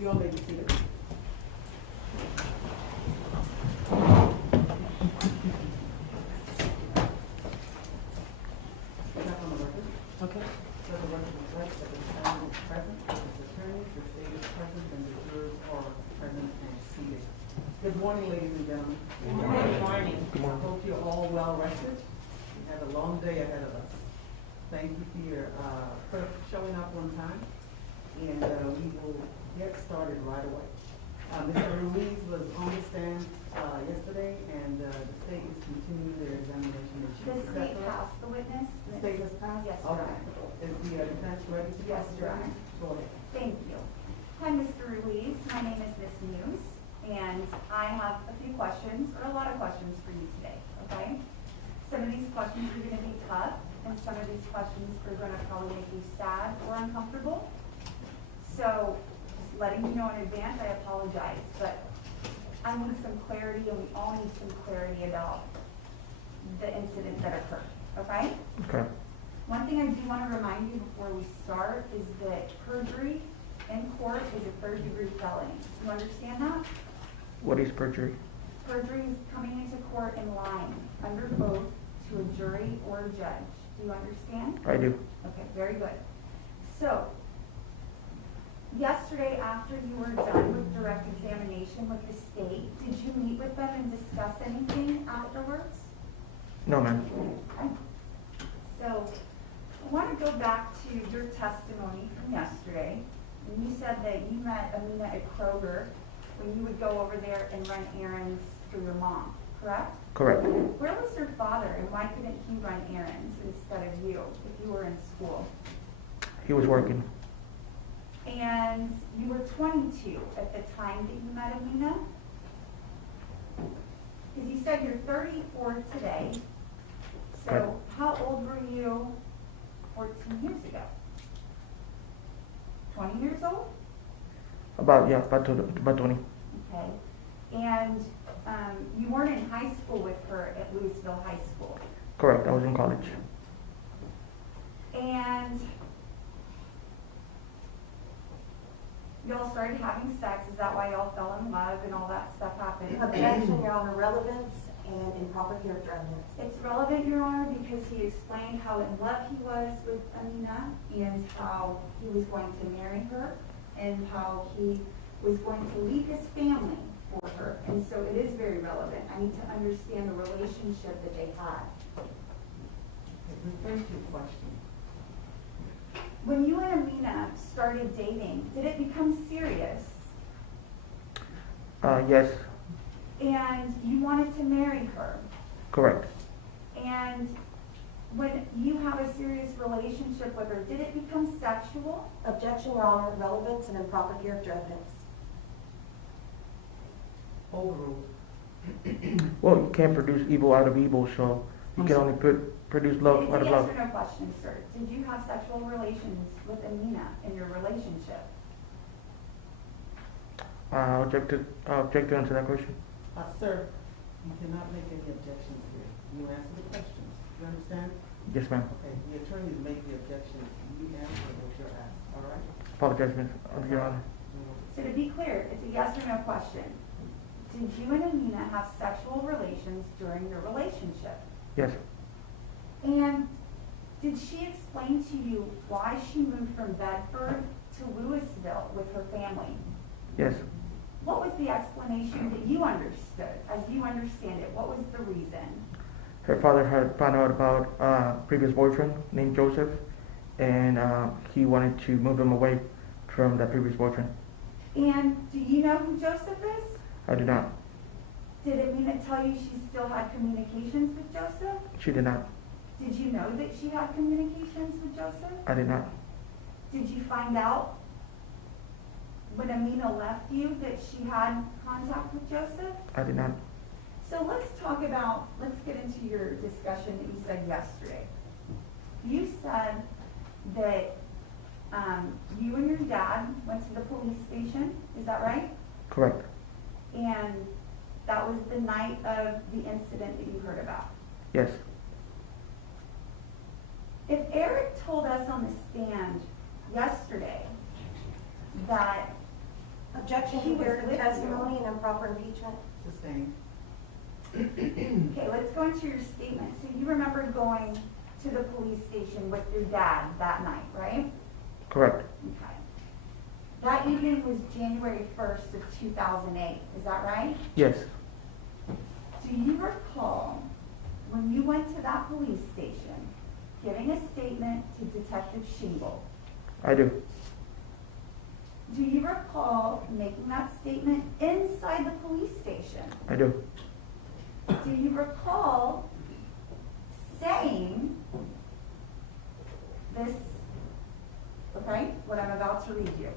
You all may be seated. Okay. So the record reflects that the defendant is present, his attorneys, the state is present, and the jurors are present and seated. Good morning, ladies and gentlemen. Good morning. Good morning. I hope you're all well rested. We have a long day ahead of us. Thank you for showing up on time, and we will get started right away. Mr. Ruiz was on the stand yesterday, and the state is continuing their examination. The state passed the witness? The state has passed? Yes, Your Okay. Honor. Is the defense ready to Yes, proceed? Your Honor. Go ahead. Thank you. Hi, Mr. Ruiz. My name is Miss Muse, and I have a few questions, or a lot of questions for you today, okay? Some of these questions are going to be tough, and some of these questions are going to probably make you sad or uncomfortable. So, just letting you know in advance, I apologize, but I need some clarity, and we all need some clarity about the incident that occurred, okay? Okay. One thing I do want to remind you before we start is that perjury in court is a third-degree felony. You understand that? What is perjury? Perjury is coming into court and lying under oath to a jury or a judge. Do you understand? I do. Okay, very good. So, yesterday after you were done with direct examination with the state, did you meet with them and discuss anything afterwards? No, ma'am. Okay. So, I want to go back to your testimony from yesterday. And you said that you met Amina at Kroger when you would go over there and run errands for your mom, correct? Correct. Where was your father, and why couldn't he run errands instead of you if you were in school? He was working. And you were 22 at the time that you met Amina? Because you said you're 34 today. So Correct. how old were you 14 years ago? 20 years old? About 20. Okay. And you weren't in high school with her at Louisville High School. Correct. I was in college. And y'all started having sex. Is that why y'all fell in love and all that stuff happened? Objection, Your Honor, relevance and improper character evidence. It's relevant, Your Honor, because he explained how in love he was with Amina and how he was going to marry her and how he was going to leave his family for her. And so it is very relevant. I need to understand the relationship that they had. Thank you, question. When you and Amina started dating, did it become serious? Yes. And you wanted to marry her? Correct. And when you have a serious relationship with her, did it become sexual? Objection, Your Honor, relevance and improper character evidence. Overruled. Well, you can't produce evil out of evil, so you can only produce love It's out a of yes love. or no question, sir. Did you have sexual relations with Amina in your relationship? Object to answer that question. Sir, you cannot make any objections here. You answer the questions. You understand? Yes, ma'am. Okay, the attorneys make the objections. You answer what you're asked, all right? Apologize, Your Honor. So to be clear, it's a yes or no question. Did you and Amina have sexual relations during your relationship? Yes. And did she explain to you why she moved from Bedford to Louisville with her family? Yes. What was the explanation that you understood? As you understand it, what was the reason? Her father had found out about a previous boyfriend named Joseph, and he wanted to move him away from that previous boyfriend. And do you know who Joseph is? I did not. Did Amina tell you she still had communications with Joseph? She did not. Did you know that she had communications with Joseph? I did not. Did you find out when Amina left you that she had contact with Joseph? I did not. So let's get into your discussion that you said yesterday. You said that you and your dad went to the police station, is that right? Correct. And that was the night of the incident that you heard about. Yes. If Eric told us on the stand yesterday that Objection He to was hear with testimony and improper impeachment. Sustained. Okay, let's go into your statement. So you remember going to the police station with your dad that night, right? Correct. Okay. That evening was January 1st of 2008, is that right? Yes. Do you recall when you went to that police station, giving a statement to Detective Shingle? I do. Do you recall making that statement inside the police station? I do. Do you recall saying this, okay, what I'm about to read you?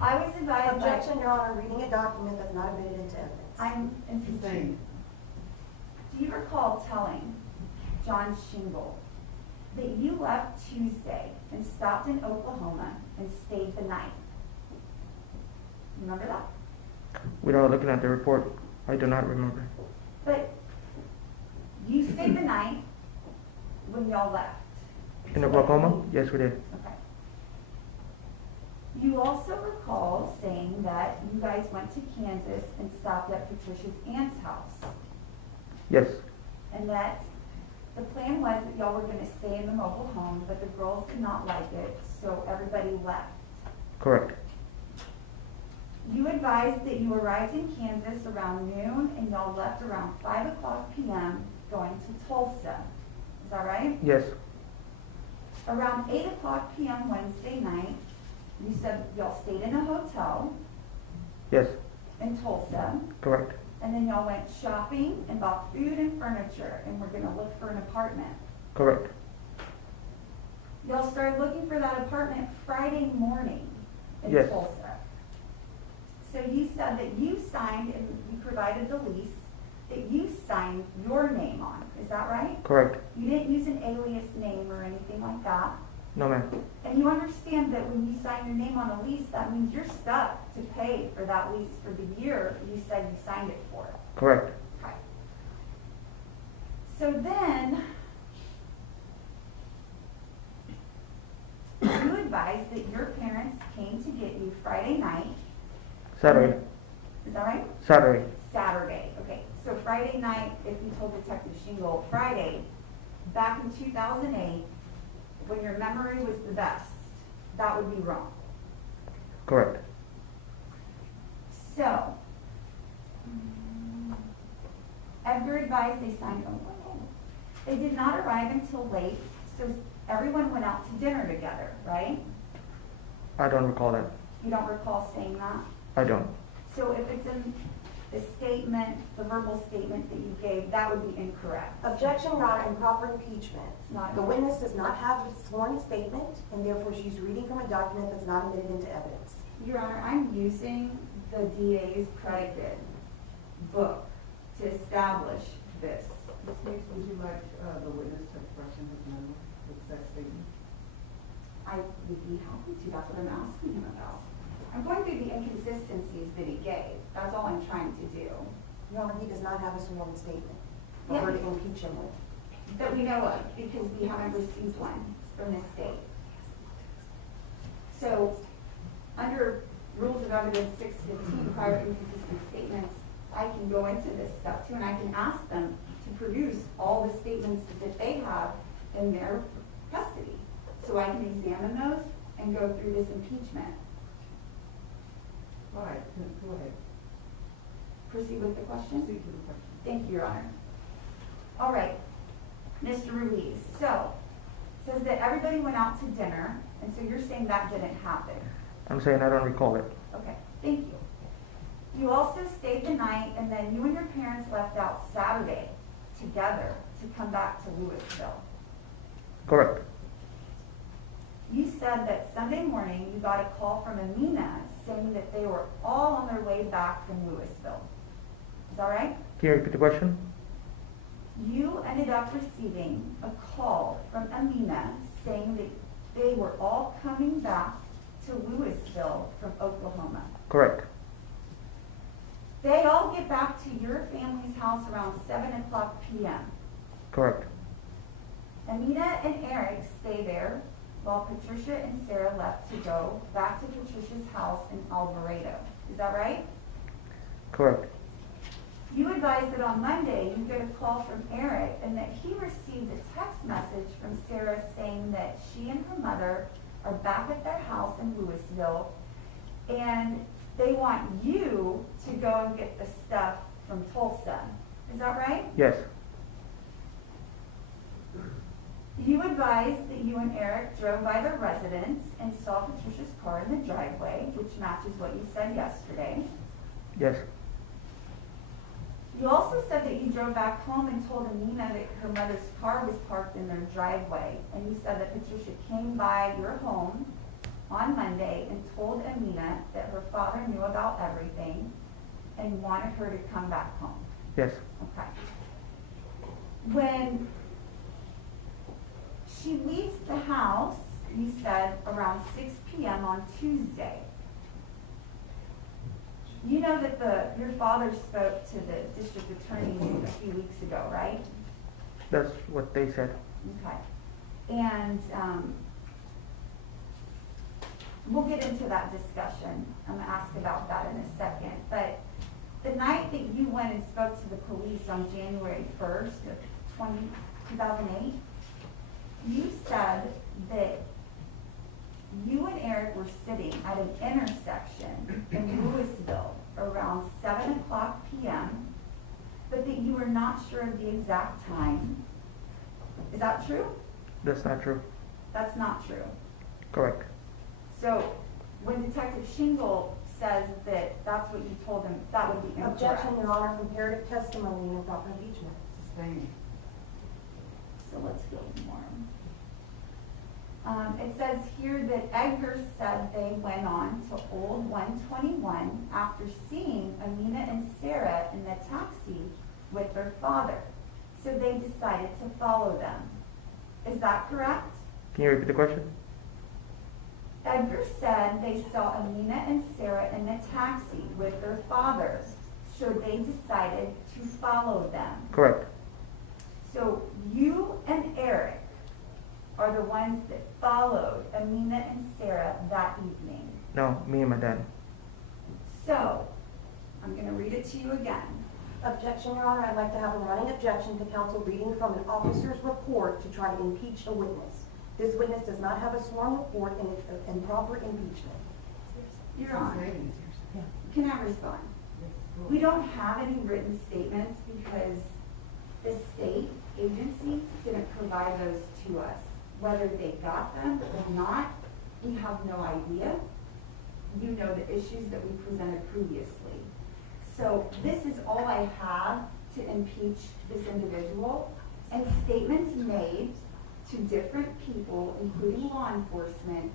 I was advised by... Objection, Your Honor, reading a document that's not admitted into evidence. I'm insisting. Sustained. Do you recall telling John Shingle that you left Tuesday and stopped in Oklahoma and stayed the night? Remember that? Without looking at the report, I do not remember. But you stayed the night when y'all left. In Oklahoma? Yes, we did. Okay. You also recall saying that you guys went to Kansas and stopped at Patricia's aunt's house, Yes. and that the plan was that y'all were going to stay in the mobile home, but the girls did not like it, so everybody left. Correct. You advised that you arrived in Kansas around noon and y'all left around 5 o'clock p.m. going to Tulsa. Is that right? Yes. Around 8 o'clock p.m. Wednesday night, you said y'all stayed in a hotel Yes. in Tulsa, Correct. and then y'all went shopping and bought food and furniture and were going to look for an apartment. Correct. Y'all started looking for that apartment Friday morning in Yes. Tulsa. So you said that you signed, and you provided the lease, that you signed your name on. Is that right? Correct. You didn't use an alias name or anything like that. No, ma'am. And you understand that when you sign your name on a lease, that means you're stuck to pay for that lease for the year you said you signed it for. Correct. Okay. So then, you advised that your parents came to get you Friday night. Saturday. Is that right? Saturday. Saturday, okay. So Friday night, if you told Detective Shingle, Friday, back in 2008, when your memory was the best, that would be wrong. Correct. So, Edgar advised they signed, they did not arrive until late, so everyone went out to dinner together, right? I don't recall that. You don't recall saying that? I don't. So if it's in the statement, the verbal statement that you gave, that would be incorrect. Objection, Your Honor, improper impeachment. It's not. The witness does not have a sworn statement, and therefore she's reading from a document that's not admitted into evidence. Your Honor, I'm using the DA's predicate book to establish this. Ms. Hicks, would you like the witness to express his memory with that statement? I would be happy to, that's what I'm asking him about. I'm going through the inconsistencies that he gave, that's all I'm trying to do. Your Honor, he does not have a sworn statement for her to impeach him with. That we know of, because we haven't received one from this state. So, under Rules of Evidence 615, prior inconsistent statements, I can go into this stuff too, and I can ask them to produce all the statements that they have in their custody. So I can examine those and go through this impeachment. All right, go ahead. Proceed with the question? Proceed to the question. Thank you, Your Honor. All right, Mr. Ruiz, so, it says that everybody went out to dinner, and so you're saying that didn't happen. I'm saying I don't recall it. Okay, thank you. You also stayed the night, and then you and your parents left out Saturday together to come back to Louisville. Correct. You said that Sunday morning you got a call from Amina saying that they were all on their way back from Louisville. Is that right? Can you repeat the question? You ended up receiving a call from Amina saying that they were all coming back to Louisville from Oklahoma. Correct. They all get back to your family's house around 7 o'clock p.m. Correct. Amina and Eric stay there while Patricia and Sarah left to go back to Patricia's house in Alvarado. Is that right? Correct. You advised that on Monday you get a call from Eric and that he received a text message from Sarah saying that she and her mother are back at their house in Louisville and they want you to go and get the stuff from Tulsa. Is that right? Yes. You advised that you and Eric drove by the residence and saw Patricia's car in the driveway, which matches what you said yesterday. Yes. You also said that you drove back home and told Amina that her mother's car was parked in their driveway. And you said that Patricia came by your home on Monday and told Amina that her father knew about everything and wanted her to come back home. Yes. Okay. When she leaves the house, you said around 6 p.m. on Tuesday. You know that your father spoke to the district attorney a few weeks ago, right? That's what they said. Okay. And we'll get into that discussion. I'm going to ask about that in a second. But the night that you went and spoke to the police on January 1st of 2008, you said that you and Eric were sitting at an intersection in Louisville around 7 o'clock p.m., but that you were not sure of the exact time. Is that true? That's not true. That's not true. Correct. So when Detective Shingle says that that's what you told him, that would be incorrect. Objection, Your Honor, comparative testimony and improper impeachment. Sustained. So let's go more. It says here that Edgar said they went on to Old 121 after seeing Amina and Sarah in the taxi with their father. So they decided to follow them. Is that correct? Can you repeat the question? Edgar said they saw Amina and Sarah in the taxi with their father. So they decided to follow them. Correct. So you and Eric are the ones that followed Amina and Sarah that evening. No, me and my dad. So, I'm going to read it to you again. Objection, Your Honor, I'd like to have a running objection to counsel reading from an officer's report to try to impeach a witness. This witness does not have a sworn report and it's an improper impeachment. Your Honor, Sustained. can I respond? We don't have any written statements because the state agency didn't provide those to us. Whether they got them or not, we have no idea. You know the issues that we presented previously. So this is all I have to impeach this individual, and statements made to different people, including law enforcement,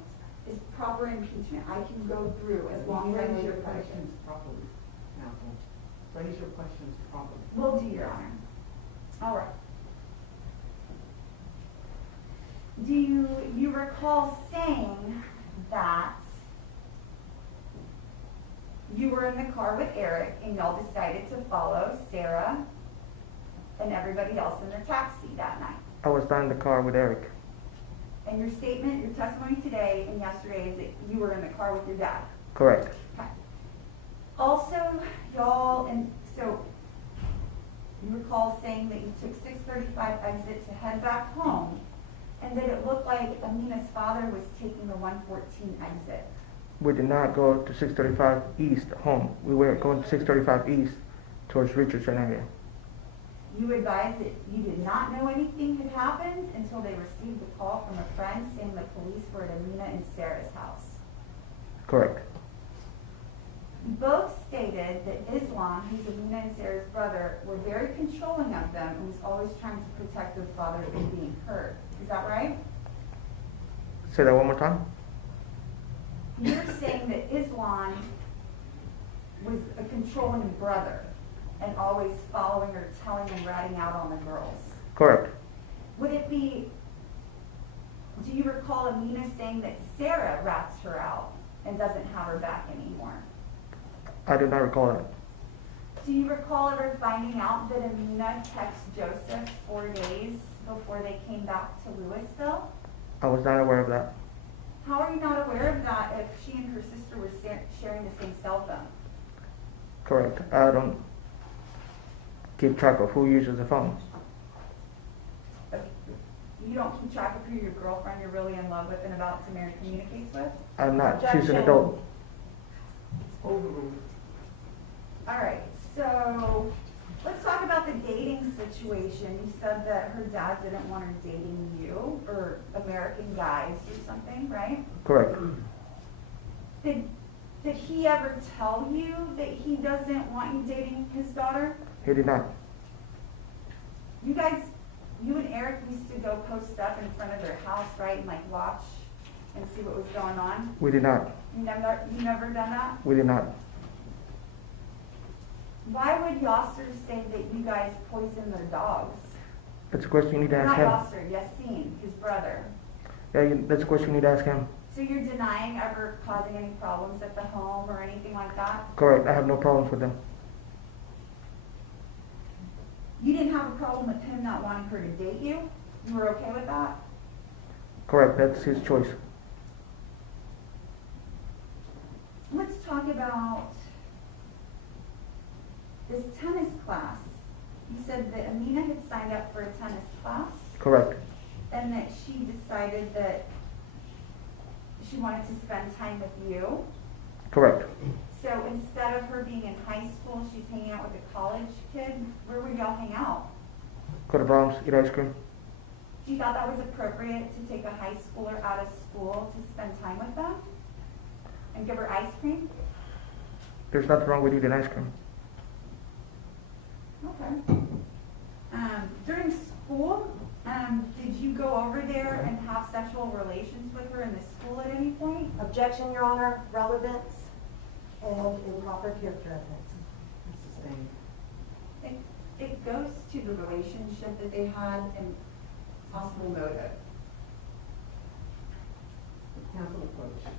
is proper impeachment. I can go through as long as I know Raise your your questions. questions properly, counsel. Raise your questions properly. Will do, Your Honor. All right. Do you recall saying that you were in the car with Eric and y'all decided to follow Sarah and everybody else in the taxi that night? I was not in the car with Eric. And your statement, your testimony today and yesterday is that you were in the car with your dad. Correct. Okay. Also, y'all, and so you recall saying that you took 635 exit to head back home, and that it looked like Amina's father was taking the 114 exit. We did not go to 635 East home. We were going to 635 East towards Richardson area. You advised that you did not know anything had happened until they received a call from a friend saying the police were at Amina and Sarah's house. Correct. You both stated that Islam, who's Amina and Sarah's brother, were very controlling of them and was always trying to protect their father from being hurt. Is that right? Say that one more time. You're saying that Islam was a controlling brother and always following or telling and ratting out on the girls. Correct. Would it be, do you recall Amina saying that Sarah rats her out and doesn't have her back anymore? I do not recall that. Do you recall ever finding out that Amina texted Joseph 4 days before they came back to Louisville? I was not aware of that. How are you not aware of that if she and her sister were sharing the same cell phone? Correct. I don't keep track of who uses the phone. You don't keep track of who your girlfriend you're really in love with and about to marry communicates with? I'm not. She's an Objection. adult. Overruled. All right, so let's talk about the dating situation. You said that her dad didn't want her dating you or American guys or something, right? Correct. Did he ever tell you that he doesn't want you dating his daughter? He did not. You and Eric used to go post stuff in front of their house, right, and like watch and see what was going on? We did not. You never done that? We did not. Why would Yaser say that you guys poisoned their dogs? That's a question you need to ask Not him. Yaser, Yasin, his brother. Yeah, that's a question you need to ask him. So you're denying ever causing any problems at the home or anything like that? Correct. I have no problems with them. You didn't have a problem with him not wanting her to date you? You were okay with that? Correct. That's his choice. Let's talk about this tennis class. You said that Amina had signed up for a tennis class Correct. and that she decided that she wanted to spend time with you. Correct. So instead of her being in high school, she's hanging out with a college kid. Where would y'all hang out? Go to Brahms, eat ice cream. Do you thought that was appropriate to take a high schooler out of school to spend time with them and give her ice cream? There's nothing wrong with eating ice cream. Okay. During school, did you go over there and have sexual relations with her in the school at any point? Objection, Your Honor, relevance and improper character evidence. Sustained. It goes to the relationship that they had and possible motive. Council approach.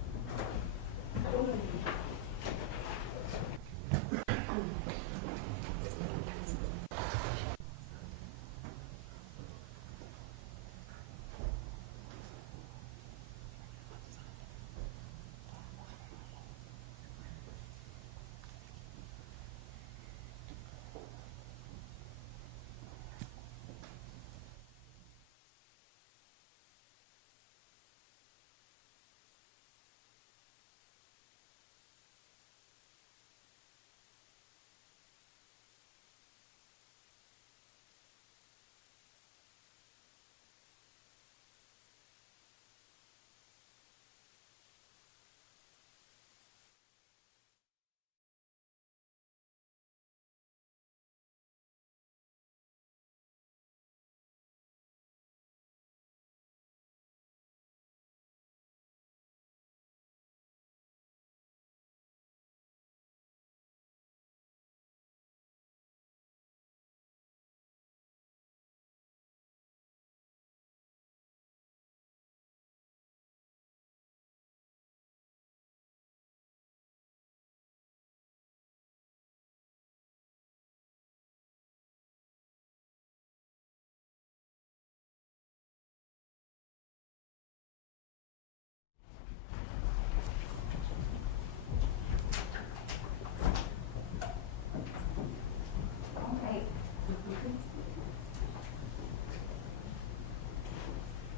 Okay.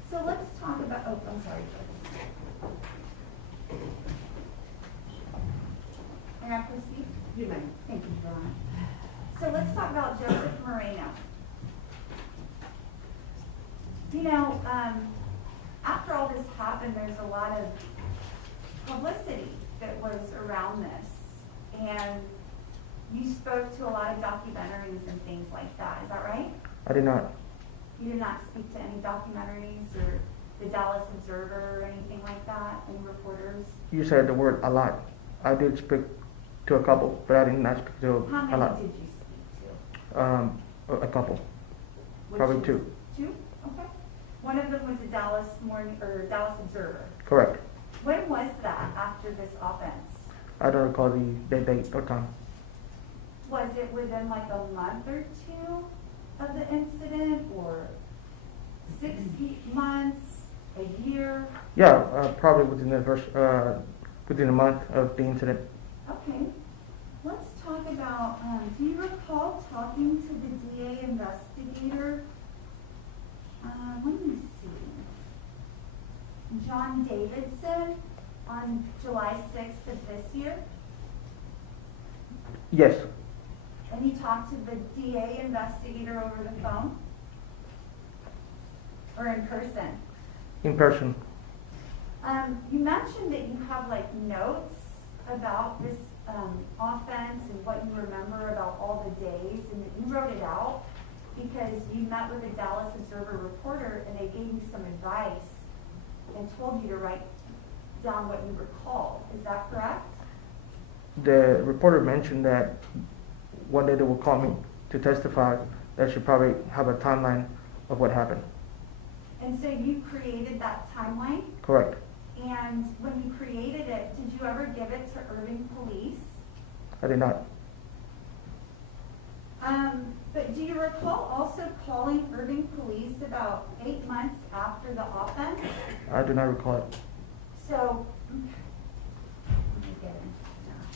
So let's talk about, oh, I'm sorry. May I proceed? You may. Thank you, John. So let's talk about Joseph Moreno. You know, after all this happened, there's a lot of publicity that was around this. And you spoke to a lot of documentaries and things like that. Is that right? I did not. You did not speak to any documentaries or the Dallas Observer or anything like that? Any reporters? You said the word a lot. I did speak to a couple, but I did not speak to How a many lot. did you speak to? A couple. Which Probably is- two. Two? Okay. One of them was the Dallas Observer. Correct. When was that after this offense? I don't recall the date or time. Was it within like a month or two of the incident or 6 months? A year? Yeah, probably within a month of the incident. Okay. Let's talk about, do you recall talking to the DA investigator? Let me see. John Davidson on July 6th of this year? Yes, And you talked to the DA investigator over the phone? Or in person? in person. You mentioned that you have like notes about this offense and what you remember about all the days, and that you wrote it out because you met with a Dallas Observer reporter and they gave you some advice and told you to write down what you recall. Is that correct? The reporter mentioned that one day they will call me to testify. That should probably have a timeline of what happened. And so you created that timeline, Correct. and when you created it, did you ever give it to Irving Police? I did not. But do you recall also calling Irving Police about 8 months after the offense? I do not recall it. So, let me get into that.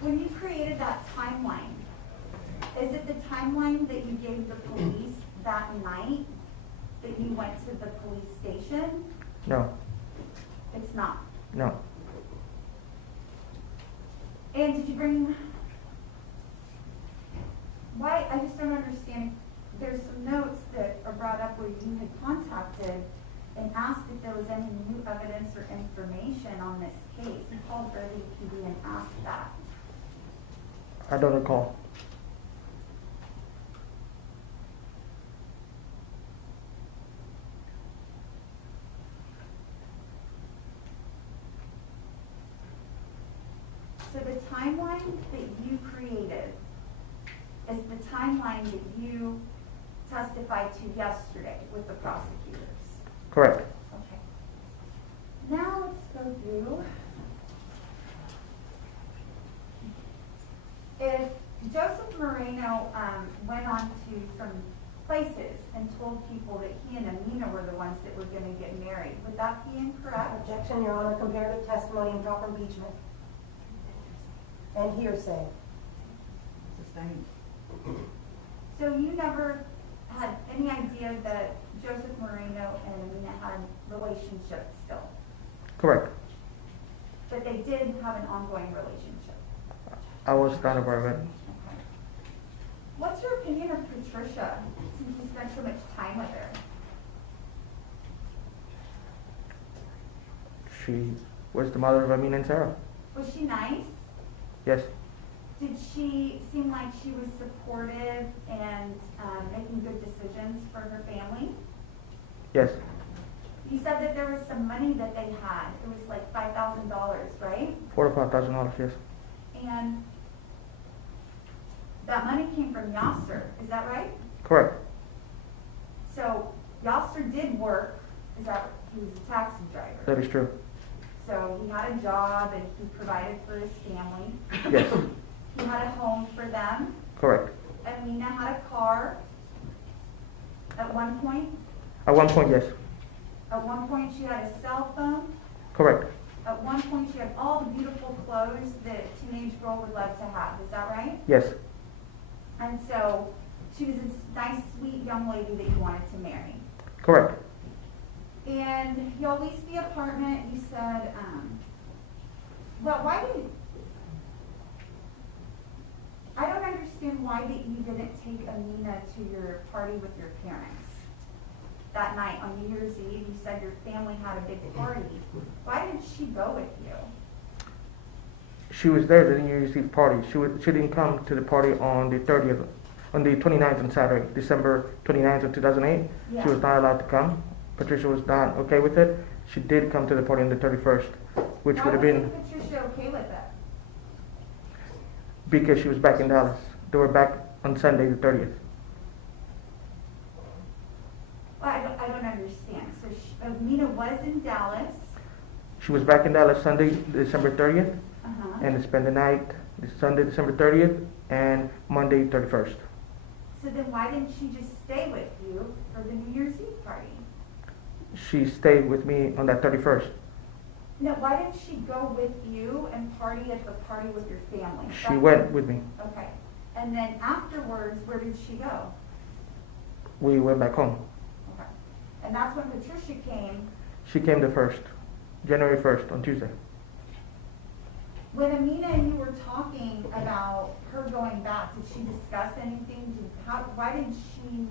When you created that timeline, is it the timeline that you gave the police that night that you went to the police station? No, It's not. no. And did you bring, why, I just don't understand, there's some notes that are brought up where you had contacted and asked if there was any new evidence or information on this case. You called Irving PD and asked that. I don't recall. So the timeline that you created is the timeline that you testified to yesterday with the prosecutors. Correct. Okay. Now let's go through. If Joseph Moreno went on to some places and told people that he and Amina were the ones that were going to get married, would that be incorrect? Objection, Your Honor, comparative testimony and proper impeachment. And hearsay. Sustained. So you never had any idea that Joseph Moreno and Amina had relationships still? Correct. But they did have an ongoing relationship? I was not aware of it. Okay. What's your opinion of Patricia, since you spent so much time with her? She was the mother of Amina and Sarah. Was she nice? Yes. Did she seem like she was supportive and making good decisions for her family? Yes. You said that there was some money that they had. It was like $5,000, right? $4,000 to $5,000, yes. And that money came from Yaser, is that right? Correct. So Yaser did work, he was a taxi driver. That is true. So he had a job and he provided for his family. Yes. He had a home for them. Correct. Amina had a car at one point. At one point, yes. At one point she had a cell phone. Correct. At one point she had all the beautiful clothes that a teenage girl would love to have. Is that right? Yes. And so she was this nice, sweet young lady that you wanted to marry. Correct. And y'all leased the apartment. You said, well, why didn't, I don't understand why that you didn't take Amina to your party with your parents that night on New Year's Eve. You said your family had a big party. Why didn't she go with you? She was there at the New Year's Eve party. She didn't come to the party on the 29th on Saturday, December 29th of 2008. Yeah. She was not allowed to come. Patricia was not okay with it. She did come to the party on the 31st, which would have been Why wasn't Patricia okay with it? because she was back in Dallas. They were back on Sunday the 30th. Well, I don't understand. So Amina was in Dallas. She was back in Dallas Sunday, December 30th, Uh-huh. and spent the night Sunday, December 30th, and Monday 31st. So then why didn't she just stay with you for the New Year's Eve party? She stayed with me on that 31st. No, why didn't she go with you and party at the party with your family? She went with me. Okay. And then afterwards, where did she go? We went back home. Okay. And that's when Patricia came. She came the 1st, January 1st, on Tuesday. When Amina and you were talking about her going back, did she discuss anything? Why didn't she,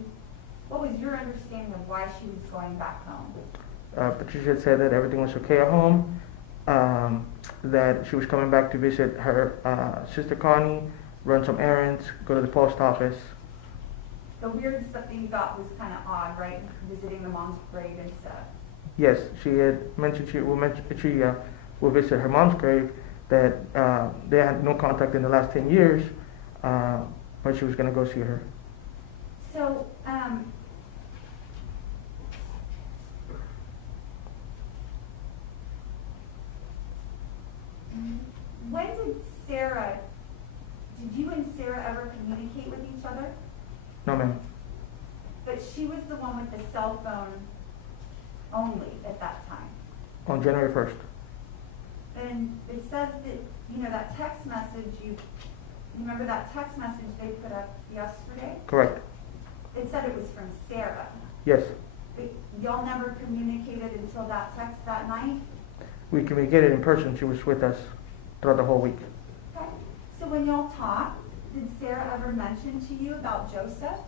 what was your understanding of why she was going back home? Patricia said that everything was okay at home, that she was coming back to visit her sister Connie, run some errands, go to the post office. The weird stuff that you thought was kind of odd, right? Visiting the mom's grave and stuff. Yes, she had mentioned she will visit her mom's grave, that they had no contact in the last 10 years, but she was going to go see her. So, when did you and Sarah ever communicate with each other? No, ma'am. But she was the one with the cell phone only at that time. On January 1st. And it says that, you know, that text message, you remember that text message they put up yesterday? Correct. It said it was from Sarah. Yes. But y'all never communicated until that text that night? We communicated in person. She was with us throughout the whole week. Okay. So when y'all talked, did Sarah ever mention to you about Joseph?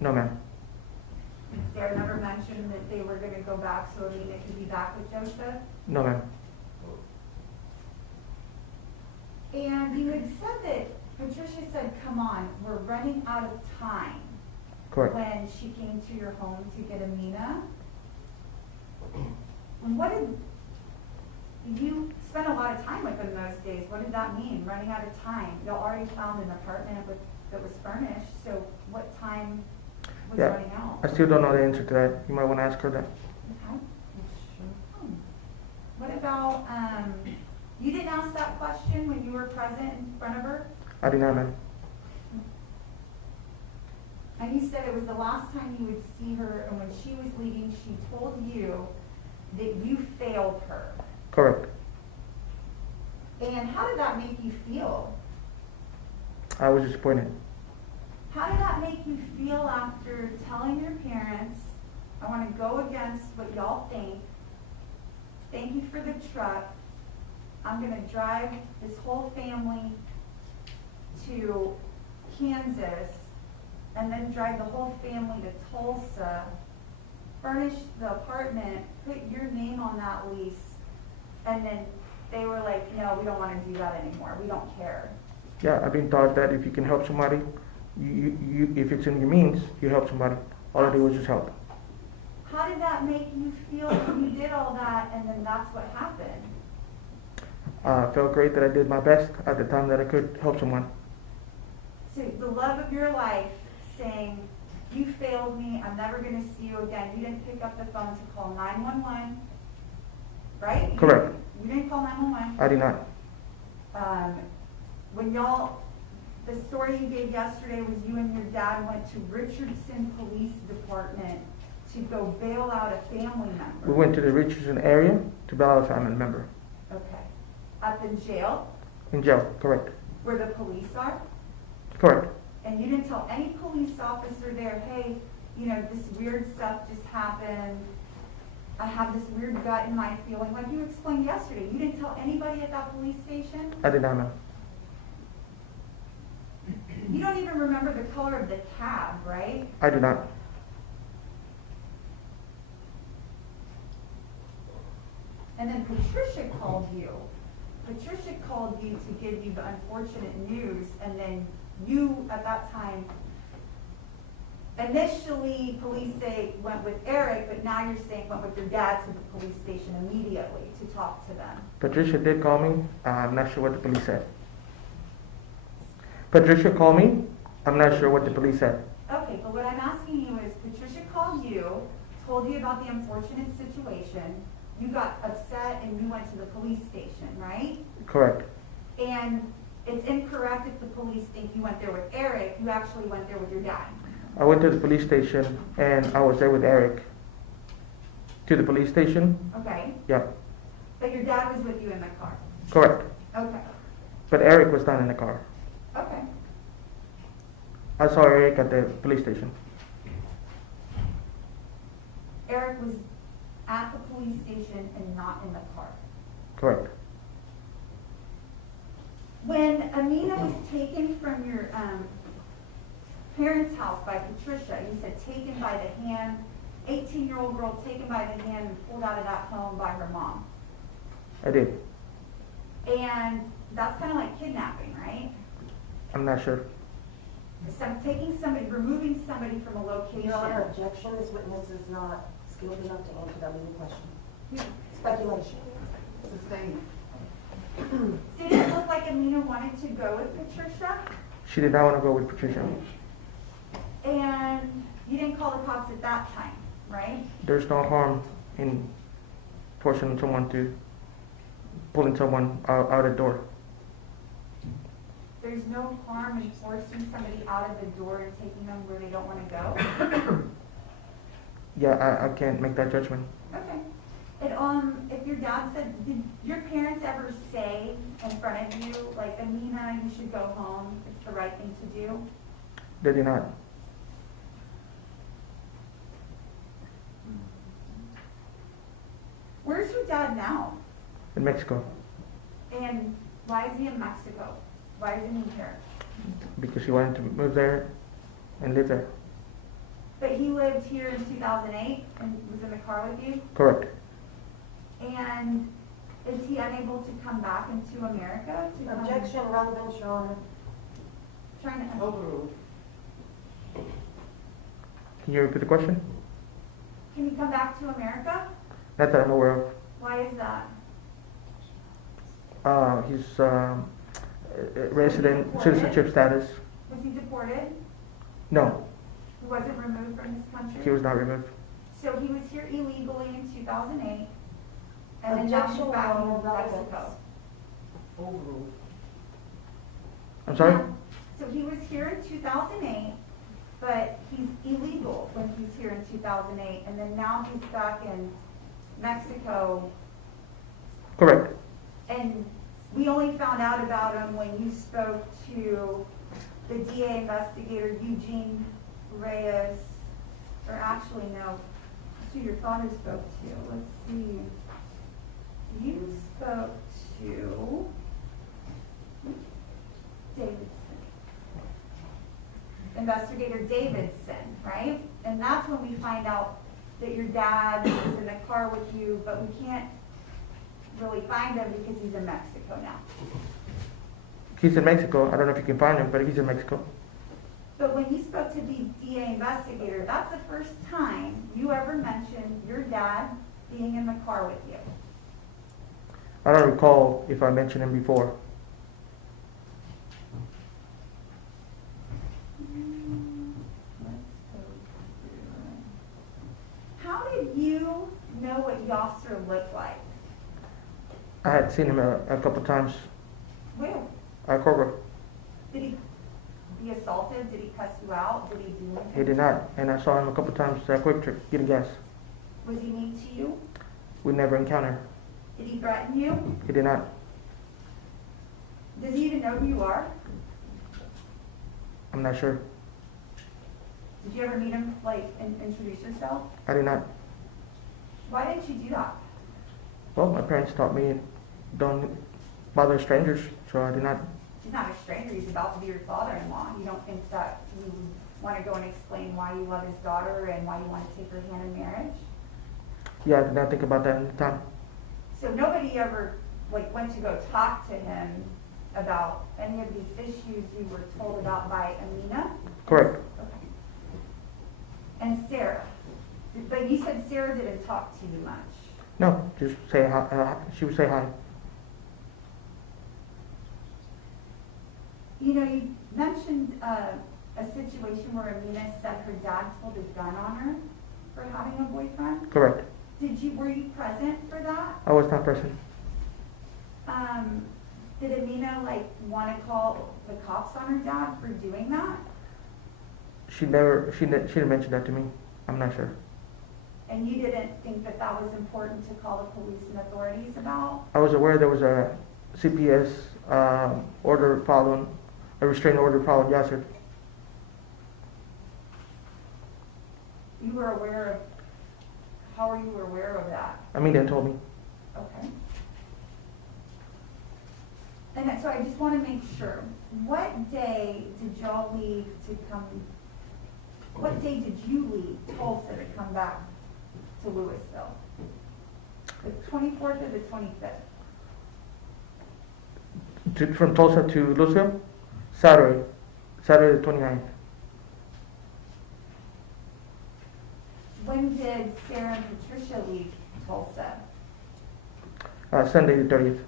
No, ma'am. Did Sarah never mention that they were going to go back so Amina could be back with Joseph? No, ma'am. And you had said that Patricia said, come on, we're running out of time. Correct. When she came to your home to get Amina. And what did, you spent a lot of time with them those days. What did that mean, running out of time? Y'all already found an apartment that was furnished, so what time was running out? I still don't know the answer to that. You might want to ask her that. Okay. Sure. What about, you didn't ask that question when you were present in front of her? I did not, ma'am. And you said it was the last time you would see her, and when she was leaving, she told you that you failed her. Correct. And how did that make you feel? I was disappointed. How did that make you feel after telling your parents, I want to go against what y'all think, thank you for the truck, I'm going to drive this whole family to Kansas, and then drive the whole family to Tulsa, furnish the apartment, put your name on that lease, and then they were like, no, we don't want to do that anymore. We don't care. Yeah, I've been taught that if you can help somebody, if it's in your means, you help somebody. All I do was just help. How did that make you feel when you did all that, and then that's what happened? I felt great that I did my best at the time that I could help someone. So the love of your life saying, you failed me, I'm never going to see you again. You didn't pick up the phone to call 911, right? Correct. You didn't call 911. I did not. When y'all, the story you gave yesterday was you and your dad went to Richardson Police Department to go bail out a family member. We went to the Richardson area to bail out a family member. Okay. Up in jail? In jail, correct. Where the police are? Correct. And you didn't tell any police officer there, hey, you know, this weird stuff just happened. I have this weird gut in my feeling. Like you explained yesterday, you didn't tell anybody at that police station? I did not know. You don't even remember the color of the cab, right? I do not. And then Patricia called you. Patricia called you to give you the unfortunate news, and then you, at that time, initially, police say went with Eric, but now you're saying went with your dad to the police station immediately to talk to them. Patricia did call me. I'm not sure what the police said. Patricia called me. I'm not sure what the police said. Okay, but what I'm asking you is, Patricia called you, told you about the unfortunate situation, you got upset and you went to the police station, right? Correct. And it's incorrect if the police think you went there with Eric, you actually went there with your dad. I went to the police station and I was there with Eric. To the police station? Okay? Yeah. But your dad was with you in the car. Correct. Okay. But Eric was not in the car. Okay. I saw Eric at the police station. Eric was at the police station and not in the car. Correct. When Amina was taken from your parents' house by Patricia, you said taken by the hand, 18-year-old girl taken by the hand and pulled out of that home by her mom. I did. And that's kind of like kidnapping, right? I'm not sure. Taking somebody, removing somebody from a location. Your Honor, objection, this witness is not skilled enough to answer that leading question. Speculation. Sustained. Did it look like Amina wanted to go with Patricia? She did not want to go with Patricia. And you didn't call the cops at that time, right? There's no harm in forcing someone to pulling someone out the door. There's no harm in forcing somebody out of the door and taking them where they don't want to go? Yeah, I can't make that judgment. Okay. And if your dad said, did your parents ever say in front of you, like, Amina, you should go home, it's the right thing to do? They did not. Where's your dad now? In Mexico. And why is he in Mexico? Why isn't he here? Because he wanted to move there and live there. But he lived here in 2008 and was in the car with you? Correct. And is he unable to come back into America? Objection, relevance, Your Honor. Trying to, Overruled. Can you repeat the question? can he come back to America? Not that I'm aware of. Why is that? He's resident citizenship status. Was he deported? No, He wasn't removed from his country? he was not removed. So he was here illegally in 2008, and then now he's Objection, back in Your Honor, Mexico. Overruled. I'm sorry? So he was here in 2008, but he's illegal when he's here in 2008, and then now he's back in Mexico, Correct. and we only found out about him when you spoke to the DA investigator, Eugene Reyes, or actually, no, that's who your father spoke to. Let's see. You spoke to Davidson. Investigator Davidson, right? And that's when we find out that your dad was in the car with you, but we can't really find him because he's in Mexico now. He's in Mexico. I don't know if you can find him, but he's in Mexico. But when you spoke to the DA investigator, that's the first time you ever mentioned your dad being in the car with you. I don't recall if I mentioned him before. How did you know what Yaser looked like? I had seen him a couple times Where? at Kroger. Did he be assaulted? Did he cuss you out? Did he do anything? He did not. And I saw him a couple times at Quick Trip getting gas. Was he mean to you? We never encountered. Did he threaten you? He did not. Does he even know who you are? I'm not sure. Did you ever meet him, like, and introduce yourself? I did not. Why didn't you do that? Well, my parents taught me don't bother strangers, so I did not. He's not a stranger, he's about to be your father-in-law. You don't think that you want to go and explain why you love his daughter and why you want to take her hand in marriage? Yeah, I did not think about that at the time. So nobody ever, like, went to go talk to him about any of these issues you were told about by Amina? Correct. Okay. just say hi. She would say hi. You know, you mentioned a situation where Amina said her dad pulled a gun on her for having a boyfriend. Correct. Were you present for that? I was not present. Did Amina want to call the cops on her dad for doing that? She didn't mention that to me. I'm not sure. And you didn't think that that was important to call the police and authorities about? I was aware there was a CPS order following, a restraining order following Yaser. You were aware of, how were you aware of that? Amina told me. Okay. And so I just want to make sure, what day did y'all leave to come, what day did you leave Tulsa to come back to Louisville? The 24th or the 25th? From Tulsa to Louisville? Saturday the 29th. When did Sarah and Patricia leave Tulsa? Sunday the 30th.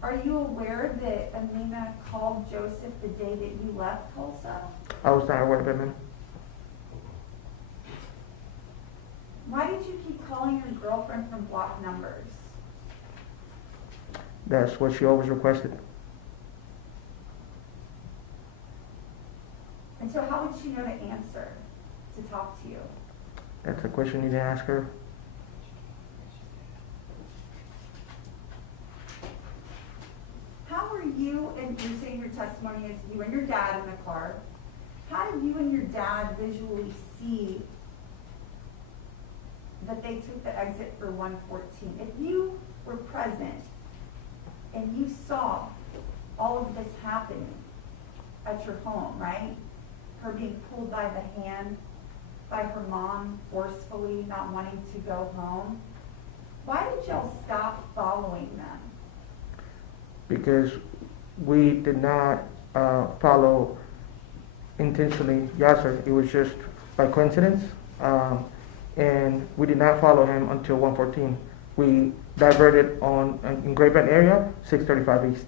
Are you aware that Amina called Joseph the day that you left Tulsa? I was not aware of it, ma'am. Why did you keep calling your girlfriend from blocked numbers? That's what she always requested. And so how would she know to answer, to talk to you? That's a question you need to ask her. How were you, and you're saying your testimony is you and your dad in the car, how did you and your dad visually see that they took the exit for 114? If you were present and you saw all of this happening at your home, right? Her being pulled by the hand by her mom forcefully, not wanting to go home, why did y'all stop following them? Because we did not follow intentionally Yaser. It was just by coincidence. And we did not follow him until 114. We diverted on in Great Bend area, 635 East.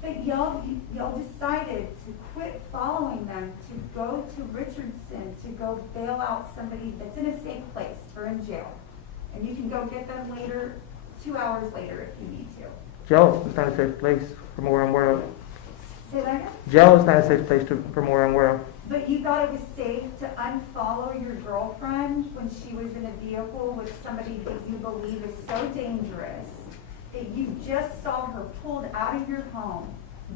But y'all decided to quit following them, to go to Richardson, to go bail out somebody that's in a safe place or in jail. And you can go get them later, 2 hours later if you need to. Jail is not a safe place from where I'm aware of. Say that again? Jail is not a safe place from where I'm aware of. But you thought it was safe to unfollow your girlfriend when she was in a vehicle with somebody that you believe is so dangerous that you just saw her pulled out of your home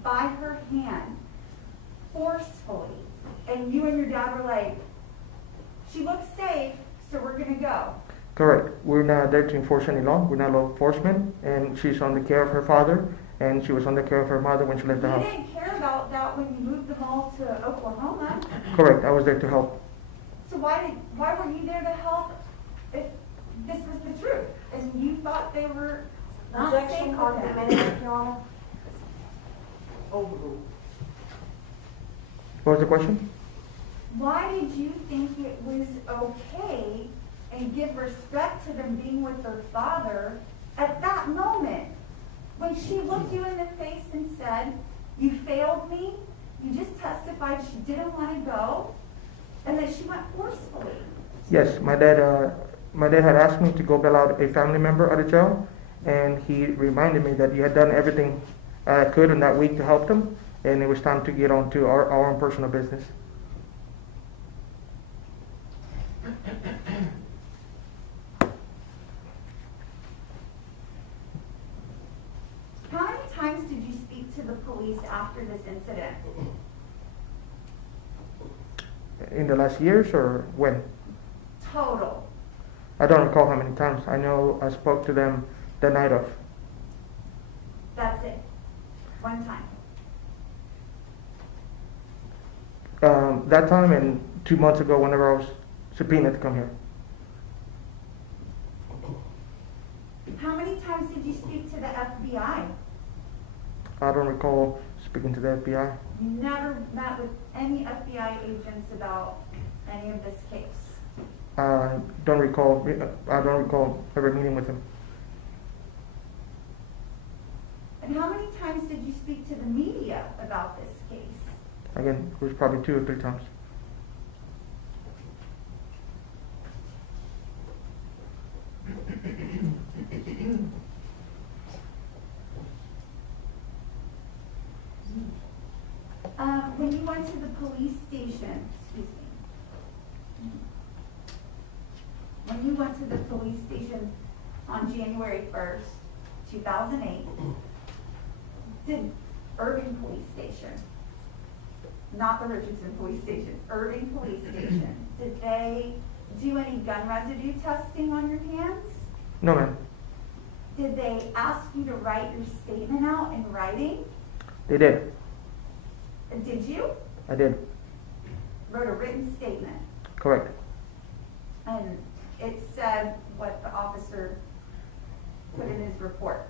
by her hand forcefully, and you and your dad were like, she looks safe, so we're gonna go. Correct. We're not there to enforce any law. We're not law enforcement, and she's on the care of her father, and she was on the care of her mother when she left the You house. didn't care about that when you moved them all to Oklahoma. Correct. I was there to help. So why were you there to help if this was the truth and you thought they were not safe Objection with on the them? minute, Your Honor. Overruled. What was the question? Why did you think it was okay and give respect to them being with their father at that moment? When she looked you in the face and said, you failed me, you just testified she didn't want to go, and that she went forcefully. Yes, my dad had asked me to go bail out a family member out of jail, and he reminded me that he had done everything I could in that week to help them, and it was time to get on to our own personal business. How many times did you speak to the police after this incident? In the last years or when? Total. I don't recall how many times. I know I spoke to them the night of. That's it. One time. That time and 2 months ago whenever I was subpoenaed to come here. How many times did you speak to the FBI? I don't recall speaking to the FBI. You never met with any FBI agents about any of this case? I don't recall ever meeting with him. And how many times did you speak to the media about this case? Again, it was probably 2 or 3 times. When you went to the police station, excuse me. When you went to the police station on January 1st, 2008, did Irving Police Station, not the Richardson Police Station, Irving Police Station, did they do any gun residue testing on your hands? No, ma'am. Did they ask you to write your statement out in writing? They did. Did you? I did. Wrote a written statement, Correct. and it said what the officer put in his report.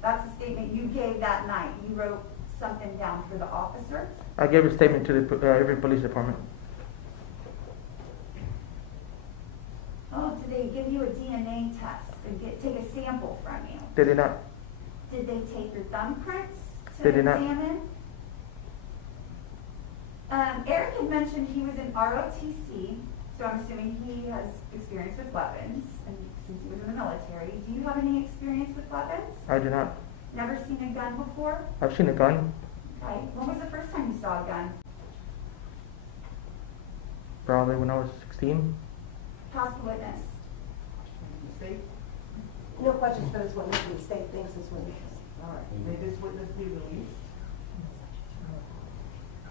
That's the statement you gave that night. You wrote something down for the officer? I gave a statement to the Irving Police Department. Oh, did they give you a DNA test and take a sample from you? They did not. Did they take your thumbprints to They did not. examine? Eric had mentioned he was in ROTC, so I'm assuming he has experience with weapons, and since he was in the military. Do you have any experience with weapons? I do not. Never seen a gun before? I've seen a gun, Okay. When was the first time you saw a gun? probably when I was 16. Pass the witness. The state? No questions for this witness, the state thinks this witness. All right, may this witness be released?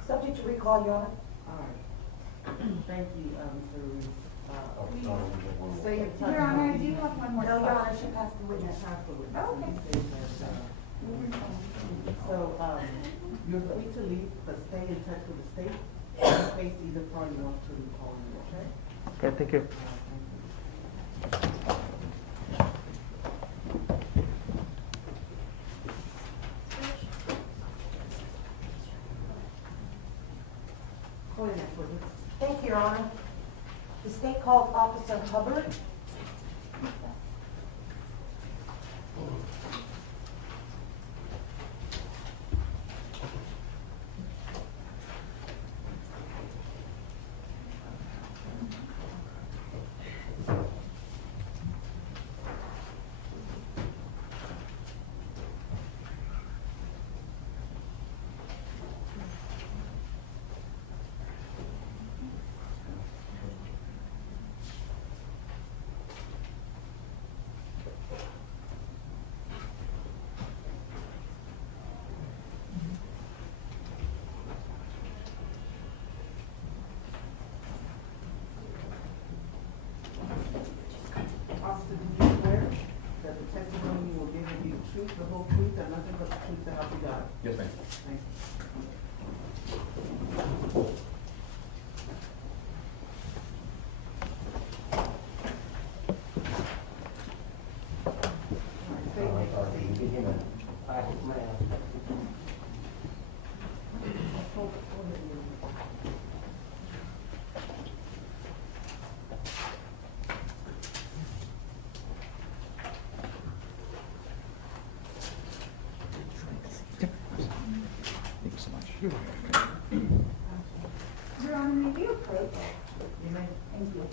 Subject to recall, Your Honor. All right. Thank you, Mr. Ruiz. Please stay in touch. Your Honor, I do have one more No, Your Honor, question. she passed the witness. Pass the witness. Oh, okay. You say that, So, you're free to leave, but stay in touch with the state in case either party wants to recall you, okay? Okay, thank you. Thank you. Go ahead, next witness. Thank you, Your Honor. The state called Officer Hubbard. Officer, do you swear that the testimony you will give will be the truth, the whole truth, and nothing but the truth, so help you God? Yes, ma'am. Thank you. All right, state name, proceed. Hold it, you. Thank you so much. Your Honor, may you approach? You may. Thank you.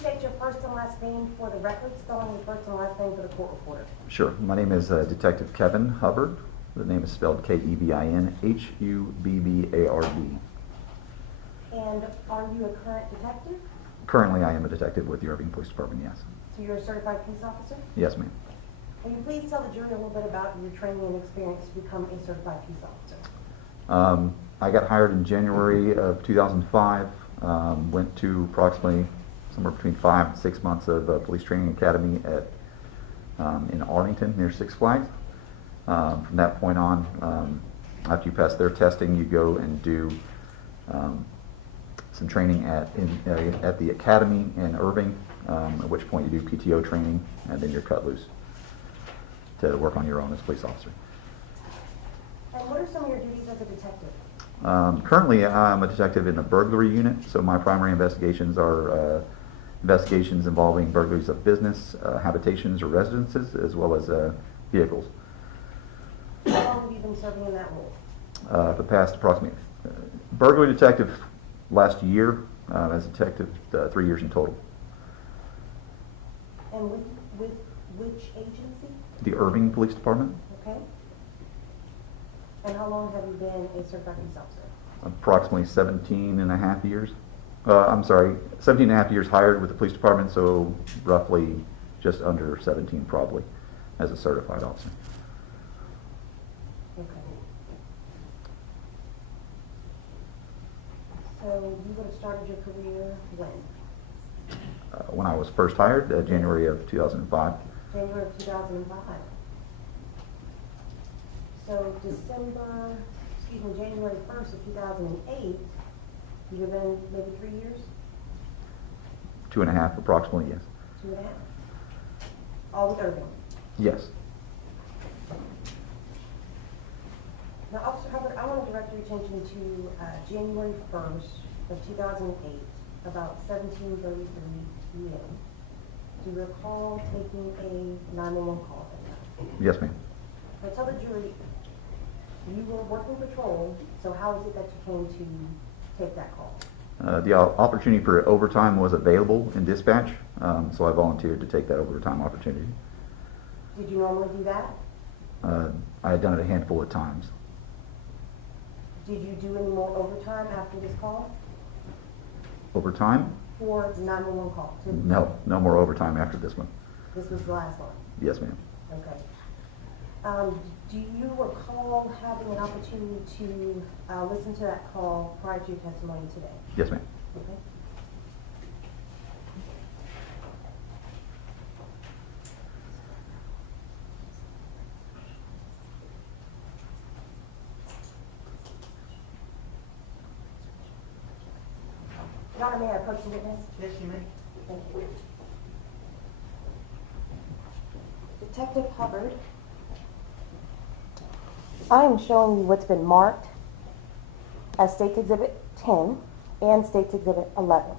state your first and last name for the record, spelling your first and last name for the court reporter? Sure. My name is Detective Kevin Hubbard. The name is spelled Kevinhubbard. And are you a current detective? Currently, I am a detective with the Irving Police Department, yes. So you're a certified police officer? Yes, ma'am. Can you please tell the jury a little bit about your training and experience to become a certified police officer? I got hired in January of 2005. Went to approximately somewhere between 5 and 6 months of police training academy in Arlington near Six Flags. From that point on, after you pass their testing, you go and do some training at the academy in Irving, at which point you do PTO training, and then you're cut loose to work on your own as a police officer. And what are some of your duties as a detective? Currently, I'm a detective in the burglary unit, so my primary investigations are investigations involving burglaries of business, habitations or residences, as well as vehicles. How long have you been serving in that role? For the past approximately burglary detective last year, as a detective 3 years in total. And with which agency? The Irving Police Department, Okay. And how long have you been a certified police officer? approximately 17 and a half years. 17 and a half years hired with the police department, so roughly just under 17 probably as a certified officer. Okay. So you would have started your career when? When I was first hired, January of 2005. January of 2005. So January 1st of 2008, you have been maybe 3 years? 2.5 approximately, yes. 2.5? All with Irving? Yes. Now, Officer Hubbard, I want to direct your attention to January 1st of 2008, about 17:33 p.m. Do you recall taking a 911 call at that time? Yes, ma'am. Now, tell the jury, you were working patrol, so how is it that you came to take that call? The opportunity for overtime was available in dispatch, so I volunteered to take that overtime opportunity. Did you normally do that? I had done it a handful of times. Did you do any more overtime after this call? Overtime? For the 911 call? No, no more overtime after this one. This was the last one? Yes, ma'am. Okay. Do you recall having an opportunity to listen to that call prior to your testimony today? Yes, ma'am. Okay. Your Honor, may I approach the witness? Yes, you may. Thank you. Detective Hubbard, I am showing you what's been marked as State's Exhibit 10 and State's Exhibit 11.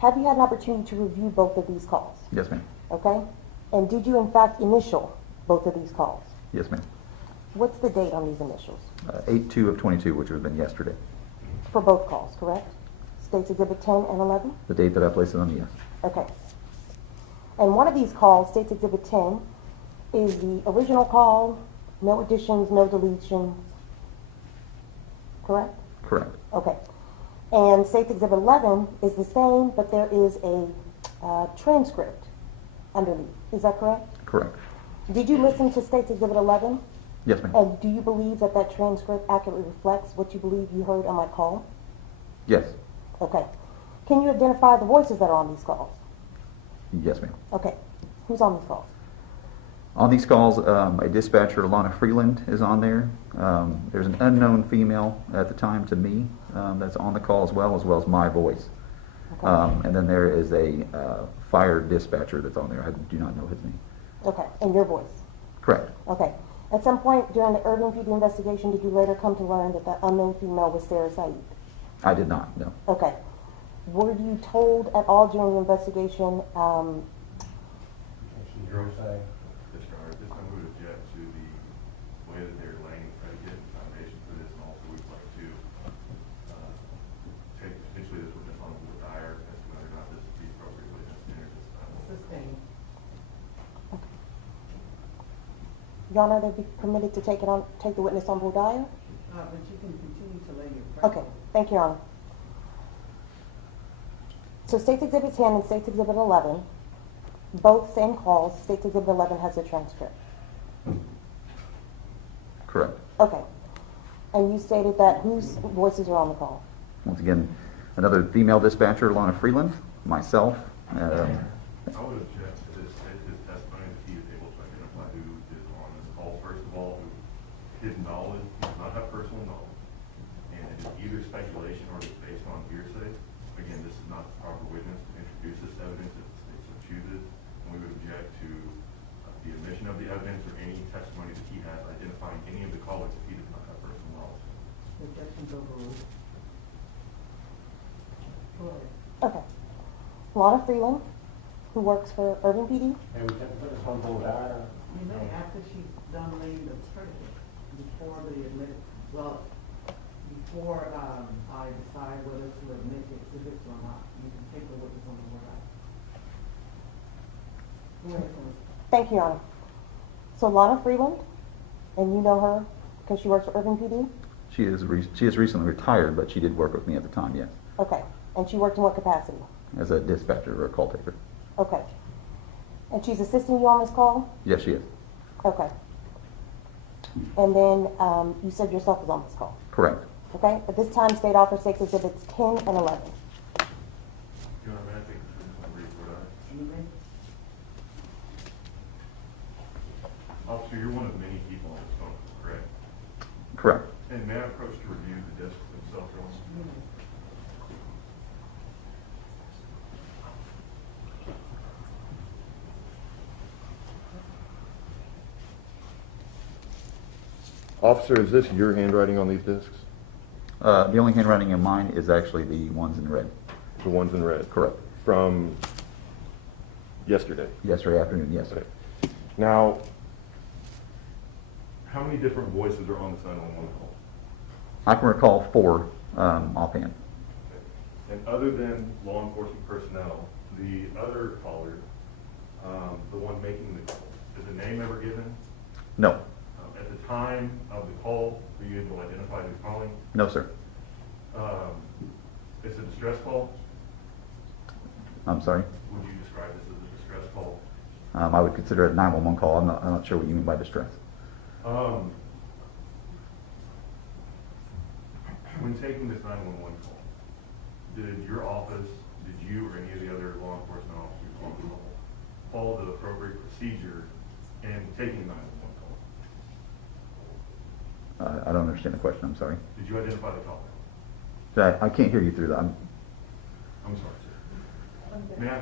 Have you had an opportunity to review both of these calls? Yes, ma'am. Okay? And did you in fact initial both of these calls? Yes, ma'am. What's the date on these initials? 8/2 of 22, which would have been yesterday. For both calls, correct? State's Exhibit 10 and 11? The date that I placed it on, yes. Okay. And one of these calls, State's Exhibit 10, is the original call, no additions, no deletions, correct? Correct. Okay. And State's Exhibit 11 is the same, but there is a transcript underneath. Is that correct? Correct. Did you listen to State's Exhibit 11? Yes, ma'am. And do you believe that that transcript accurately reflects what you believe you heard on my call? Yes. Okay. Can you identify the voices that are on these calls? Yes, ma'am. Okay. Who's on these calls? On these calls, a dispatcher, Alana Freeland, is on there. There's an unknown female at the time to me that's on the call as well as my voice. Okay. And then there is a fire dispatcher that's on there. I do not know his name. Okay. And your voice? Correct. Okay. At some point during the Irving PD investigation, did you later come to learn that that unknown female was Yaser Said? I did not, no. Okay. Were you told at all during the investigation? Mr. Honor, at this time we would object to the way that they're laying predicate and foundation for this, and also we'd like to take potentially this witness on with dire as to whether or not this piece of Your Honor, they'd be permitted to take the witness on voir dire? But you can continue to lay your Okay, thank you, Your Honor. So State's Exhibit 10 and State's Exhibit 11, both same calls. State's Exhibit 11 has a transcript. Correct. Okay. And you stated that whose voices are on the call? Once again, another female dispatcher, Lana Freeland, myself. I would object to his testimony that he is able to identify who is on this call. First of all, his knowledge, he does not have personal knowledge, and it is either speculation or it is based on hearsay. Again, this is not the proper witness to introduce this evidence if the state so chooses, and we would object to the admission of the evidence or any testimony that he has identifying any of the callers if he does not have personal knowledge. Objections overruled. Go ahead. Okay. Lana Freeland, who works for Irving PD. And we can put this on voir dire. You may, after she's done laying the predicate, before the admit, well, before I decide whether to admit the exhibits or not, you can take the witness on the word out. Go ahead, Phyllis. Thank you, Your Honor. So Lana Freeland, and you know her because she works for Irving PD? She is recently retired, but she did work with me at the time, yes, Okay. And she worked in what capacity? as a dispatcher or a call taker. Okay. And she's assisting you on this call? Yes, she is. Okay. And then you said yourself was on this call? Correct. Okay. At this time, State offers State's Exhibits 10 and 11. Your Honor, may I take this witness on brief word out? You may. Officer, you're one of many people on this phone, correct? Correct. And may I approach to review the discs themselves, Your Honor? You may. Officer, is this your handwriting on these discs? The only handwriting in mine is actually the ones in red. The ones in red? Correct. From yesterday? Yesterday afternoon, yes. Okay. Now, How many different voices are on this 911 call? I can recall 4 offhand. Okay. And other than law enforcement personnel, the other caller, the one making the call, is the name ever given? No. At the time of the call, were you able to identify who's calling? No, sir. It's a distress call? I'm sorry. Would you describe this as a distress call? I would consider it a 911 call. I'm not sure what you mean by distress. When taking this 911 call, did your office, did you or any of the other law enforcement officers on the call follow the appropriate procedure in taking 911 call? I don't understand the question. I'm sorry. Did you identify the caller? I can't hear you through that. I'm sorry, sir. May I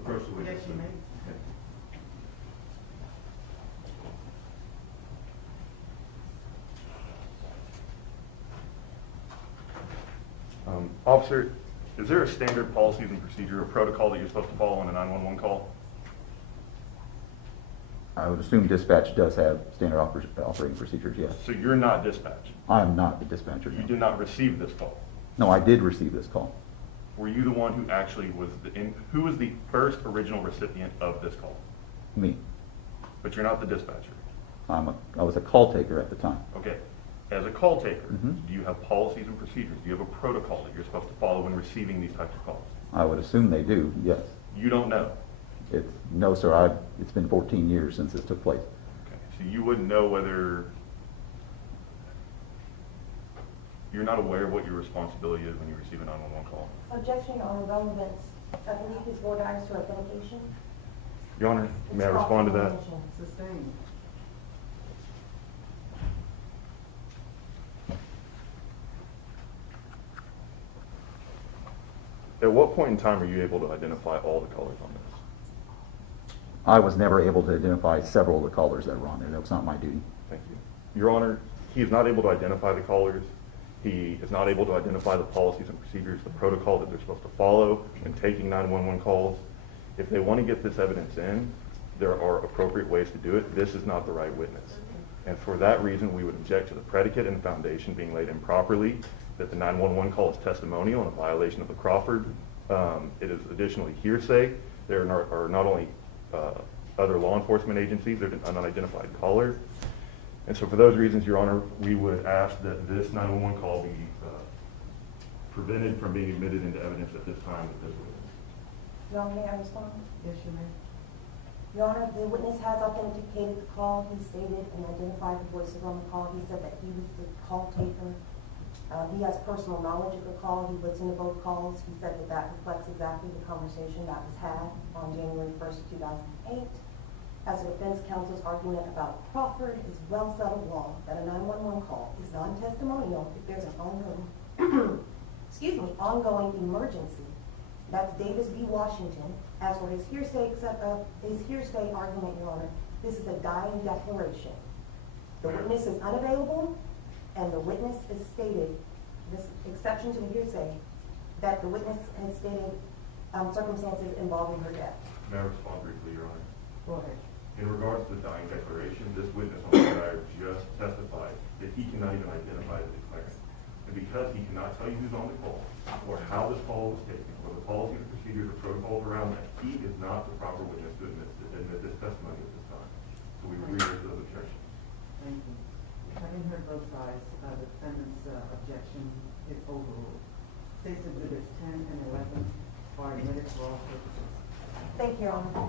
approach the witness? Yes, you may. Okay. Officer, is there a standard policies and procedure or protocol that you're supposed to follow on a 911 call? I would assume dispatch does have standard operating procedures, yes. So you're not dispatch. I am not the dispatcher. You No. did not receive this call. No, I did receive this call. Were you the one who actually was who was the first original recipient of this call? Me. But you're not the dispatcher. I was a call taker at the time. Okay. As a call taker, Mhm. do you have policies and procedures? Do you have a protocol that you're supposed to follow when receiving these types of calls? I would assume they do, yes. You don't know. No, sir. It's been 14 years since this took place. Okay. So you wouldn't know whether you're not aware of what your responsibility is when you receive a 911 call. Objection on relevance. I believe his voir dire is to identification. Your Honor, may I respond to that? Sustained. At what point in time are you able to identify all the callers on this? I was never able to identify several of the callers that were on there. That was not my duty. Thank you. Your Honor, he is not able to identify the callers. He is not able to identify the policies and procedures, the protocol that they're supposed to follow in taking 911 calls. If they want to get this evidence in, there are appropriate ways to do it. This is not the right witness. And for that reason, we would object to the predicate and foundation being laid improperly, that the 911 call is testimonial and a violation of the Crawford. It is additionally hearsay. There are not only other law enforcement agencies. There's an unidentified caller. And so for those reasons, Your Honor, we would ask that this 911 call be prevented from being admitted into evidence at this time with this witness. Your Honor, may I respond? Yes, you may. Your Honor, the witness has authenticated the call. He stated and identified the voices on the call. He said that he was the call taker. He has personal knowledge of the call. He listened to both calls. He said that that reflects exactly the conversation that was had on January 1st, 2008. As a defense counsel's argument about Crawford is well-settled law that a 911 call is non-testimonial if there's an ongoing, ongoing emergency. That's Davis v. Washington. As for his hearsay argument, Your Honor, this is a dying declaration. The witness is unavailable, and the witness has stated, this exception to the hearsay, that the witness has stated circumstances involving her death. May I respond briefly, Your Honor? Go ahead. In regards to the dying declaration, this witness on the wire just testified that he cannot even identify the declarant. And because he cannot tell you who's on the call, or how this call was taken, or the policies, procedures, or protocols around that, he is not the proper witness to admit this testimony at this time. So we reiterate those objections. Thank you. Having heard both sides, the defendant's objection is overruled. States Exhibits 10 and 11 are admitted for all purposes. Thank you, Your Honor.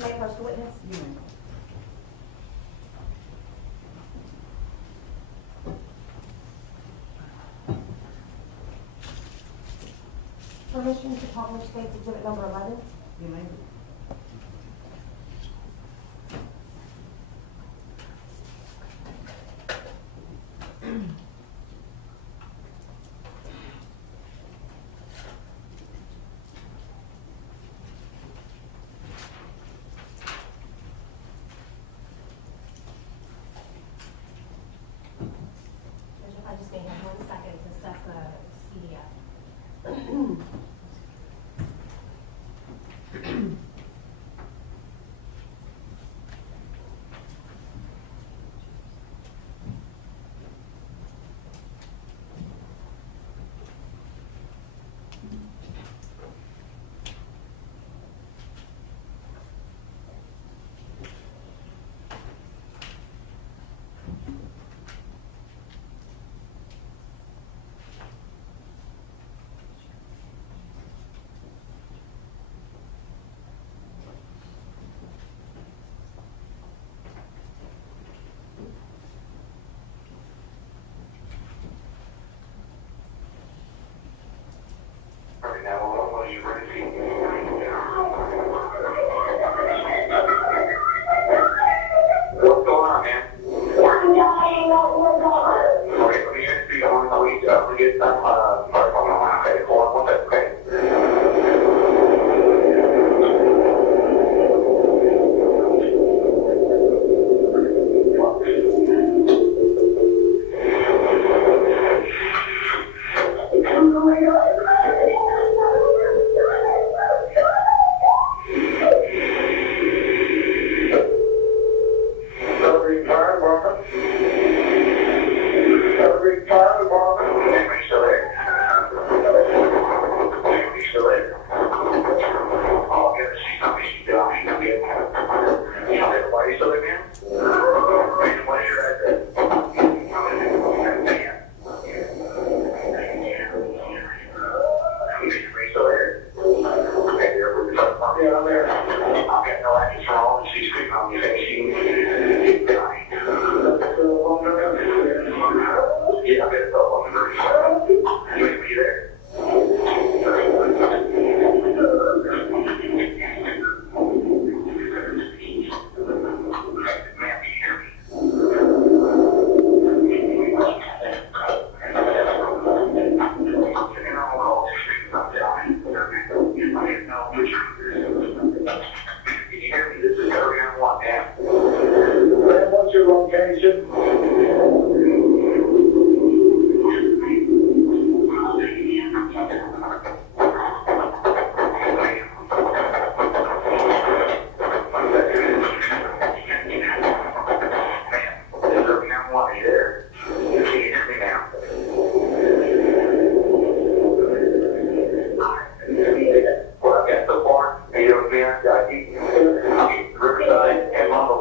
May I approach the witness? You may. Permission to publish State's Exhibit number 11? You may. I just may have 1 second to set the CD up. What's going on, man? Okay, let me just be on the way to get some parts on the line. Okay, hold on 1 second, okay?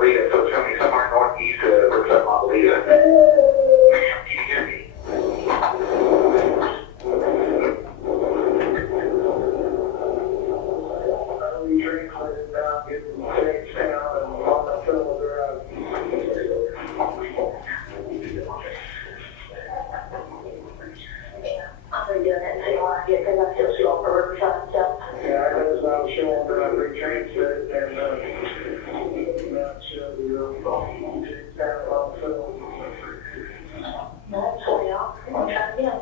Montalita, so tell me somewhere northeast of Riverside, Montalita. Ma'am, can you hear me? We translated down, getting changed down, and on the field drive. I'm redoing it, so you want to get, because I'm still showing for Riverside and stuff. Yeah, I noticed I was showing that I retransferred and, not sure the, changed down on the field. No, it's 20 off. I'll try it again.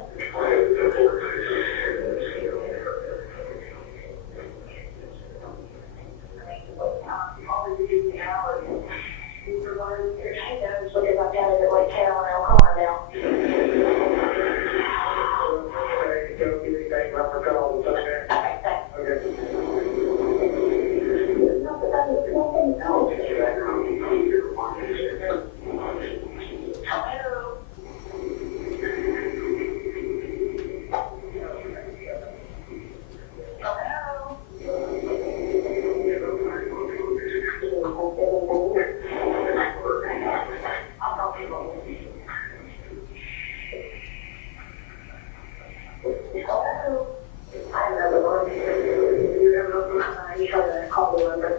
I was looking like that at like Cal and Elkhorn now. Don't give anything about my call, okay? Okay, thanks. Okay. Hello? Hello? I'll talk to you later. Hello? I have another one. You try to call the number.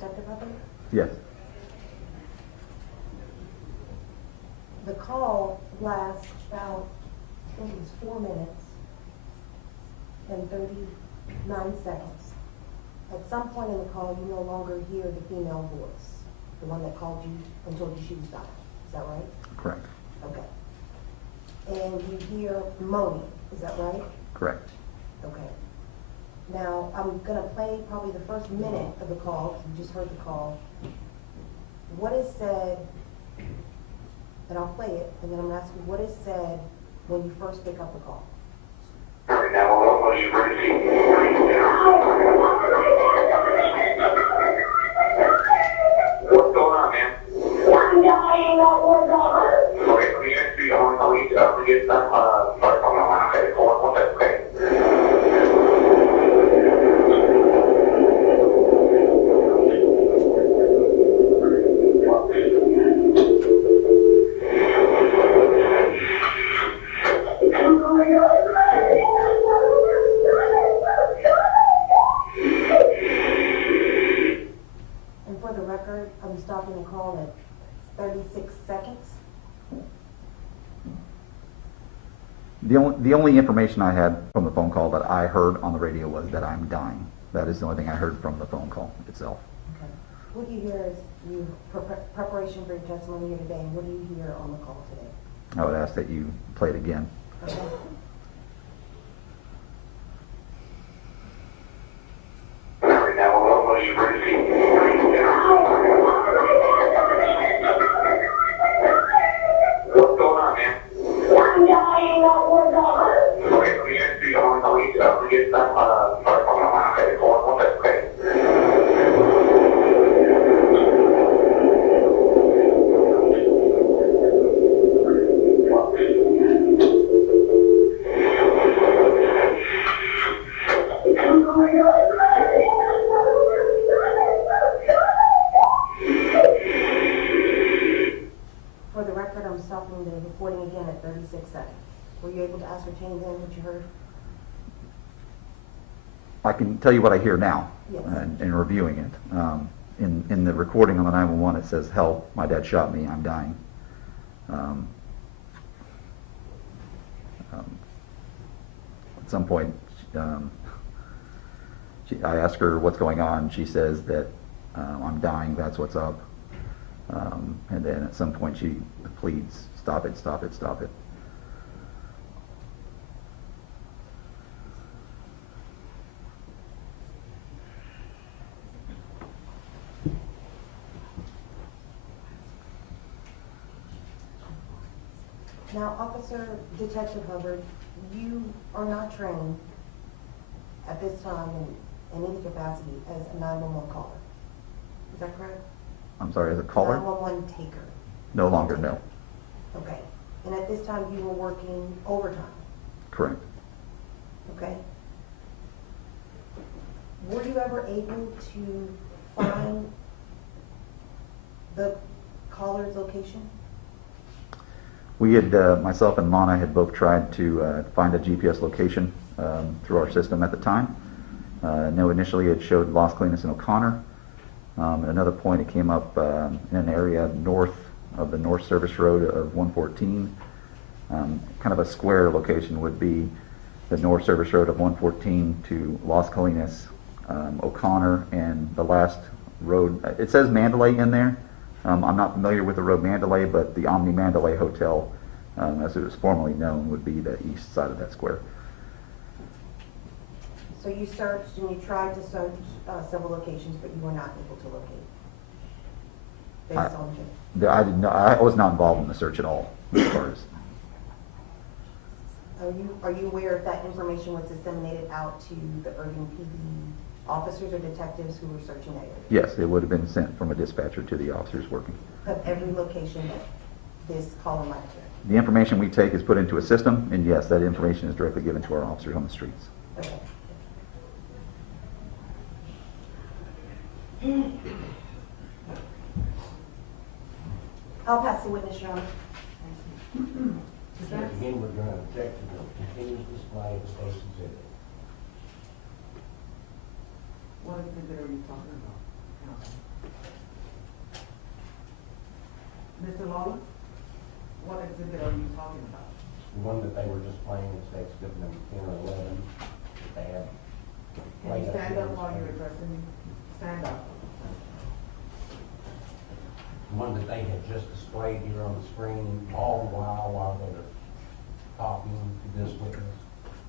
Dr. Butler? Yes. The call lasts about, I think it's 4 minutes and 39 seconds. At some point in the call, you no longer hear the female voice, the one that called you and told you she was dying. Is that right? Correct. Okay. And you hear moaning, is that right? Correct. Okay. Now, I'm gonna play probably the first minute of the call, because you just heard the call. What is said, and I'll play it, and then I'm gonna ask you, what is said when you first pick up the call? All right, now, what was your emergency? What's going on, man? I'm dying, not worried about her. Okay, let me transfer you on. I'll need to get some, sorry, on the line, okay? Hold on one second, okay? And for the record, I'm stopping the call at 36 seconds. The only information I had from the phone call that I heard on the radio was that I'm dying. That is the only thing I heard from the phone call itself. Okay. What do you hear as you, preparation for your testimony here today, and what do you hear on the call today? I would ask that you play it again. Okay. All right, now, what was your emergency? What's going on, man? I'm dying, not worried about her. Okay, let me transfer you on. I'll need to get some, sorry, on the line, okay? Hold on one second, okay? stopping the recording again at 36 seconds. Were you able to ascertain then what you heard? I can tell you what I hear now, Yes. in reviewing it. In the recording on the 911, it says, "Help, my dad shot me, I'm dying." At some point, I ask her what's going on. She says that I'm dying, that's what's up. And then at some point she pleads, "Stop it, stop it, stop it." Now, Officer Detective Hubbard, you are not trained at this time in any capacity as a 911 caller. Is that correct? I'm sorry, as a caller? 911 taker. No longer, no. Okay. And at this time you were working overtime, Correct. okay? Were you ever able to find the caller's location? We had, myself and Lana had both tried to find a GPS location through our system at the time. No, initially it showed Los Colinas and O'Connor. At another point it came up in an area north of the North Service Road of 114. Kind of a square location would be the North Service Road of 114 to Las Colinas, O'Connor, and the last road. It says Mandalay in there. I'm not familiar with the road Mandalay, but the Omni Mandalay Hotel, as it was formerly known, would be the east side of that square. So you searched and you tried to search several locations, but you were not able to locate? Based on I was not involved in the search at all, as far as. Are you aware if that information was disseminated out to the Irving PD officers or detectives who were searching that area? Yes, it would have been sent from a dispatcher to the officers working. Of every location that this caller might have? The information we take is put into a system, and yes, that information is directly given to our officers on the streets. Okay. I'll pass the witness, Your Honor. Again, we're going to object to the continuous display of the state's exhibit. What exhibit are you talking about, counsel? Mr. Lawless, what exhibit are you talking about? The one that they were just playing is state's exhibit number 10 or 11. They have. Can you stand up while you're addressing me? Stand up. The one that they had just displayed here on the screen all the while they were talking to this witness.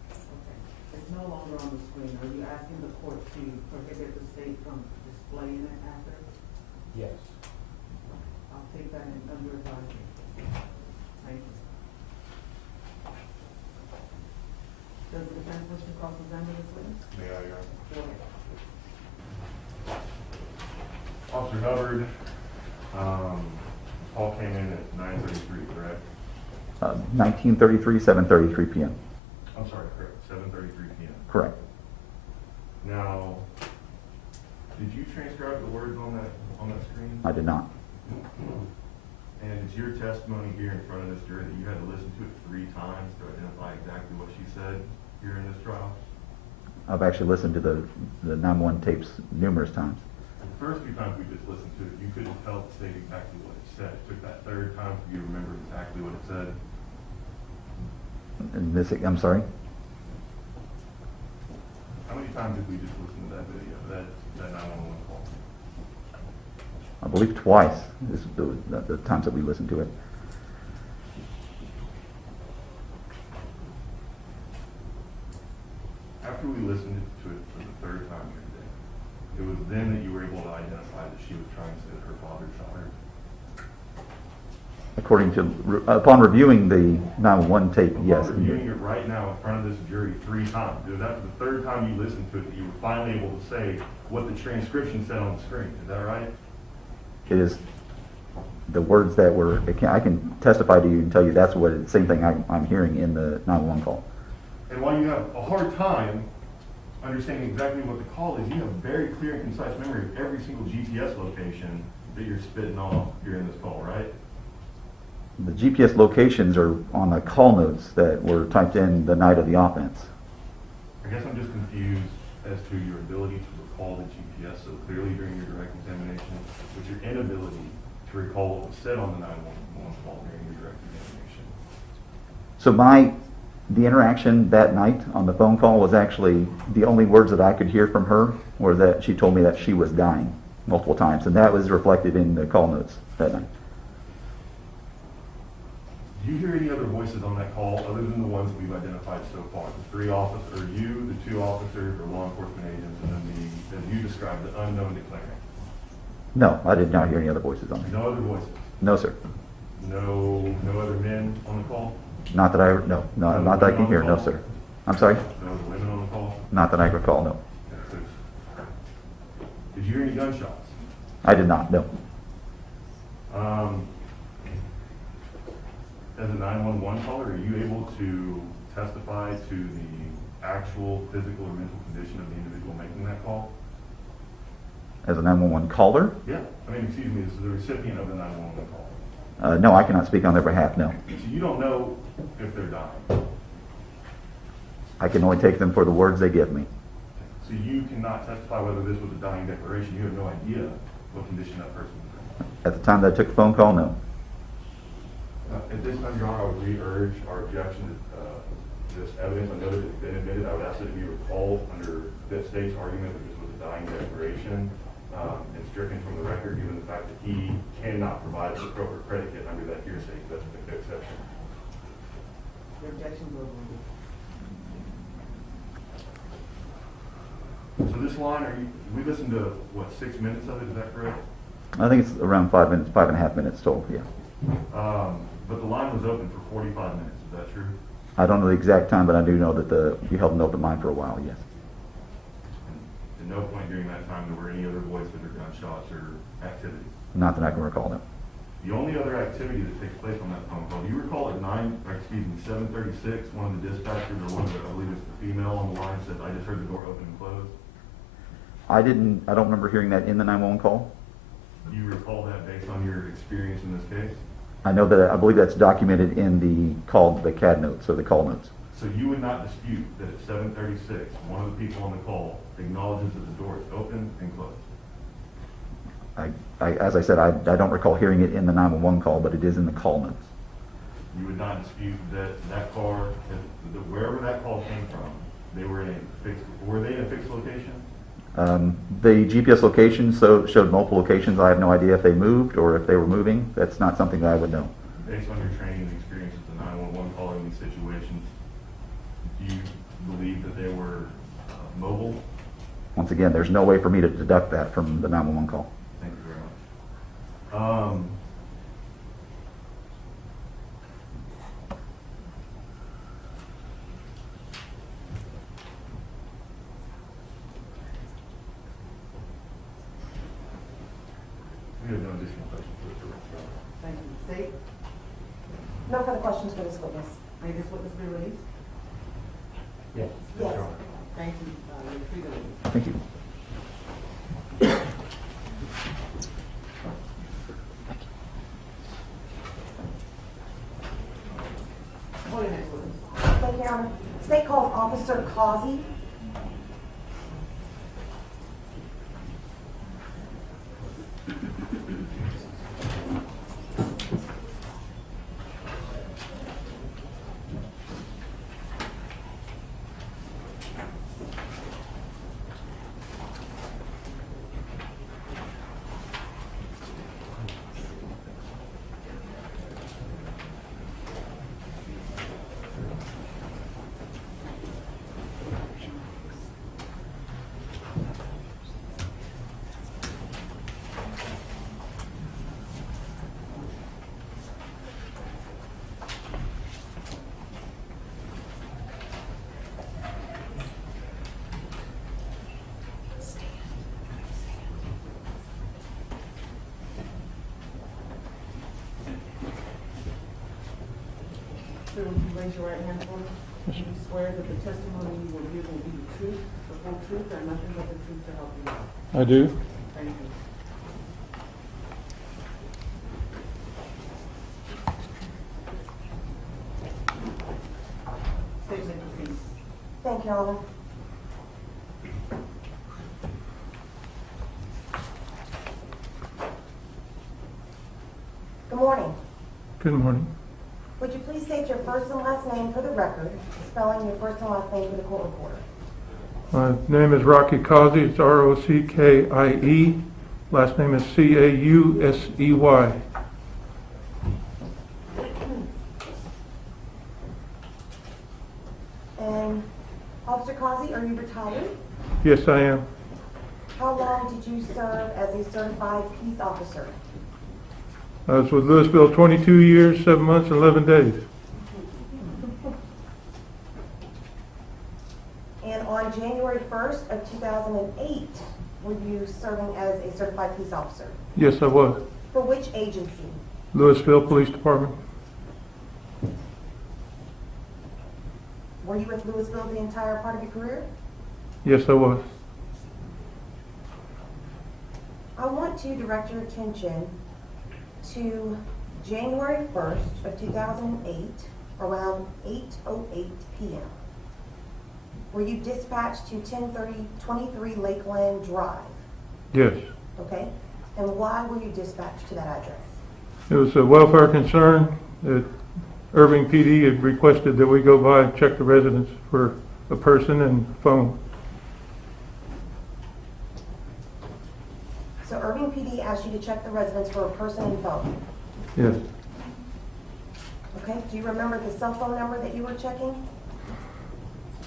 Okay. It's no longer on the screen. Are you asking the court to prohibit the state from displaying it after? Yes. I'll take that under advisement. Thank you. Does the defense wish to cross-examine this witness? May I, Your Honor? Go ahead. Officer Hubbard, call came in at 9:33, correct? 1933, 7:33 p.m. I'm sorry, correct, 7:33 p.m. Correct. Now, did you transcribe the words on that screen? I did not. And it's your testimony here in front of this jury that you had to listen to it 3 times to identify exactly what she said here in this trial? I've actually listened to the 911 tapes numerous times. The first 2 times we just listened to it, you couldn't tell the state exactly what it said. It took that 3rd time for you to remember exactly what it said. And this, I'm sorry? How many times did we just listen to that video, that 911 call? I believe twice is the times that we listened to it. After we listened to it for the 3rd time here today, it was then that you were able to identify that she was trying to say that her father shot her. According to, upon reviewing the 911 tape, yes. We're reviewing it right now in front of this jury 3 times. It was after the 3rd time you listened to it that you were finally able to say what the transcription said on the screen. Is that right? It is the words that were, I can testify to you and tell you that's what, the same thing I'm hearing in the 911 call. And while you have a hard time understanding exactly what the call is, you have a very clear and concise memory of every single GTS location that you're spitting off here in this call, right? The GPS locations are on the call notes that were typed in the night of the offense. I guess I'm just confused as to your ability to recall the GPS so clearly during your direct examination, but your inability to recall what was said on the 911 call during your direct examination. So the interaction that night on the phone call was actually the only words that I could hear from her were that she told me that she was dying multiple times, and that was reflected in the call notes that night. Do you hear any other voices on that call other than the ones we've identified so far? The 3 officers, or you, the 2 officers, or law enforcement agents, and then as you described, the unknown declarant? No, I did not hear any other voices on there. No other voices? No, sir. No other men on the call? Not that I, no, not that I can hear, no, sir. I'm sorry? No other women on the call? Not that I recall, no. Did you hear any gunshots? I did not, no. As a 911 caller, are you able to testify to the actual physical or mental condition of the individual making that call? As a 911 caller? Yeah. I mean, excuse me, this is the recipient of the 911 call. No, I cannot speak on their behalf, no. So you don't know if they're dying? I can only take them for the words they give me. So you cannot testify whether this was a dying declaration. You have no idea what condition that person was in. At the time that I took the phone call, no. At this time, Your Honor, I would re-urge our objection to this evidence. I know that it's been admitted. I would ask that it be recalled under this state's argument that this was a dying declaration and stricken from the record, given the fact that he cannot provide the appropriate predicate under that hearsay exception. Your objection is overruled. So this line, we listened to, what, 6 minutes of it, is that correct? I think it's around 5 minutes, 5.5 minutes total, yeah. But the line was open for 45 minutes, is that true? I don't know the exact time, but I do know that you held an open line for a while, yes. At no point during that time there were any other voices or gunshots or activity? Not that I can recall, no. The only other activity that takes place on that phone call, do you recall at 7:36, one of the dispatchers or one of the, I believe it's the female on the line said, I just heard the door open and close? I don't remember hearing that in the 911 call. Do you recall that based on your experience in this case? I know that, I believe that's documented in the CAD notes, or the call notes. So you would not dispute that at 7:36, one of the people on the call acknowledges that the door is open and closed? As I said, I don't recall hearing it in the 911 call, but it is in the call notes. You would not dispute that car, wherever that call came from, were they in a fixed location? The GPS location showed multiple locations. I have no idea if they moved or if they were moving. That's not something that I would know. Based on your training and experience with the 911 caller in these situations, do you believe that they were mobile? Once again, there's no way for me to deduct that from the 911 call. Thank you very much. We have no additional questions for Mr. Ruth. Thank you. State, No further questions for this witness. may this witness be released? Yes. Yes. Your Honor. Thank you. You're free to leave. Thank you. Hold your next witness. Thank you, Your Honor. State calls Officer Causey. Sir, would you raise your right hand for me? Do you swear that the testimony you will give will be the truth, the whole truth, and nothing but the truth to help you out? I do. Thank you. Thank you, Your Honor. Good morning. Good morning. Would you please state your first and last name for the record, spelling your first and last name for the court reporter? My name is Rocky Causey. It's R-O-C-K-I-E. Last name is C-A-U-S-E-Y. And Officer Causey, are you retired? Yes, I am. How long did you serve as a certified peace officer? I was with Louisville 22 years, 7 months, and 11 days. And on January 1st of 2008, were you serving as a certified peace officer? Yes, I was. For which agency? Louisville Police Department. Were you with Louisville the entire part of your career? Yes, I was. I want to direct your attention to January 1st of 2008, around 8:08 p.m. Were you dispatched to 1023 Lakeland Drive? Yes. Okay. And why were you dispatched to that address? It was a welfare concern that Irving PD had requested that we go by and check the residence for a person and phone. So Irving PD asked you to check the residence for a person and phone. Yes. Okay. Do you remember the cell phone number that you were checking?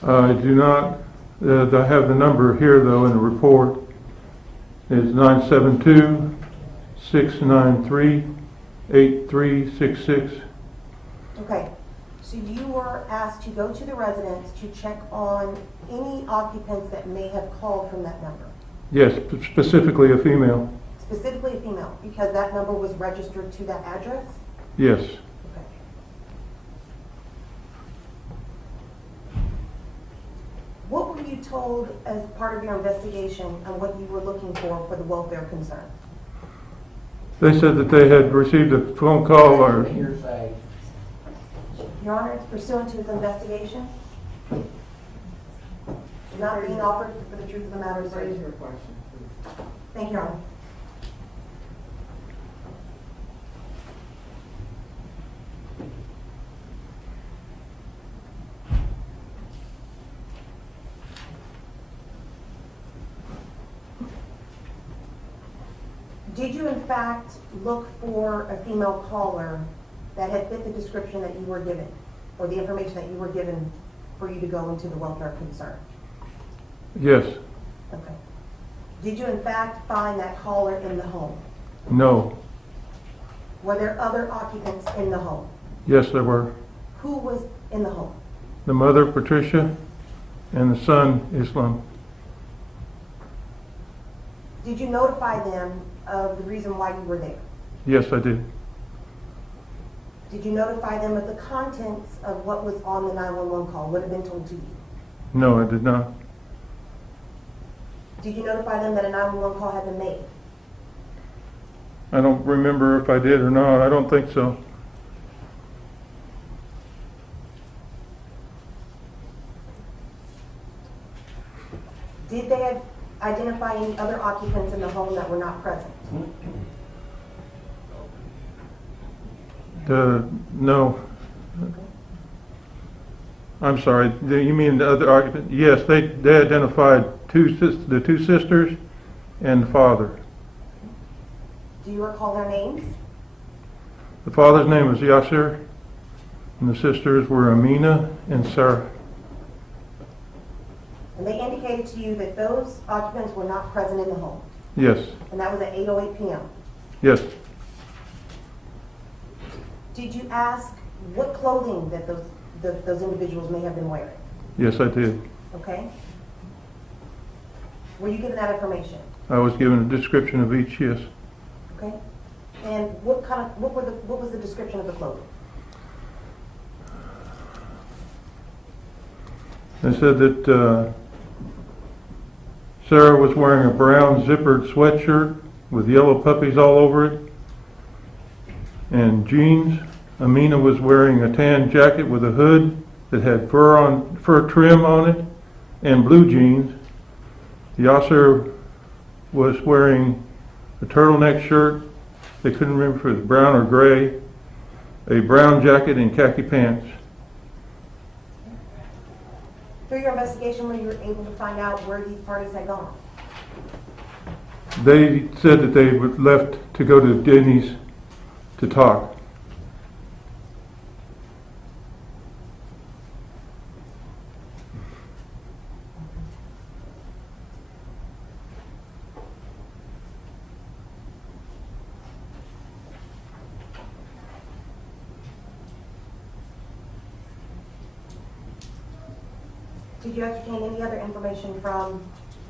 I do not. I have the number here, though, in the report. It's 972-693-8366. Okay. So you were asked to go to the residence to check on any occupants that may have called from that number. Yes, specifically a female. Specifically a female, because that number was registered to that address? Yes. Okay. What were you told as part of your investigation on what you were looking for the welfare concern? They said that they had received a phone call or... Hearsay. Your Honor, it's pursuant to his investigation? Not being offered for the truth of the matter, Raise sir. your question, please. Thank you, Your Honor. Did you in fact look for a female caller that had fit the description that you were given, or the information that you were given for you to go into the welfare concern? Yes. Okay. Did you in fact find that caller in the home? No. Were there other occupants in the home? Yes, there were. Who was in the home? The mother, Patricia, and the son, Islam. Did you notify them of the reason why you were there? Yes, I did. Did you notify them of the contents of what was on the 911 call, what had been told to you? No, I did not. Did you notify them that a 911 call had been made? I don't remember if I did or not. I don't think so. Did they identify any other occupants in the home that were not present? No. I'm sorry. You mean the other occupant? Yes, they identified the two sisters and the father. Do you recall their names? The father's name was Yaser, and the sisters were Amina and Sarah. And they indicated to you that those occupants were not present in the home? Yes. And that was at 8:08 p.m.? Yes. Did you ask what clothing that those individuals may have been wearing? Yes, I did. Okay. Were you given that information? I was given a description of each, yes. Okay. And what was the description of the clothing? They said that Sarah was wearing a brown zippered sweatshirt with yellow puppies all over it and jeans. Amina was wearing a tan jacket with a hood that had fur trim on it and blue jeans. Yaser was wearing a turtleneck shirt, they couldn't remember if it was brown or gray, a brown jacket and khaki pants. Through your investigation, were you able to find out where these parties had gone? They said that they were left to go to Denny's to talk. Did you ascertain any other information from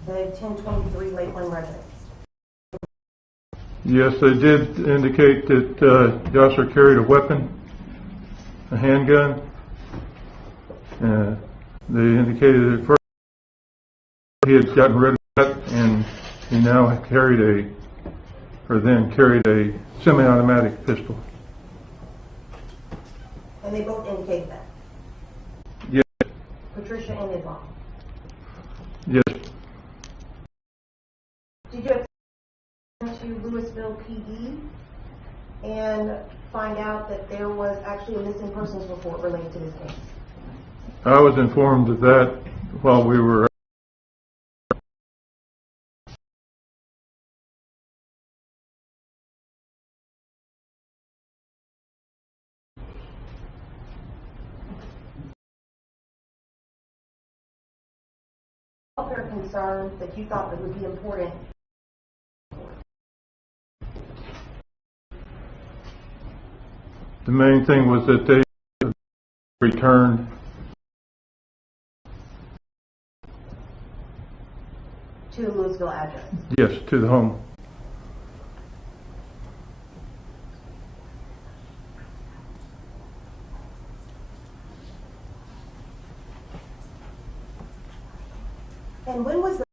the 1023 Lakeland residence? Yes, they did indicate that Yaser carried a weapon, a handgun. They indicated at first he had gotten rid of that, and he now then carried a semi-automatic pistol. And they both indicated that? Yes. Patricia and Islam? Yes. Did you have to Louisville PD and find out that there was actually a missing persons report related to this case? I was informed of that while we were Other concerns that you thought that would be important? The main thing was that they returned To the Louisville address? yes, to the home. And when was the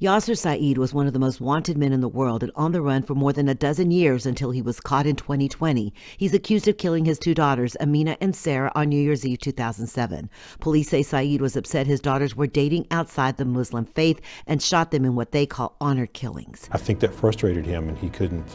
Yaser Said was one of the most wanted men in the world and on the run for more than a dozen years until he was caught in 2020. He's accused of killing his two daughters, Amina and Sarah, on New Year's Eve 2007. Police say Said was upset his daughters were dating outside the Muslim faith and shot them in what they call honor killings. I think that frustrated him, and he couldn't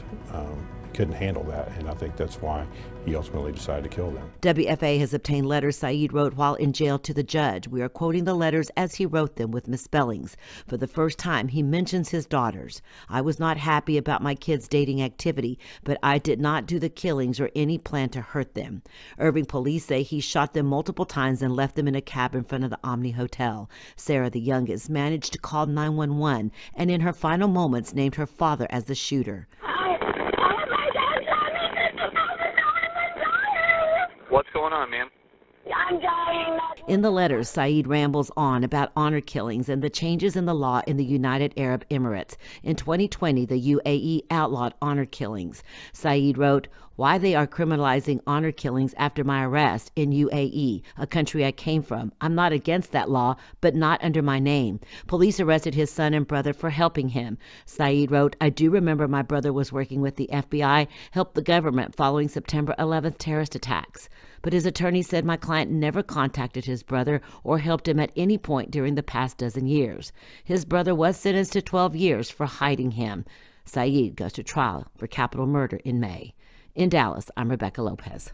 handle that, and I think that's why he ultimately decided to kill them. WFAA has obtained letters Said wrote while in jail to the judge. We are quoting the letters as he wrote them with misspellings. For the first time, he mentions his daughters. I was not happy about my kids' dating activity, but I did not do the killings or any plan to hurt them. Irving police say he shot them multiple times and left them in a cab in front of the Omni Hotel. Sarah, the youngest, managed to call 911 and in her final moments named her father as the shooter. What's going on, man? I'm dying. In the letters, Said rambles on about honor killings and the changes in the law in the United Arab Emirates. In 2020, the UAE outlawed honor killings. Said wrote, "Why they are criminalizing honor killings after my arrest in UAE, a country I came from. I'm not against that law, but not under my name." Police arrested his son and brother for helping him. Said wrote, "I do remember my brother was working with the FBI, helped the government following September 11th terrorist attacks." But his attorney said my client never contacted his brother or helped him at any point during the past dozen years. His brother was sentenced to 12 years for hiding him. Said goes to trial for capital murder in May. In Dallas, I'm Rebecca Lopez.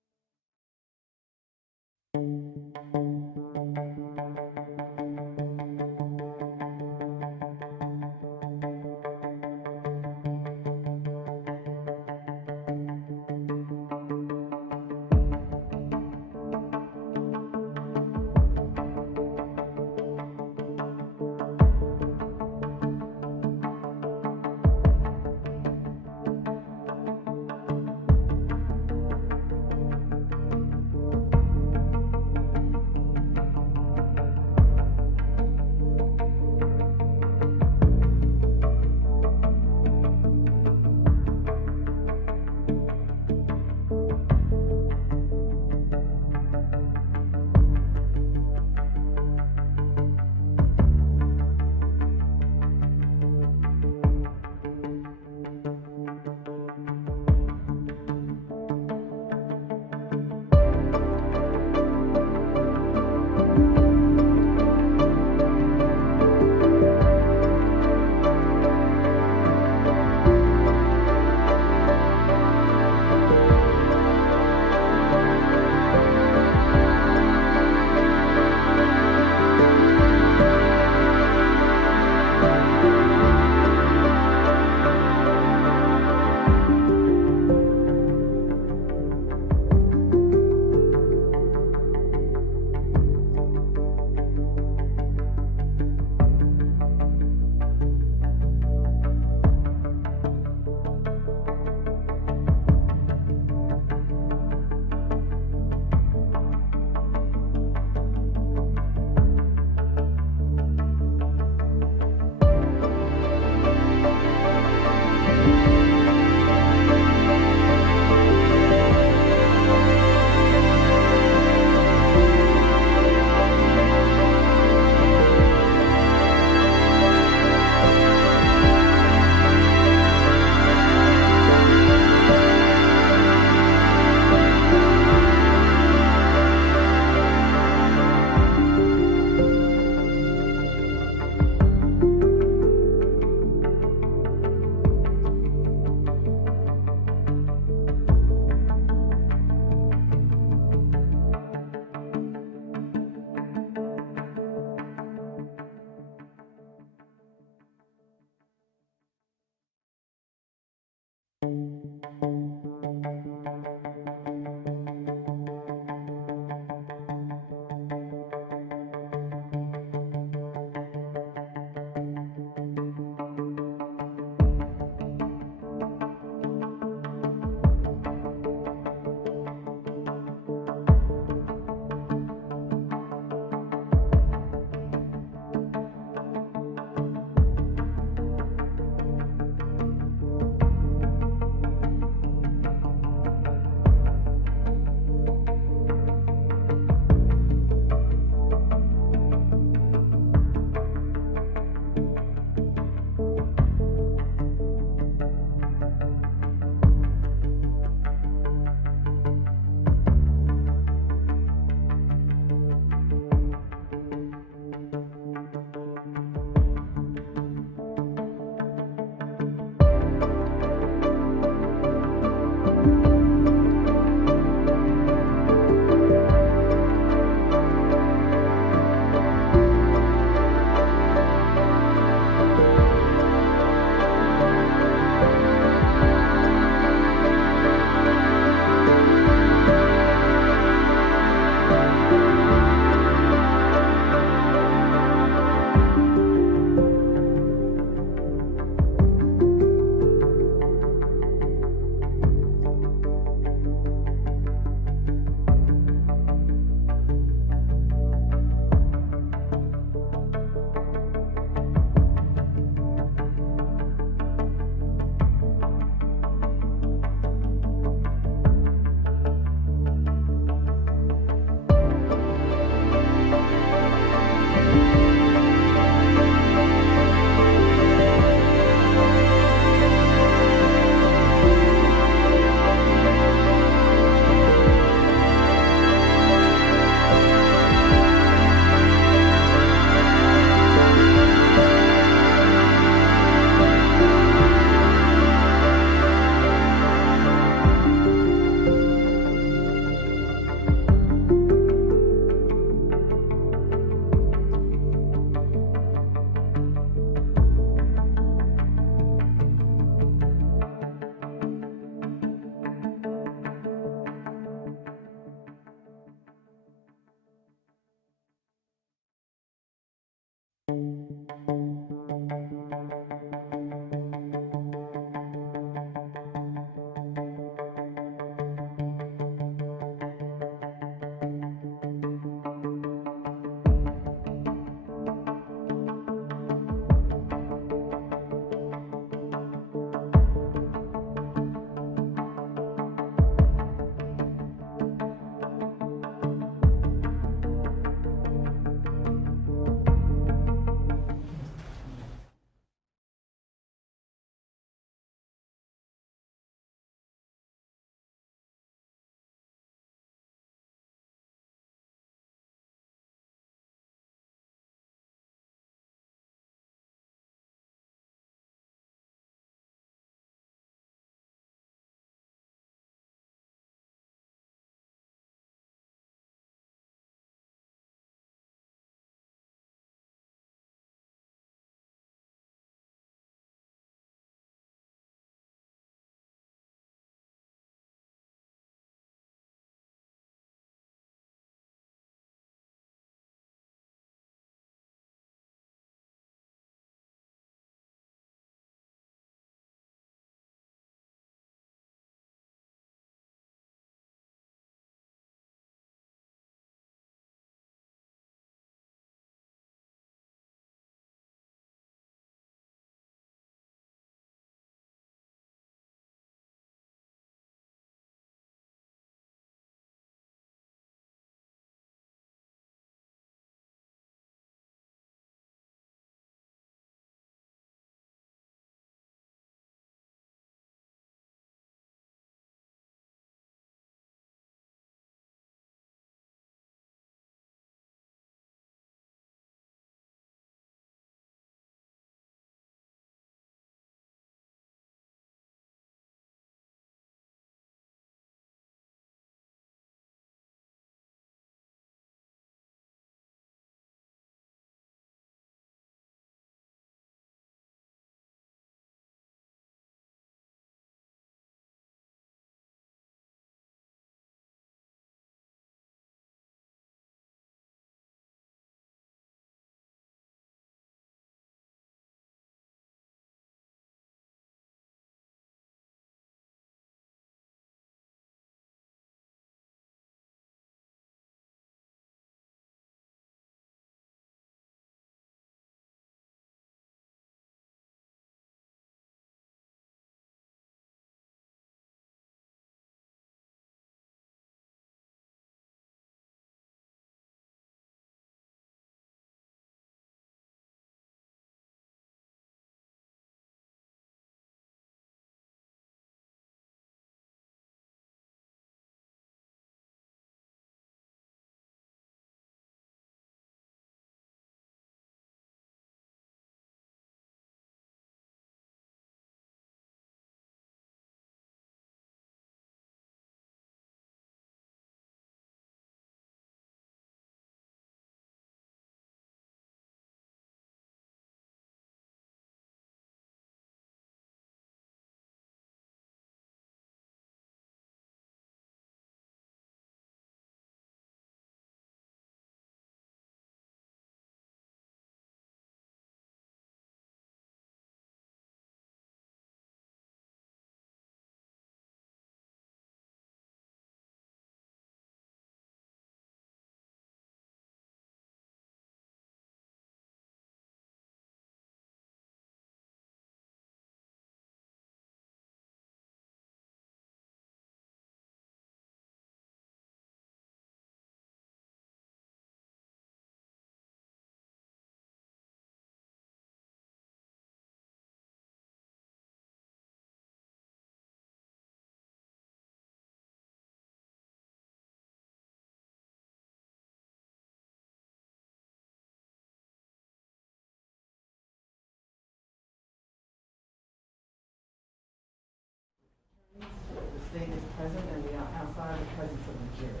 presence of the jury.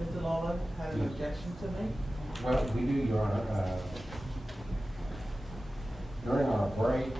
Mr. Lawler has an objection to make? Well, we do, Your Honor. During our break,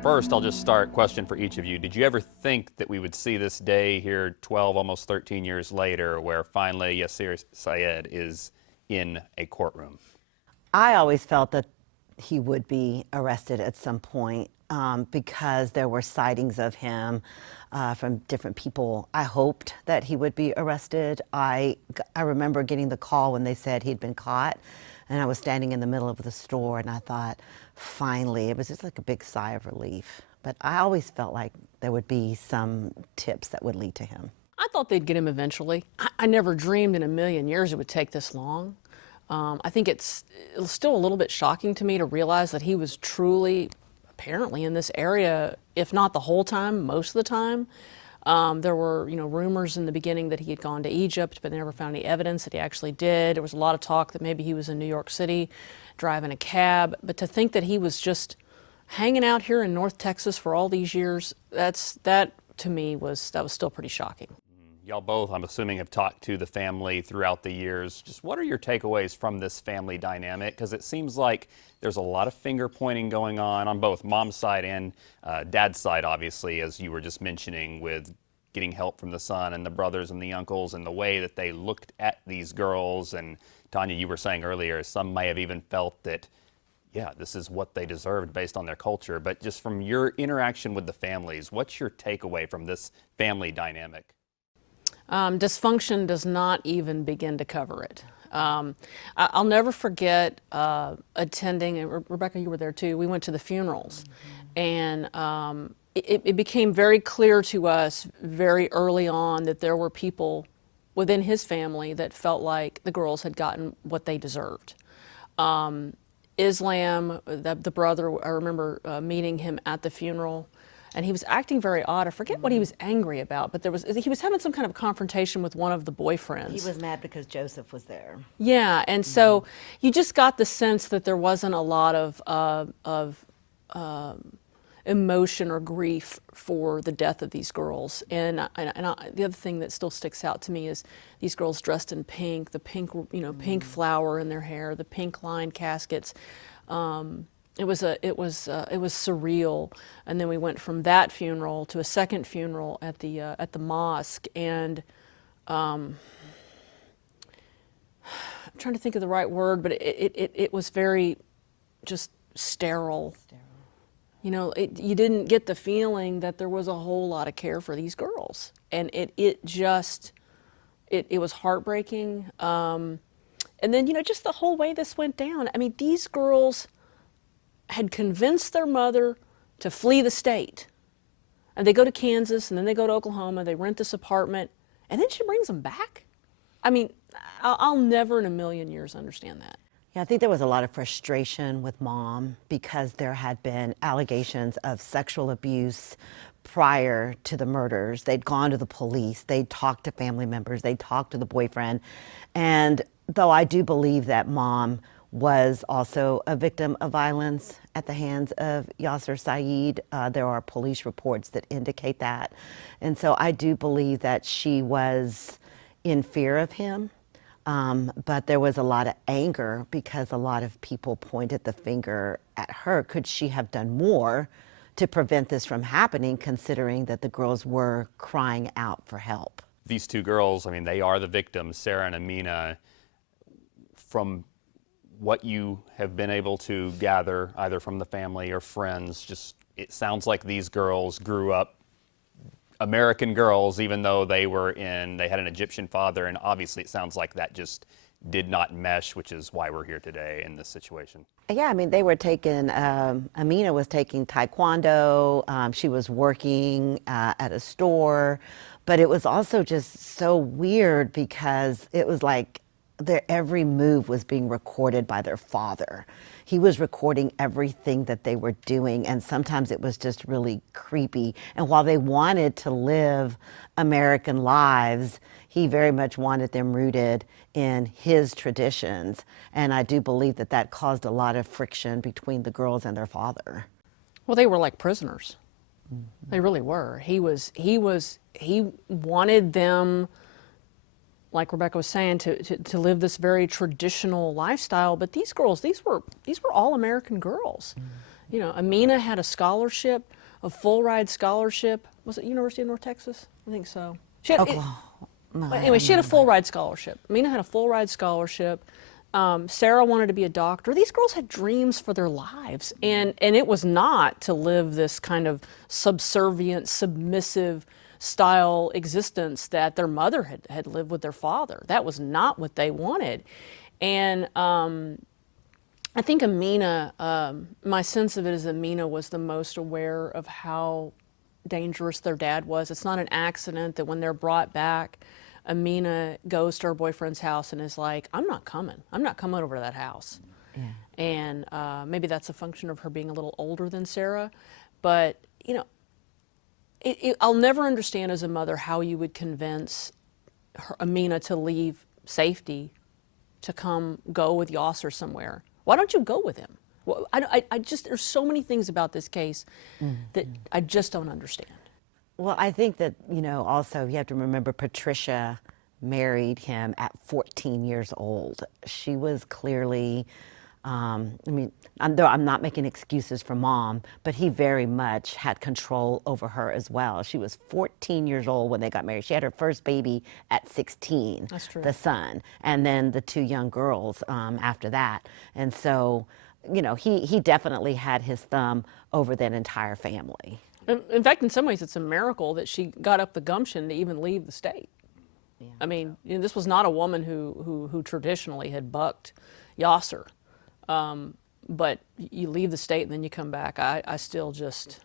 First, I'll just start question for each of you. Did you ever think that we would see this day here 12, almost 13 years later, where finally Yaser Said is in a courtroom? I always felt that he would be arrested at some point because there were sightings of him from different people. I hoped that he would be arrested. I remember getting the call when they said he'd been caught, and I was standing in the middle of the store, and I thought, finally, it was just like a big sigh of relief. But I always felt like there would be some tips that would lead to him. I thought they'd get him eventually. I never dreamed in a million years it would take this long. I think it's still a little bit shocking to me to realize that he was truly, apparently, in this area, if not the whole time, most of the time. There were, rumors in the beginning that he had gone to Egypt, but they never found any evidence that he actually did. There was a lot of talk that maybe he was in New York City driving a cab. But to think that he was just hanging out here in North Texas for all these years, that to me was still pretty shocking. Y'all both, I'm assuming, have talked to the family throughout the years. Just what are your takeaways from this family dynamic? Because it seems like there's a lot of finger pointing going on both mom's side and dad's side, obviously, as you were just mentioning, with getting help from the son and the brothers and the uncles and the way that they looked at these girls. And Tanya, you were saying earlier, some may have even felt that, yeah, this is what they deserved based on their culture. But just from your interaction with the families, what's your takeaway from this family dynamic? Dysfunction does not even begin to cover it. I'll never forget attending, and Rebecca, you were there too, we went to the funerals. And it became very clear to us very early on that there were people within his family that felt like the girls had gotten what they deserved. Islam, the brother, I remember meeting him at the funeral, and he was acting very odd. I forget what he was angry about, but he was having some kind of confrontation with one of the boyfriends. He was mad because Joseph was there. Yeah, and so you just got the sense that there wasn't a lot of emotion or grief for the death of these girls. And the other thing that still sticks out to me is these girls dressed in pink, the pink, pink flower in their hair, the pink lined caskets. It was surreal. And then we went from that funeral to a second funeral at the mosque, and I'm trying to think of the right word, but it was very just sterile. You didn't get the feeling that there was a whole lot of care for these girls, and it was heartbreaking. And then just the whole way this went down. I mean, these girls had convinced their mother to flee the state, and they go to Kansas, and then they go to Oklahoma. They rent this apartment, and then she brings them back. I mean, I'll never in a million years understand that. Yeah, I think there was a lot of frustration with Mom because there had been allegations of sexual abuse prior to the murders. They'd gone to the police, they'd talked to family members, they'd talked to the boyfriend. And though I do believe that Mom was also a victim of violence at the hands of Yaser Said. There are police reports that indicate that. And so I do believe that she was in fear of him. But there was a lot of anger because a lot of people pointed the finger at her. Could she have done more to prevent this from happening, considering that the girls were crying out for help? These two girls, I mean, they are the victims, Sarah and Amina. From what you have been able to gather, either from the family or friends, just it sounds like these girls grew up American girls, even though they had an Egyptian father, and obviously it sounds like that just did not mesh, which is why we're here today in this situation. Yeah, I mean, they were taking, Amina was taking Taekwondo, she was working at a store, but it was also just so weird because it was like their every move was being recorded by their father. He was recording everything that they were doing, and sometimes it was just really creepy. And while they wanted to live American lives, he very much wanted them rooted in his traditions. And I do believe that that caused a lot of friction between the girls and their father. Well, they were like prisoners. They really were. He wanted them, like Rebecca was saying, to live this very traditional lifestyle. But these girls, these were all American girls. You know, Amina had a scholarship, a full ride scholarship. Was it University of North Texas? I think so. She had, anyway, she had a full ride scholarship. Amina had a full ride scholarship. Sarah wanted to be a doctor. These girls had dreams for their lives, and it was not to live this kind of subservient, submissive style existence that their mother had lived with their father. That was not what they wanted. And I think Amina, my sense of it is Amina was the most aware of how dangerous their dad was. It's not an accident that when they're brought back, Amina goes to her boyfriend's house and is like, I'm not coming over to that house. Yeah. And maybe that's a function of her being a little older than Sarah. But, you know, I'll never understand as a mother how you would convince Amina to leave safety to come go with Yaser somewhere. Why don't you go with him? Well, I just, there's so many things about this case that I just don't understand. Well, I think that, you know, also you have to remember Patricia married him at 14 years old. She was clearly, I mean, I'm not making excuses for mom, but he very much had control over her as well. She was 14 years old when they got married. She had her first baby at 16, That's true. The son, and then the two young girls after that. And so, you know, he definitely had his thumb over that entire family. In fact, in some ways, it's a miracle that she got up the gumption to even leave the state. Yeah. I mean, you know, this was not a woman who traditionally had bucked Yaser. But you leave the state and then you come back. I still just,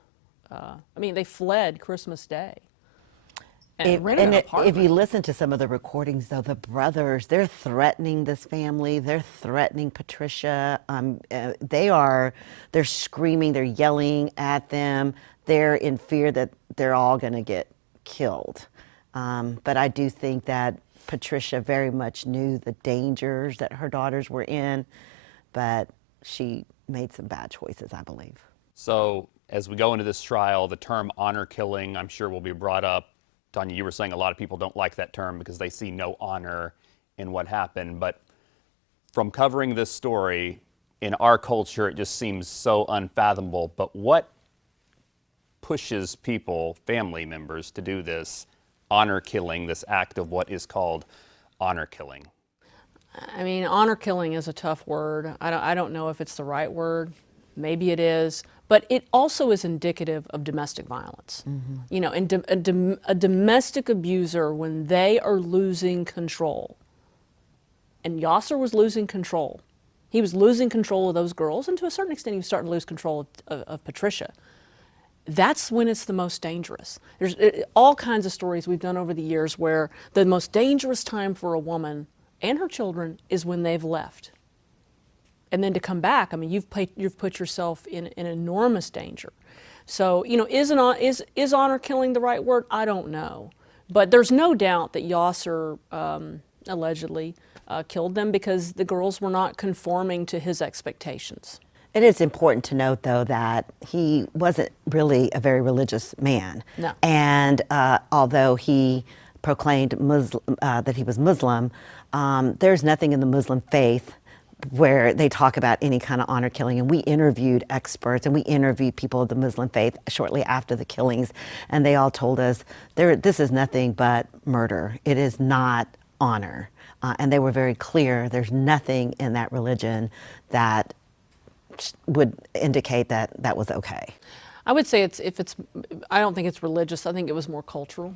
I mean, they fled Christmas Day. And rented an apartment. If you listen to some of the recordings, though, the brothers, they're threatening this family. They're threatening Patricia. They're screaming, they're yelling at them. They're in fear that they're all going to get killed. But I do think that Patricia very much knew the dangers that her daughters were in, but she made some bad choices, I believe. So as we go into this trial, the term honor killing, I'm sure will be brought up. Tanya, you were saying a lot of people don't like that term because they see no honor in what happened. But from covering this story, in our culture, it just seems so unfathomable. But what pushes people, family members, to do this honor killing, this act of what is called honor killing? I mean, honor killing is a tough word. I don't know if it's the right word. Maybe it is. But it also is indicative of domestic violence. Mm-hmm. You know, and a domestic abuser, when they are losing control, and Yaser was losing control. He was losing control of those girls, and to a certain extent, he was starting to lose control of Patricia. That's when it's the most dangerous. There's all kinds of stories we've done over the years where the most dangerous time for a woman and her children is when they've left. And then to come back, I mean, you've put yourself in enormous danger. So, you know, is honor killing the right word? I don't know. But there's no doubt that Yaser allegedly killed them because the girls were not conforming to his expectations. It is important to note, though, that he wasn't really a very religious man. No. And although he proclaimed that he was Muslim, there's nothing in the Muslim faith where they talk about any kind of honor killing. And we interviewed experts and we interviewed people of the Muslim faith shortly after the killings, and they all told us this is nothing but murder. It is not honor. And they were very clear, there's nothing in that religion that would indicate that that was okay. I would say I don't think it's religious. I think it was more cultural,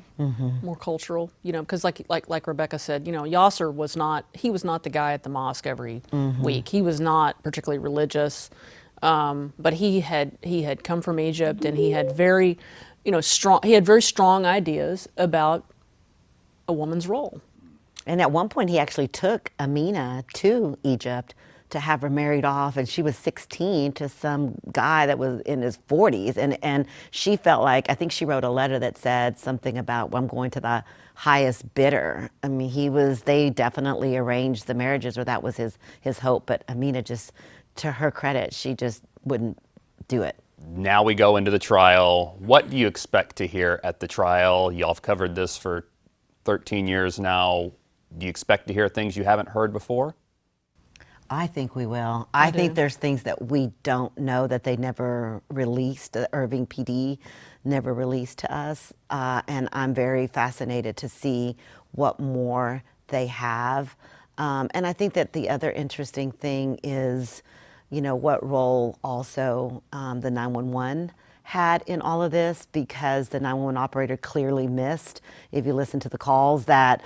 more cultural, because like Rebecca said, Yaser was not the guy at the mosque every week. He was not particularly religious, but he had come from Egypt, and he had very strong ideas about a woman's role. And at one point he actually took Amina to Egypt to have her married off, and she was 16 to some guy that was in his 40s, and she felt like, I think she wrote a letter that said something about, well, I'm going to the highest bidder. I mean, they definitely arranged the marriages, or that was his hope, but Amina, just to her credit, she just wouldn't do it. Now we go into the trial. What do you expect to hear at the trial? Y'all have covered this for 13 years now. Do you expect to hear things you haven't heard before? I think we will. I think there's things that we don't know that they never released, the Irving PD never released to us. And I'm very fascinated to see what more they have. And I think that the other interesting thing is, what role also the 911 had in all of this, because the 911 operator clearly missed, if you listen to the calls, that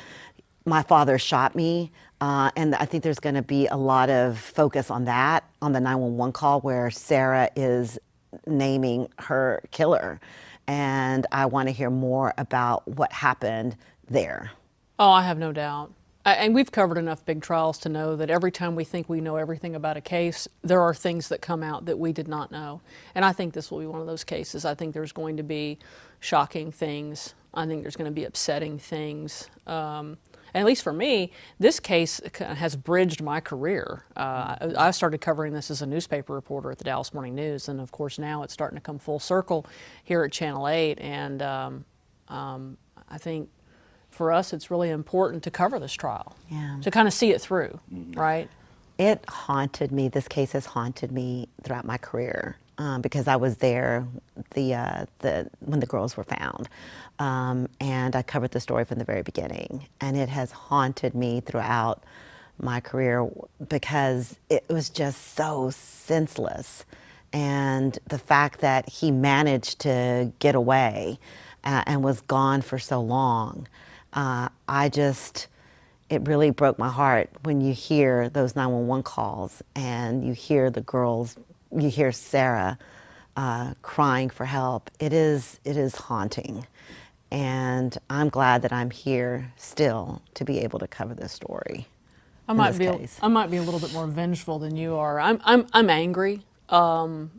my father shot me. And I think there's going to be a lot of focus on that, on the 911 call where Sarah is naming her killer. And I want to hear more about what happened there. Oh, I have no doubt. And we've covered enough big trials to know that every time we think we know everything about a case, there are things that come out that we did not know. And I think this will be one of those cases. I think there's going to be shocking things. I think there's going to be upsetting things. And at least for me, this case has bridged my career. I started covering this as a newspaper reporter at the Dallas Morning News, and of course now it's starting to come full circle here at Channel 8. And I think for us it's really important to cover this trial, to kind of see it through, right? It haunted me. This case has haunted me throughout my career. Because I was there when the girls were found. And I covered the story from the very beginning. And it has haunted me throughout my career because it was just so senseless. And the fact that he managed to get away and was gone for so long, it really broke my heart when you hear those 911 calls and you hear the girls, you hear Sarah crying for help. It is haunting. And I'm glad that I'm here still to be able to cover this story. I might be a little bit more vengeful than you are. I'm angry. I'm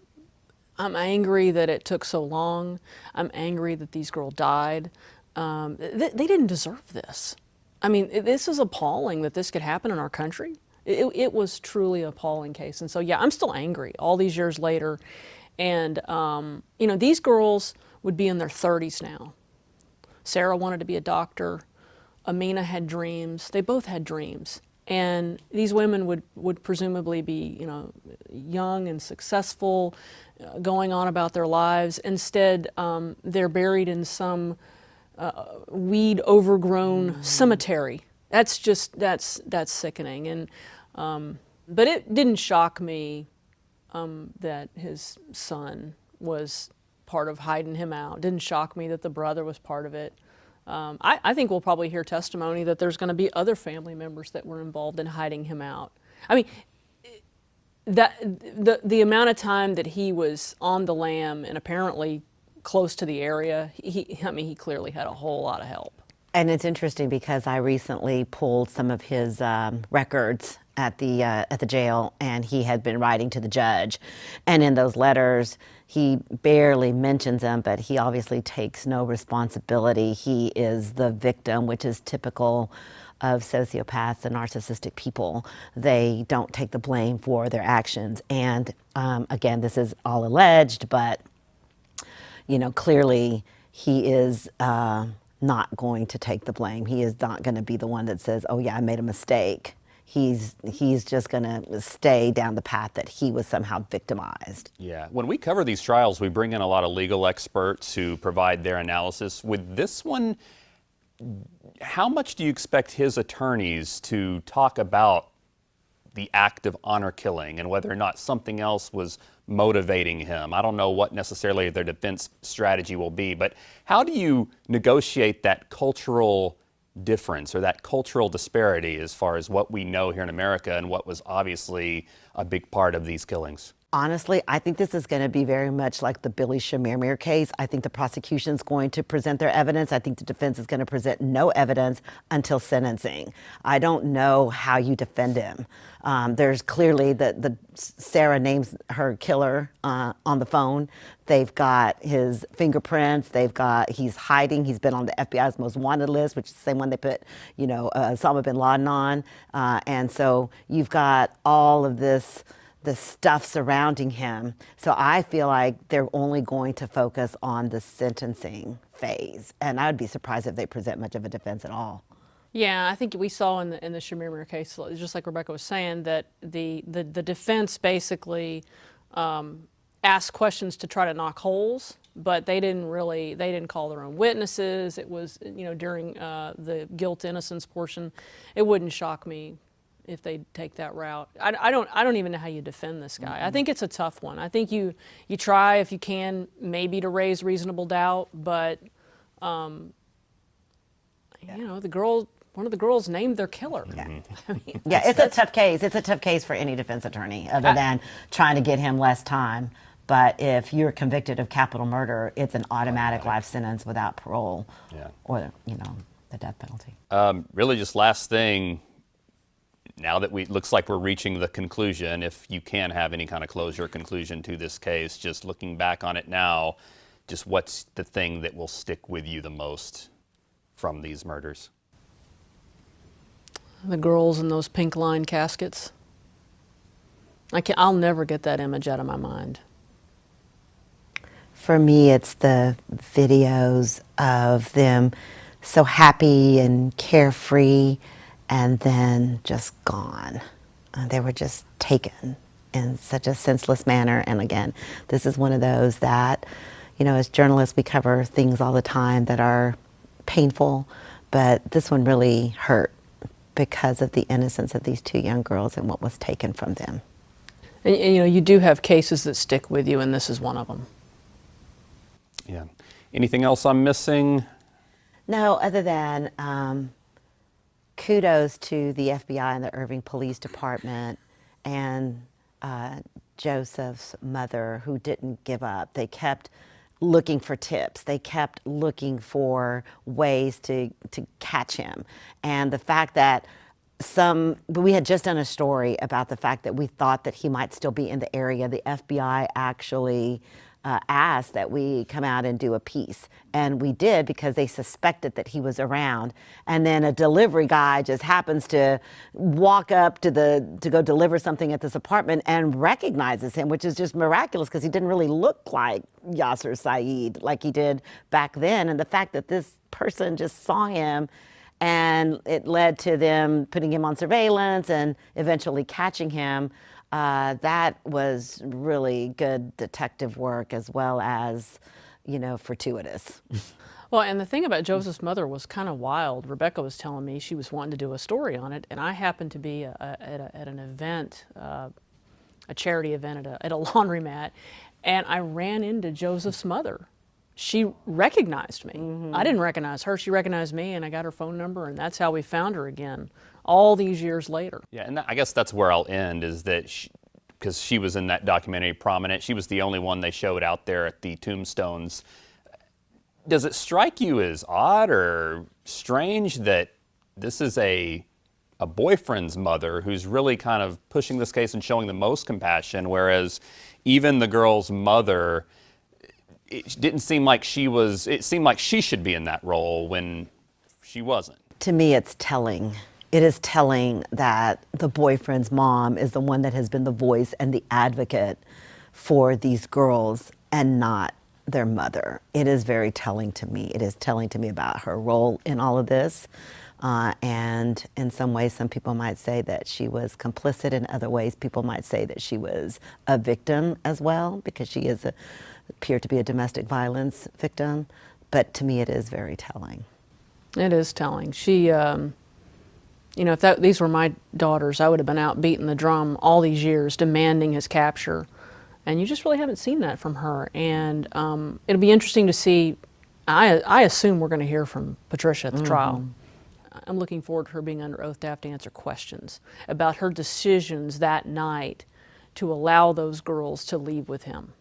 angry that it took so long. I'm angry that these girls died. They didn't deserve this. I mean, this is appalling that this could happen in our country. It was truly an appalling case. And so, yeah, I'm still angry all these years later. And, these girls would be in their 30s now. Sarah wanted to be a doctor. Amina had dreams. They both had dreams. And these women would presumably be, young and successful, going on about their lives. Instead, they're buried in some weed overgrown cemetery. That's sickening. And but it didn't shock me that his son was part of hiding him out. It didn't shock me that the brother was part of it. I think we'll probably hear testimony that there's going to be other family members that were involved in hiding him out. I mean, the amount of time that he was on the lam and apparently close to the area, he clearly had a whole lot of help. And it's interesting because I recently pulled some of his records at the jail, and he had been writing to the judge. And in those letters, he barely mentions them, but he obviously takes no responsibility. He is the victim, which is typical of sociopaths and narcissistic people. They don't take the blame for their actions. And again, this is all alleged, but clearly he is not going to take the blame. He is not going to be the one that says, oh yeah, I made a mistake. He's just going to stay down the path that he was somehow victimized. Yeah. When we cover these trials, we bring in a lot of legal experts who provide their analysis. With this one, how much do you expect his attorneys to talk about the act of honor killing and whether or not something else was motivating him? I don't know what necessarily their defense strategy will be, but how do you negotiate that cultural difference or that cultural disparity as far as what we know here in America and what was obviously a big part of these killings? Honestly, I think this is going to be very much like the Billy Shamir case. I think the prosecution's going to present their evidence. I think the defense is going to present no evidence until sentencing. I don't know how you defend him. There's clearly the Sarah names her killer on the phone. They've got his fingerprints. He's hiding. He's been on the FBI's most wanted list, which is the same one they put, Osama bin Laden on. And so you've got all of the stuff surrounding him. So I feel like they're only going to focus on the sentencing phase. And I would be surprised if they present much of a defense at all. Yeah, I think we saw in the Shamir case, just like Rebecca was saying, that the defense basically asked questions to try to knock holes, but they didn't call their own witnesses. It was, during the guilt innocence portion. It wouldn't shock me if they take that route. I don't even know how you defend this guy. I think it's a tough one. I think you try, if you can, maybe to raise reasonable doubt, but one of the girls named their killer. Yeah, I mean, it's a tough case. It's a tough case for any defense attorney, other than trying to get him less time. But if you're convicted of capital murder, it's an automatic life sentence without parole, or the death penalty. Really, just last thing. Now that looks like we're reaching the conclusion, if you can have any kind of closure or conclusion to this case, just looking back on it now, just what's the thing that will stick with you the most from these murders? The girls in those pink line caskets. I'll never get that image out of my mind. For me, it's the videos of them so happy and carefree, and then just gone. They were just taken in such a senseless manner. And again, this is one of those that, as journalists, we cover things all the time that are painful, but this one really hurt because of the innocence of these two young girls and what was taken from them. And you do have cases that stick with you, and this is one of them. Yeah. Anything else I'm missing? No, other than kudos to the FBI and the Irving Police Department and Joseph's mother, who didn't give up. They kept looking for tips. They kept looking for ways to catch him. And the fact that we had just done a story about the fact that we thought that he might still be in the area. The FBI actually asked that we come out and do a piece. And we did, because they suspected that he was around. And then a delivery guy just happens to walk up to go deliver something at this apartment and recognizes him, which is just miraculous, because he didn't really look like Yaser Said like he did back then. And the fact that this person just saw him, and it led to them putting him on surveillance and eventually catching him. That was really good detective work, as well as, fortuitous. Well, and the thing about Joseph's mother was kind of wild. Rebecca was telling me she was wanting to do a story on it, and I happened to be at an event, a charity event at a laundromat, and I ran into Joseph's mother. She recognized me. Mm-hmm. I didn't recognize her. She recognized me, and I got her phone number, and that's how we found her again, all these years later. Yeah, and I guess that's where I'll end, is that because she was in that documentary prominent, she was the only one they showed out there at the tombstones. Does it strike you as odd or strange that this is a boyfriend's mother who's really kind of pushing this case and showing the most compassion, whereas even the girl's mother, it didn't seem like it seemed like she should be in that role when she wasn't? To me, it's telling. it is telling that the boyfriend's mom is the one that has been the voice and the advocate for these girls and not their mother. It is very telling to me. It is telling to me about her role in all of this. And in some ways, some people might say that she was complicit. In other ways, people might say that she was a victim as well, because she appeared to be a domestic violence victim. But to me, it is very telling. It is telling. She, you know, if these were my daughters, I would have been out beating the drum all these years, demanding his capture. And you just really haven't seen that from her. And it'll be interesting to see. I assume we're going to hear from Patricia at the trial. I'm looking forward to her being under oath to have to answer questions about her decisions that night to allow those girls to leave with him.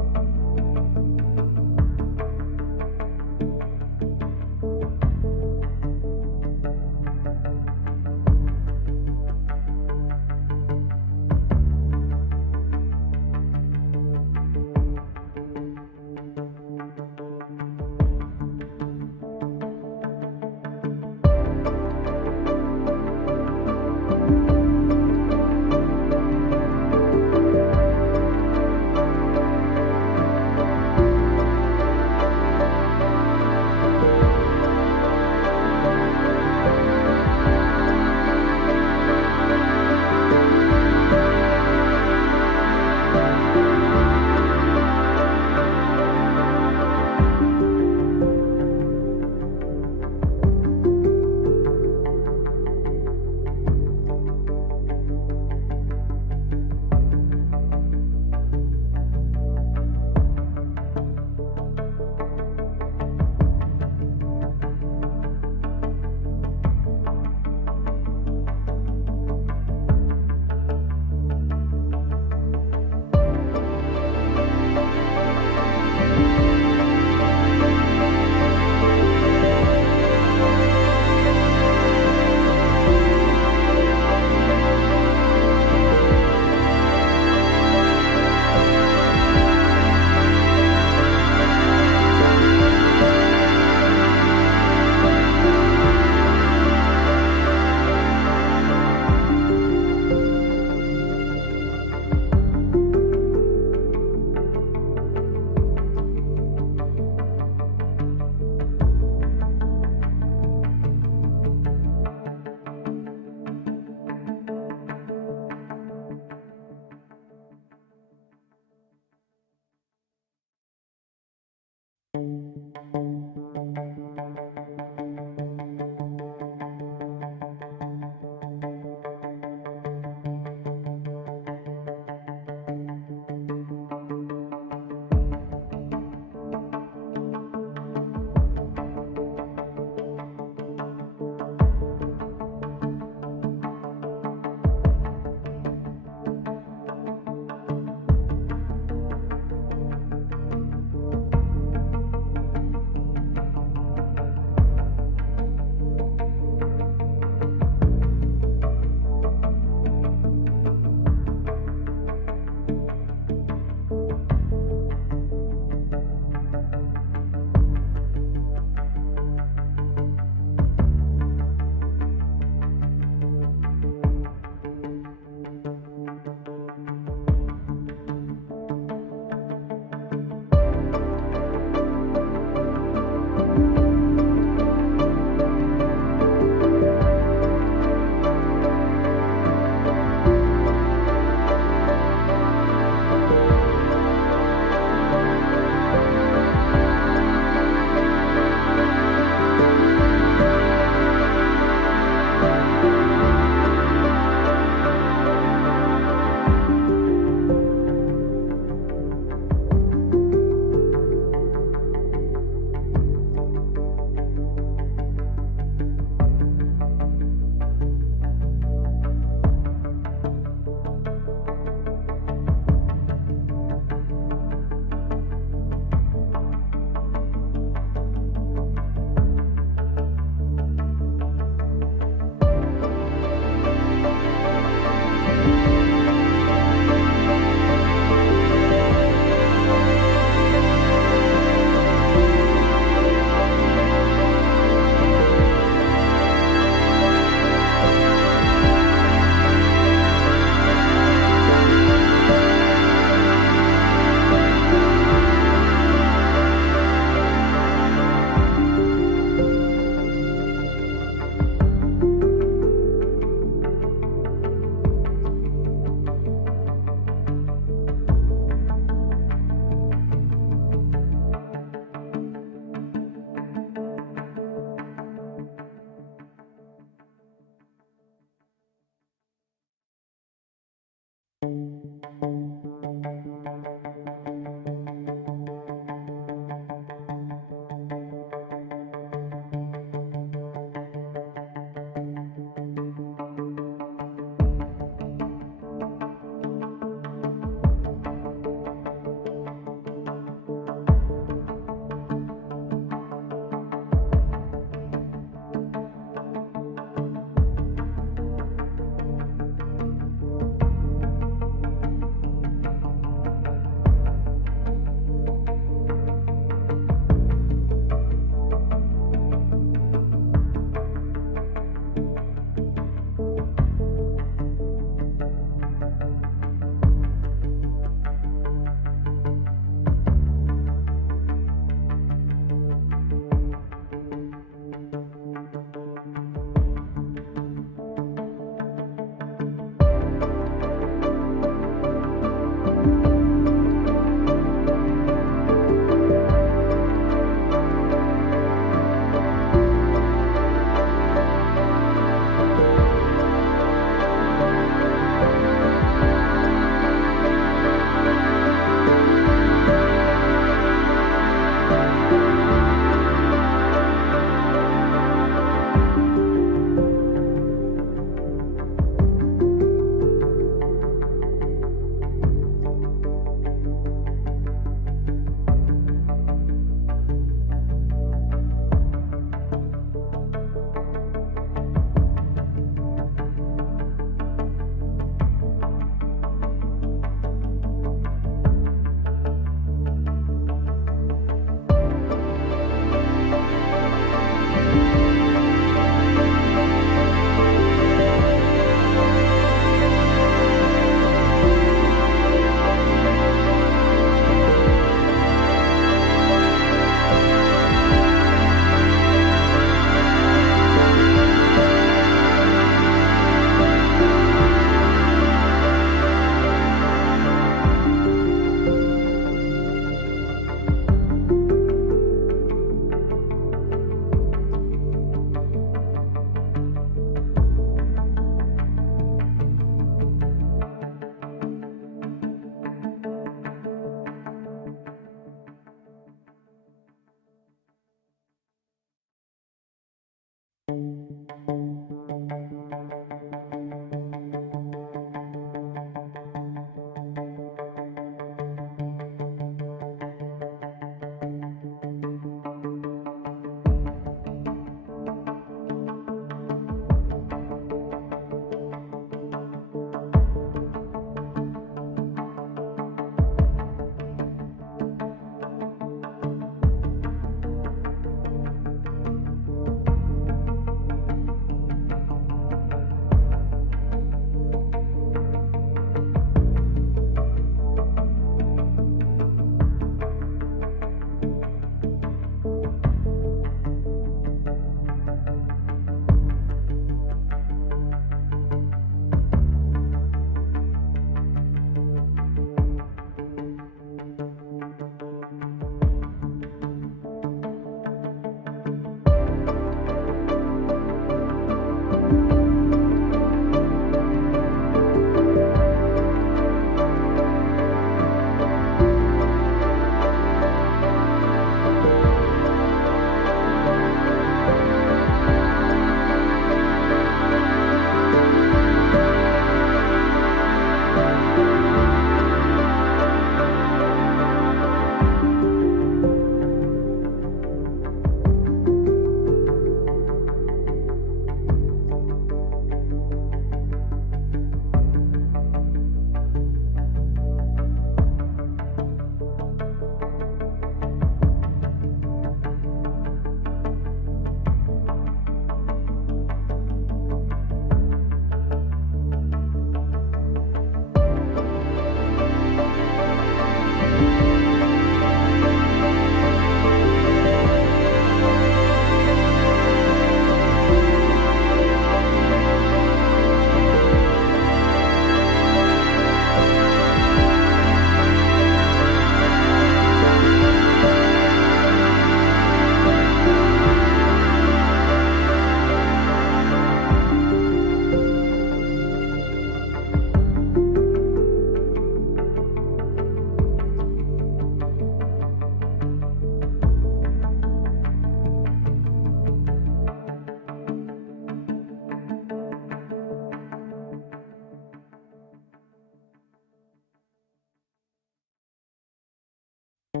They're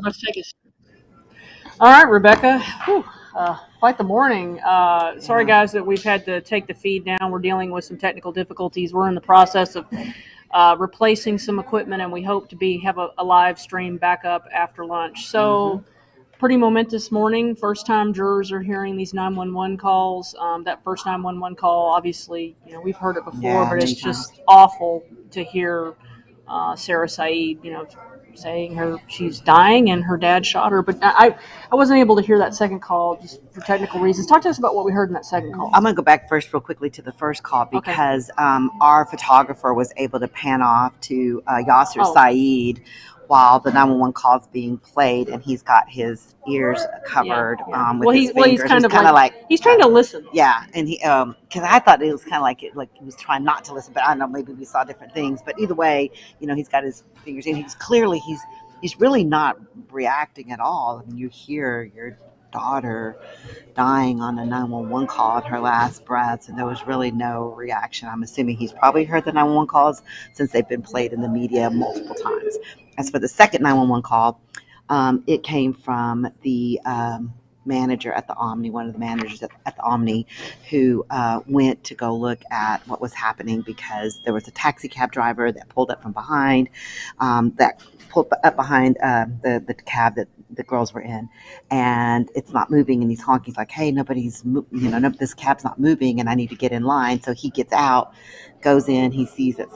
about to take us. All right, Rebecca. Whew, quite the morning. Sorry, guys, that we've had to take the feed down. We're dealing with some technical difficulties. We're in the process of replacing some equipment, and we hope to have a live stream back up after lunch. So, pretty momentous morning. First time jurors are hearing these 911 calls. That first 911 call, obviously, we've heard it before, but it's just awful to hear Sarah Said, saying she's dying and her dad shot her. But I wasn't able to hear that second call just for technical reasons. Talk to us about what we heard in that second call. I'm going to go back first real quickly to the first call because our photographer was able to pan off to Yaser Said while the 911 call is being played, and he's got his ears covered with his fingers. He's kind of like he's trying to listen. Yeah, and he because I thought it was kind of like he was trying not to listen, but I don't know, maybe we saw different things. But either way, he's got his fingers, and he's really not reacting at all. I mean, you hear your daughter dying on a 911 call at her last breaths, and there was really no reaction. I'm assuming he's probably heard the 911 calls since they've been played in the media multiple times. As for the second 911 call, it came from the manager at the Omni, one of the managers at the Omni, who went to go look at what was happening because there was a taxi cab driver that pulled up from behind, the cab that the girls were in, and it's not moving, and he's honking. He's like, hey, this cab's not moving, and I need to get in line. So he gets out, goes in, he sees that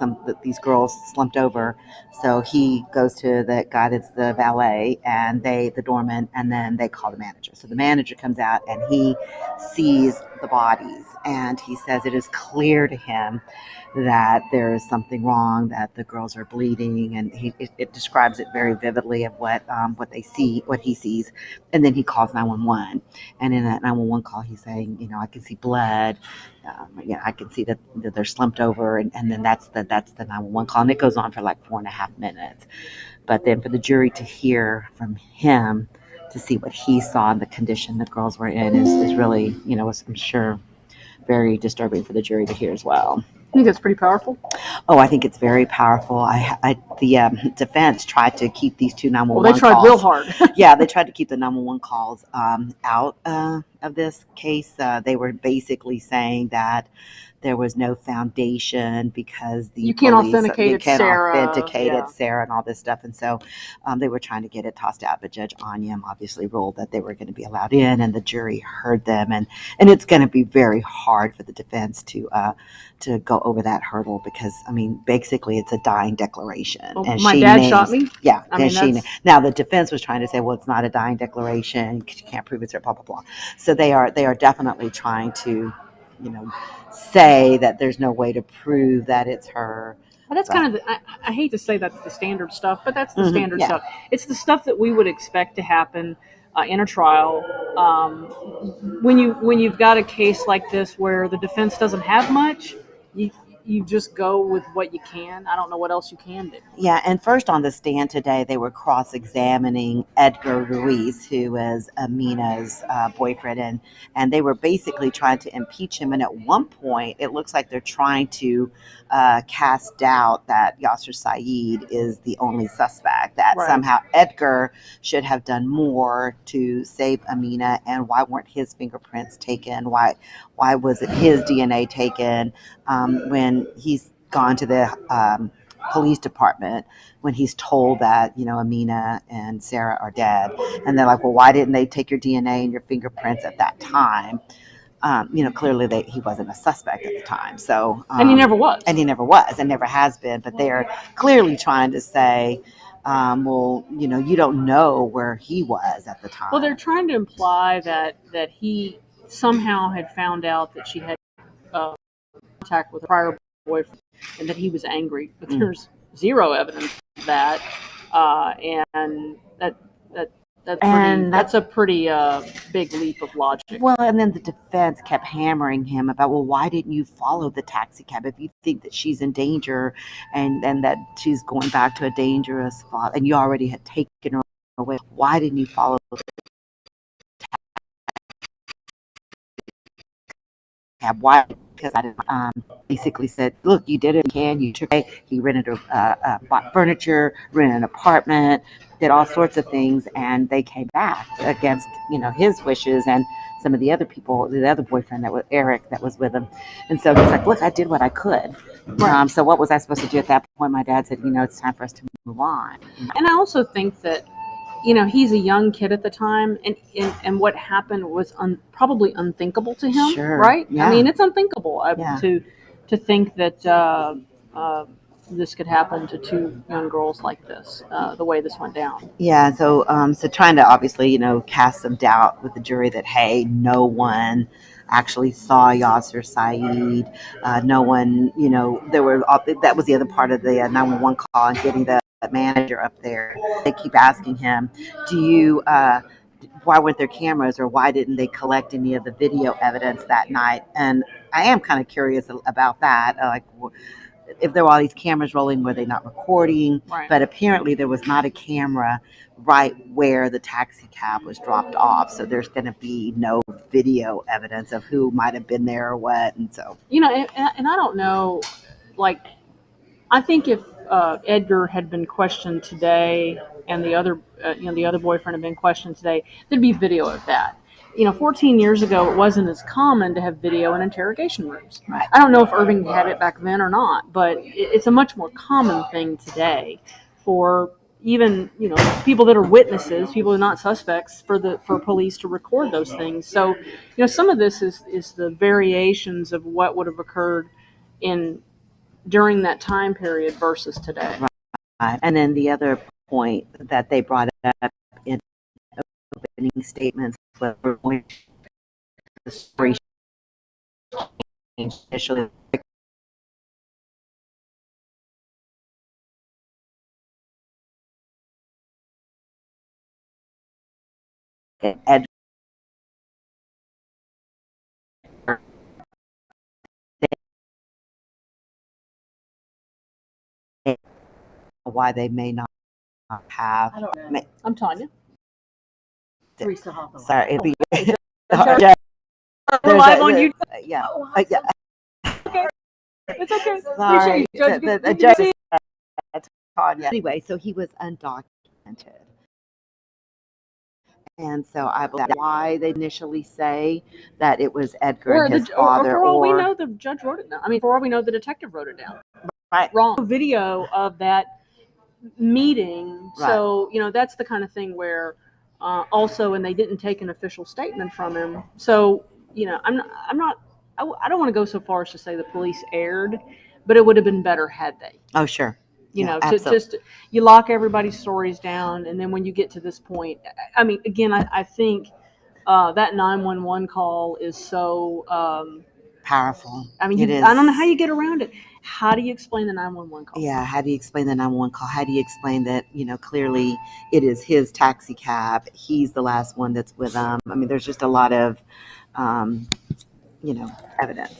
these girls slumped over, so he goes to the guy that's the valet and the doorman, and then they call the manager. So the manager comes out and he sees the bodies, and he says it is clear to him that there is something wrong, that the girls are bleeding, and it describes it very vividly of what they see, what he sees, and then he calls 911. And in that 911 call, he's saying, I can see blood, I can see that they're slumped over, and then that's the 911 call, and it goes on for like 4.5 minutes. But then for the jury to hear from him, to see what he saw and the condition the girls were in is really, I'm sure, very disturbing for the jury to hear as well. I think that's pretty powerful. Oh, I think it's very powerful. The defense tried to keep these two 911 calls. Well, they tried real hard. Yeah, they tried to keep the 911 calls out of this case. They were basically saying that there was no foundation because you can't authenticate Sarah. Sarah and all this stuff. And so they were trying to get it tossed out. But Judge Onyem obviously ruled that they were going to be allowed in, and the jury heard them. And it's going to be very hard for the defense to go over that hurdle because, basically it's a dying declaration. Well, and my dad shot me. Yeah. Now the defense was trying to say, well, it's not a dying declaration. You can't prove it's her, blah, blah, blah. So they are definitely trying to, say that there's no way to prove that it's her. Well, that's kind of I hate to say that's the standard stuff, but that's the standard stuff. It's the stuff that we would expect to happen in a trial. When you've got a case like this where the defense doesn't have much, you just go with what you can. I don't know what else you can do. Yeah, and first on the stand today, they were cross-examining Edgar Ruiz, who is Amina's boyfriend, and they were basically trying to impeach him. And at one point, it looks like they're trying to cast doubt that Yaser Said is the only suspect, that somehow Edgar should have done more to save Amina, and why weren't his fingerprints taken? Why wasn't his DNA taken when he's gone to the police department, when he's told that, Amina and Sarah are dead? And they're like, well, why didn't they take your DNA and your fingerprints at that time? Clearly he wasn't a suspect at the time. So and he never was. And he never was and never has been. But they are clearly trying to say, well, you don't know where he was at the time. Well, they're trying to imply that he somehow had found out that she had contact with a prior boyfriend and that he was angry. But there's zero evidence of that. And that's a pretty big leap of logic. Well, and then the defense kept hammering him about, well, why didn't you follow the taxi cab if you think that she's in danger and that she's going back to a dangerous spot and you already had taken her away? Why didn't you follow the cab? Why? Because I didn't. Basically said, look, you did it. You took it. He rented bought furniture, rented an apartment, did all sorts of things, and they came back against his wishes and some of the other people, the other boyfriend that was Eric that was with him. And so he's like, look, I did what I could. So what was I supposed to do at that point? My dad said, it's time for us to move on. And I also think that he's a young kid at the time, and what happened was probably unthinkable to him, right? Yeah. It's unthinkable to think that this could happen to two young girls like this, the way this went down. Yeah, so trying to obviously, cast some doubt with the jury that, hey, no one actually saw Yaser Said. No one, that was the other part of the 911 call and getting the manager up there. They keep asking him, why weren't there cameras, or why didn't they collect any of the video evidence that night? And I am kind of curious about that. If there were all these cameras rolling, were they not recording? Right. But apparently there was not a camera right where the taxi cab was dropped off. So there's going to be no video evidence of who might have been there or what. And so, and I don't know, I think if Edgar had been questioned today and the other boyfriend had been questioned today, there'd be video of that. 14 years ago, it wasn't as common to have video in interrogation rooms. Right. I don't know if Irving had it back then or not, but it's a much more common thing today for even, people that are witnesses, people who are not suspects, for police to record those things. So, some of this is the variations of what would have occurred during that time period versus today. Right. And then the other point that they brought up in opening statements was we're going to the story changed initially. Ed why they may not have. I'm Tanya. Teresa Hawthorne. Sorry, it'd be. We're live on YouTube. Yeah. Okay. It's okay. Sorry. The judge. Tanya. Anyway, so he was undocumented. And so I believe that's why they initially say that it was Edgar and his father. For all we know, the judge wrote it down. For all we know, the detective wrote it down. Right. Wrong. Video of that meeting. Right. So, that's the kind of thing where also, and they didn't take an official statement from him. So, I don't want to go so far as to say the police erred, but it would have been better had they. Oh, sure. You lock everybody's stories down, and then when you get to this point, again, I think that 911 call is so powerful. I don't know how you get around it. How do you explain the 911 call? Yeah, how do you explain the 911 call? How do you explain that, clearly it is his taxi cab. He's the last one that's with him. There's just a lot of, evidence.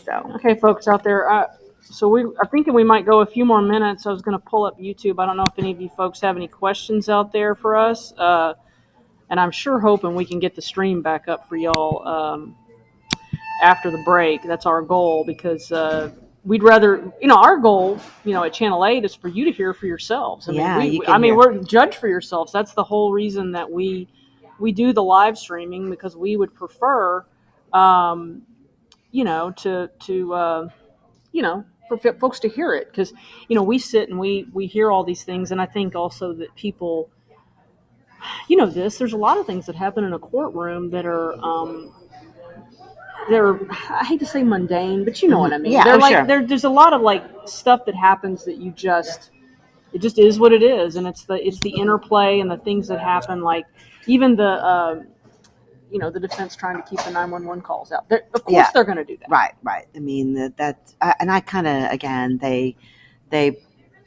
So okay, folks out there, so I'm thinking we might go a few more minutes. I was going to pull up YouTube. I don't know if any of you folks have any questions out there for us. And I'm sure hoping we can get the stream back up for y'all after the break. That's our goal, because we'd rather, our goal, at Channel 8 is for you to hear for yourselves. We're judge for yourselves. That's the whole reason that we do the live streaming, because we would prefer, for folks to hear it, because we sit and we hear all these things, and I think also that people, there's a lot of things that happen in a courtroom that are I hate to say mundane, but you know what I mean. Yeah, there's a lot of stuff that happens that it just is what it is, and it's the interplay and the things that happen, like even the the defense trying to keep the 911 calls out. Of course, they're going to do that. Right. That's and I kind of, again, they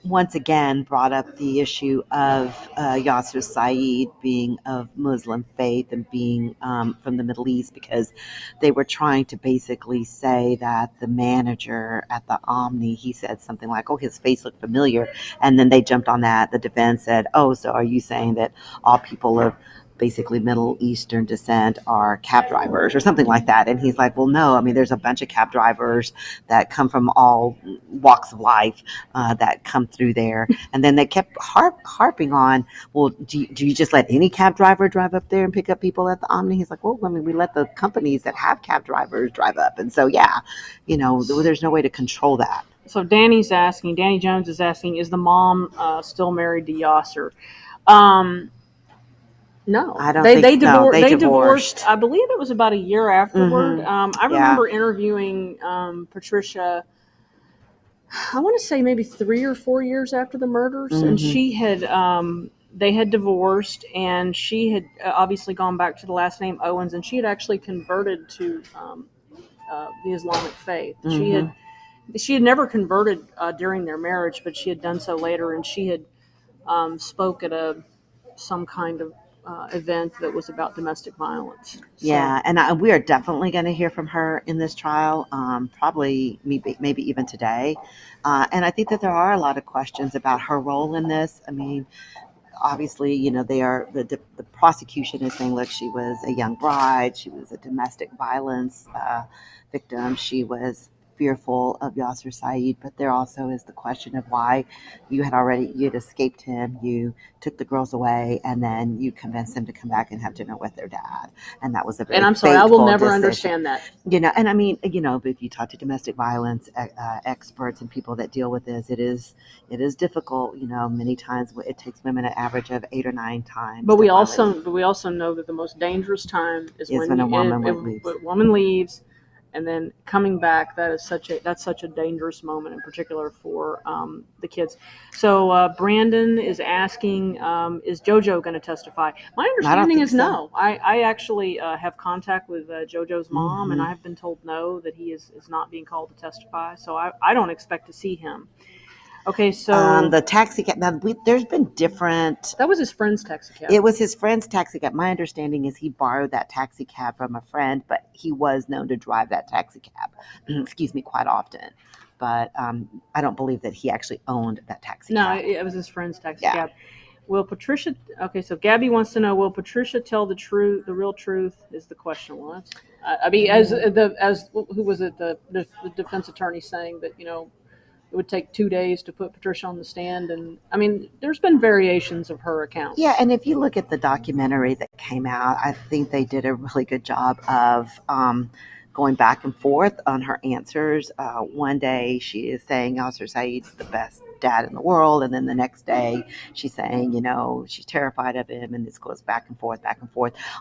once again brought up the issue of Yaser Said being of Muslim faith and being from the Middle East, because they were trying to basically say that the manager at the Omni, he said something like, oh, his face looked familiar. And then they jumped on that. The defense said, oh, so are you saying that all people of basically Middle Eastern descent are cab drivers or something like that? And he's like, well, no, there's a bunch of cab drivers that come from all walks of life that come through there. And then they kept harping on, well, do you just let any cab driver drive up there and pick up people at the Omni? He's like, well, we let the companies that have cab drivers drive up. And so, there's no way to control that. So Danny Jones is asking, is the mom still married to Yaser? No, I don't think they divorced. I believe it was about a year afterward. Mm-hmm. I remember interviewing Patricia, I want to say maybe 3 or 4 years after the murders, Mm-hmm. and she had they had divorced, and she had obviously gone back to the last name Owens, and she had actually converted to the Islamic faith. Mm-hmm. She had never converted during their marriage, but she had done so later, and she had spoke at some kind of event that was about domestic violence. Yeah, and we are definitely going to hear from her in this trial, probably maybe even today. And I think that there are a lot of questions about her role in this. Obviously, the prosecution is saying, look, she was a young bride, she was a domestic violence victim, she was fearful of Yaser Said, but there also is the question of why you had escaped him, you took the girls away, and then you convinced them to come back and have dinner with their dad. And that was a very And I'm sorry, I will fateful never decision. understand that. And I mean, if you talk to domestic violence experts and people that deal with this, it is difficult. Many times it takes women an average of 8 or 9 times. But we also know that the most dangerous time is when a woman leaves, and then coming back. That's such a dangerous moment, in particular for the kids. So Brandon is asking, is JoJo going to testify? My understanding is no. I actually have contact with JoJo's mom, and I have been told no, that he is not being called to testify. So I don't expect to see him. Okay, so the taxi cab. Now, there's been different. That was his friend's taxi cab. It was his friend's taxi cab. My understanding is he borrowed that taxi cab from a friend, but he was known to drive that taxi cab. Excuse me, quite often. But I don't believe that he actually owned that taxi cab. No, it was his friend's taxi cab. Will Patricia? Okay, so Gabby wants to know: will Patricia tell the truth? The real truth is the question. Well, I mean, as who was it? The defense attorney saying that it would take 2 days to put Patricia on the stand. And I mean, there's been variations of her accounts. Yeah, and if you look at the documentary that came out, I think they did a really good job of going back and forth on her answers. One day she is saying Yaser Said's the best dad in the world, and then the next day she's saying, she's terrified of him, and this goes back and forth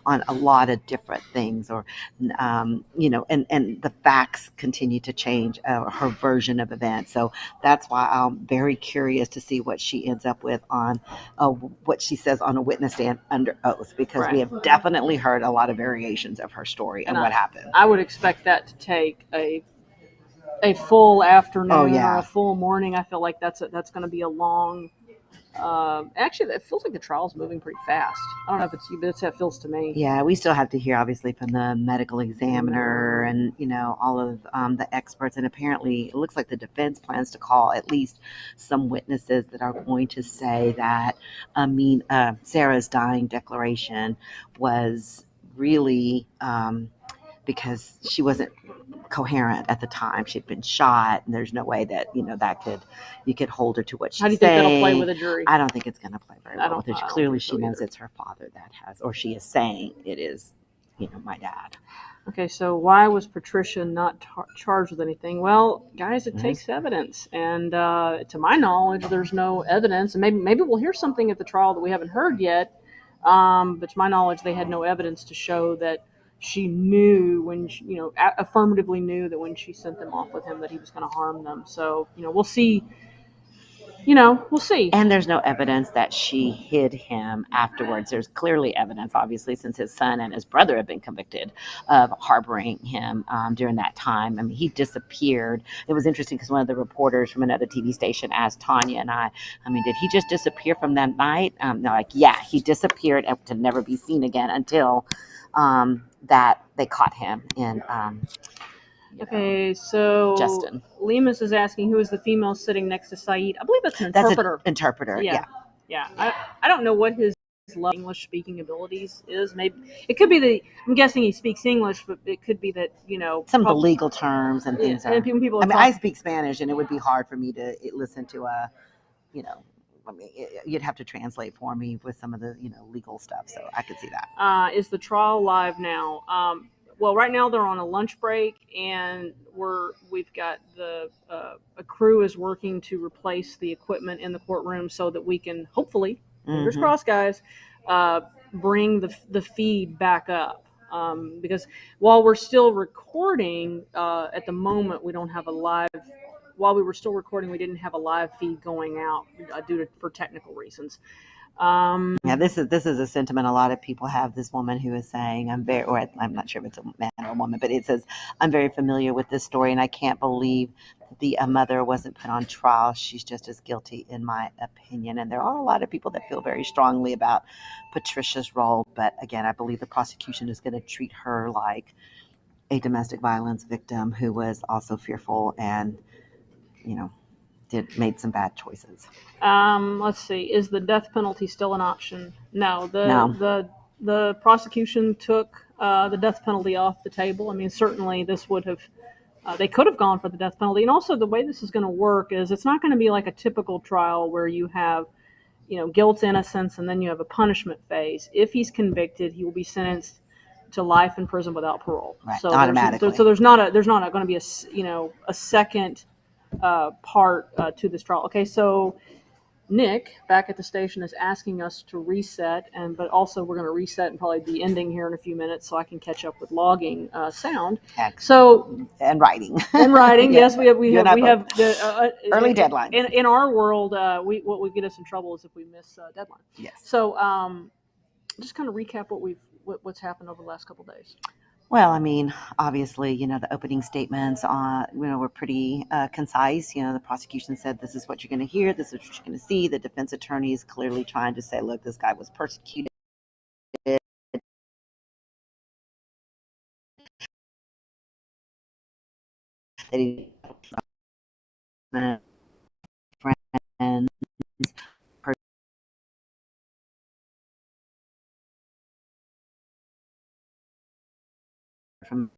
on a lot of different things, or and the facts continue to change, her version of events. So that's why I'm very curious to see what she ends up with on what she says on a witness stand under oath, because we have definitely heard a lot of variations of her story and what happened. I would expect that to take a full afternoon or a full morning. I feel like that's going to be a long. Actually, it feels like the trial's moving pretty fast. I don't know if it's you, but that's how it feels to me. Yeah, we still have to hear, obviously, from the medical examiner and all of the experts. And apparently, it looks like the defense plans to call at least some witnesses that are going to say that Sarah's dying declaration was really because she wasn't coherent at the time. She'd been shot, and there's no way that you could hold her to what she's saying. How do you think that'll play with a jury? I don't think it's going to play very well with her. Clearly, she knows it's her father that has, or she is saying it is, my dad. Okay, so why was Patricia not charged with anything? Well, guys, it takes evidence, and to my knowledge, there's no evidence. And maybe we'll hear something at the trial that we haven't heard yet. But to my knowledge, they had no evidence to show that she knew when she, affirmatively knew that when she sent them off with him that he was going to harm them. So, we'll see. We'll see. And there's no evidence that she hid him afterwards. There's clearly evidence, obviously, since his son and his brother have been convicted of harboring him during that time. I mean, he disappeared. It was interesting because one of the reporters from another TV station asked Tanya and I mean, did he just disappear from that night? He disappeared to never be seen again until that they caught him in okay, so Justin. Lemus is asking who is the female sitting next to Said. I believe that's an interpreter. That's an interpreter, yeah. I don't know what his English speaking abilities is. Maybe it could be I'm guessing he speaks English, but it could be that, some of the legal terms and things. And people I speak Spanish, and it would be hard for me to listen to you'd have to translate for me with some of the, legal stuff. So I could see that. Is the trial live now? Well, right now they're on a lunch break, and we've got a crew is working to replace the equipment in the courtroom so that we can hopefully, fingers crossed, guys, bring the feed back up. Because while we're still recording, at the moment we don't have a live. While we were still recording, we didn't have a live feed going out for technical reasons. This is a sentiment a lot of people have. This woman who is saying, I'm not sure if it's a man or a woman, but it says, I'm very familiar with this story, and I can't believe the mother wasn't put on trial. She's just as guilty, in my opinion. And there are a lot of people that feel very strongly about Patricia's role. But again, I believe the prosecution is going to treat her like a domestic violence who was also fearful and, made some bad choices. Let's see. Is the death penalty still an option? No. The prosecution took the death penalty off the table. I mean, certainly this would have They could have gone for the death penalty. And also the way this is going to work is it's not going to be like a typical trial where you have, guilt, innocence, and then you have a punishment phase. If he's convicted, he will be sentenced to life in prison without parole. Right, So automatically. there's not going to be a second part to this trial. Okay, so Nick back at the station is asking us to reset, but also we're going to reset and probably be ending here in a few minutes so I can catch up with logging sound. Excellent. So and writing. Yes, we have the early deadlines. In our world, what would get us in trouble is if we miss deadline. Yes. So just kind of recap what's happened over the last couple of days. Well, I mean, obviously, the opening statements were pretty concise. The prosecution said, this is what you're going to hear, this is what you're going to see. The defense attorney is clearly trying to say, look, this guy was persecuted. That he friends, from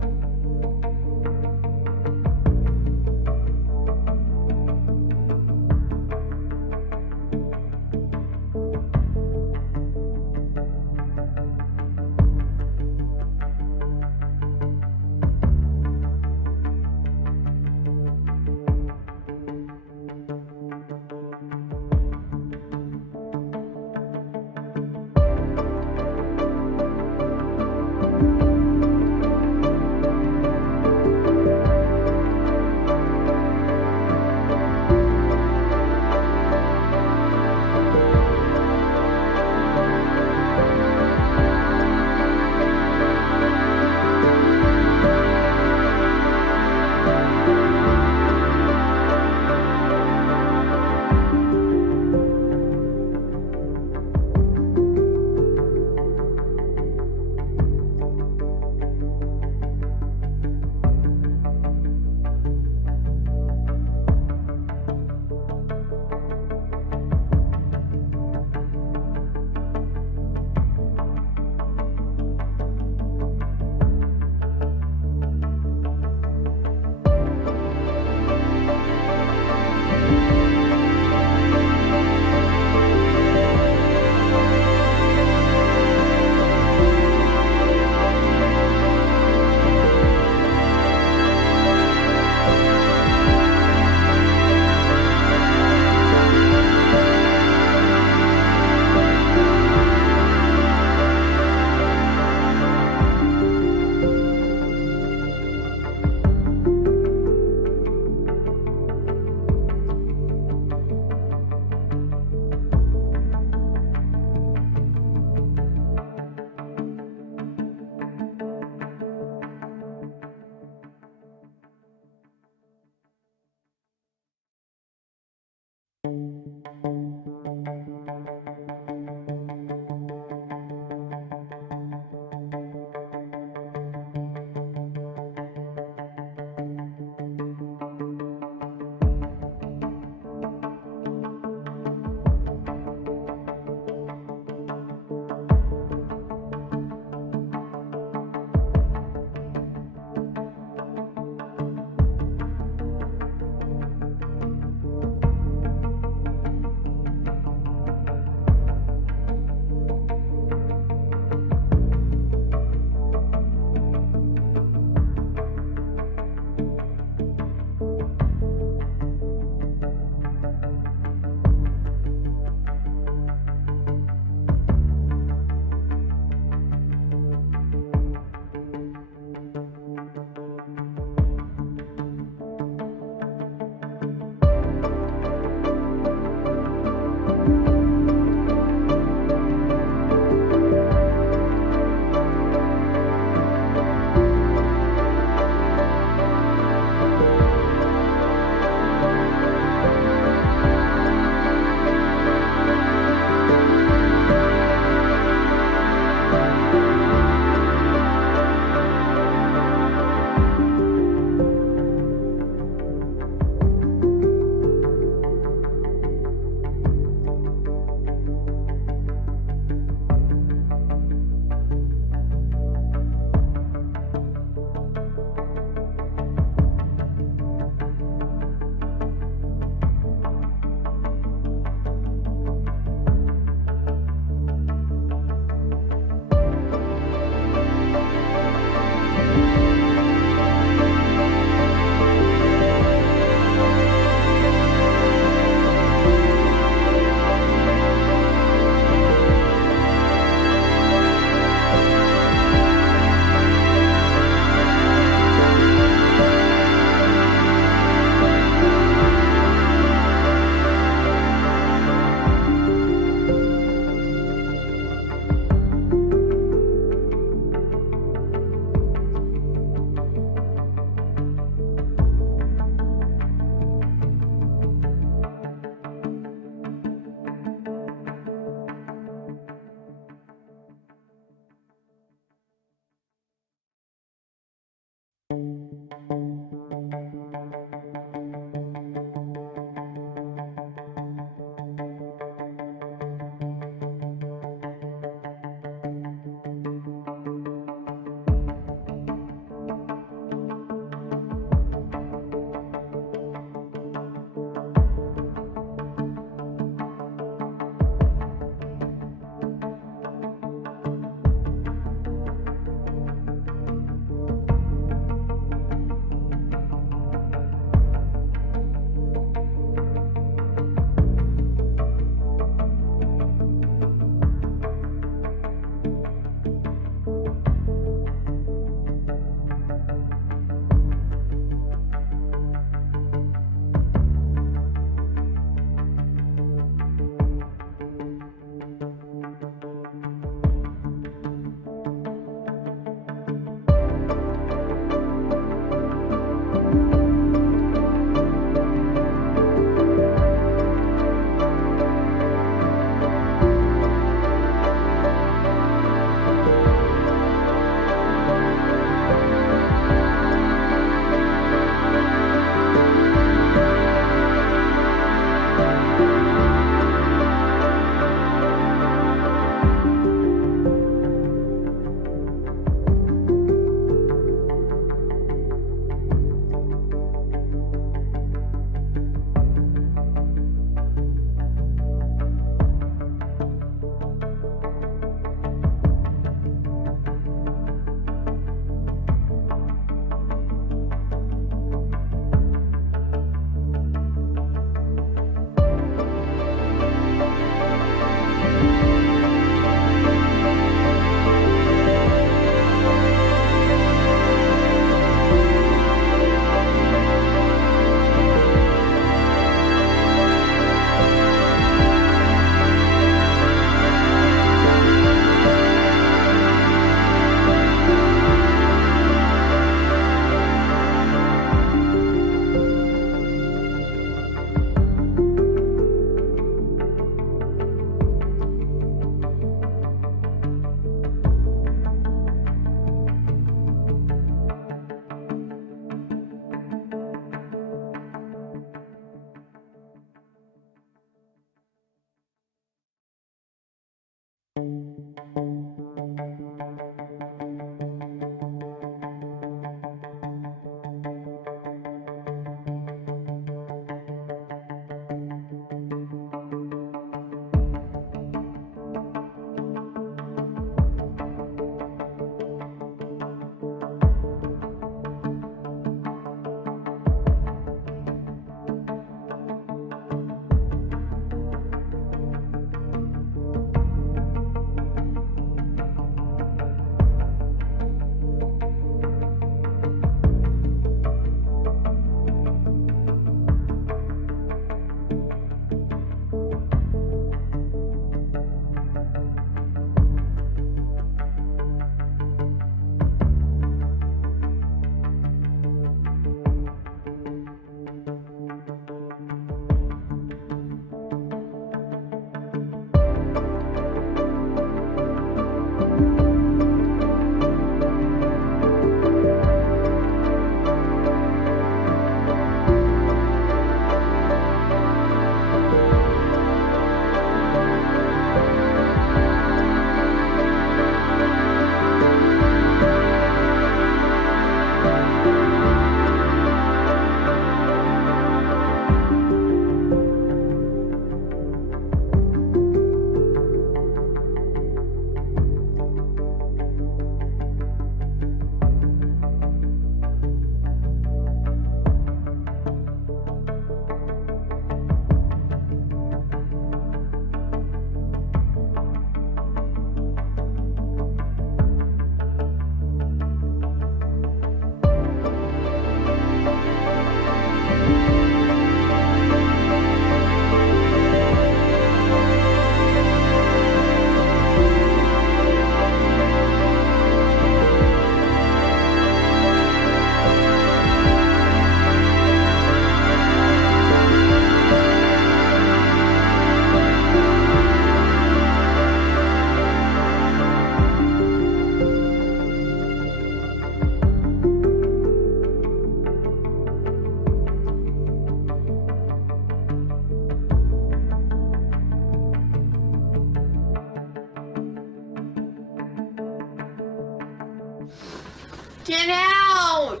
Get out!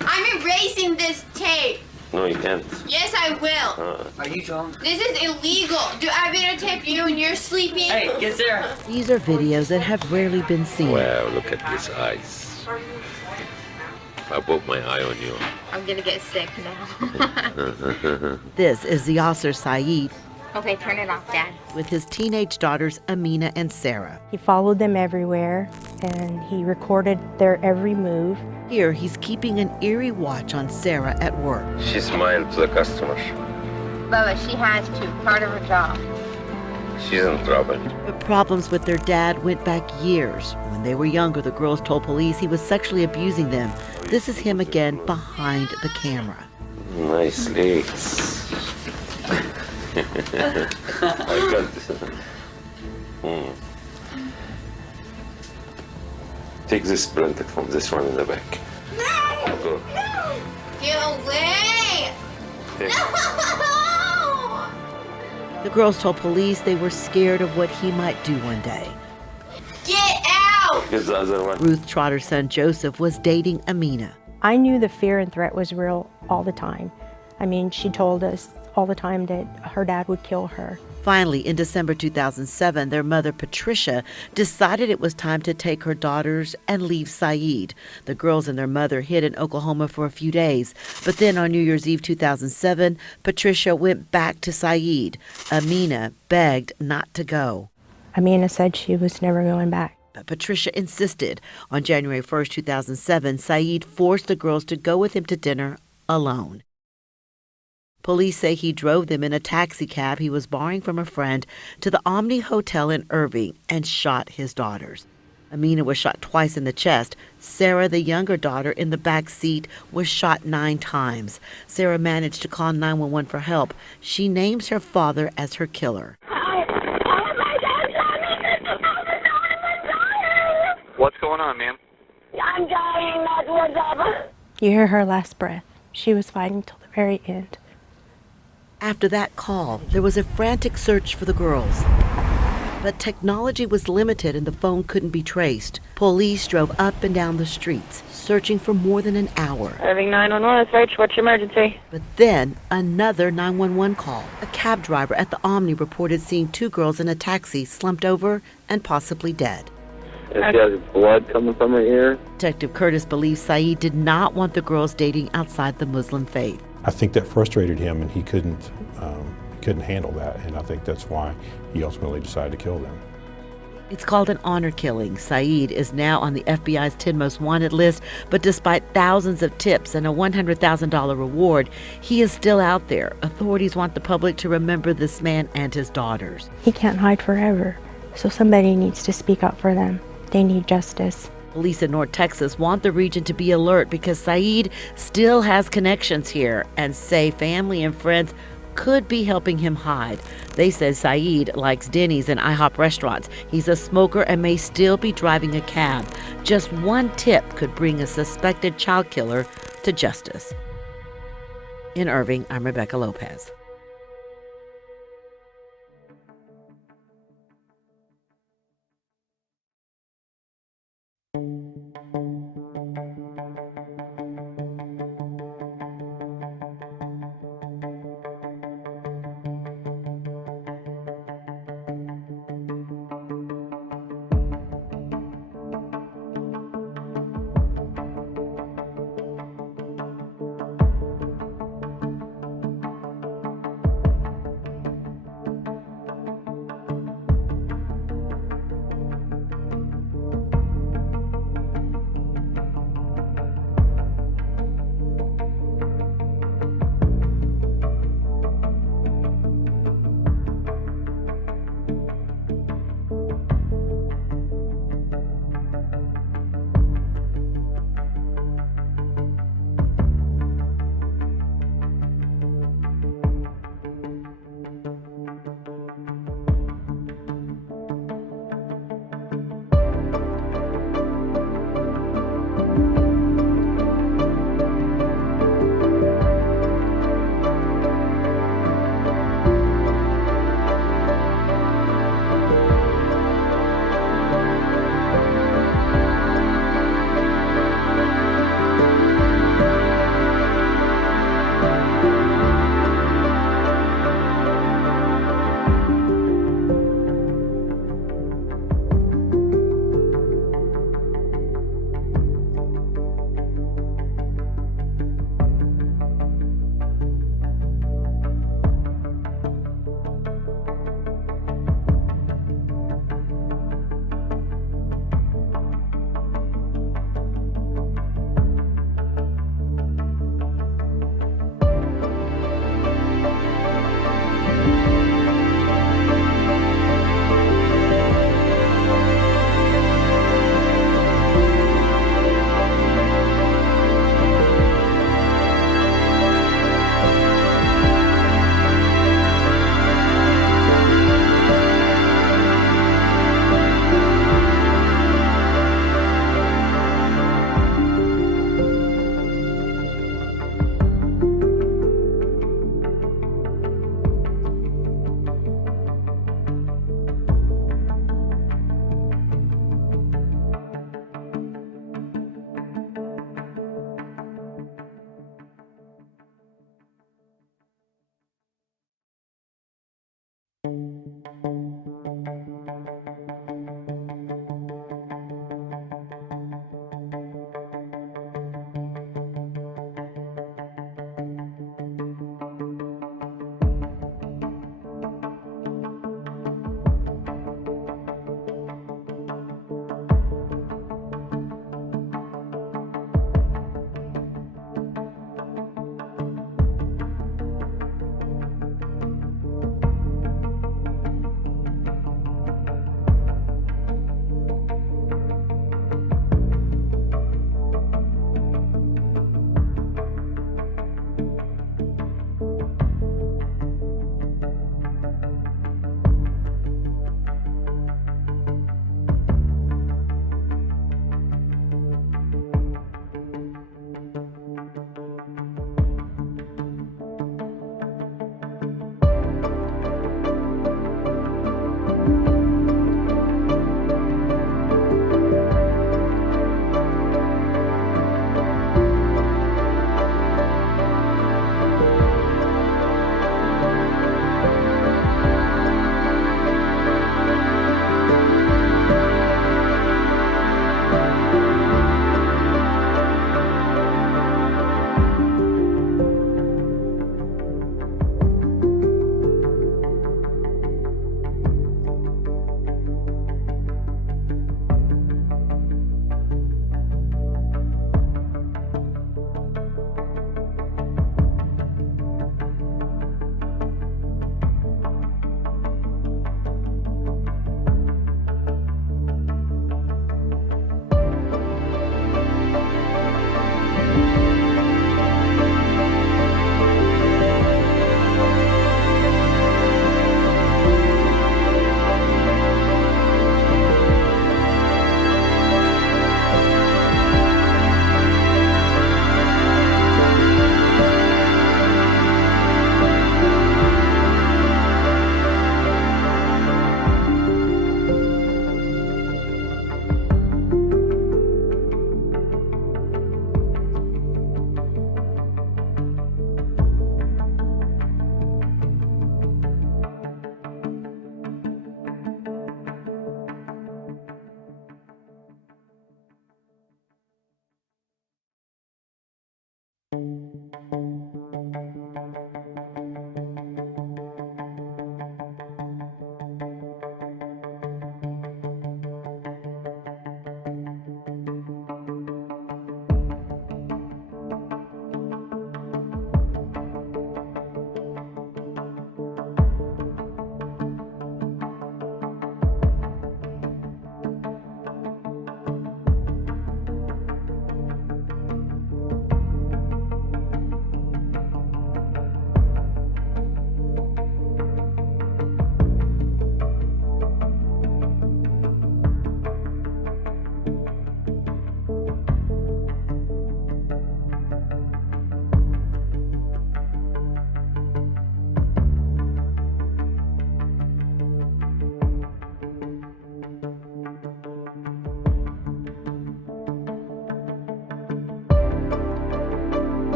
I'm erasing this tape. No, you can't. Yes, I will. Are you drunk? This is illegal. Do I videotape you when you're sleeping? Hey, get there. These are videos that have rarely been seen. Wow, look at these eyes. If I put my eye on you. I'm gonna get sick now. This is Yaser Said Okay, turn it off, Dad. with his teenage daughters Amina and Sarah. He followed them everywhere, and he recorded their every move. Here, he's keeping an eerie watch on Sarah at work. She smiled to the customer. Bubba, she has to. Part of her job. She's in trouble. But problems with their dad went back years. When they were younger, the girls told police he was sexually abusing them. This is him again behind the camera. Nice legs. I got this. Take this blanket from this one in the back. No! Go. No! Get away! Take. No! The girls told police they were scared of what he might do one day. Get out! Here's the other one. Ruth Trotter's son Joseph was dating Amina. I knew the fear and threat was real all the time. I mean, she told us all the time that her dad would kill her. Finally, in December 2007, their mother, Patricia, decided it was time to take her daughters and leave Said. The girls and their mother hid in Oklahoma for a few days. But then on New Year's Eve 2007, Patricia went back to Said. Amina begged not to go. Amina said she was never going back. But Patricia insisted. On January 1st, 2007, Said forced the girls to go with him to dinner alone. Police say he drove them in a taxi cab he was borrowing from a friend to the Omni Hotel in Irving and shot his daughters. Amina was shot twice in the chest. Sarah, the younger daughter, in the back seat, was shot 9 times. Sarah managed to call 911 for help. She names her father as her killer. What's going on, ma'am? I'm dying, that's what's up. You hear her last breath. She was fighting till the very end. After that call, there was a frantic search for the girls. But technology was limited and the phone couldn't be traced. Police drove up and down the streets, searching for more than an hour. Irving 911, search. What's your emergency? But then, another 911 call. A cab driver at the Omni reported seeing 2 girls in a taxi slumped over and possibly dead. She has blood coming from her ear. Detective Curtis believes Said did not want the girls dating outside the Muslim faith. I think that frustrated him, and he couldn't handle that, and I think that's why he ultimately decided to kill them. It's called an honor killing. Said is now on the FBI's 10 most wanted list, but despite thousands of tips and a $100,000 reward, he is still out there. Authorities want the public to remember this man and his daughters. He can't hide forever, so somebody needs to speak up for them. They need justice. Police in North Texas want the region to be alert because Said still has connections here and say family and friends could be helping him hide. They said Said likes Denny's and IHOP restaurants. He's a smoker and may still be driving a cab. Just one tip could bring a suspected child killer to justice. In Irving, I'm Rebecca Lopez.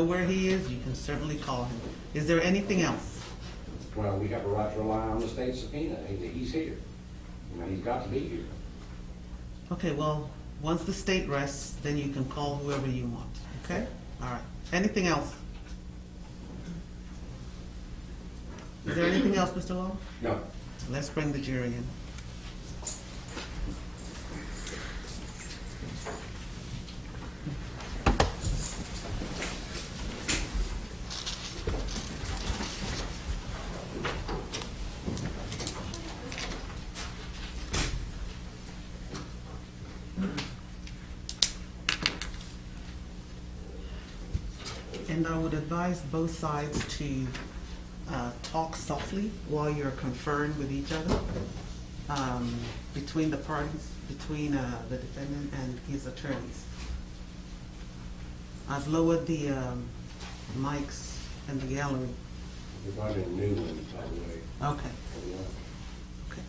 know where he is, you can certainly call him. Is there anything else? Well, we have a right to rely on the state subpoena. He's here. I mean, he's got to be here. Okay, well, once the state rests, then you can call whoever you want, okay? All right. Anything else? Is there anything else, Mr. Law? No. Let's bring the jury in. And I would advise both sides to talk softly while you're conferring with each other, between the parties, between the defendant and his attorneys. I've lowered the mics in the gallery. We're probably new ones, by the way. Okay. Okay.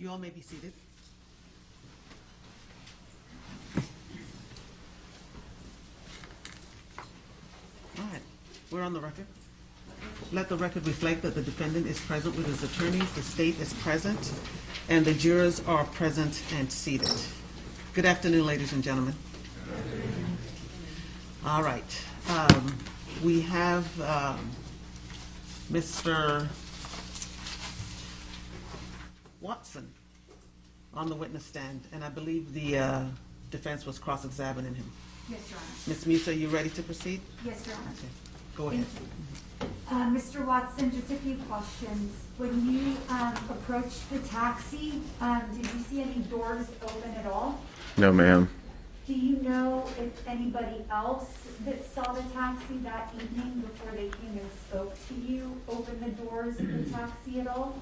You all may be seated. All right, we're on the record. Let the record reflect that the defendant is present with his attorneys, the state is present, and the jurors are present and seated. Good afternoon, ladies and gentlemen. All right, we have Mr. Watson on the witness stand, and I believe the defense was cross-examining him. Yes, Your Honor. Ms. Musa, you ready to proceed? Yes, Your Honor. Okay, go ahead. Mr. Watson, just a few questions. When you approached the taxi, did you see any doors open at all? No, ma'am. Do you know if anybody else that saw the taxi that evening before they came and spoke to you opened the doors of the taxi at all?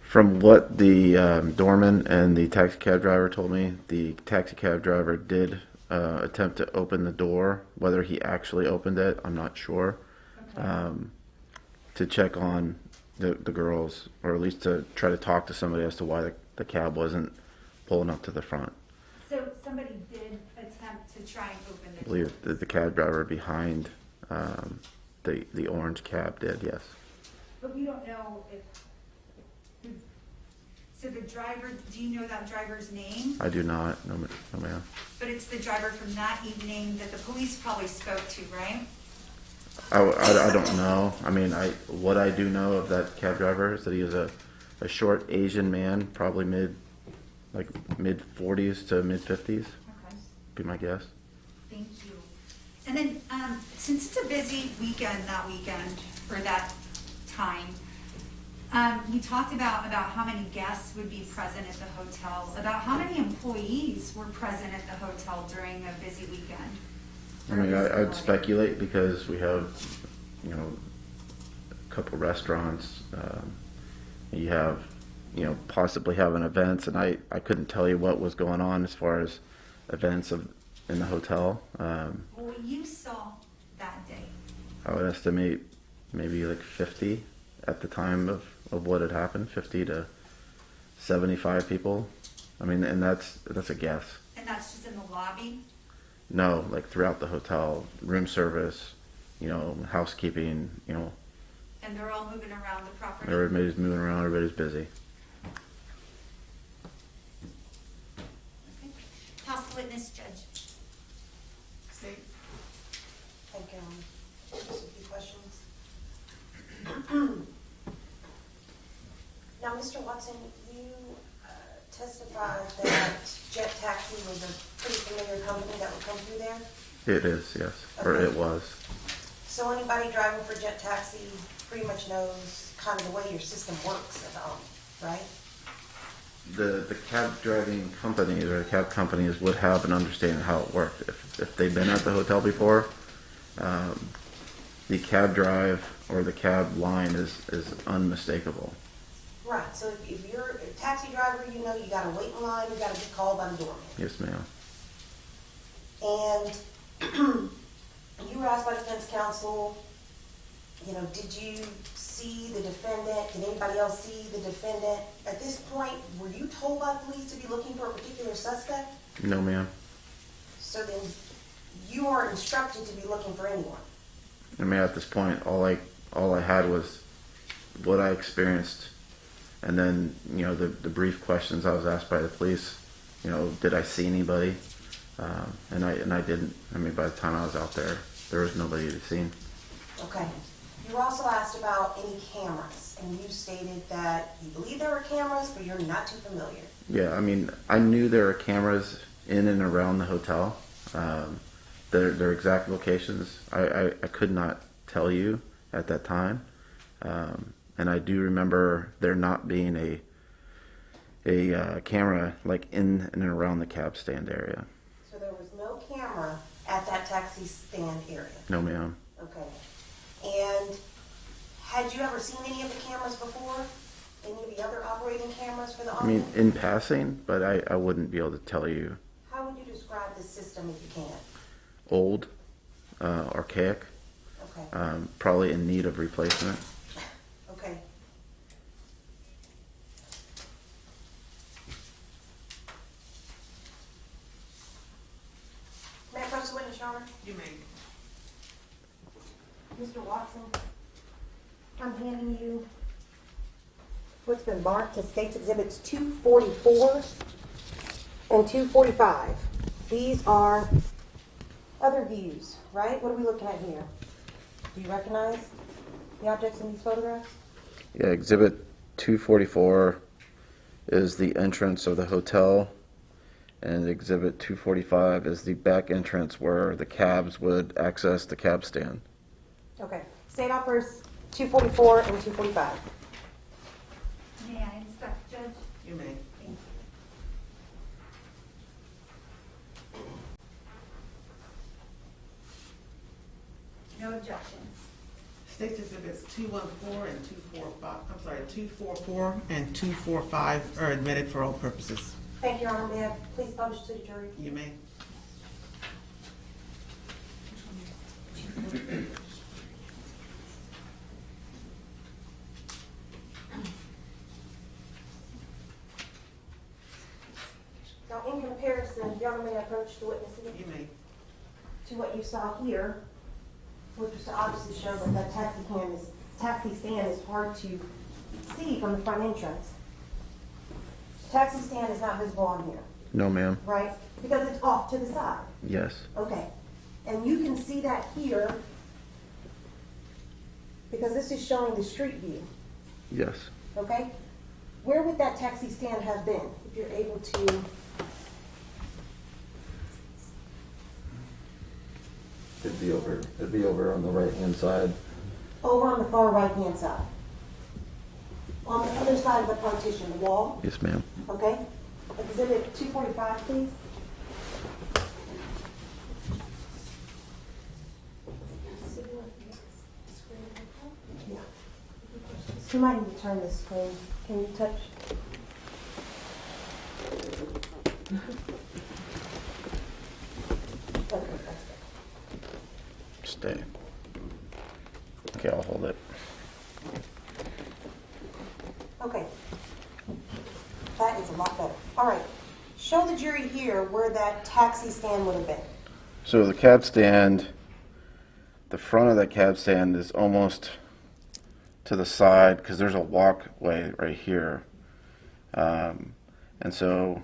From what the doorman and the taxi cab driver told me, the taxi cab driver did attempt to open the door. Whether he actually opened it, I'm not sure. Okay. To check on the girls, or at least to try to talk to somebody as to why the cab wasn't pulling up to the front. So somebody did attempt to try and open the I believe the cab driver behind the orange cab did, yes. But we don't know if... So the driver, do you know that driver's name? I do not, no ma'am. But it's the driver from that evening that the police probably spoke to, right? I don't know. I mean, what I do know of that cab driver is that he is a short Asian man, probably mid 40s to mid 50s. Okay. Be my guess. Thank you. And then, since it's a busy weekend, or that time, you talked about how many guests would be present at the hotel, about how many employees were present at the hotel during a busy weekend? I mean, I'd speculate because we have, a couple restaurants. You have, possibly having events, and I couldn't tell you what was going on as far as events in the hotel. What you saw that day? I would estimate maybe like 50 at the time of what had happened, 50 to 75 people. I mean, and that's a guess. And that's just in the lobby? No, like throughout the hotel, room service, housekeeping, And they're all moving around the property? everybody's moving around, everybody's busy. witness, Judge. State. Thank you. Just a few questions. Now, Mr. Watson, you testified that Jet Taxi was a pretty familiar company that would come through there. It is, yes, or it was. So anybody driving for Jet Taxi pretty much knows kind of the way your system works at home, right? The cab driving companies or the cab companies would have an understanding how it worked. If they've been at the hotel before, the cab drive or the cab line is unmistakable. Right, so if you're a taxi driver, you know you gotta wait in line, you gotta get called by the doorman. Yes, ma'am. And you were asked by defense counsel, you know, did you see the defendant? Did anybody else see the defendant? At this point, were you told by the police to be looking for a particular suspect? No, ma'am. So then you are instructed to be looking for anyone? I mean, at this point, all I had was what I experienced, and then, you know, the brief questions I was asked by the police. You know, did I see anybody? And I didn't. I mean, by the time I was out there was nobody to be seen. Okay. You were also asked about any cameras, and you stated that you believe there were cameras, but you're not too familiar. Yeah, I mean, I knew there were cameras in and around the hotel. Their exact locations, I could not tell you at that time. And I do remember there not being a camera like in and around the cab stand area. So there was no camera at that taxi stand area? No, ma'am. Okay. And had you ever seen any of the cameras before? Any of the other operating cameras for the I mean, audience? in passing, but I wouldn't be able to tell you. How would you describe the system if you can? Old, archaic, Okay. probably in need of replacement. Okay. May I approach the witness, Your Honor? You may. Mr. Watson, I'm handing you what's been marked as State's Exhibits 244 and 245. These are other views, right? What are we looking at here? Do you recognize the objects in these photographs? Yeah, Exhibit 244 is the entrance of the hotel, and Exhibit 245 is the back entrance where the cabs would access the cab stand. Okay. State offers 244 and 245. May I inspect, Judge? You may. No objections. State's Exhibits 214 and 245, I'm sorry, 244 and 245 are admitted for all purposes. Thank you, Your Honor. May I please publish to the jury? You may. Now, in comparison, Your Honor, may I approach the witness again? You may. To what you saw here, which was to obviously show that that taxi stand is hard to see from the front entrance. Taxi stand is not visible on here, No, ma'am. right? Because it's off to the side. Yes. Okay. And you can see that here because this is showing the street view, Yes. okay? Where would that taxi stand have been if you're able to? It'd be over on the right-hand side. Over on the far right-hand side. On the other side of the partition, the wall, Yes, ma'am. okay? Exhibit 245, please. Yeah. You might need to turn this screen. Can you touch? Okay, that's good. Stay. Okay, I'll hold it. Okay. That is a lot better. All right. Show the jury here where that taxi stand would have been. So the cab stand, the front of that cab stand is almost to the side because there's a walkway right here. And so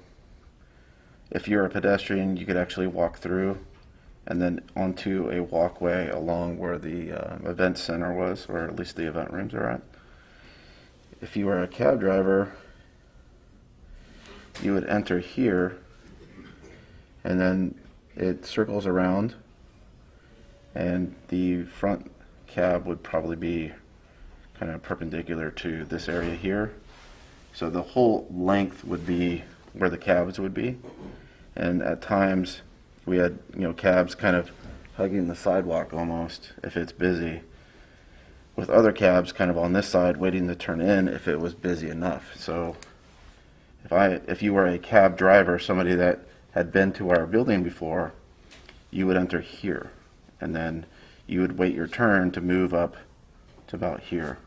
if you're a pedestrian, you could actually walk through and then onto a walkway along where the event center was, or at least the event rooms are at. If you were a cab driver, you would enter here, and then it circles around, and the front cab would probably be kind of perpendicular to this area here. So the whole length would be where the cabs would be. And at times we had, cabs kind of hugging the sidewalk almost if it's busy, with other cabs kind of on this side waiting to turn in if it was busy enough. So if you were a cab driver, somebody that had been to our building before, you would enter here, and then you would wait your turn to move up to about here.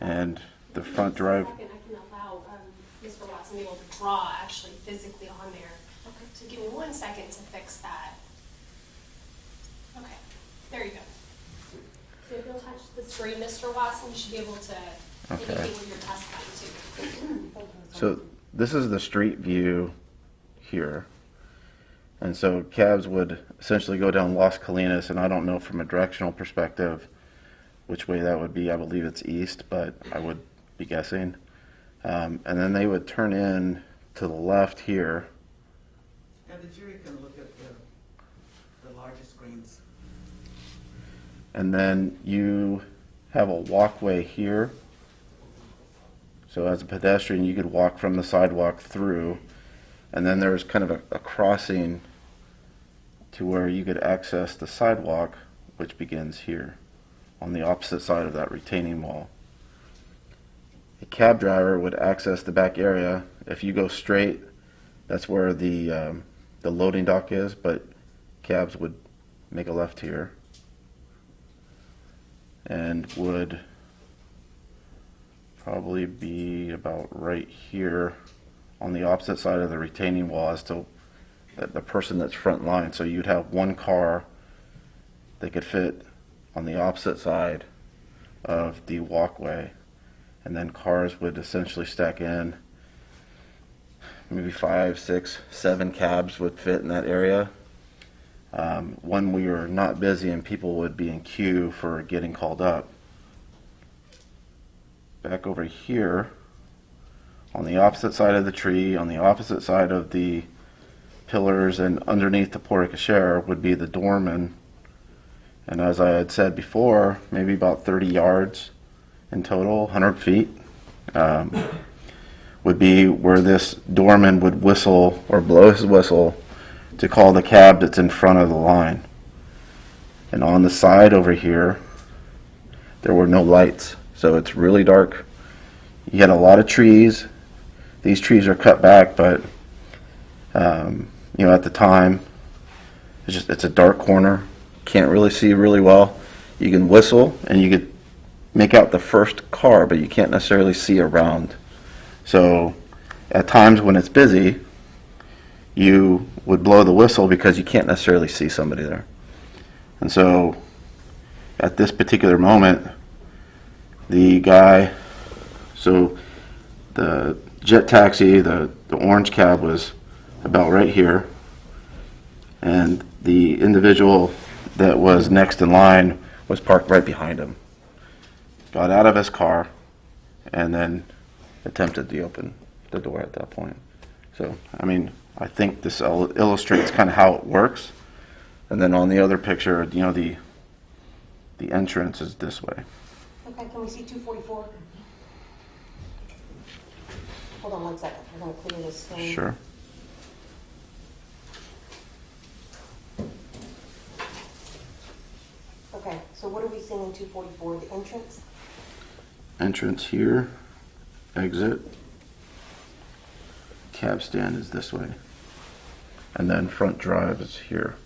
And the front drive. I can allow Mr. Watson to be able to draw actually physically on there. Okay. So give me 1 second to fix that. Okay, there you go. So if you'll touch the screen, Mr. Watson, you should be able to indicate what you're testifying to. So this is the street view here. And so cabs would essentially go down Las Colinas, and I don't know from a directional perspective which way that would be. I believe it's east, but I would be guessing. And then they would turn in to the left here. And the jury can look at the larger screens. And then you have a walkway here. So as a pedestrian, you could walk from the sidewalk through. And then there's kind of a crossing to where you could access the sidewalk, which begins here on the opposite side of that retaining wall. A cab driver would access the back area. If you go straight, that's where the loading dock is, but cabs would make a left here and would probably be about right here on the opposite side of the retaining wall as to the person that's front line. So you'd have one car that could fit on the opposite side of the walkway, and then cars would essentially stack in. Maybe 5, 6, 7 cabs would fit in that area. When we were not busy and people would be in queue for getting called up. Back over here, on the opposite side of the tree, on the opposite side of the pillars and underneath the porte cochere would be the doorman. And as I had said before, maybe about 30 yards in total, 100 feet, would be where this doorman would whistle or blow his whistle to call the cab that's in front of the line. And on the side over here, there were no lights, so it's really dark. You had a lot of trees. These trees are cut back, but at the time, it's a dark corner. Can't really see really well. You can whistle and you could make out the first car, but you can't necessarily see around. So at times when it's busy, you would blow the whistle because you can't necessarily see somebody there. And so at this particular moment, the guy, so the jet taxi, the orange cab was about right here, and the individual that was next in line was parked right behind him. Got out of his car and then attempted to open the door at that point. So, I think this illustrates kind of how it works. And then on the other picture, the entrance is this way. Okay, can we see 244? Hold on 1 second. I'm going to clear this thing. Sure. Okay, so what are we seeing in 244? The entrance? Entrance here, exit. Cab stand is this way. And then front drive is here.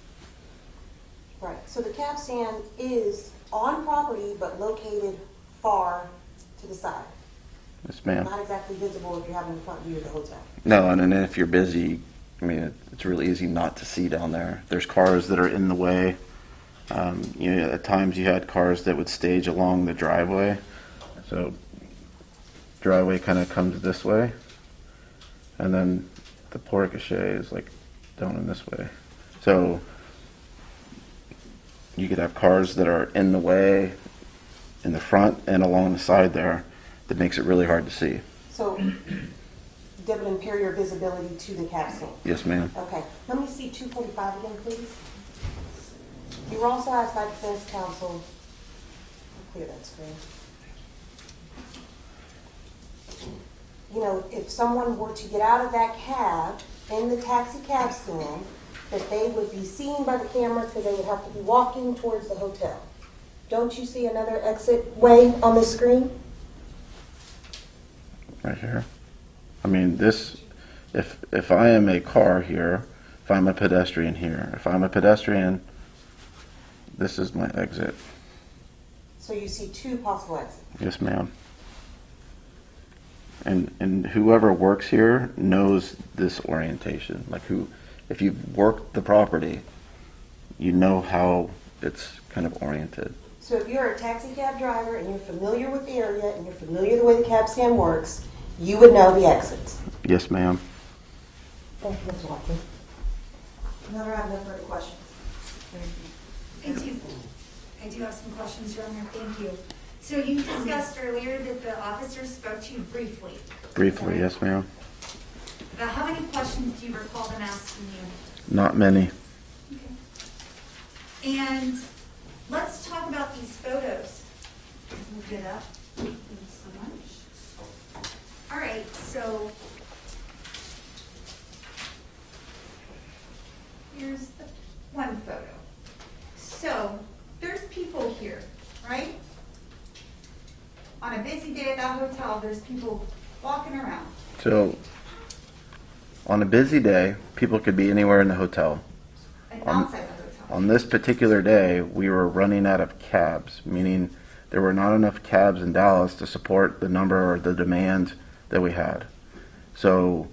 Right, so the cab stand is on property but located far to the side. Yes, ma'am. Not exactly visible if you're having the front view of the hotel. No, and then if you're busy, it's really easy not to see down there. There's cars that are in the way. At times you had cars that would stage along the driveway. So driveway kind of comes this way. And then the porte cochere is like down in this way. So you could have cars that are in the way, in the front and along the side there, that makes it really hard to see. So that would impair your visibility to the cab stand? Yes, ma'am. Okay. Let me see 245 again, please. You were also asked by defense counsel, I'll clear that screen. You know, if someone were to get out of that cab in the taxi cab stand, that they would be seen by the cameras because they would have to be walking towards the hotel. Don't you see another exit way on this screen? Right here. I mean, this, if I am a car here, if I'm a pedestrian here, if I'm a pedestrian, this is my exit. So you see two possible exits? Yes, ma'am. And whoever works here knows this orientation. Like if you've worked the property, you know how it's kind of oriented. So if you're a taxi cab driver and you're familiar with the area and you're familiar the way the cab stand works, you would know the exits? Yes, ma'am. Thank you, Ms. Watson. No, I have no further questions. I do have some questions, Your Honor. Thank you. So you discussed earlier that the officer spoke to you briefly. Briefly, yes, ma'am. How many questions do you recall them asking you? Not many. Okay. And let's talk about these photos. Move it up. Thanks so much. All right, so here's the one photo. So there's people here, right? On a busy day at that hotel, there's people walking around. So on a busy day, people could be anywhere in the hotel. And outside the hotel. On this particular day, we were running out of cabs, meaning there were not enough cabs in Dallas to support the number or the demand that we had. So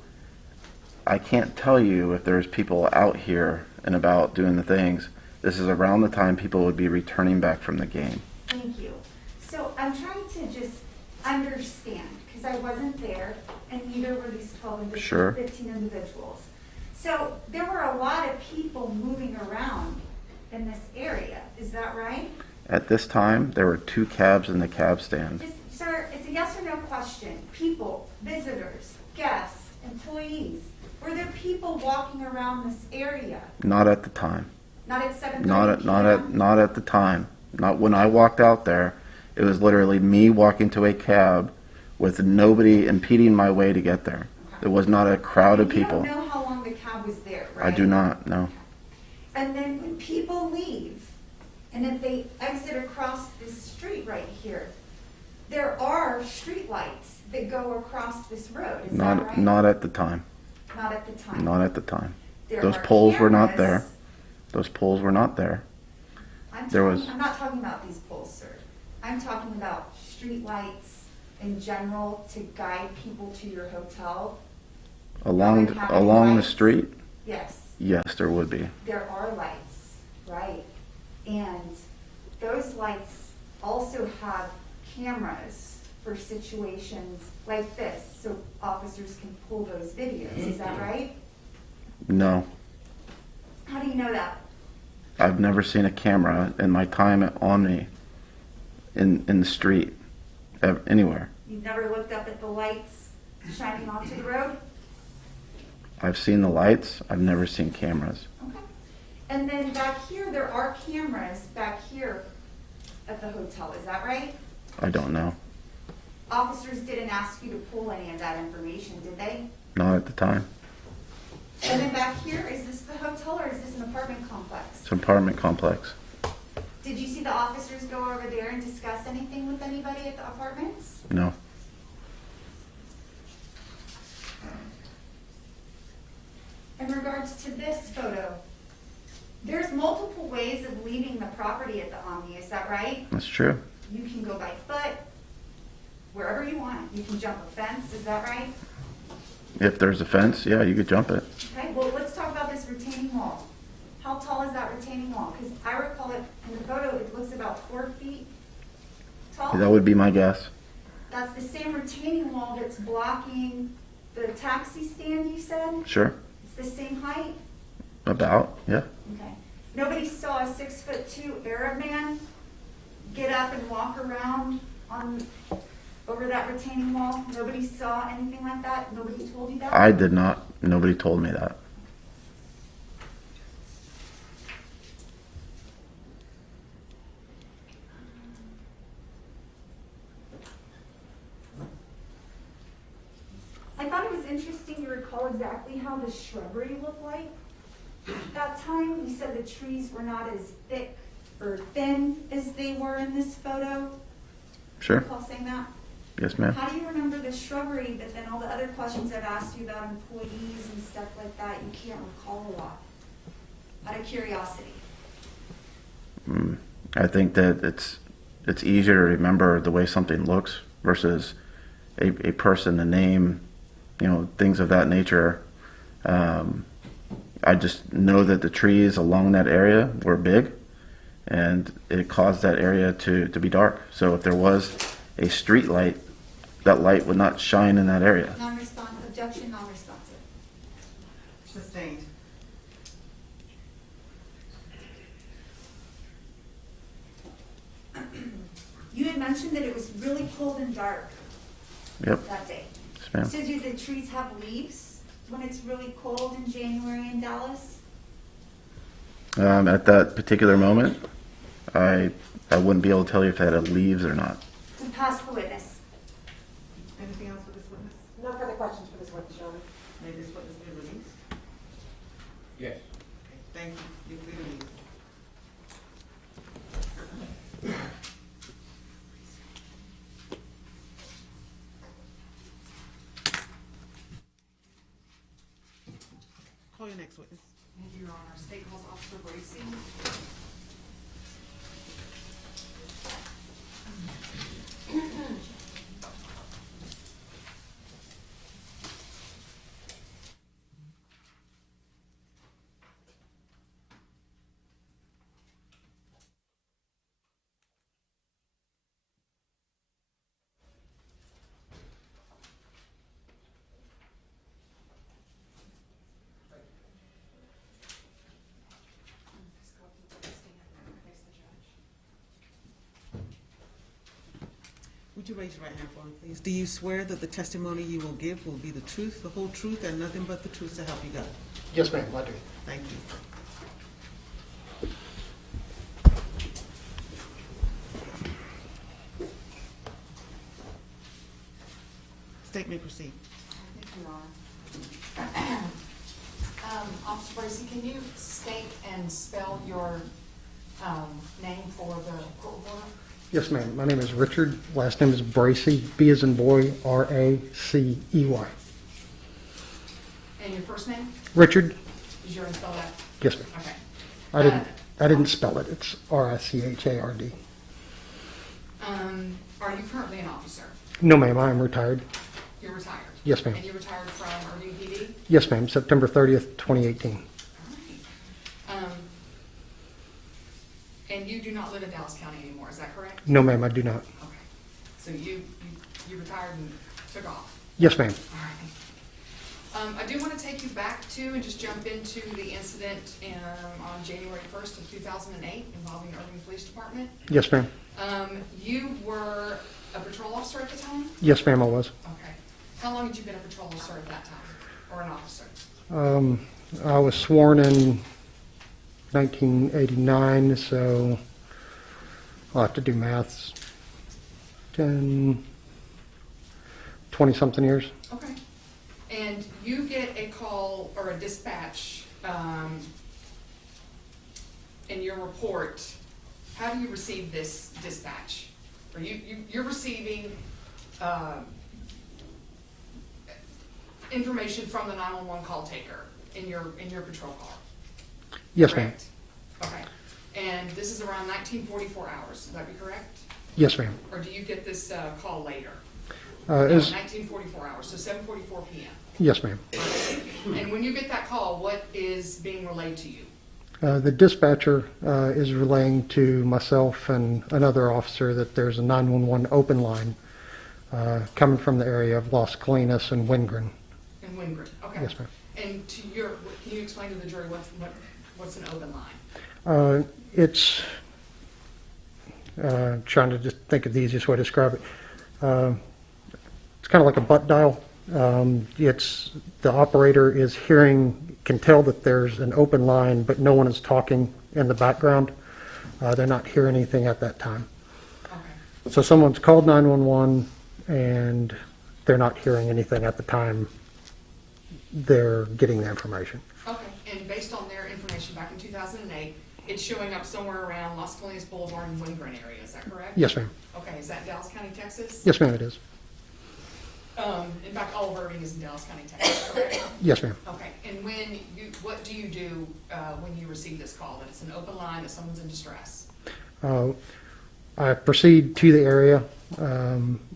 I can't tell you if there's people out here and about doing the things. This is around the time people would be returning back from the game. Thank you. So I'm trying to just understand, because I wasn't there, and neither were these 12 individuals, Sure. 15 individuals. So there were a lot of people moving around in this area, is that right? At this time, there were 2 cabs in the cab stand. Sir, it's a yes or no question. People, visitors, guests, employees, were there people walking around this area? Not at the time. Not at 7:30 Not at the time. Not when I walked out there. It was literally me walking to a cab with nobody impeding my way to get there. There was not a crowd of people. You don't know how long the cab was there, right? I do not, no. And then when people leave, and if they exit across this street right here, there are street lights that go across this road, is that right? Not at the time. Not at the time. Not at the time. There Those are poles were not cameras. there. Those poles were not there. I'm I'm not talking about these poles, sir. I'm talking about street lights in general to guide people to your hotel. along the lights? street. Yes. Yes, there would be. There are lights, right? And those lights also have cameras for situations like this, so officers can pull those videos. Is that right? No, How do you know that? I've never seen a camera in my time on me in the street, anywhere. You've never looked up at the lights shining onto the road? I've seen the lights. I've never seen cameras. Okay. And then back here, there are cameras back here at the hotel. Is that right? I don't know. Officers didn't ask you to pull any of that information, did they? Not at the time. And then back here, is this the hotel or is this an apartment complex? It's an apartment complex. Did you see the officers go over there and discuss anything with anybody at the apartments? No. In regards to this photo, there's multiple ways of leaving the property at the Omni, is that right? That's true. You can go by foot, wherever you want. You can jump a fence, is that right? If there's a fence, yeah, you could jump it. Okay, well, let's talk about this retaining wall. How tall is that retaining wall? Because I recall it in the photo, it looks about 4 feet tall. That would be my guess. That's the same retaining wall that's blocking The taxi stand, you said? Sure. It's the same height? About, yeah. Okay. Nobody saw a 6'2" Arab man get up and walk around over that retaining wall? Nobody saw anything like that? Nobody told you that? I did not. Nobody told me that. I thought it was interesting to recall exactly how the shrubbery looked like. That time, you said the trees were not as thick or thin as they were in this photo. Sure. Recall saying that? Yes, ma'am. How do you remember the shrubbery, but then all the other questions I've asked you about employees and stuff like that, you can't recall a lot? Out of curiosity. I think that it's easier to remember the way something looks versus a person, a name, things of that nature. I just know that the trees along that area were big, and it caused that area to be dark. So if there was a street light, that light would not shine in that area. Non-responsive. Objection, non-responsive. Sustained. You had mentioned that it was really cold and dark. Yep. That day. Yes, ma'am. So do the trees have leaves when it's really cold in January in Dallas? At that particular moment, I wouldn't be able to tell you if it had leaves or not. To pass the witness. Anything else for this witness? No further questions for this witness, Your Honor. May this witness be released? Yes. Okay, thank you. You're free to leave. Call your next witness. Thank you, Your Honor. State calls Officer Bracey. Would you raise your right hand for me, please? Do you swear that the testimony you will give will be the truth, the whole truth, and nothing but the truth to help you God? Yes, ma'am, I do. Thank you. State may proceed. Thank you, Your Honor. Officer Bracey, can you state and spell your name for the court reporter? Yes, ma'am. My name is Richard. Last name is Bracey. B as in boy, R-A-C-E-Y. And your first name? Richard? Did you already spell that? Yes, ma'am. Okay. I didn't spell it. It's R-I-C-H-A-R-D. Are you currently an officer? No, ma'am. I am retired. You're retired? Yes, ma'am. And you retired from Irving PD? Yes, ma'am. September 30th, 2018. And you do not live in Dallas County anymore, is that correct? No, ma'am. I do not. Okay. So you retired and took off? Yes, ma'am. All right. I do want to take you back to and just jump into the incident on January 1st of 2008 involving Irving Police Department. Yes, ma'am. You were a patrol officer at the time? Yes, ma'am. I was. Okay. How long had you been a patrol officer at that time, or an officer? I was sworn in 1989, so I'll have to do maths. 20-something years. Okay. And you get a call or a dispatch in your report. How do you receive this dispatch? Or you're receiving information from the 911 call taker in your patrol car. Yes, ma'am. Okay. And this is around 1944 hours. Would that be correct? Yes, ma'am. Or do you get this call later? No, 1944 hours, so 7:44 p.m. Yes, ma'am. And when you get that call, what is being relayed to you? The dispatcher is relaying to myself and another officer that there's a 911 open line coming from the area of Las Colinas and Wingren. Wingren, okay. Yes, ma'am. And can you explain to the jury what's an open line? It's, trying to just think of the easiest way to describe it. It's kind of like a butt dial. It's the operator is can tell that there's an open line, but no one is talking in the background. They're not hearing anything at that time. Okay. So someone's called 911 and they're not hearing anything at the time they're getting the information. Okay, and based on their information back in 2008, it's showing up somewhere around Las Colinas Boulevard and Wingren area, is that correct? Yes, ma'am. Okay, is that Dallas County, Texas? Yes, ma'am, it is. In fact, all of Irving is in Dallas County, Texas, correct? Yes, ma'am. Okay, and what do you do when you receive this call, that it's an open line, that someone's in distress? I proceed to the area.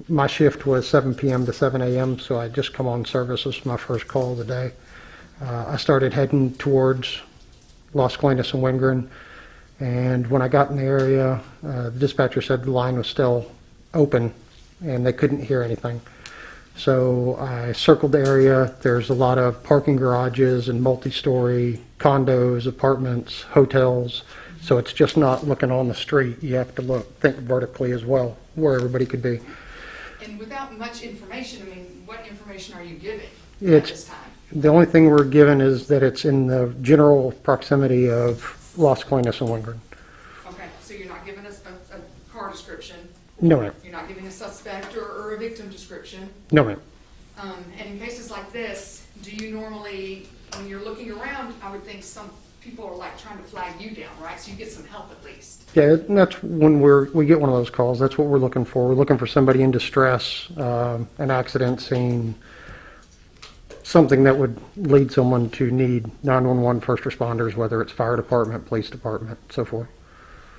My shift was 7 p.m. to 7 a.m., so I just come on service. This was my first call of the day. I started heading towards Las Colinas and Wingren, and when I got in the area, the dispatcher said the line was still open and they couldn't hear anything. So I circled the area. There's a lot of parking garages and multi-story condos, apartments, hotels. So it's just not looking on the street. You have to think vertically as well, where everybody could be. And without much information, I mean, what information are you given It's, at this time? the only thing we're given is that it's in the general proximity of Las Colinas and Wingren. Okay, so you're not giving us a car description? No, ma'am. You're not giving a suspect or a victim description? No, ma'am. And in cases like this, do you normally, when you're looking around, I would think some people are like trying to flag you down, right? So you get some help at least. Yeah, and that's when we get one of those calls. That's what we're looking for. We're looking for somebody in distress, an accident scene, something that would lead someone to need 911 first responders, whether it's fire department, police department, so forth.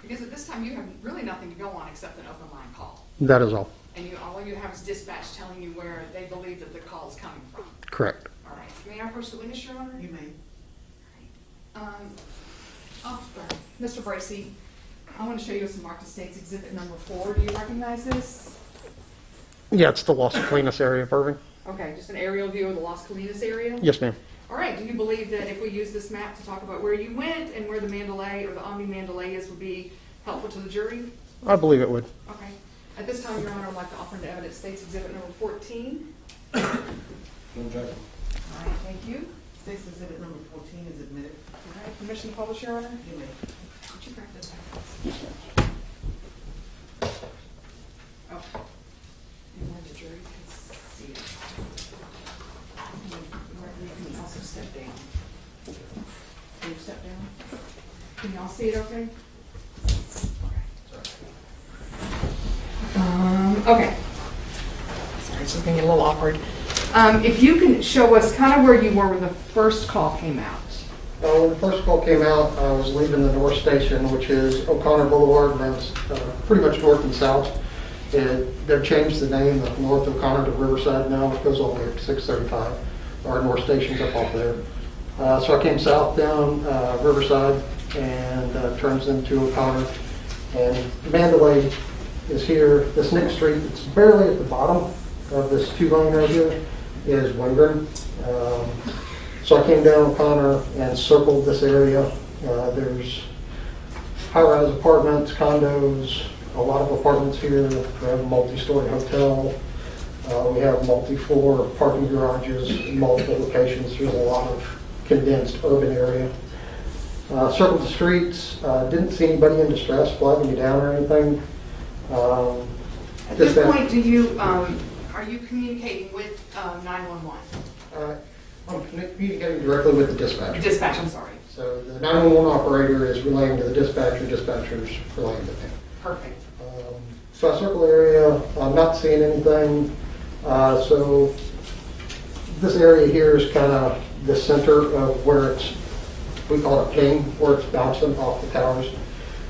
Because at this time you have really nothing to go on except an open line call. That is all. And all you have is dispatch telling you where they believe that the call is coming from. Correct. All right. May I approach the witness, Your Honor? You may. Mr. Bracy, I want to show you some marked states exhibit number 4. Do you recognize this? Yeah, it's the Las Colinas area of Irving. Okay, just an aerial view of the Las Colinas area? Yes, ma'am. All right, do you believe that if we use this map to talk about where you went and where the Mandalay or the Omni Mandalay is would be helpful to the jury? I believe it would. Okay. At this time, Your Honor, I'd like to offer into evidence states exhibit number 14. No objection. All right, thank you. State's exhibit number 14 is admitted. All right, permission to publish, Your Honor? You may. Would you grab this back? Oh. And where the jury can see it. You can also step down. Can you step down? Can y'all see it okay? Okay. Sorry, it's looking a little awkward. If you can show us kind of where you were when the first call came out. When the first call came out, I was leaving the North Station, which is O'Connor Boulevard, and that's pretty much north and south. They've changed the name of North O'Connor to Riverside now. It goes all the way up to 635. Our North Station's up off there. So I came south down Riverside and turns into O'Connor. And Mandalay is here. This next street, it's barely at the bottom of this 2-lane right here, is Wingren. So I came down O'Connor and circled this area. There's high-rise apartments, condos, a lot of apartments here. We have a multi-story hotel. We have multi-floor parking garages in multiple locations. There's a lot of condensed urban area. Circled the streets. Didn't see anybody in distress flagging me down or anything. At this point, do you are you communicating with 911? I'm communicating directly with the dispatcher. Dispatch, I'm sorry. So the 911 operator is relaying to the dispatcher, dispatcher's relaying to me. Perfect. So I circle the area, I'm not seeing anything. So this area here is kind of the center of where we call it ping, where it's bouncing off the towers.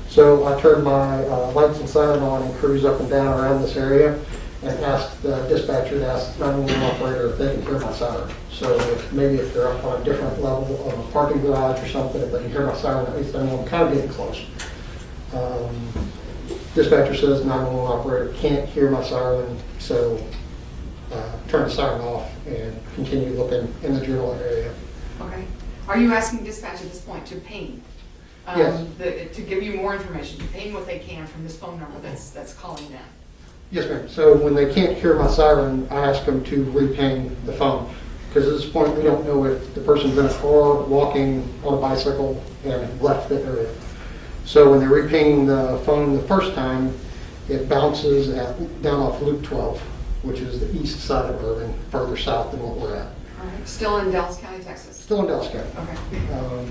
So I turned my lights and siren on and cruise up and down around this area and asked the dispatcher to ask the 911 operator if they can hear my siren. So if they're up on a different level of a parking garage or something, if they can hear my siren, at least I know I'm kind of getting close. Dispatcher says 911 operator can't hear my siren, so turn the siren off and continue looking in the general area. Okay. Are you asking dispatch at this point to ping? Yes. To give you more information, to ping what they can from this phone number that's calling them? Yes, ma'am. So when they can't hear my siren, I ask them to re-ping the phone. Because at this point, we don't know if the person's in a car, walking on a bicycle, and left the area. So when they're re-pinging the phone the first time, it bounces down off Loop 12, which is the east side of Irving, further south than what we're at. All right. Still in Dallas County, Texas? Still in Dallas County. Okay.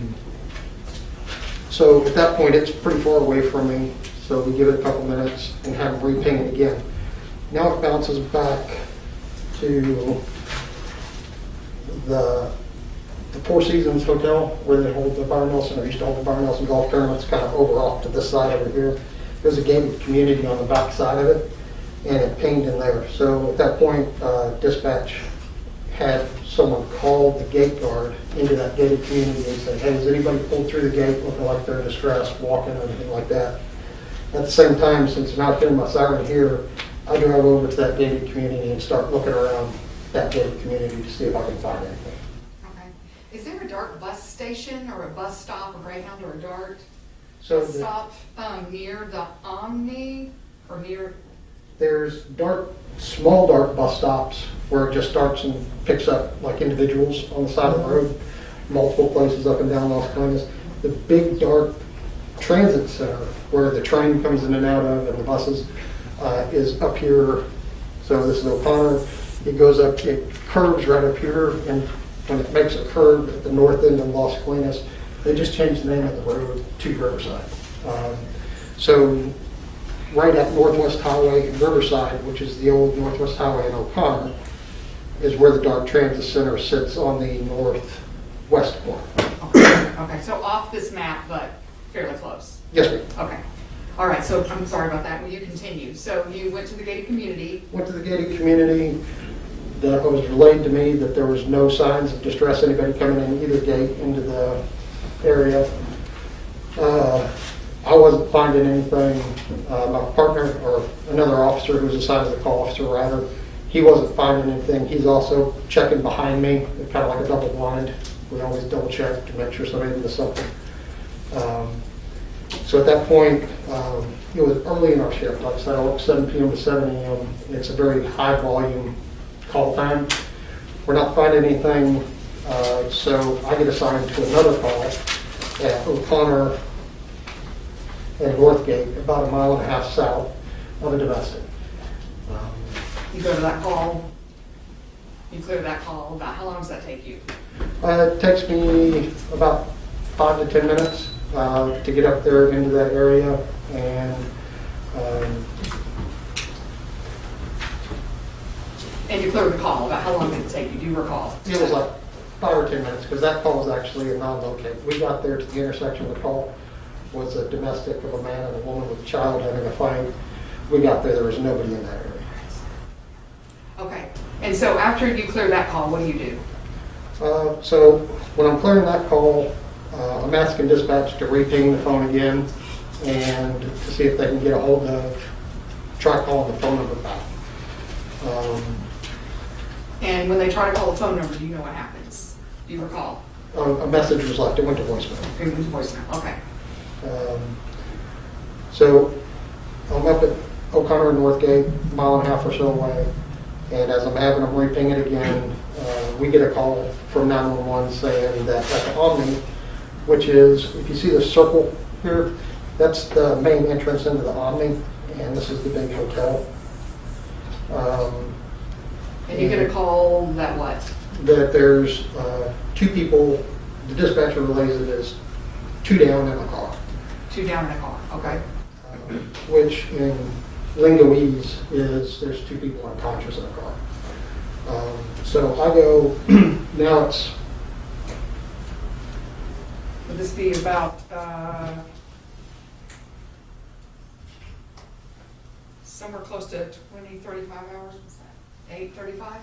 So at that point, it's pretty far away from me. So we give it a couple minutes and have them re-ping it again. Now it bounces back to the Four Seasons Hotel where they hold the Byron Nelson, or used to hold the Byron Nelson golf tournaments, kind of over off to this side over here. There's a gated community on the back side of it, and it pinged in there. So at that point, dispatch had someone call the gate guard into that gated community and say, hey, has anybody pulled through the gate looking like they're distressed, walking, or anything like that? At the same time, since I'm not hearing my siren here, I drive over to that gated community and start looking around that gated community to see if I can find anything. Okay. Is there a DART bus station or a bus stop, a Greyhound or a DART So stop near the Omni or near? There's small DART bus stops where it just starts and picks up like individuals on the side of the road, multiple places up and down Las Colinas. The big DART transit center where the train comes in and out of and the buses is up here. So this is O'Connor. It goes up, it curves right up here, and when it makes a curve at the north end of Las Colinas, they just changed the name of the road to Riverside. So right at Northwest Highway in Riverside, which is the old Northwest Highway in O'Connor, is where the DART Transit Center sits on the northwest corner. Okay, so off this map, but fairly close. Yes, ma'am. Okay. All right, so I'm sorry about that. Will you continue? So you went to the gated community. Went to the gated community. It was relayed to me that there was no signs of distress, anybody coming in either gate into the area. I wasn't finding anything. My partner, or another officer who was assigned as a call officer rather, he wasn't finding anything. He's also checking behind me, kind of like a double blind. We always double check to make sure somebody didn't miss something. So at that point, it was early in our shift. Like I said, I work 7 p.m. to 7 a.m. It's a very high volume call time. We're not finding anything, so I get assigned to another call at O'Connor and Northgate, about 1.5 miles south of a domestic. You go to that call, you clear that call. About how long does that take you? It takes me about 5 to 10 minutes to get up there into that area, and you clear the call. About how long did it take you? Do you recall? it was like 5 or 10 minutes because that call was actually a non-locate. We got there to the intersection. The call was a domestic of a man and a woman with a child having a fight. We got there was nobody in that area. Okay. And so after you clear that call, what do you do? So when I'm clearing that call, I'm asking dispatch to re-ping the phone again and to see if they can get a hold of, try calling the phone number back. And when they try to call the phone number, do you know what happens? Do you recall? A message was left. It went to voicemail. It went to voicemail. Okay. So I'm up at O'Connor and Northgate, 1.5 miles or so away, and as I'm having them re-ping it again, we get a call from 911 saying that at the Omni, which is, if you see the circle here, that's the main entrance into the Omni, and this is the big hotel. And you get a call that what? That there's 2 people, the dispatcher relays it as 2 down in a car. 2 down in a car, okay. Which in lingoese is there's 2 people unconscious in a car. So I go, now it's... Would this be about somewhere close to 20, 35 hours? What's that? 8:35?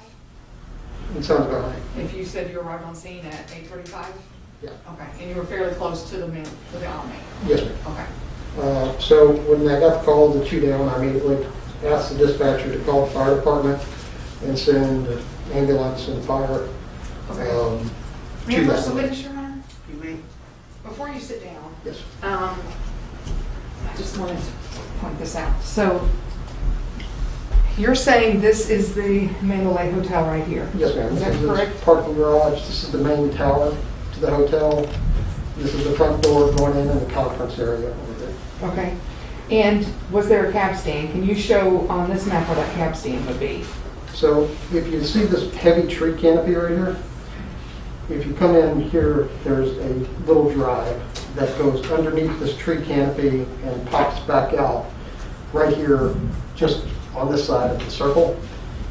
It sounds about right. If you said you arrived on scene at 8:35? Yeah. Okay, and you were fairly close to the Omni? Yes, ma'am. Okay. So when I got the call, the 2 down, I immediately asked the dispatcher to call the fire department. and send ambulance and fire to May I that. first the witness, Your Honor? You may. Before you sit down, Yes. I just wanted to point this out. So you're saying this is the Mandalay Hotel right here? Yes, ma'am. Is that This is correct? the parking garage. This is the main tower to the hotel. This is the front door going in and the conference area over there. Okay. And was there a cab stand? Can you show on this map where that cab stand would be? So if you see this heavy tree canopy right here, if you come in here, there's a little drive that goes underneath this tree canopy and pops back out right here, just on this side of the circle.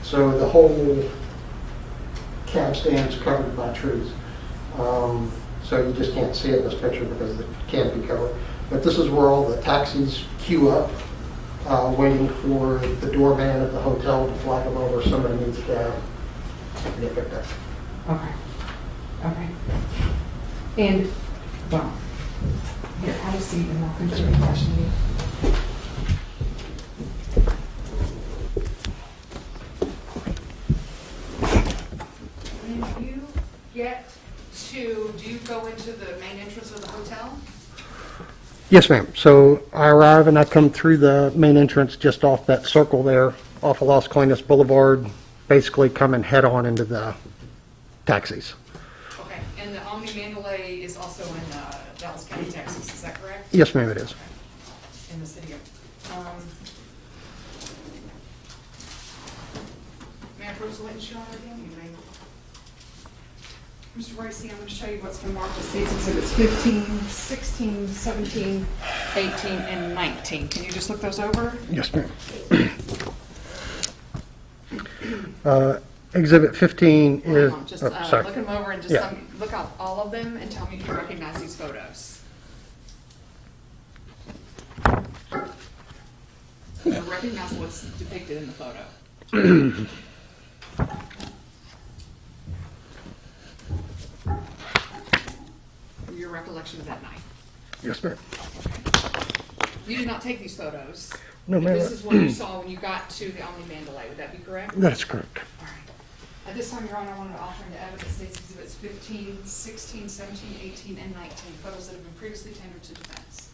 So the whole cab stand is covered by trees. So you just can't see it in this picture because of the canopy cover. But this is where all the taxis queue up, waiting for the doorman at the hotel to flag them over. Somebody needs a cab and get picked up. Okay. Okay. And, well, here, have a seat and I'll continue questioning you. When you get to, do you go into the main entrance of the hotel? Yes, ma'am. So I arrive and I come through the main entrance just off that circle there, off of Las Colinas Boulevard, basically coming head on into the taxis. Okay, and the Omni Mandalay is also in Dallas County, Texas, is that correct? Yes, ma'am, it is. In the city of, may I approach the witness, Your Honor, again? You may. Mr. Ricey, I'm going to show you what's been marked as State's Exhibits 15, 16, 17, 18, and 19. Can you just look those over? Yes, ma'am. Exhibit 15 is, Just sorry. look them over and just look up all of them and tell me if you recognize these photos. You recognize what's depicted in the photo. Your recollection of that night. Yes, ma'am. You did not take these photos. No, ma'am. This is what you saw when you got to the Omni Mandalay. Would that be correct? That's correct. All right. At this time, Your Honor, I wanted to offer into evidence State's Exhibits 15, 16, 17, 18, and 19, photos that have been previously tendered to defense.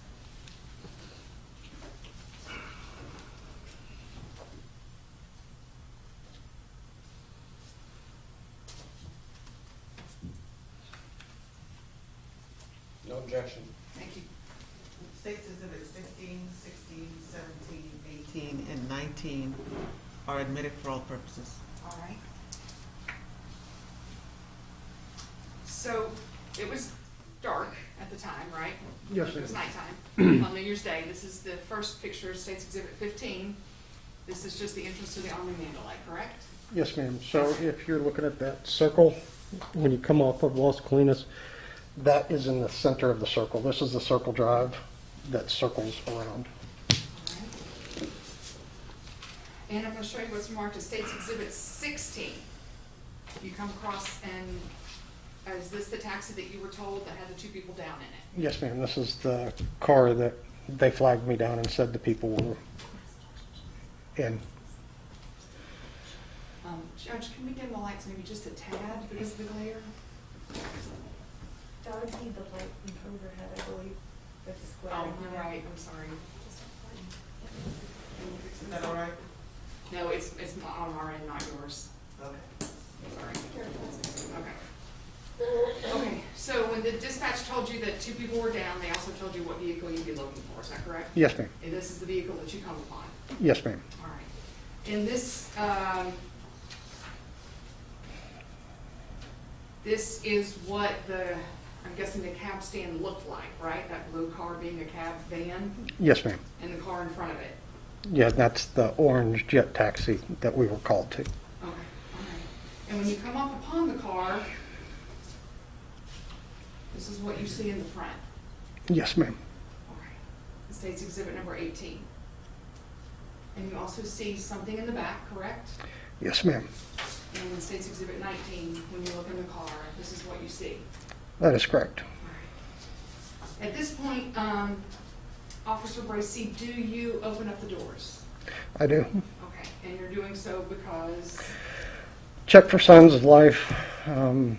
No objection. Thank you. States Exhibits 15, 16, 17, 18, and 19 are admitted for all purposes. All right. So it was dark at the time, right? Yes, It was ma'am. nighttime on New Year's Day. This is the first picture of State's Exhibit 15. This is just the entrance to the Omni Mandalay, correct? Yes, ma'am. So if you're looking at that circle, when you come off of Las Colinas, that is in the center of the circle. This is the circle drive that circles around. And I'm going to show you what's marked as State's Exhibit 16. You come across, and is this the taxi that you were told that had the two people down in it? Yes, ma'am. This is the car that they flagged me down and said the people were in. Judge, can we dim the lights maybe just a tad because of the glare? That would be the light from overhead, I believe. That's Oh, you're right. I'm sorry. Is that all right? No, it's on our end, not yours. Okay. Sorry. Okay. Okay, so when the dispatch told you that two people were down, they also told you what vehicle you'd be looking for, is that correct? Yes, ma'am. And this is the vehicle that you come upon? Yes, ma'am. All right. And this is what I'm guessing the cab stand looked like, right? That blue car being a cab van? Yes, ma'am. And the car in front of it? Yeah, that's the orange jet taxi that we were called to. Okay, all right. And when you come up upon the car, this is what you see in the front. Yes, ma'am. All right. The State's Exhibit number 18. And you also see something in the back, correct? Yes, ma'am. And in State's Exhibit 19, when you look in the car, this is what you see. That is correct. At this point, Officer Bracey, do you open up the doors? I do. Okay, and you're doing so because? checked for signs of life, and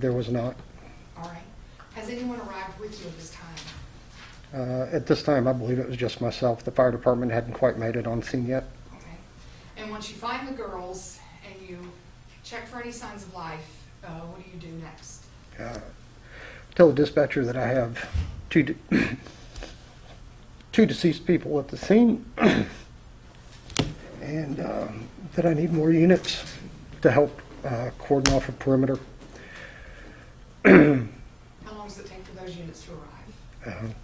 there was not. All right. Has anyone arrived with you at this time? At this time, I believe it was just myself. The fire department hadn't quite made it on scene yet. Okay. And once you find the girls and you check for any signs of life, what do you do next? Tell the dispatcher that I have two deceased people at the scene, and that I need more units to help cordon off a perimeter. How long does it take for those units to arrive?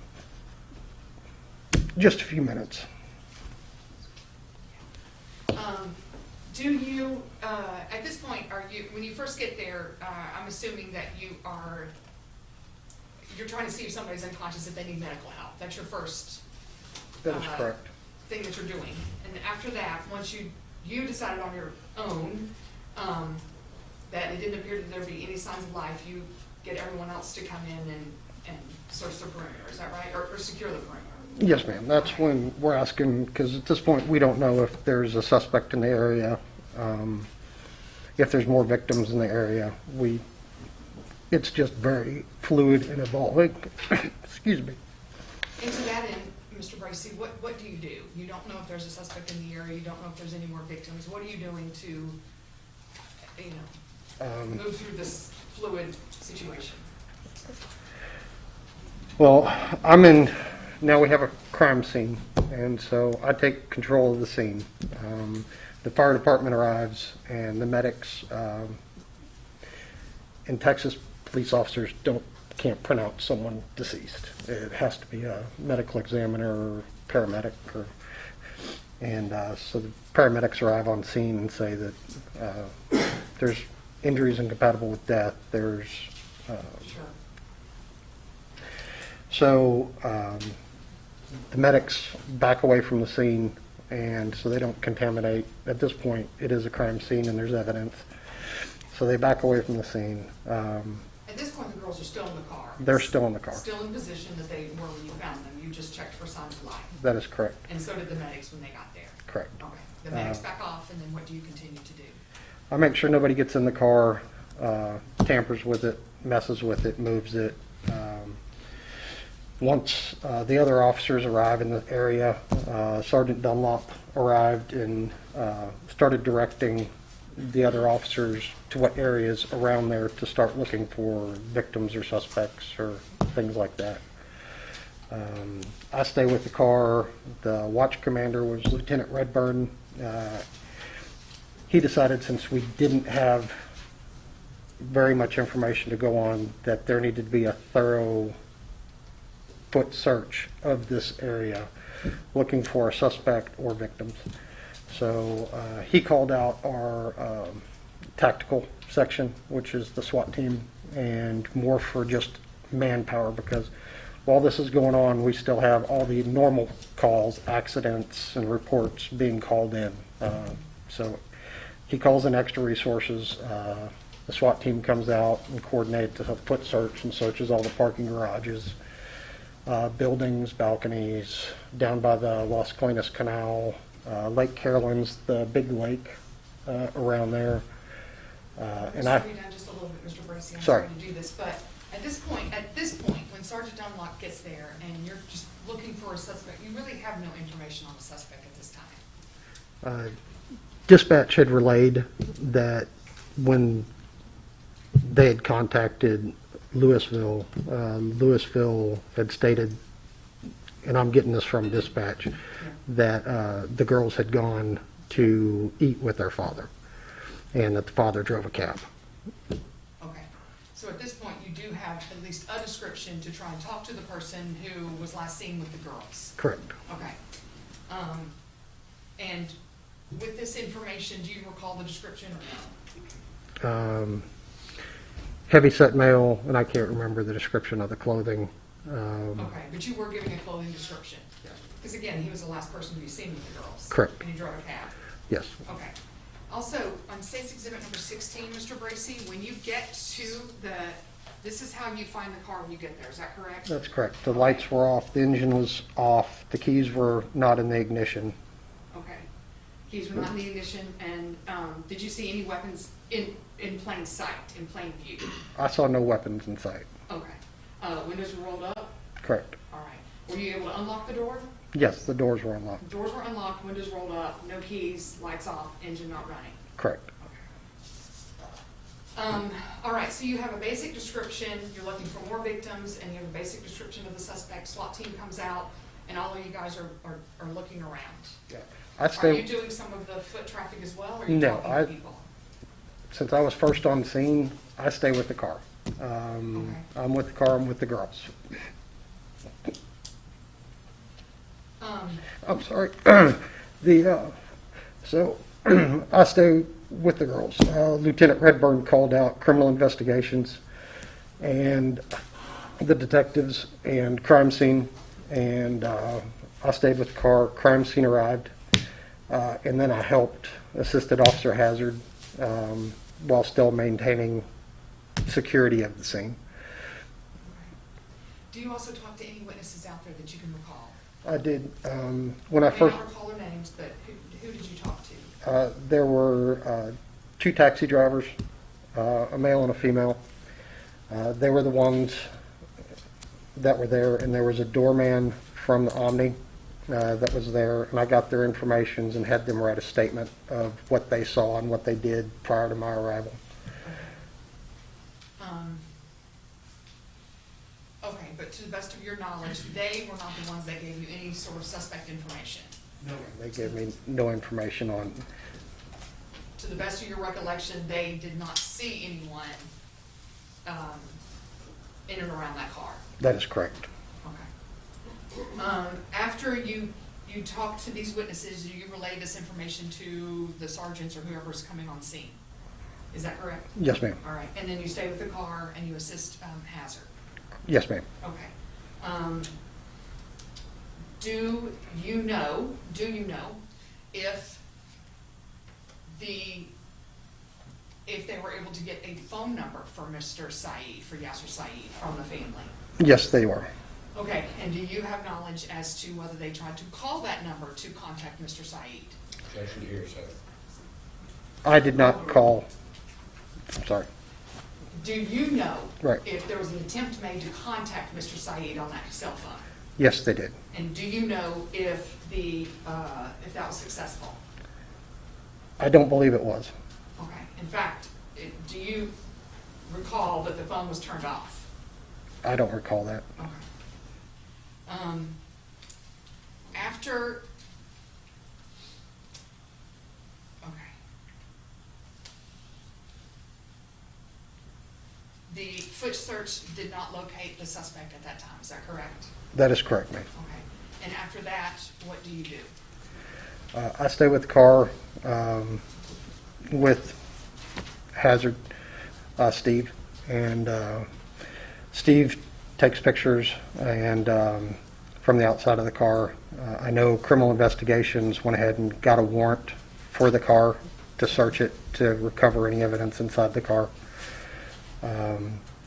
Just a few minutes. Do you, at this point, when you first get there, I'm assuming that you're trying to see if somebody's unconscious, if they need medical help. That's your first That is correct. thing that you're doing. And after that, once you decided on your own that it didn't appear that there be any signs of life, you get everyone else to come in and search the perimeter. Is that right? Or secure the perimeter? Yes, ma'am. That's when we're asking, because at this point we don't know if there's a suspect in the area, if there's more victims in the area. It's just very fluid and evolving. Excuse me. And to that end, Mr. Bracey, what do you do? You don't know if there's a suspect in the area. You don't know if there's any more victims. What are you doing to, move through this fluid situation? Well, now we have a crime scene, and so I take control of the scene. The fire department arrives, and the medics, in Texas, police officers can't pronounce someone deceased. It has to be a medical examiner or paramedic, so the paramedics arrive on scene and say that there's injuries incompatible with death. There's So the medics back away from the scene, and so they don't contaminate. At this point, it is a crime scene and there's evidence. So they back away from the scene. At this point, the girls are still in the car. They're still in the car. Still in position that they were when you found them. You just checked for signs of life. That is correct. And so did the medics when they got there. Correct. Okay. The medics back off, and then what do you continue to do? I make sure nobody gets in the car, tampers with it, messes with it, moves it. Once the other officers arrive in the area, Sergeant Dunlop arrived and started directing the other officers to what areas around there to start looking for victims or suspects or things like that. I stay with the car. The watch commander was Lieutenant Redburn. He decided, since we didn't have very much information to go on, that there needed to be a thorough foot search of this area looking for a suspect or victims. So he called out our tactical section, which is the SWAT team, and more for just manpower, because while this is going on, we still have all the normal calls, accidents, and reports being called in. So he calls in extra resources. The SWAT team comes out and coordinates a foot search and searches all the parking garages, buildings, balconies, down by the Las Colinas Canal, Lake Caroline's the big lake around there. And slow you down just a little bit, Mr. Bracey. I'm sorry to do this, but at this point, when Sergeant Dunlop gets there and you're just looking for a suspect, you really have no information on the suspect at this time. Dispatch had relayed that when they had contacted Louisville, Louisville had stated, and I'm getting this from dispatch, that the girls had gone to eat with their father, and that the father drove a cab. Okay. So at this point, you do have at least a description to try and talk to the person who was last seen with the girls. Correct. Okay. And with this information, do you recall the description or no? Heavy-set male, and I can't remember the description of the clothing. Okay, but you were giving a clothing description? Because again, he was the last person to be seen with the girls. Correct. And he drove a cab? Yes. Okay. Also, on State's Exhibit number 16, Mr. Bracey, when you get to this is how you find the car when you get there, is that correct? That's correct. The lights were off, the engine was off, the keys were not in the ignition. Okay. Keys were not in the ignition, and did you see any weapons in plain sight, in plain view? I saw no weapons in sight. Okay. Windows were rolled up? Correct. All right. Were you able to unlock the door? Yes, the doors were unlocked. Doors were unlocked, windows rolled up, no keys, lights off, engine not running. Correct. All right, so you have a basic description, you're looking for more victims, and you have a basic description of the suspect. SWAT team comes out, and all of you guys are looking around. Yeah. Are you doing some of the foot traffic as well, or are you No, talking to people? Since I was first on scene, I stay with the car. I'm with the car, I'm with the girls. I'm sorry. So I stay with the girls. Lieutenant Redburn called out criminal investigations and the detectives and crime scene, and I stayed with the car. Crime scene arrived, and then I helped assisted Officer Hazard while still maintaining security of the scene. Do you also talk to any witnesses out there that you can recall? I did. When I first. I don't recall their names, but who did you talk to? There were 2 taxi drivers, a male and a female. They were the ones that were there, and there was a doorman from the Omni that was there, and I got their informations and had them write a statement of what they saw and what they did prior to my arrival. Okay, but to the best of your knowledge, they were not the ones that gave you any sort of suspect information? No. They gave me no information on. To the best of your recollection, they did not see anyone in and around that car? That is correct. Okay. After you talked to these witnesses, you relayed this information to the sergeants or whoever's coming on scene. Is that correct? Yes, ma'am. All right, and then you stay with the car and you assist Hazard? Yes, ma'am. Okay. Do you know if they were able to get a phone number for Mr. Said, for Yaser Said, from the family? Yes, they were. Okay, and do you have knowledge as to whether they tried to call that number to contact Mr. Said? Objection to hearsay. I did not call. I'm sorry. Do you know Right. if there was an attempt made to contact Mr. Said on that cell phone? Yes, they did. And do you know if that was successful? I don't believe it was. Okay. In fact, do you recall that the phone was turned off? I don't recall that. Okay. After. Okay. The foot search did not locate the suspect at that time. Is that correct? That is correct, ma'am. Okay. And after that, what do you do? I stay with the car with Hazard, Steve, and Steve takes pictures and from the outside of the car. I know criminal investigations went ahead and got a warrant for the car to search it to recover any evidence inside the car.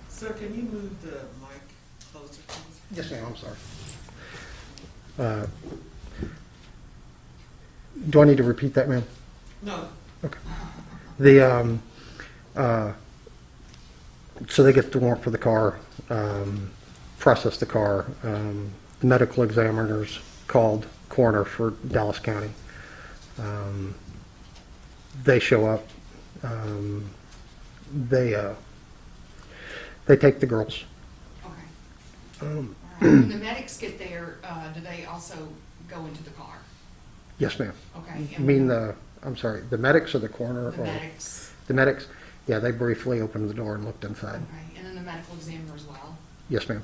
Sir, can you move the mic closer, please? Yes, ma'am. I'm sorry. Do I need to repeat that, ma'am? No. Okay. So they get the warrant for the car, process the car. The medical examiners called coroner for Dallas County. They show up. They take the girls. Okay. When the medics get there, do they also go into the car? Yes, ma'am. Okay. You mean I'm sorry, the medics or the coroner? The medics. The medics? Yeah, they briefly opened the door and looked inside. Okay. And then the medical examiner as well? Yes, ma'am.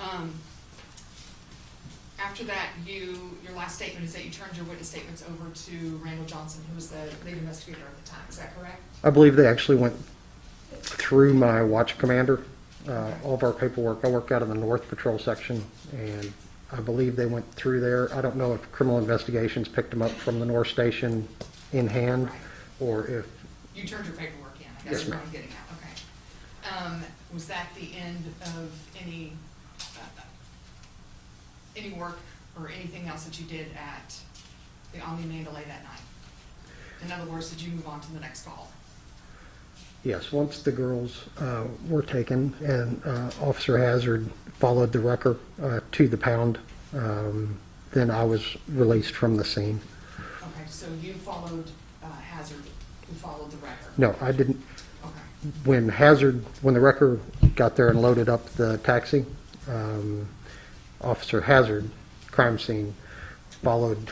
Okay. After that, your last statement is that you turned your witness statements over to Randall Johnson, who was the lead investigator at the time. Is that correct? I believe they actually went through my watch commander, all of our paperwork. I work out of the North Patrol section, and I believe they went through there. I don't know if criminal investigations picked them up from the North Station in hand, Right. or if... You turned your paperwork in. I guess Yes, is what ma'am. I'm getting at. Okay. Was that the end of any work or anything else that you did at the Omni Mandalay that night? In other words, did you move on to the next call? Yes, once the girls were taken and Officer Hazard followed the wrecker to the pound, then I was released from the scene. Okay, so you followed Hazard, who followed the wrecker? No, I didn't. Okay. When the wrecker got there and loaded up the taxi, Officer Hazard, crime scene, followed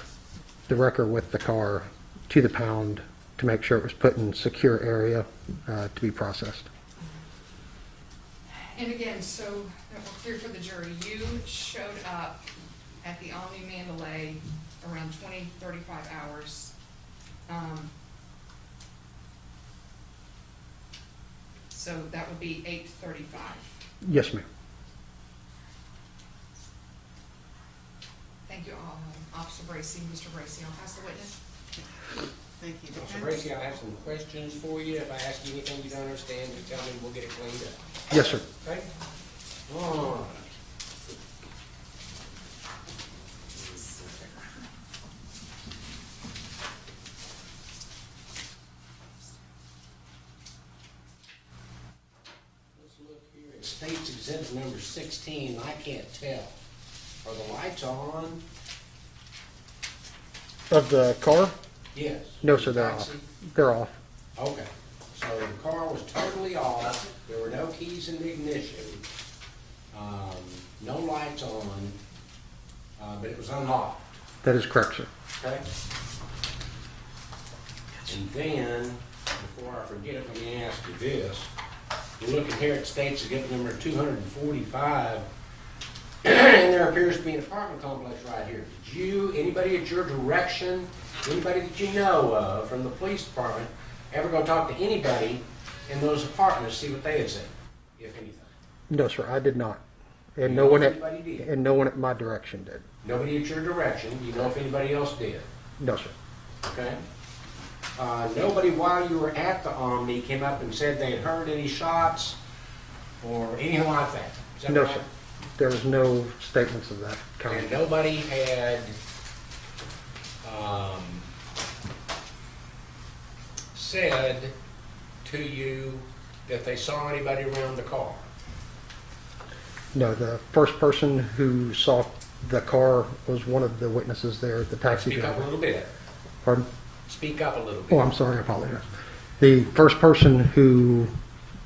the wrecker with the car to the pound to make sure it was put in secure area to be processed. And again, so that we're clear for the jury, you showed up at the Omni Mandalay around 35 hours. So that would be 8:35. Yes, ma'am. Thank you, Officer Bracey, Mr. Bracey. I'll pass the witness. Thank you. Mr. Bracey, I have some questions for you. If I ask you anything you don't understand, you tell me, we'll get it cleaned up. Yes, sir. Okay? All right. Let's look here at State's Exhibit number 16. I can't tell. Are the lights on? Of the car? Yes. No, sir, they're off. They're off. Okay, so the car was totally off, there were no keys in the ignition, no lights on, but it was unlocked, That is correct, sir. okay? And then, before I forget it, let me ask you this. You're looking here at State's Exhibit number 245, and there appears to be an apartment complex right here. Did you, anybody at your direction, anybody that you know of from the police department, ever go talk to anybody in those apartments, see what they had said, if anything? No, sir, I did not. And You no know one if at, anybody did? and no one at my direction did. Nobody at your direction, you know if anybody else did, No, sir. okay? Nobody while you were at the Omni came up and said they had heard any shots or anything like that? Is that No, right? sir. There was no statements of that kind. And nobody had said to you that they saw anybody around the car? No, the first person who saw the car was one of the witnesses there, the taxi Speak up a driver. little bit. Pardon? Speak up a little bit. Oh, I'm sorry, I apologize. The first person who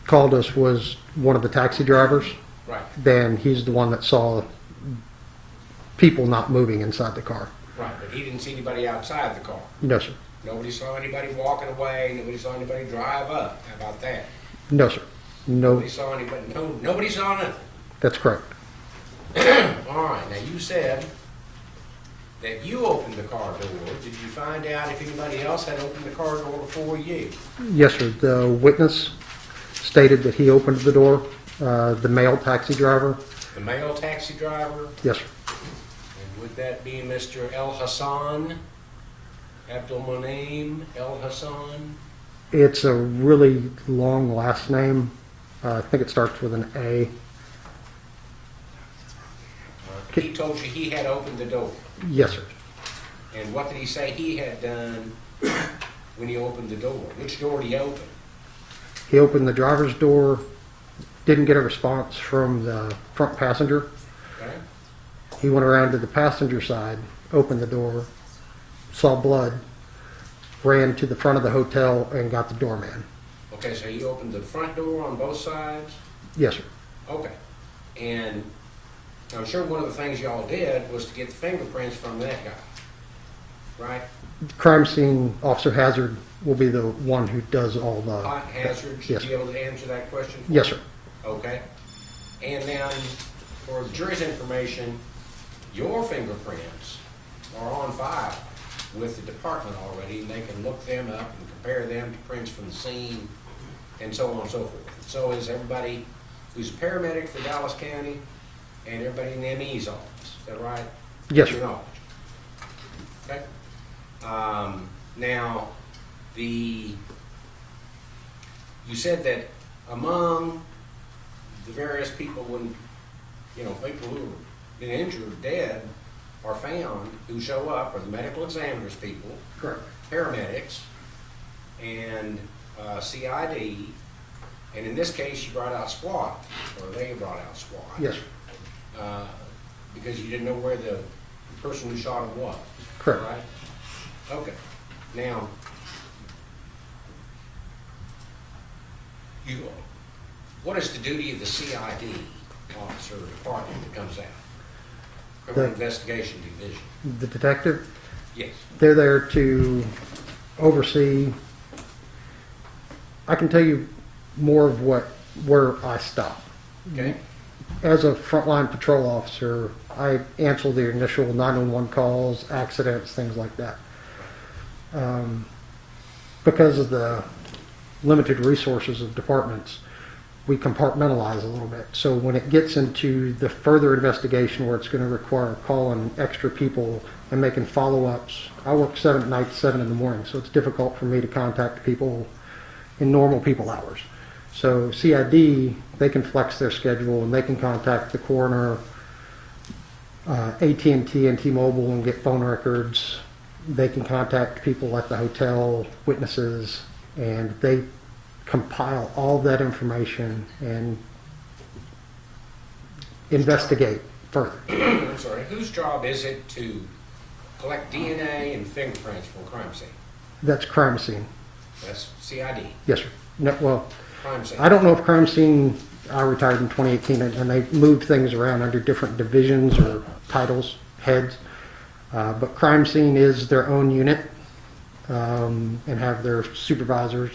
called us was one of the taxi drivers. Right. Then he's the one that saw people not moving inside the car. Right, but he didn't see anybody outside the car. No, sir. Nobody saw anybody walking away. Nobody saw anybody drive up. How about that? No, sir. No, Nobody saw anybody. No, nobody saw nothing. that's correct. All right. Now you said that you opened the car door. Did you find out if anybody else had opened the car door before you? Yes, sir. The witness stated that he opened the door. The male taxi driver. The male taxi driver. Yes, sir. And would that be Mr. El Hassan? Abdul Munaim El Hassan? It's a really long last name. I think it starts with an A. He told you he had opened the door. Yes, sir. And what did he say he had done when he opened the door? Which door did he open? He opened the driver's door, didn't get a response from the front passenger. Okay. He went around to the passenger side, opened the door, saw blood, ran to the front of the hotel and got the doorman. Okay, so he opened the front door on both sides? Yes, sir. Okay. And I'm sure one of the things y'all did was to get the fingerprints from that guy, right? Crime scene officer Hazard will be the one who does all the... Hazard, should Yes. be able to answer that question for Yes, you? sir. Okay. And then, for the jury's information, your fingerprints are on file with the department already, and they can look them up and compare them to prints from the scene, and so on and so forth. So is everybody who's a paramedic for Dallas County, and everybody in the ME's office. Is that right? Yes, To your sir. knowledge. Okay. Now, you said that among the various people, when people who were been injured, dead, are found who show up are the medical examiners people, Correct. paramedics, and CID, and in this case, you brought out SWAT, or they brought out SWAT. Yes, Because you didn't know where the person who shot him was. Correct. Right? Okay. Now, what is the duty of the CID officer or department that comes out? Criminal Investigation Division. the detective, Yes. they're there to oversee. I can tell you more of where I stop. Okay. As a frontline patrol officer, I answer the initial 911 calls, accidents, things like that. Because of the limited resources of departments, we compartmentalize a little bit. So when it gets into the further investigation where it's going to require calling extra people and making follow-ups, I work 7 at night, 7 in the morning, so it's difficult for me to contact people in normal people hours. So CID, they can flex their schedule and they can contact the coroner, AT&T and T-Mobile and get phone records. They can contact people at the hotel, witnesses, and they compile all that information and investigate further. I'm sorry. Whose job is it to collect DNA and fingerprints from a crime scene? That's crime scene. That's CID. Yes, sir. No, well, Crime scene. I don't know if crime scene, I retired in 2018, and they moved things around under different divisions or titles, heads. But crime scene is their own unit and have their supervisors,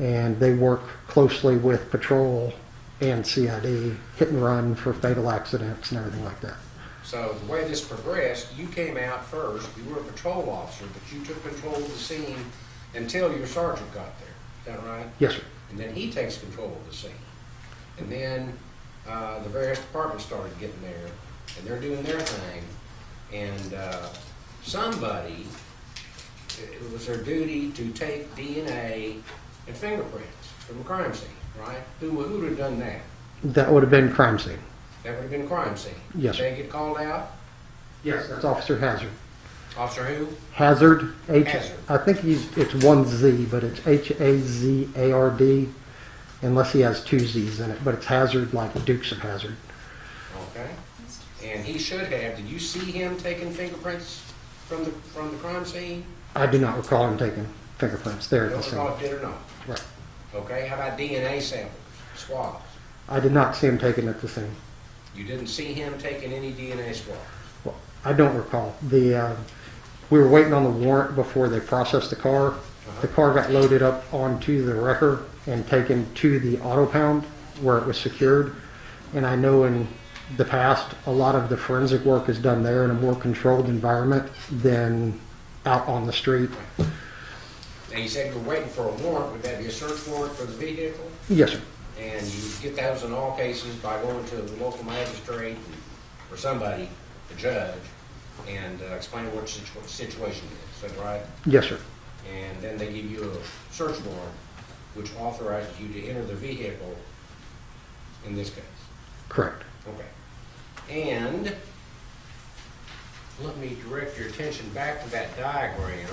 and they work closely with patrol and CID, hit and run for fatal accidents and everything like that. So the way this progressed, you came out first. You were a patrol officer, but you took control of the scene until your sergeant got there. Is that right? Yes, sir. And then he takes control of the scene. And then the various departments started getting there, and they're doing their thing. And somebody, it was their duty to take DNA and fingerprints from a crime scene, right? Who would have done that? That would have been crime scene. That would have been a crime scene. Yes, Did they get called out? Yes, that's Officer Hazard. Officer who? Hazard, Hazard. I think it's one Z, but it's Hazard, unless he has two Z's in it, but it's Hazard like Dukes of Hazzard. Okay. And he should have. Did you see him taking fingerprints from the crime scene? I do not recall him taking fingerprints there at the Don't scene. recall if did or not. Right. Okay. How about DNA samples, swabs? I did not see him taken at the scene. You didn't see him taking any DNA swabs? Well, I don't recall. We were waiting on the warrant before they processed the car. The car got loaded up onto the wrecker and taken to the auto pound where it was secured. And I know in the past, a lot of the forensic work is done there in a more controlled environment than out on the street. Now you said you were waiting for a warrant. Would that be a search warrant for the vehicle? Yes, sir. And you get those in all cases by going to the local magistrate or somebody, the judge, and explaining what the situation is. Is that right? Yes, sir. And then they give you a search warrant, which authorizes you to enter the vehicle in this case. Correct. Okay. And let me direct your attention back to that diagram.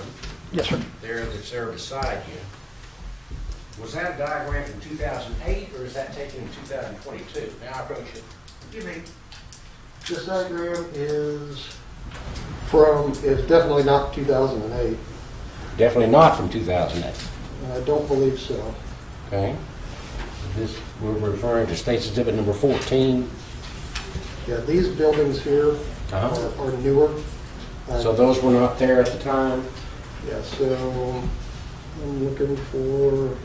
Yes, sir. There that's there beside you. Was that a diagram from 2008 or is that taken in 2022? Now I approach it. You may. This diagram is definitely not 2008. Definitely not from 2008. I don't believe so. Okay. We're referring to State's Exhibit number 14. Yeah, these buildings here are newer. So those were not there at the time? Yeah, so I'm looking for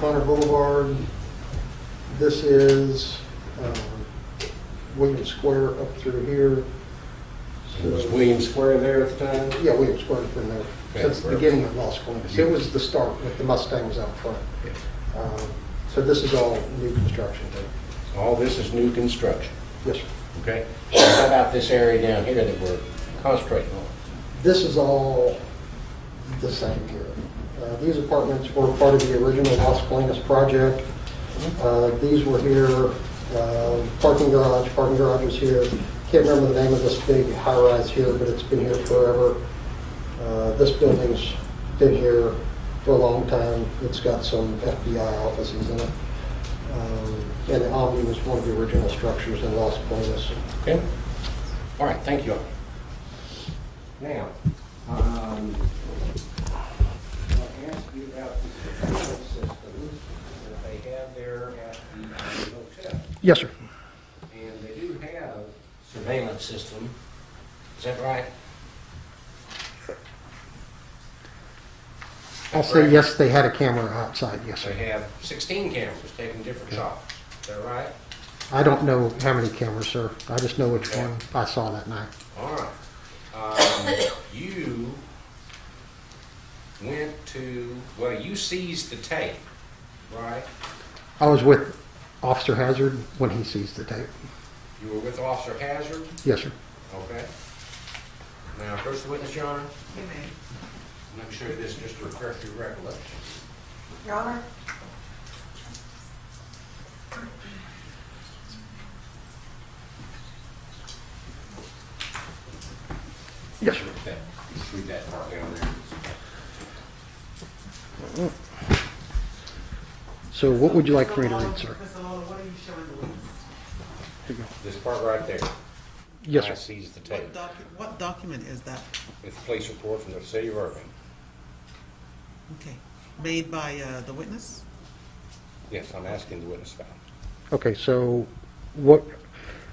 Connor Boulevard. This is William Square up through here. So was William Square there at the time? Yeah, William Square has been there since the beginning of Las Colinas. It was the start with the Mustangs out front. So this is all new construction there. All this is new construction? Yes, sir. Okay. How about this area down here that we're concentrating on? This is all the same here. These apartments were part of the original Las Colinas project. These were here, parking garage was here. can't remember the name of this big high-rise here, but it's been here forever. This building's been here for a long time. It's got some FBI offices in it. And the Omni was one of the original structures in Las Planas. Okay. All right, thank you. Now, I'll ask you about the surveillance systems that they have there at the hotel. Yes, sir. And they do have surveillance system. Is that right? I'll say yes, they had a camera outside, yes, sir. They have 16 cameras taking different shots. Is that right? I don't know how many cameras, sir. I just know which one I saw that night. All right. You went to, well, you seized the tape, right? I was with Officer Hazard when he seized the tape. You were with Officer Hazard? Yes, sir. Okay. Now, approach the witness, Your Honor. You may. Let me show you this just to refresh your recollection. Your Honor? Yes, sir. Just read that part down there. So what would you like for me to read, sir? Mr. Lawler, what are you showing the witness? Here you go. This part right there. Yes, sir. I seized the tape. What document is that? It's a police report from the city of Irving. Okay. Made by the witness? Yes, I'm asking the witness about it. Okay, so what,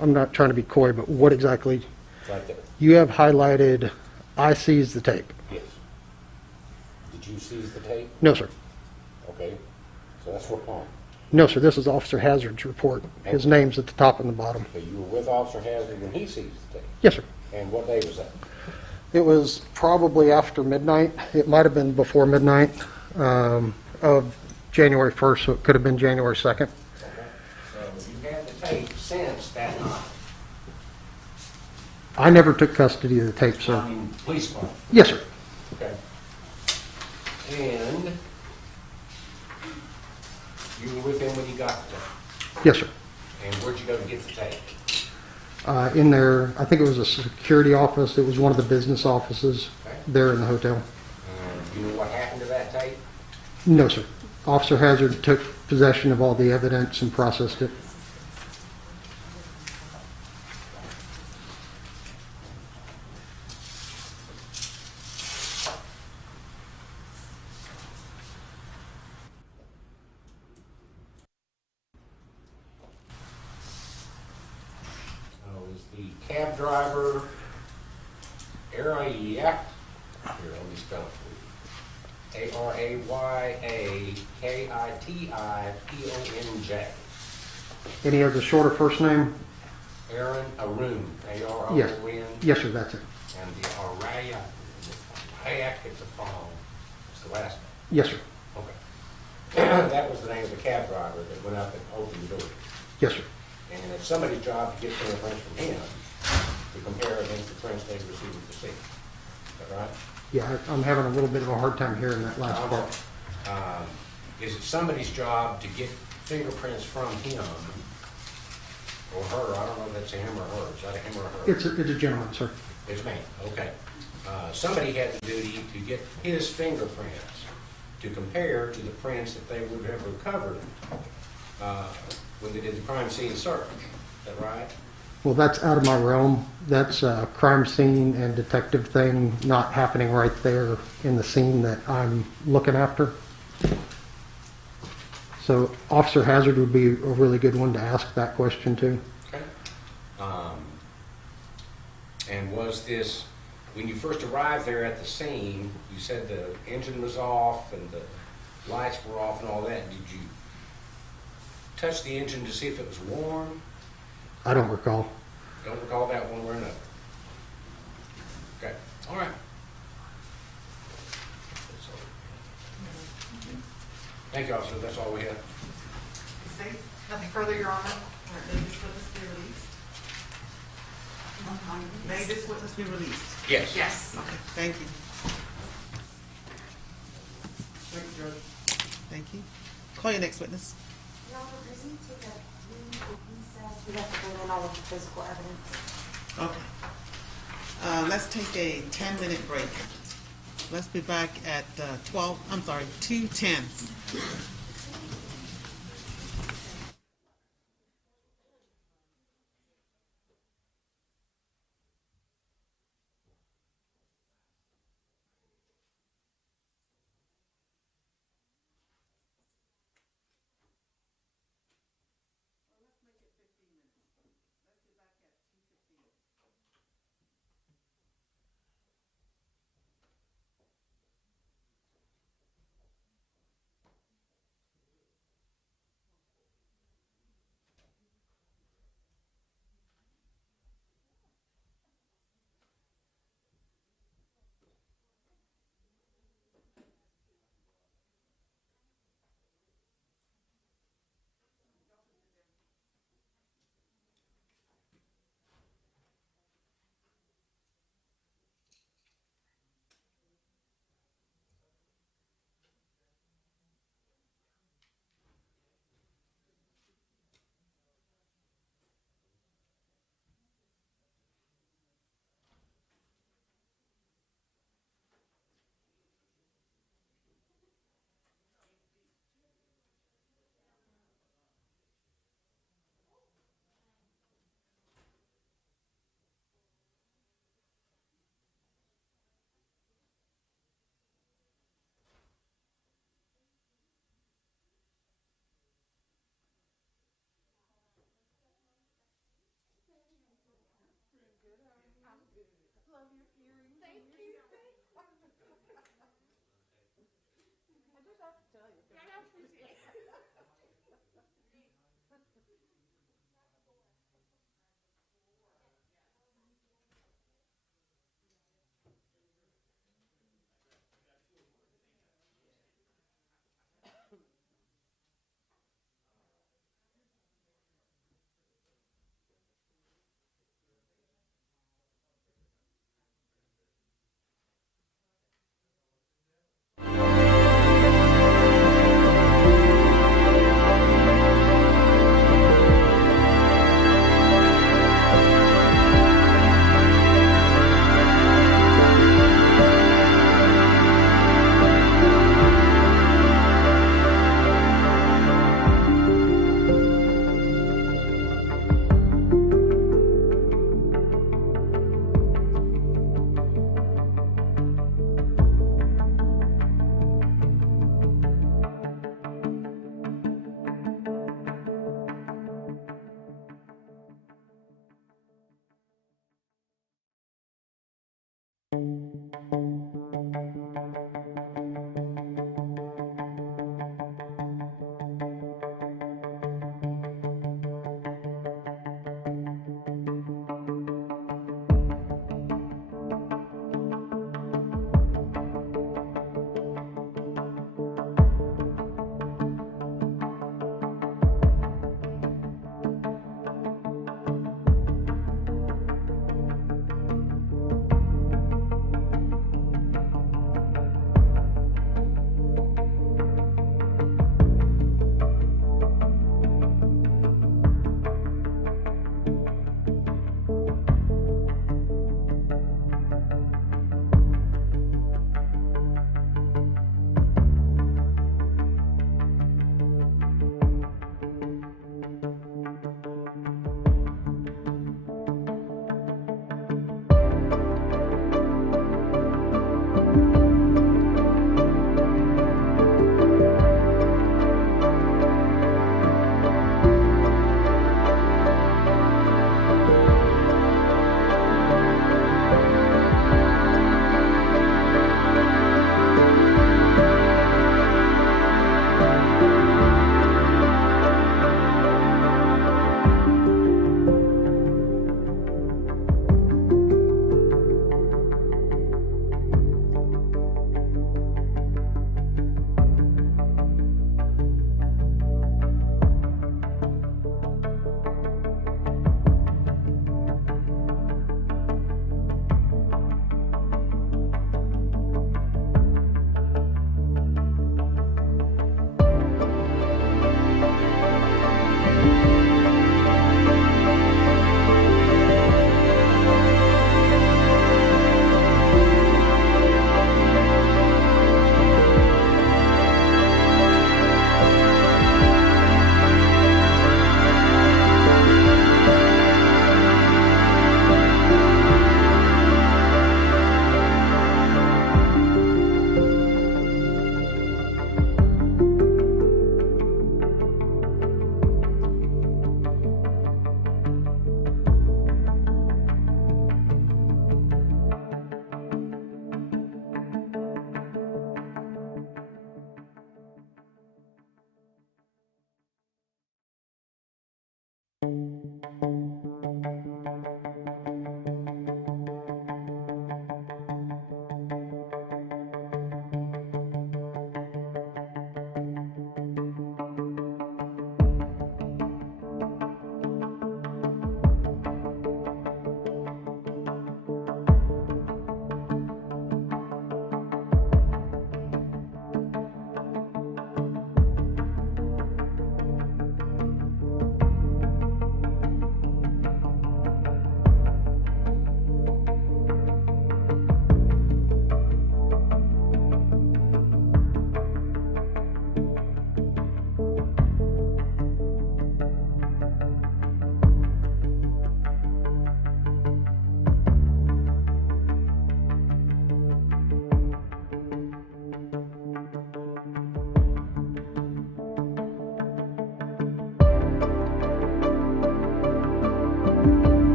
I'm not trying to be coy, but what exactly? Right there. You have highlighted, I seized the tape. Yes. Did you seize the tape? No, sir. Okay. So that's what wrong. No, sir, this is Officer Hazard's report. His name's at the top and the bottom. So you were with Officer Hazard when he seized the tape? Yes, sir. And what day was that? It was probably after midnight. It might have been before midnight of January 1st, so it could have been January 2nd. Okay. So you had the tape since that night? I never took custody of the tape, sir. I mean, police department? Yes, sir. Okay. And you were with him when you got the tape? Yes, sir. And where'd you go to get the tape? In there, I think it was a security office. It was one of the business offices there in the hotel. Do you know what happened to that tape? No, sir. Officer Hazard took possession of all the evidence and processed it. Is the cab driver Araya? Here, let me spell it for you. Arayakitifponj. Any other shorter first name? Aaron Arun. A-R-O-N. Yes. Yes, sir, that's it. And the Araya Hayakitapon is the last name. Yes, sir. Okay. That was the name of the cab driver that went up and opened the door. Yes, sir. And it's somebody's job to get fingerprints from him to compare against the prints they received at the scene. Is that right? Yeah, I'm having a little bit of a hard time hearing that last part. Is it somebody's job to get fingerprints from him or her? I don't know if that's a him or her. Is that a him or her? It's a gentleman, sir. It's me. Okay. Somebody had the duty to get his fingerprints to compare to the prints that they would have recovered when they did the crime scene search. Is that right? Well, that's out of my realm. That's a crime scene and detective thing not happening right there in the scene that I'm looking after. So Officer Hazard would be a really good one to ask that question to. Okay. And was this, when you first arrived there at the scene, you said the engine was off and the lights were off and all that. Did you touch the engine to see if it was warm? I don't recall. Don't recall that one way or another. Okay. All right. Thank you, officer. That's all we have. Nothing further, Your Honor. May this witness be released? May this witness be released? Yes. Yes. Okay, thank you. Thank you, Judge. Thank you. Call your next witness. Your Honor, does he take a plea if he says we have to bring in all of the physical evidence? Okay. Let's take a 10-minute break. Let's be back at 2:10.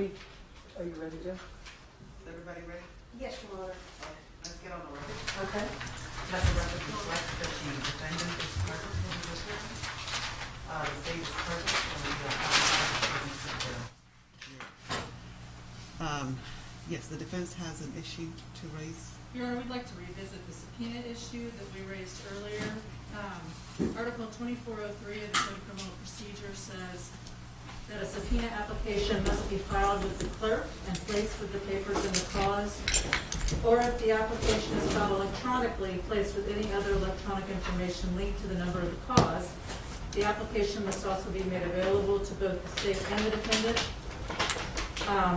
ready? Are you ready, Jim? Is everybody ready? Yes, Your Honor. Okay, let's get on the record. Okay. Let the record reflect that the defendant is present in the district. The state is present, and we Yes, the defense has an issue to raise. Your Honor, we'd like to revisit the subpoena issue that we raised earlier. Article 2403 of the Code of Criminal Procedure says that a subpoena application must be filed with the clerk and placed with the papers in the cause, or if the application is filed electronically, placed with any other electronic information linked to the number of the cause. The application must also be made available to both the state and the defendant.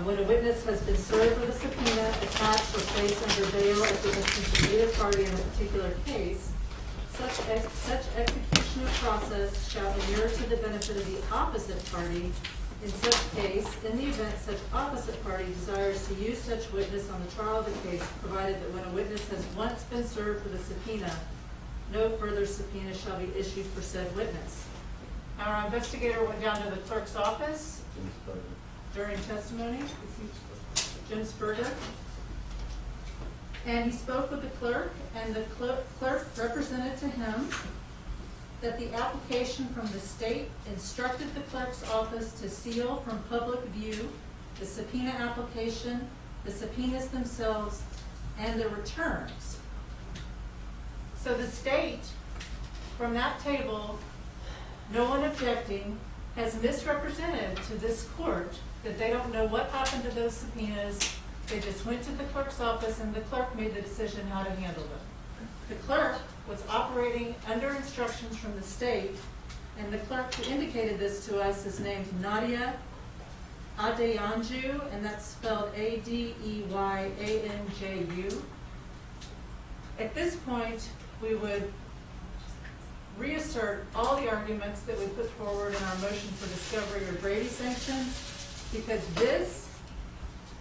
When a witness has been served with a subpoena, attached or placed under bail at the instance of either party in a particular case, such execution of process shall inure to the benefit of the opposite party in such case, in the event such opposite party desires to use such witness on the trial of the case, provided that when a witness has once been served with a subpoena, no further subpoena shall be issued for said witness. Our investigator went down to the clerk's office during testimony, Jim Spurger, and he spoke with the clerk, and the clerk represented to him that the application from the state instructed the clerk's office to seal from public view the subpoena application, the subpoenas themselves, and the returns. So the state, from that table, no one objecting, has misrepresented to this court that they don't know what happened to those subpoenas. They just went to the clerk's office and the clerk made the decision how to handle them. The clerk was operating under instructions from the state, and the clerk who indicated this to us is named Nadia Adeyanju, and that's spelled Adeyyanju. At this point, we would reassert all the arguments that we put forward in our motion for discovery or Brady sanctions, because this,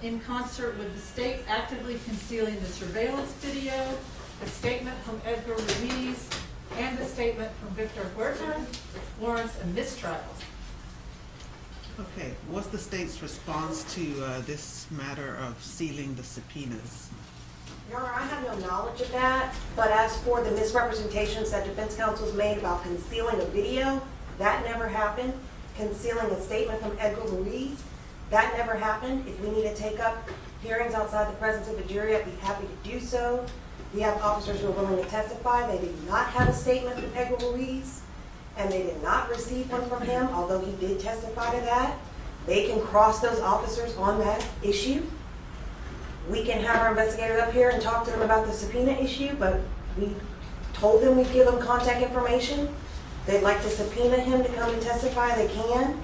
in concert with the state actively concealing the surveillance video, the statement from Edgar Ruiz, and the statement from Victor Huerta, warrants a mistrial. Okay, what's the state's response to this matter of sealing the subpoenas? Your Honor, I have no knowledge of that, but as for the misrepresentations that defense counsel's made about concealing a video, that never happened. Concealing a statement from Edgar Ruiz, that never happened. If we need to take up hearings outside the presence of the jury, I'd be happy to do so. We have officers who are willing to testify. They did not have a statement from Edgar Ruiz, and they did not receive one from him, although he did testify to that. They can cross those officers on that issue. We can have our investigators up here and talk to them about the subpoena issue, but we told them we'd give them contact information. They'd like to subpoena him to come and testify, they can.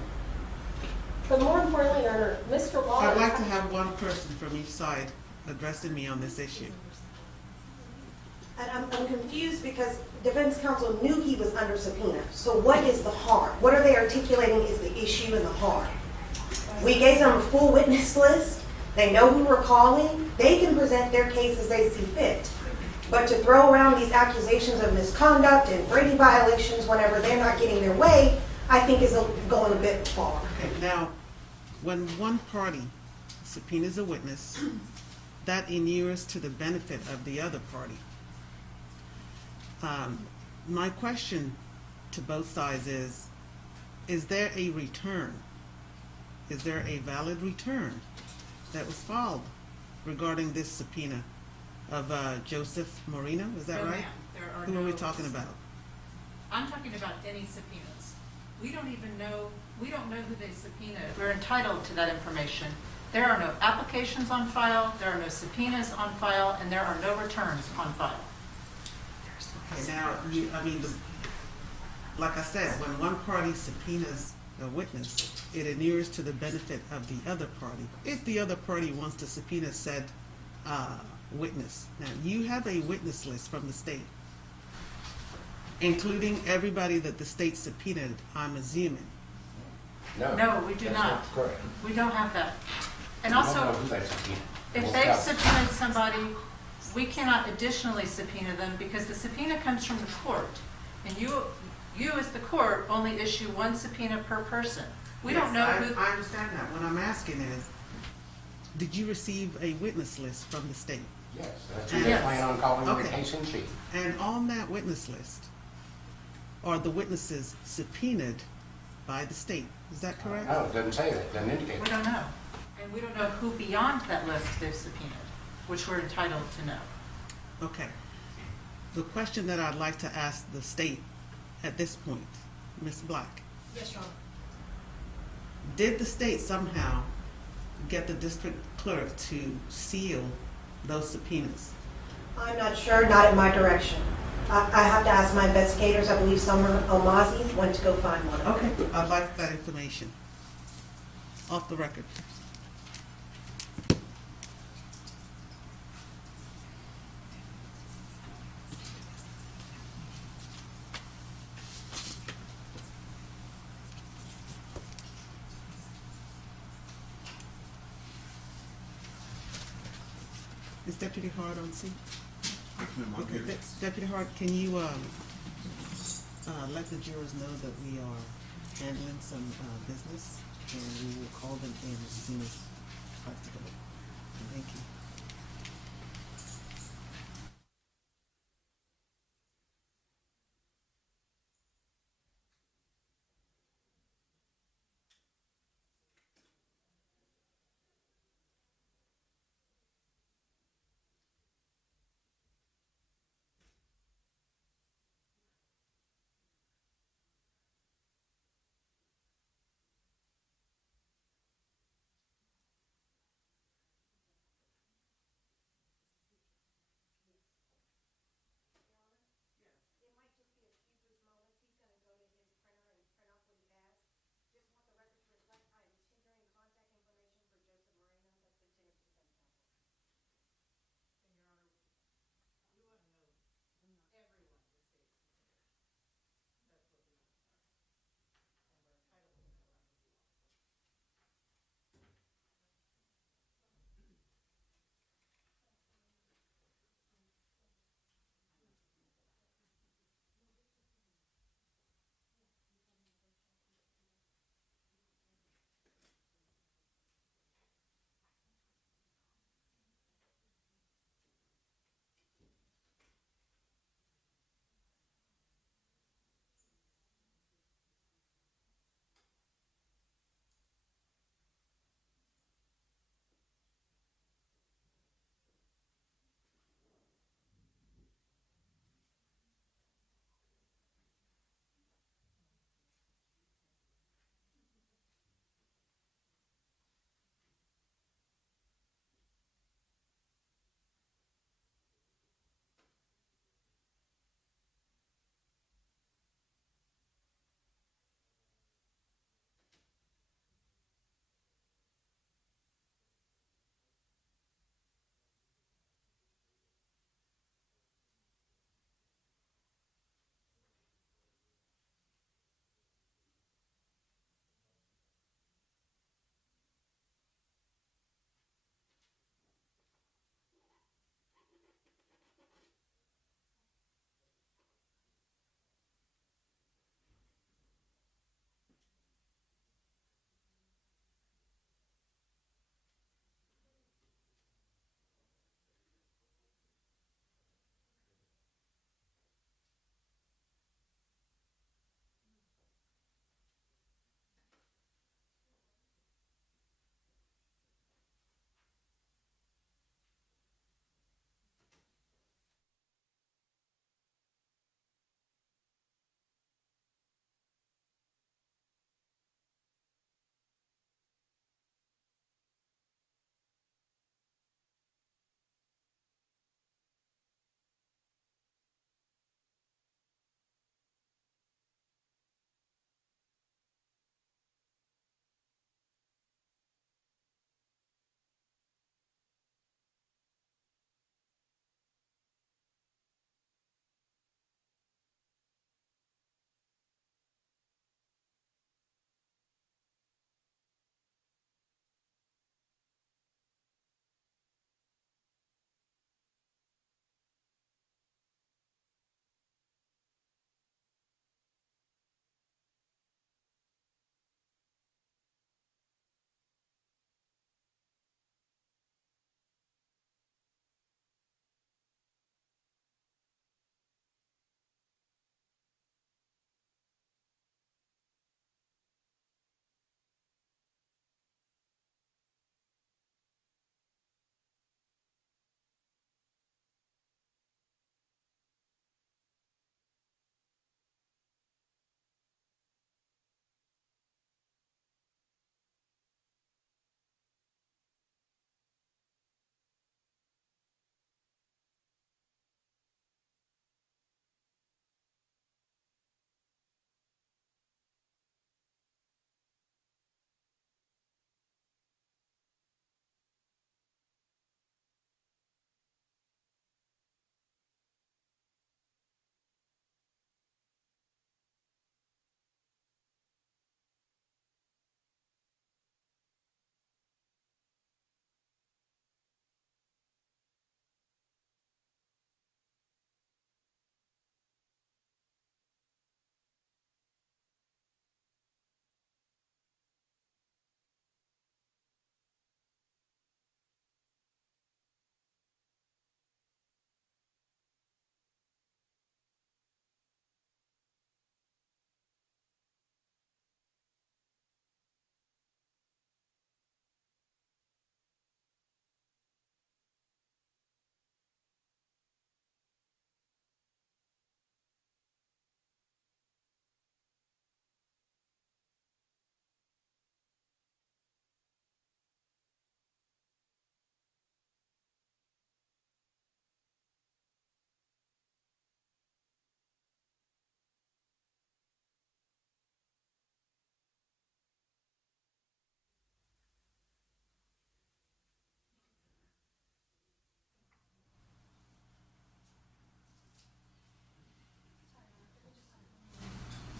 But more importantly, Your Honor, Mr. Waller... I'd like to have one person from each side addressing me on this issue. And I'm confused because defense counsel knew he was under subpoena. So what is the harm? What are they articulating is the issue and the harm? We gave them a full witness list. They know who we're calling. They can present their case as they see fit. But to throw around these accusations of misconduct and Brady violations whenever they're not getting their way, I think is going a bit far. Okay, now, when one party subpoenas a witness, that inures to the benefit of the other party. My question to both sides is there a return? Is there a valid return that was filed regarding this subpoena of Joseph Moreno? Is that right? Who are we talking about? I'm talking about any subpoenas. We don't know who they subpoenaed. We're entitled to that information. There are no applications on file, there are no subpoenas on file, and there are no returns on file. Okay, now, like I said, when one party subpoenas a witness, it inures to the benefit of the other party. If the other party wants to subpoena said witness, now you have a witness list from the state, including everybody that the state subpoenaed, I'm assuming. No, we do not. Correct. We don't have that. And also, if they've subpoenaed somebody, we cannot additionally subpoena them because the subpoena comes from the court. And you as the court only issue one subpoena per person. We don't know who... I understand that. What I'm asking is, Did you receive a witness list from the state? Yes, that's who they plan on calling the Okay. case in chief. And on that witness list are the witnesses subpoenaed by the state. Is that correct? No, it doesn't say that, it doesn't indicate We that. don't know. And we don't know who beyond that list they've subpoenaed, which we're entitled to know. Okay. The question that I'd like to ask the state at this point, Ms. Black, Yes, Your Honor. did the state somehow get the district clerk to seal those subpoenas? I'm not sure, not in my direction. I have to ask my investigators. I believe Summer Almazi went to go find one. Okay, I'd like that information. Off the record. Is Deputy Hart on scene? Okay, Deputy Hart, can you let the jurors know that we are handling some business, and we will call them in as soon as practicable. Thank you.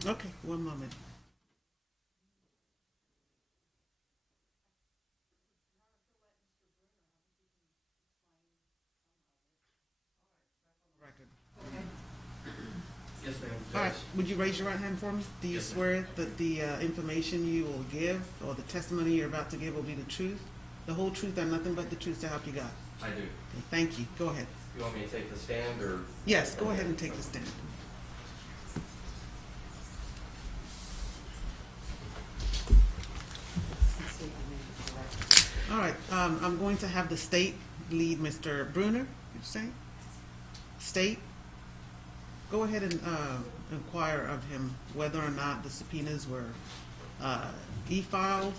Okay, one moment. Yes, ma'am. All right, would you raise your right hand for me? Do you swear that the information you will give or the testimony you're about to give will be the truth, the whole truth, and nothing but the truth to help you God? I do. Okay, thank you. Go ahead. You want me to take the stand or? Yes, go ahead and take the stand. All right, I'm going to have the state lead Mr. Bruner, you say? State? Go ahead and inquire of him whether or not the subpoenas were e-filed,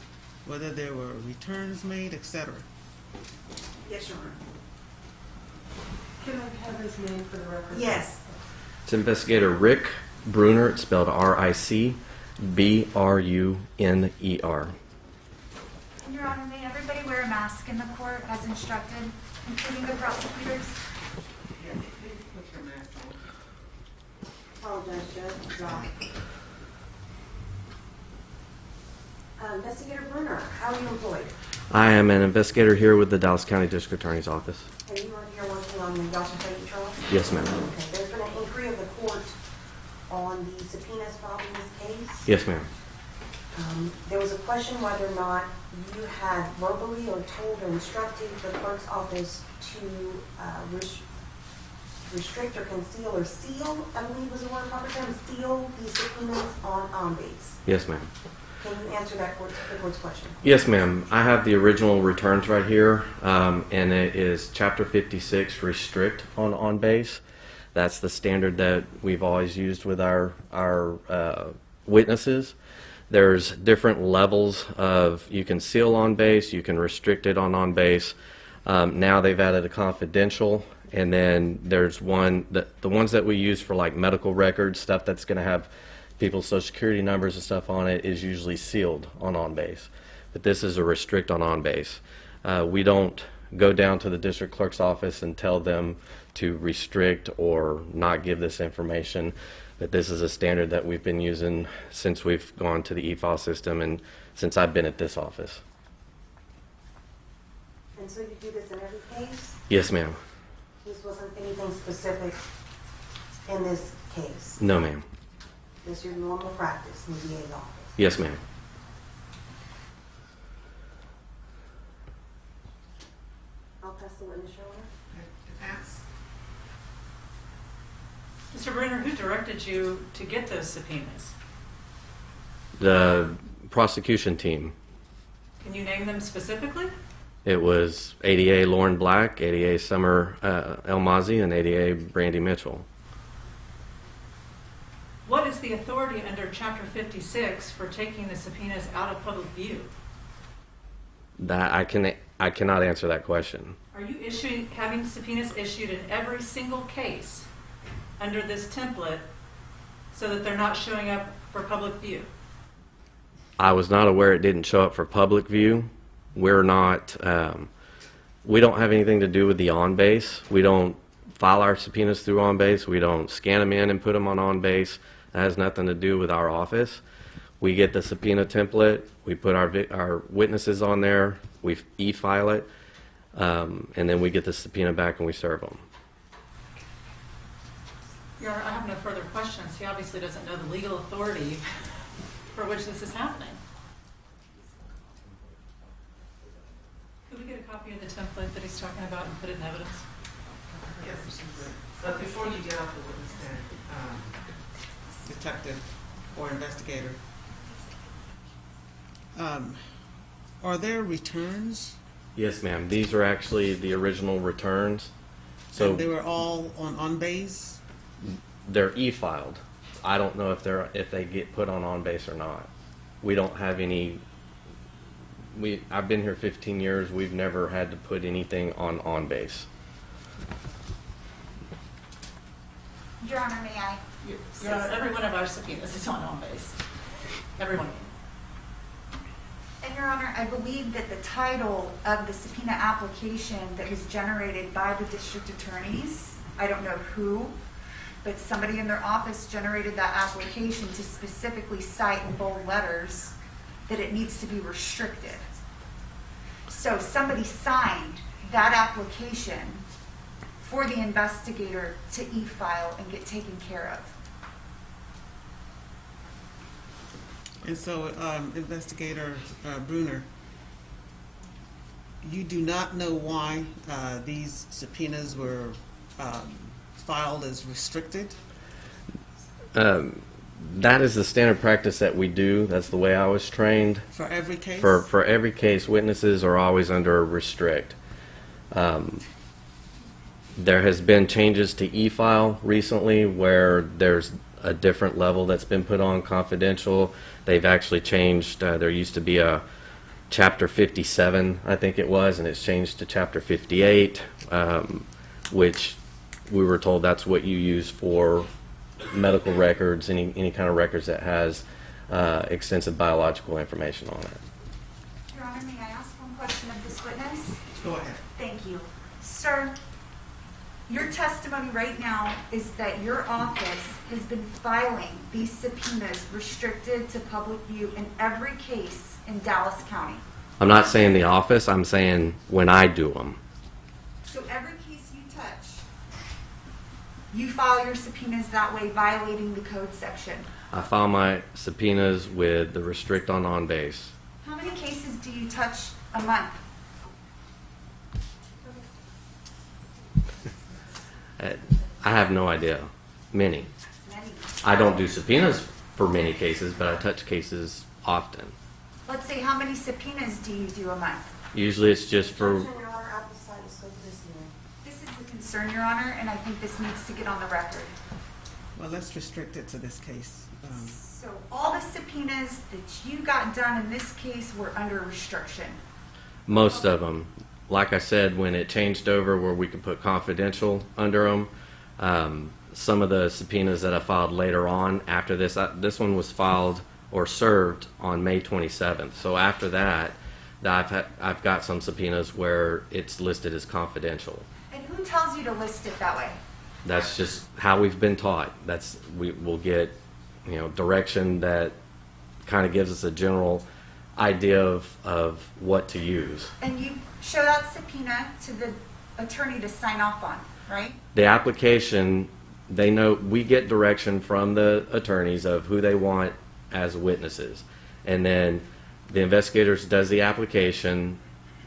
whether there were returns made, etc. Yes, Your Honor. Can I have his name for the record? Yes. It's Investigator Rick Bruner. It's spelled R-I-C-B-R-U-N-E-R. Your Honor, may everybody wear a mask in the court as instructed, including the prosecutors? Yes, please put your mask on. Apologize, Judge. Sorry. Investigator Bruner, how are you employed? I am an investigator here with the Dallas County District Attorney's Office. And you are here working on the Yaser Said trial? Yes, ma'am. Okay, there's been an inquiry of the court on the subpoenas filed in this case. Yes, ma'am. There was a question whether or not you had verbally or told or instructed the clerk's office to restrict or conceal or seal, I believe was the word proper term, seal these subpoenas on base. Yes, ma'am. Can you answer that the court's question? Yes, ma'am. I have the original returns right here, and it is Chapter 56, restrict on base. That's the standard that we've always used with our witnesses. There's different levels of, you can seal on base, you can restrict it on base. Now they've added a confidential, and then there's one, the ones that we use for like medical records, stuff that's going to have people's social security numbers and stuff on it, is usually sealed on base. But this is a restrict on base. We don't go down to the district clerk's office and tell them to restrict or not give this information. But this is a standard that we've been using since we've gone to the e-file system and since I've been at this office. And so you do this in every case? Yes, ma'am. This wasn't anything specific in this case? No, ma'am. This is your normal practice in the DA's office? Yes, ma'am. I'll pass the witness, Your Honor. Pass. Mr. Bruner, who directed you to get those subpoenas? The prosecution team. Can you name them specifically? It was ADA Lauren Black, ADA Summer Elmazi, and ADA Brandy Mitchell. What is the authority under Chapter 56 for taking the subpoenas out of public view? That I cannot answer that question. Are you having subpoenas issued in every single case under this template so that they're not showing up for public view? I was not aware it didn't show up for public view. We're not, we don't have anything to do with the on-base. We don't file our subpoenas through on-base. We don't scan them in and put them on on-base. That has nothing to do with our office. We get the subpoena template, we put our witnesses on there, we e-file it, and then we get the subpoena back and we serve them. Your Honor, I have no further questions. He obviously doesn't know the legal authority for which this is happening. Could we get a copy of the template that he's talking about and put it in evidence? Yes, but before you get off the witness stand, detective or investigator, are there returns? Yes, ma'am. These are actually the original returns. So and they were all on base? They're e-filed. I don't know if they get put on base or not. We don't have any. I've been here 15 years. We've never had to put anything on base. Your Honor, may I? Your Honor, every one of our subpoenas is on base. Every one of them. And Your Honor, I believe that the title of the subpoena application that was generated by the district attorneys, I don't know who, but somebody in their office generated that application to specifically cite in bold letters that it needs to be restricted. So somebody signed that application for the investigator to e-file and get taken care of. And so, Investigator Bruner, you do not know why these subpoenas were filed as restricted? That is the standard practice that we do. That's the way I was trained. For every case? For every case, witnesses are always under restrict. There has been changes to e-file recently where there's a different level that's been put on confidential. They've actually changed. There used to be a Chapter 57, I think it was, and it's changed to Chapter 58, which we were told that's what you use for medical records, any kind of records that has extensive biological information on it. Your Honor, may I ask one question of this witness? Go ahead. Thank you. Sir, your testimony right now is that your office has been filing these subpoenas restricted to public view in every case in Dallas County. I'm not saying the office, I'm saying when I do them. So every case you touch, you file your subpoenas that way, violating the code section. I file my subpoenas with the restrict on base. How many cases do you touch a month? I have no idea. Many. Many. I don't do subpoenas for many cases, but I touch cases often. Let's say, how many subpoenas do you do a month? Usually it's just for... This is a concern, Your Honor, and I think this needs to get on the record. Well, let's restrict it to this case. So all the subpoenas that you got done in this case were under restriction? Most of them. Like I said, when it changed over where we could put confidential under them, some of the subpoenas that I filed later on after this, this one was filed or served on May 27th. So after that, I've got some subpoenas where it's listed as confidential. And who tells you to list it that way? That's just how we've been taught. We'll get, direction that kind of gives us a general idea of what to use. And you show that subpoena to the attorney to sign off on, right? The application, they know, we get direction from the attorneys of who they want as witnesses. And then the investigators does the application,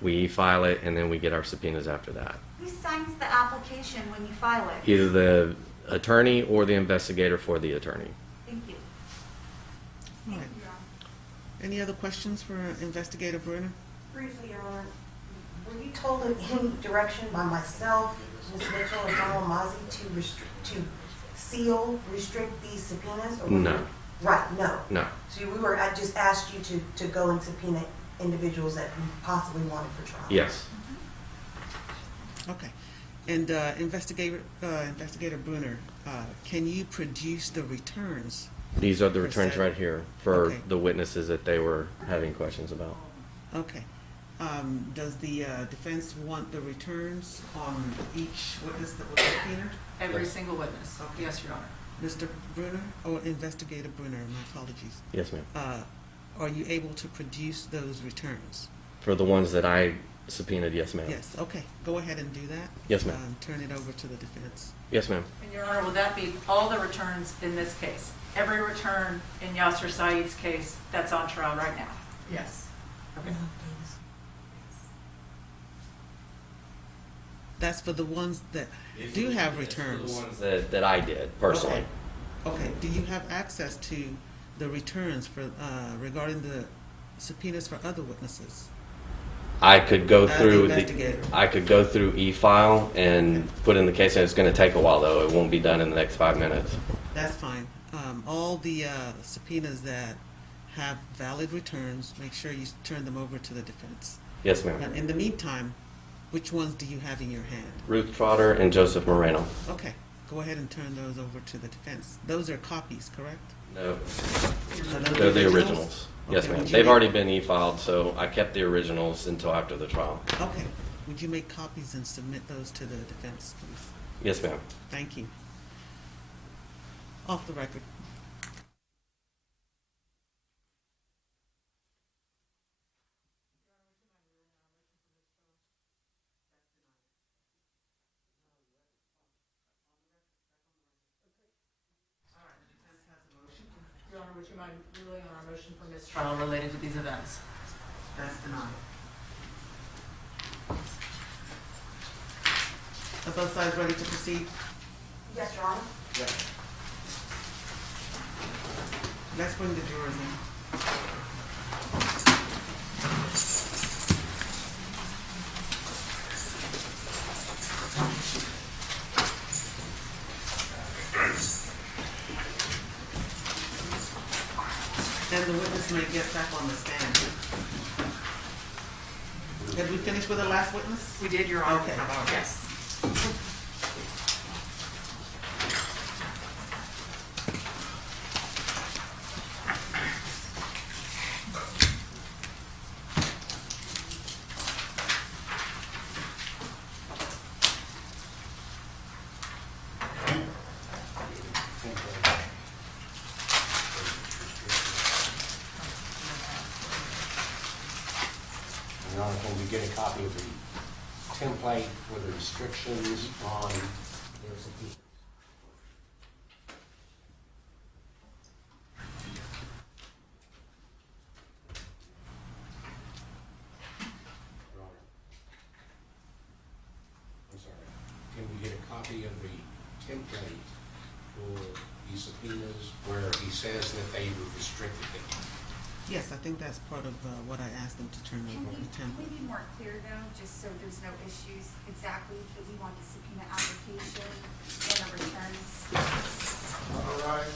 we file it, and then we get our subpoenas after that. Who signs the application when you file it? Either the attorney or the investigator for the attorney. Thank you. All right. Any other questions for Investigator Bruner? Briefly, Your Honor, were you told in any direction by myself, Ms. Mitchell, or Donald Mozzie to restrict these subpoenas? Or No. Right, no. No. So I just asked you to go and subpoena individuals that you possibly wanted for trial? Yes. Okay. And Investigator Bruner, can you produce the returns? These are the returns right here for Okay. the witnesses that they were having questions about. Okay. Does the defense want the returns on each witness that was subpoenaed? Every single witness. Yes, Your Honor. Mr. Bruner, or Investigator Bruner, my apologies. Yes, ma'am. Are you able to produce those returns? For the ones that I subpoenaed, yes, ma'am. Yes, okay. Go ahead and do that. Yes, ma'am. Turn it over to the defense. Yes, ma'am. And Your Honor, will that be all the returns in this case? Every return in Yaser Said's case that's on trial right now? Yes. Okay. That's for the ones that do have returns. For the ones that I did personally. Okay. Do you have access to the returns for regarding the subpoenas for other witnesses? I could go As through the investigator. I could go through e-file and put in the case, and it's going to take a while though. It won't be done in the next 5 minutes. That's fine. All the subpoenas that have valid returns, make sure you turn them over to the defense. Yes, ma'am. In the meantime, which ones do you have in your hand? Ruth Trotter and Joseph Moreno. Okay, go ahead and turn those over to the defense. Those are copies, correct? No, those they're the originals? originals. Yes, Okay, ma'am. would you They've make- already been e-filed, so I kept the originals until after the trial. Okay. Would you make copies and submit those to the defense, please? Yes, ma'am. Thank you. Off the record. Your Honor, would you mind ruling on our motion for mistrial related to these events? That's denied. Are both sides ready to proceed? Yes, Your Honor. Let's bring the jurors in. And the witness may get back on the stand. Had we finished with the last witness? We did, Your Honor. Okay, all right. Yes. Your Honor, can we get a copy of the template for the restrictions on their subpoenas? Your Honor. I'm sorry. Can we get a copy of the template for the subpoenas where he says that they were restricted? Yes, I think that's part of what I asked them to turn over the Can we template. be more clear though, just so there's no issues, exactly that we want the subpoena application and the returns? All right.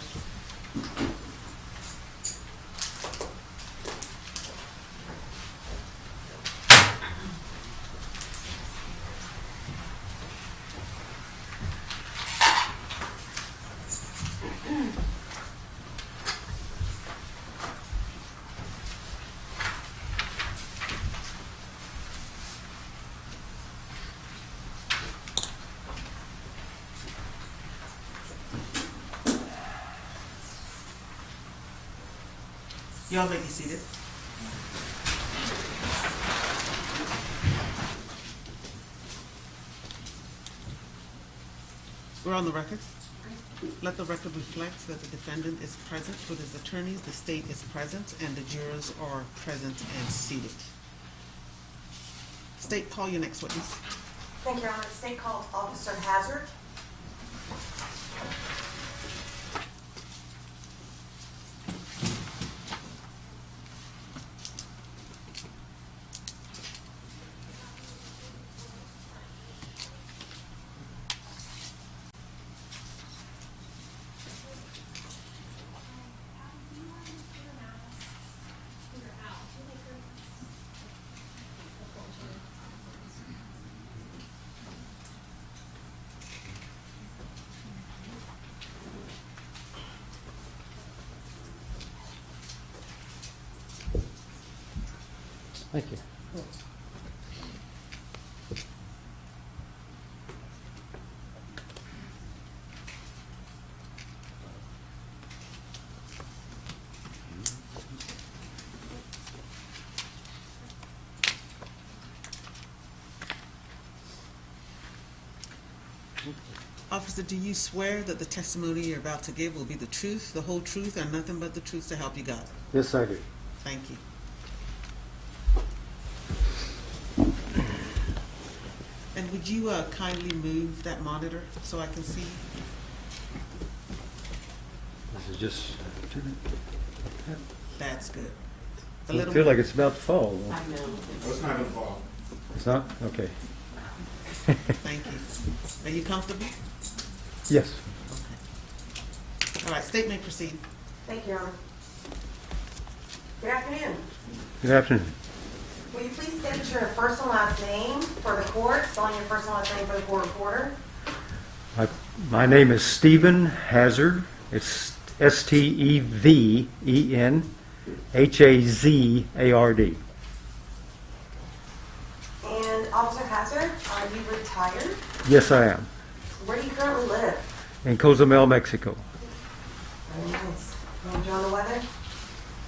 Y'all may be seated. We're on the record. Let the record reflect that the defendant is present with his attorneys, the state is present, and the jurors are present and seated. State, call your next witness. Thank you, Your Honor. State called Officer Hazard. Thank you. Officer, do you swear that the testimony you're about to give will be the truth, the whole truth, and nothing but the truth to help you God? Yes, I do. Thank you. And would you kindly move that monitor so I can see? This is just. That's good. I feel like it's about to fall. I know. It's not going to fall. It's not? Okay. Thank you. Are you comfortable? Yes. Okay. All right, state may proceed. Thank you, Your Honor. Good afternoon. Good afternoon. Will you please state your first and last name for the court, spelling your first and last name for the court reporter? My name is Stephen Hazard. It's Stevenhazard. And Officer Hazard, are you retired? Yes, I am. Where do you currently live? In Cozumel, Mexico.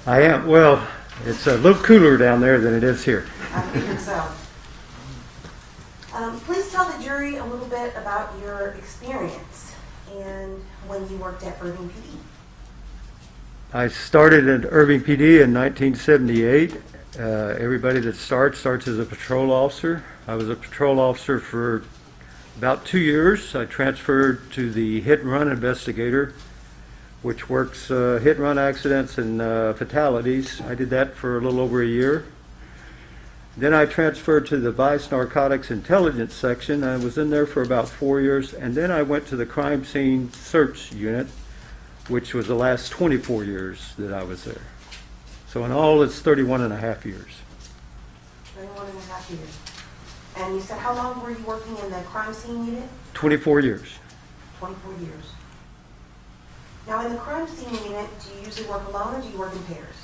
I am. Well, it's a little cooler down there than it is here. I figured so. Please tell the jury a little bit about your experience and when you worked at Irving PD. I started at Irving PD in 1978. Everybody that starts as a patrol officer. I was a patrol officer for about 2 years. I transferred to the hit and run investigator, which works hit and run accidents and fatalities. I did that for a little over a year. Then I transferred to the Vice Narcotics Intelligence section. I was in there for about 4 years, and then I went to the Crime Scene Search Unit, which was the last 24 years that I was there. So in all, it's 31 and a half years. 31 and a half years. And you said how long were you working in the Crime Scene Unit? 24 years. 24 years. Now in the Crime Scene Unit, do you usually work alone or do you work in pairs?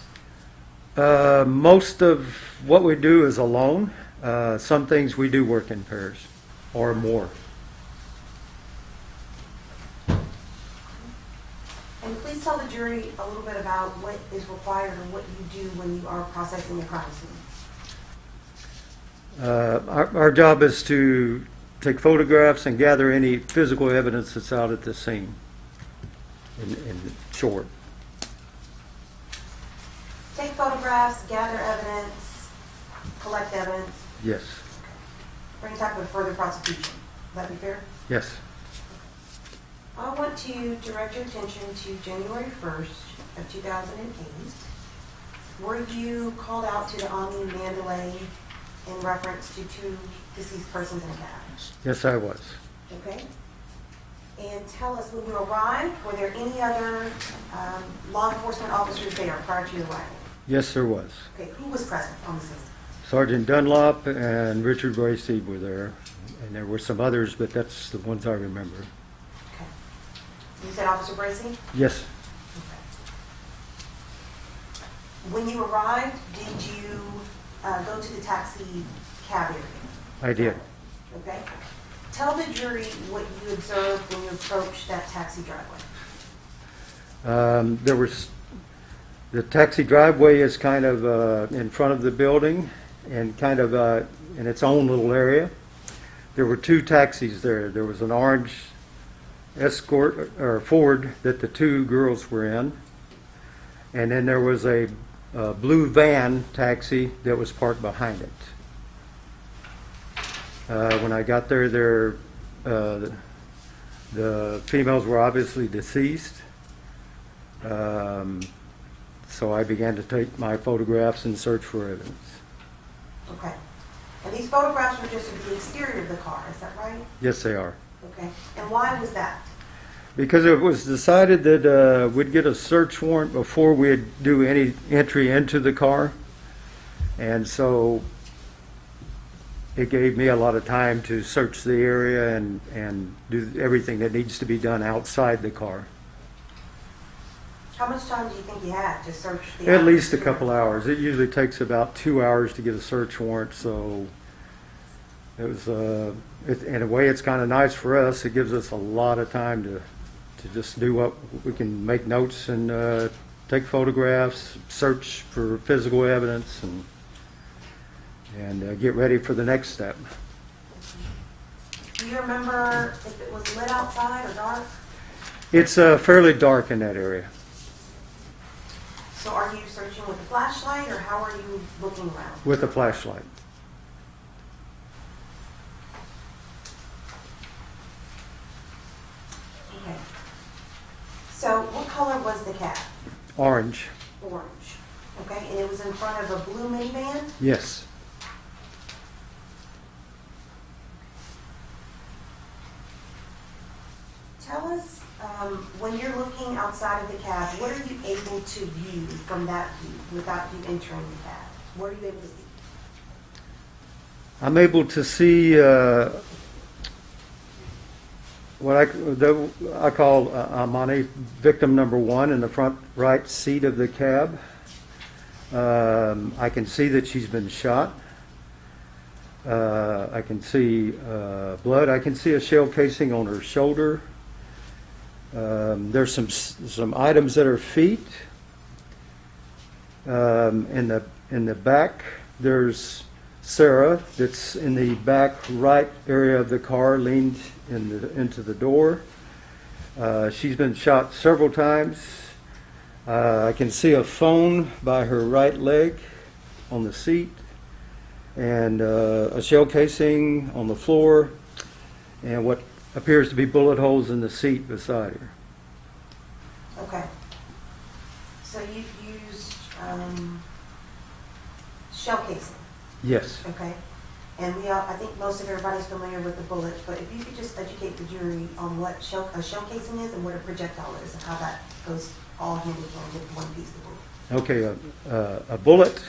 Most of what we do is alone. Some things we do work in pairs or more. And please tell the jury a little bit about what is required or what you do when you are processing the crime scene. Our job is to take photographs and gather any physical evidence that's out at the scene, in short. Take photographs, gather evidence, collect evidence. Yes. For any type of further prosecution. Would that be fair? Yes. I want to direct your attention to January 1st of 2008. Were you called out to the Omni Mandalay in reference to 2 deceased persons in a cab? Yes, I was. Okay. And tell us, when you arrived, were there any other law enforcement officers there prior to your arrival? Yes, there was. Okay, who was present on the scene? Sergeant Dunlop and Richard Bracey were there, and there were some others, but that's the ones I remember. Okay. You said Officer Bracey? Yes. Okay. When you arrived, did you go to the taxi cab area? I did. Okay. Tell the jury what you observed when you approached that taxi driveway. There was the taxi driveway is kind of in front of the building and kind of in its own little area. There were 2 taxis there. There was an orange Escort or Ford that the 2 girls were in, and then there was a blue van taxi that was parked behind it. When I got there, the females were obviously deceased. So I began to take my photographs and search for evidence. Okay. And these photographs were just of the exterior of the car, is that right? Yes, they are. Okay. And why was that? Because it was decided that we'd get a search warrant before we'd do any entry into the car. And so it gave me a lot of time to search the area and do everything that needs to be done outside the car. How much time do you think you had to search the At least a couple hours. It usually takes about 2 hours to get a search warrant, so it was, in a way it's kind of nice for us. It gives us a lot of time to just do what we can, make notes and take photographs, search for physical evidence, and get ready for the next step. Do you remember if it was lit outside or dark? It's fairly dark in that area. So are you searching with a flashlight or how are you looking around? With a flashlight. Okay. So what color was the cab? Orange. Orange. Okay, and it was in front of a blue minivan? Yes. Tell us, when you're looking outside of the cab, what are you able to view from that view without you entering the cab? What are you able to see? I'm able to see what I call Amani, victim number 1 in the front right seat of the cab. I can see that she's been shot. I can see blood. I can see a shell casing on her shoulder. There's some items at her feet. In the back, there's Sarah that's in the back right area of the car, leaned into the door. She's been shot several times. I can see a phone by her right leg on the seat, and a shell casing on the floor, and what appears to be bullet holes in the seat beside her. Okay. So you've used shell casing? Yes. Okay. And I think most of everybody's familiar with the bullets, but if you could just educate the jury on what a shell casing is and what a projectile is and how that goes all hand in hand with one piece of bullet. Okay, a bullet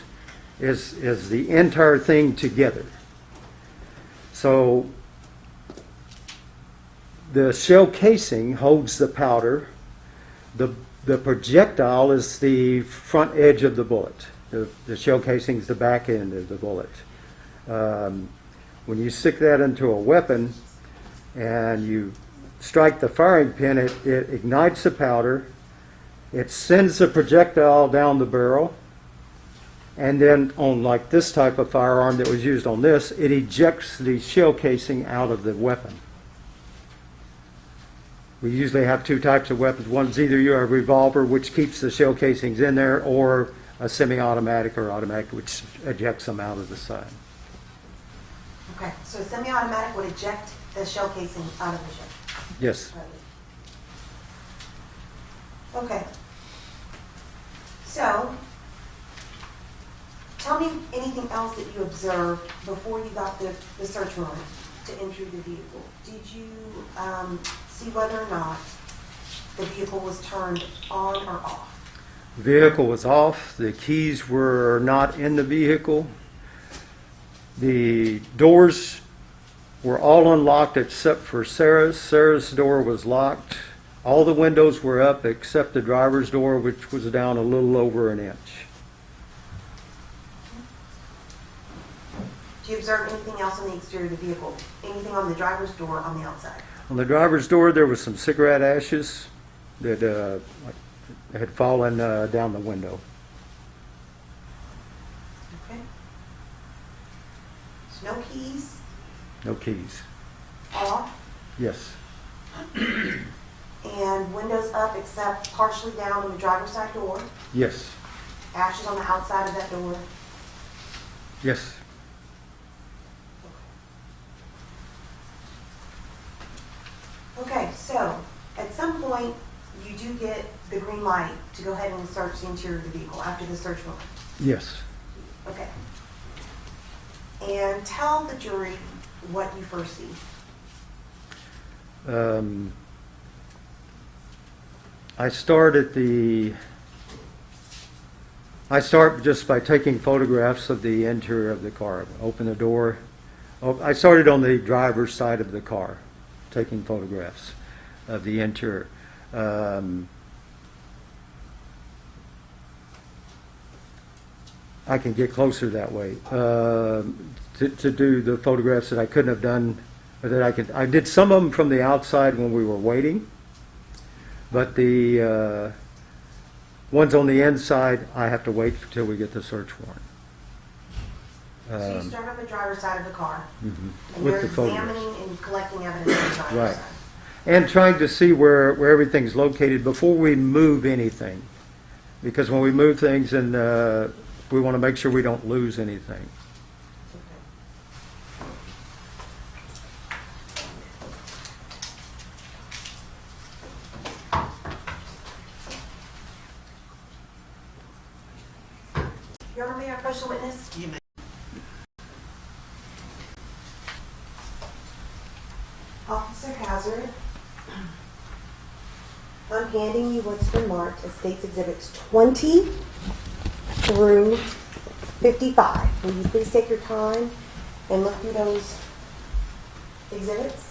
is the entire thing together. So the shell casing holds the powder. The projectile is the front edge of the bullet. The shell casing is the back end of the bullet. When you stick that into a weapon and you strike the firing pin, it ignites the powder. It sends the projectile down the barrel, and then on like this type of firearm that was used on this, it ejects the shell casing out of the weapon. We usually have two types of weapons. One's either a revolver, which keeps the shell casings in there, or a semi-automatic or automatic, which ejects them out of the side. Okay, so a semi-automatic would eject the shell casing out of the shell? Yes. Okay. So, tell me anything else that you observed before you got the search warrant to enter the vehicle. Did you see whether or not the vehicle was turned on or off? The vehicle was off. The keys were not in the vehicle. The doors were all unlocked except for Sarah's. Sarah's door was locked. All the windows were up except the driver's door, which was down a little over an inch. Do you observe anything else on the exterior of the vehicle? Anything on the driver's door on the outside? On the driver's door, there was some cigarette ashes that had fallen down the window. Okay. So no keys? No keys. Off? Yes. And windows up except partially down on the driver's side door? Yes. Ashes on the outside of that door? Yes. Okay, so at some point you do get the green light to go ahead and search the interior of the vehicle after the search warrant? Yes. Okay. And tell the jury what you first see. I start just by taking photographs of the interior of the car. Open the door. I started on the driver's side of the car, taking photographs of the interior. I can get closer that way to do the photographs that I couldn't have done, or that I could. I did some of them from the outside when we were waiting, but the ones on the inside, I have to wait until we get the search warrant. So you start on the driver's side of the car, and With you're the photographs. examining and collecting evidence on the driver's Right. side. And trying to see where everything's located before we move anything. Because when we move things, and we want to make sure we don't lose anything. Your Honor, may I approach the witness? You may. Officer Hazard, I'm handing you what's been marked as State's Exhibits 20 through 55. Will you please take your time and look through those exhibits?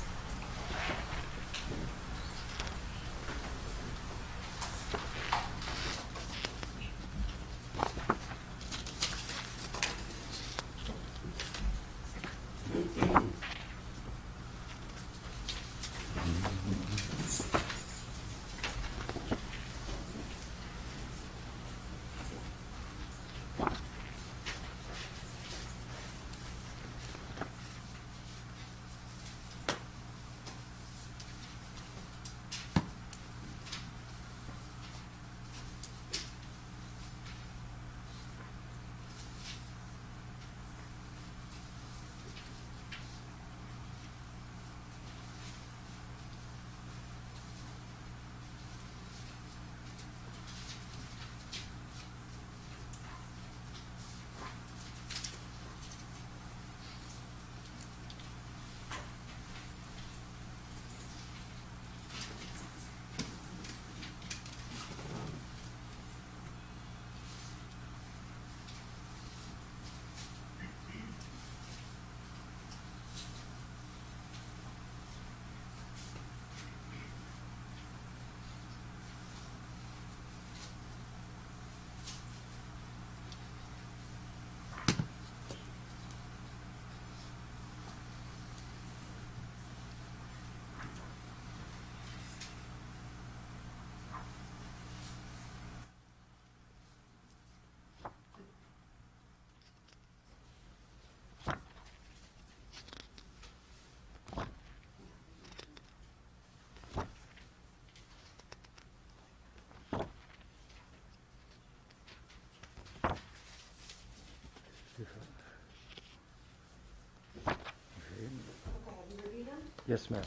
Yes, ma'am.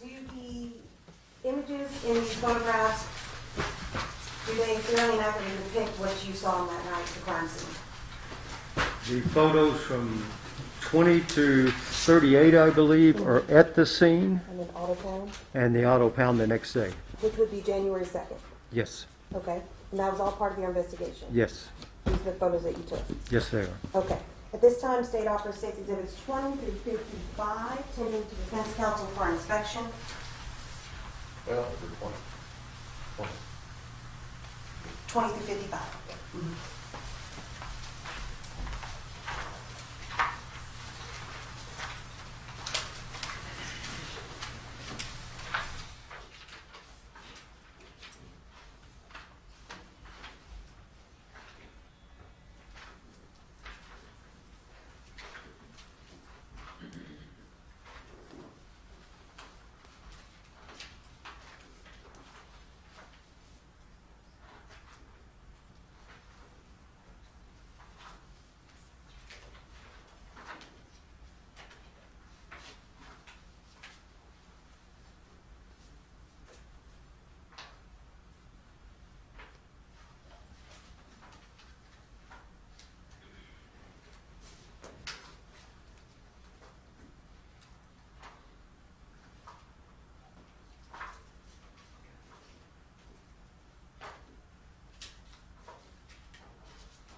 Do the images in these photographs, do they fairly accurately depict what you saw on that night at the crime scene? The photos from 20 to 38, I believe, are at the scene, And then auto pound, and the auto pound the next day. which would be January 2nd. Yes. Okay. And that was all part of your investigation? Yes. These are the photos that you took? Yes, they are. Okay. At this time, State Officer States Exhibits 20 through 55, tending to Defense Counsel for inspection. Well, good point. 20 through 55.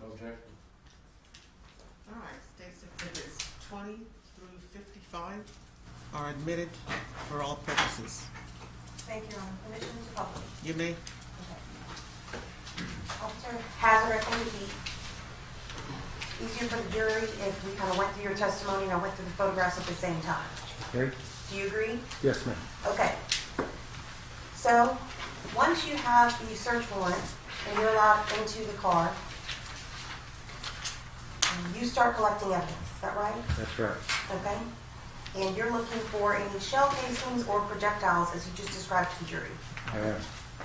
Objection. All right, State's Exhibits 20 through 55 are admitted for all purposes. Thank you, Your Honor. Permission to publish. You may. Officer Hazard, I think it'd be easier for the jury if we kind of went through your testimony and I went through the photographs at the same time. Okay? Do you agree? Yes, ma'am. Okay. So, once you have the search warrant and you're allowed into the car, you start collecting evidence, is that right? That's right. Okay? And you're looking for any shell casings or projectiles as you just described to the jury. I am.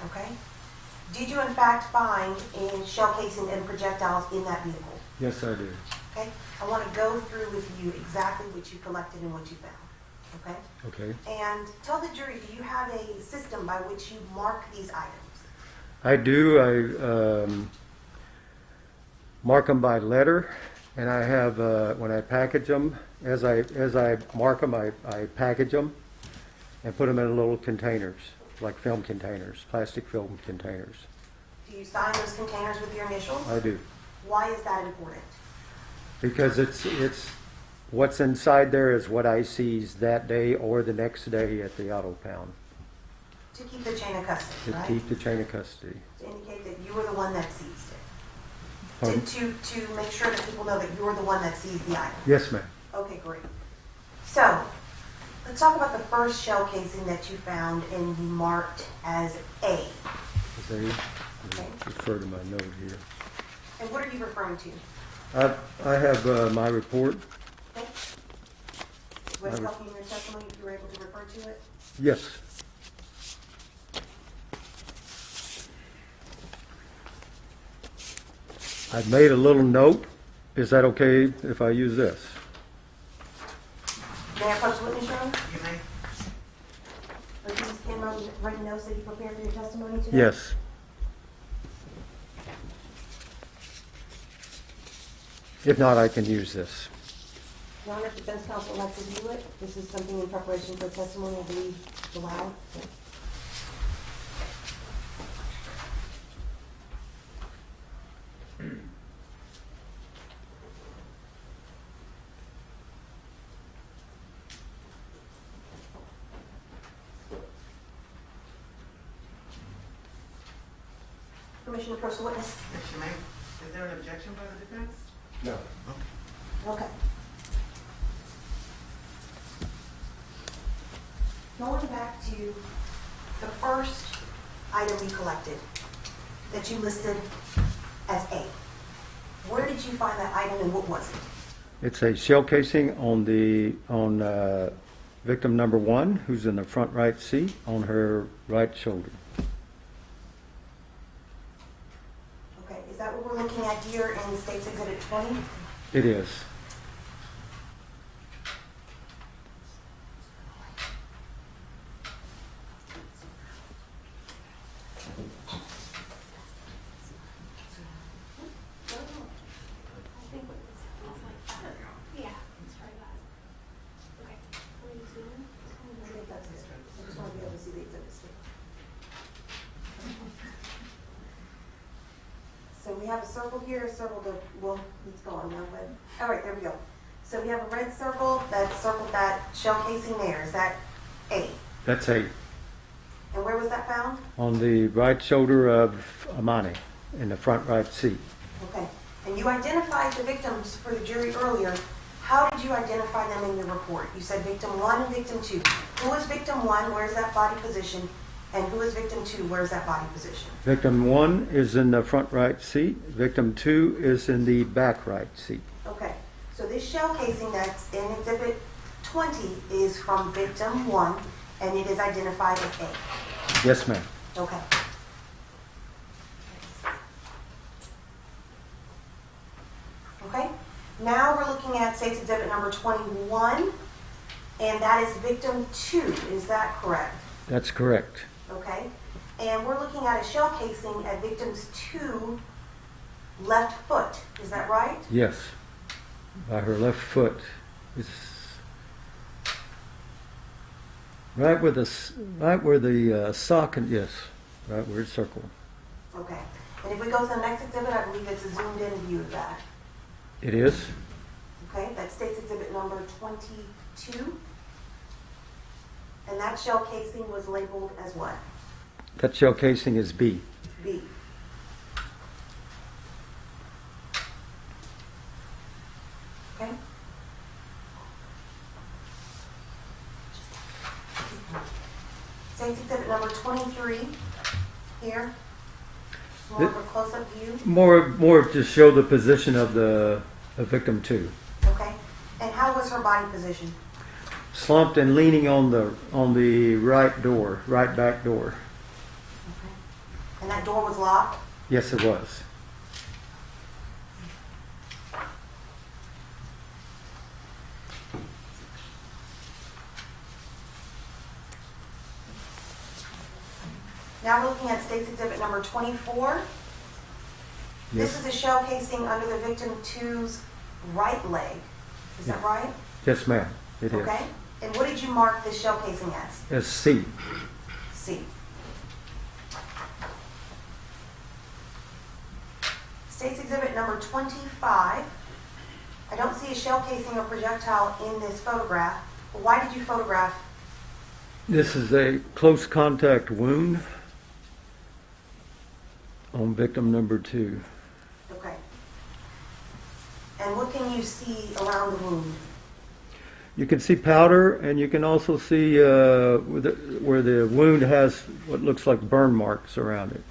Okay? Did you in fact find any shell casings and projectiles in that vehicle? Yes, I do. Okay? I want to go through with you exactly what you collected and what you found. Okay? Okay. And tell the jury, do you have a system by which you mark these items? I do. I mark them by letter, and I have when I package them, as I mark them, I package them and put them in little containers, like film containers, plastic film containers. Do you sign those containers with your initials? I do. Why is that important? Because it's what's inside there is what I seized that day or the next day at the auto pound. To keep the chain of custody, To right? keep the chain of custody. To indicate that you were the one that seized it. Pardon? To make sure that people know that you're the one that seized the item. Yes, ma'am. Okay, great. So, let's talk about the first shell casing that you found and you marked as A. Is there- Refer to my note here. And what are you referring to? I have my report. Okay. Was it helping in your testimony if you were able to refer to it? Yes. I've made a little note. Is that okay if I use this? May I approach the witness room? You may. Are these handwritten notes that you prepared for your testimony today? Yes. If not, I can use this. Your Honor, if defense counsel would like to view it, this is something in preparation for testimony, I believe, allowed. Permission to approach the witness? Yes, you may. Is there an objection by the defense? No. Okay. Going back to the first item you collected that you listed as A. Where did you find that item and what was it? It's a shell casing on victim number 1, who's in the front right seat, on her right shoulder. Okay, is that what we're looking at here in State's Exhibit 20? It is. we have a circle here, a circle that, well, it's gone now, but, all right, there we go. So we have a red circle that's circled that shell casing there. Is that A? That's A. And where was that found? On the right shoulder of Amani, in the front right seat. Okay. And you identified the victims for the jury earlier. How did you identify them in your report? You said victim 1 and victim 2. Who is victim 1? Where's that body position? And who is victim 2? Where's that body position? Victim 1 is in the front right seat. Victim 2 is in the back right seat. Okay. So this shell casing that's in Exhibit 20 is from victim 1, and it is identified as A. Yes, ma'am. Okay. Okay. Now we're looking at State's Exhibit number 21, and that is victim 2. Is that correct? That's correct. Okay. And we're looking at a shell casing at victim's 2 left foot. Is that right? Yes. By her left foot. It's right where the sock and yes, right where it's circled. Okay. And if we go to the next exhibit, I believe it's a zoomed in view of that. It is. Okay, that's State's Exhibit number 22. And that shell casing was labeled as what? That shell casing is B. B. Okay. State's Exhibit number 23 here. More of a close-up view. More to show the position of the victim 2. Okay. And how was her body position? Slumped and leaning on the right door, right back door. Okay. And that door was locked? Yes, it was. Now we're looking at State's Exhibit number 24. Yes. This is a shell casing under the victim 2's right leg. Is that right? Yes, ma'am. It is. Okay. And what did you mark this shell casing as? As C. C. State's Exhibit number 25. I don't see a shell casing or projectile in this photograph. Why did you photograph? This is a close contact wound on victim number 2. Okay. And what can you see around the wound? You can see powder, and you can also see where the wound has what looks like burn marks around it.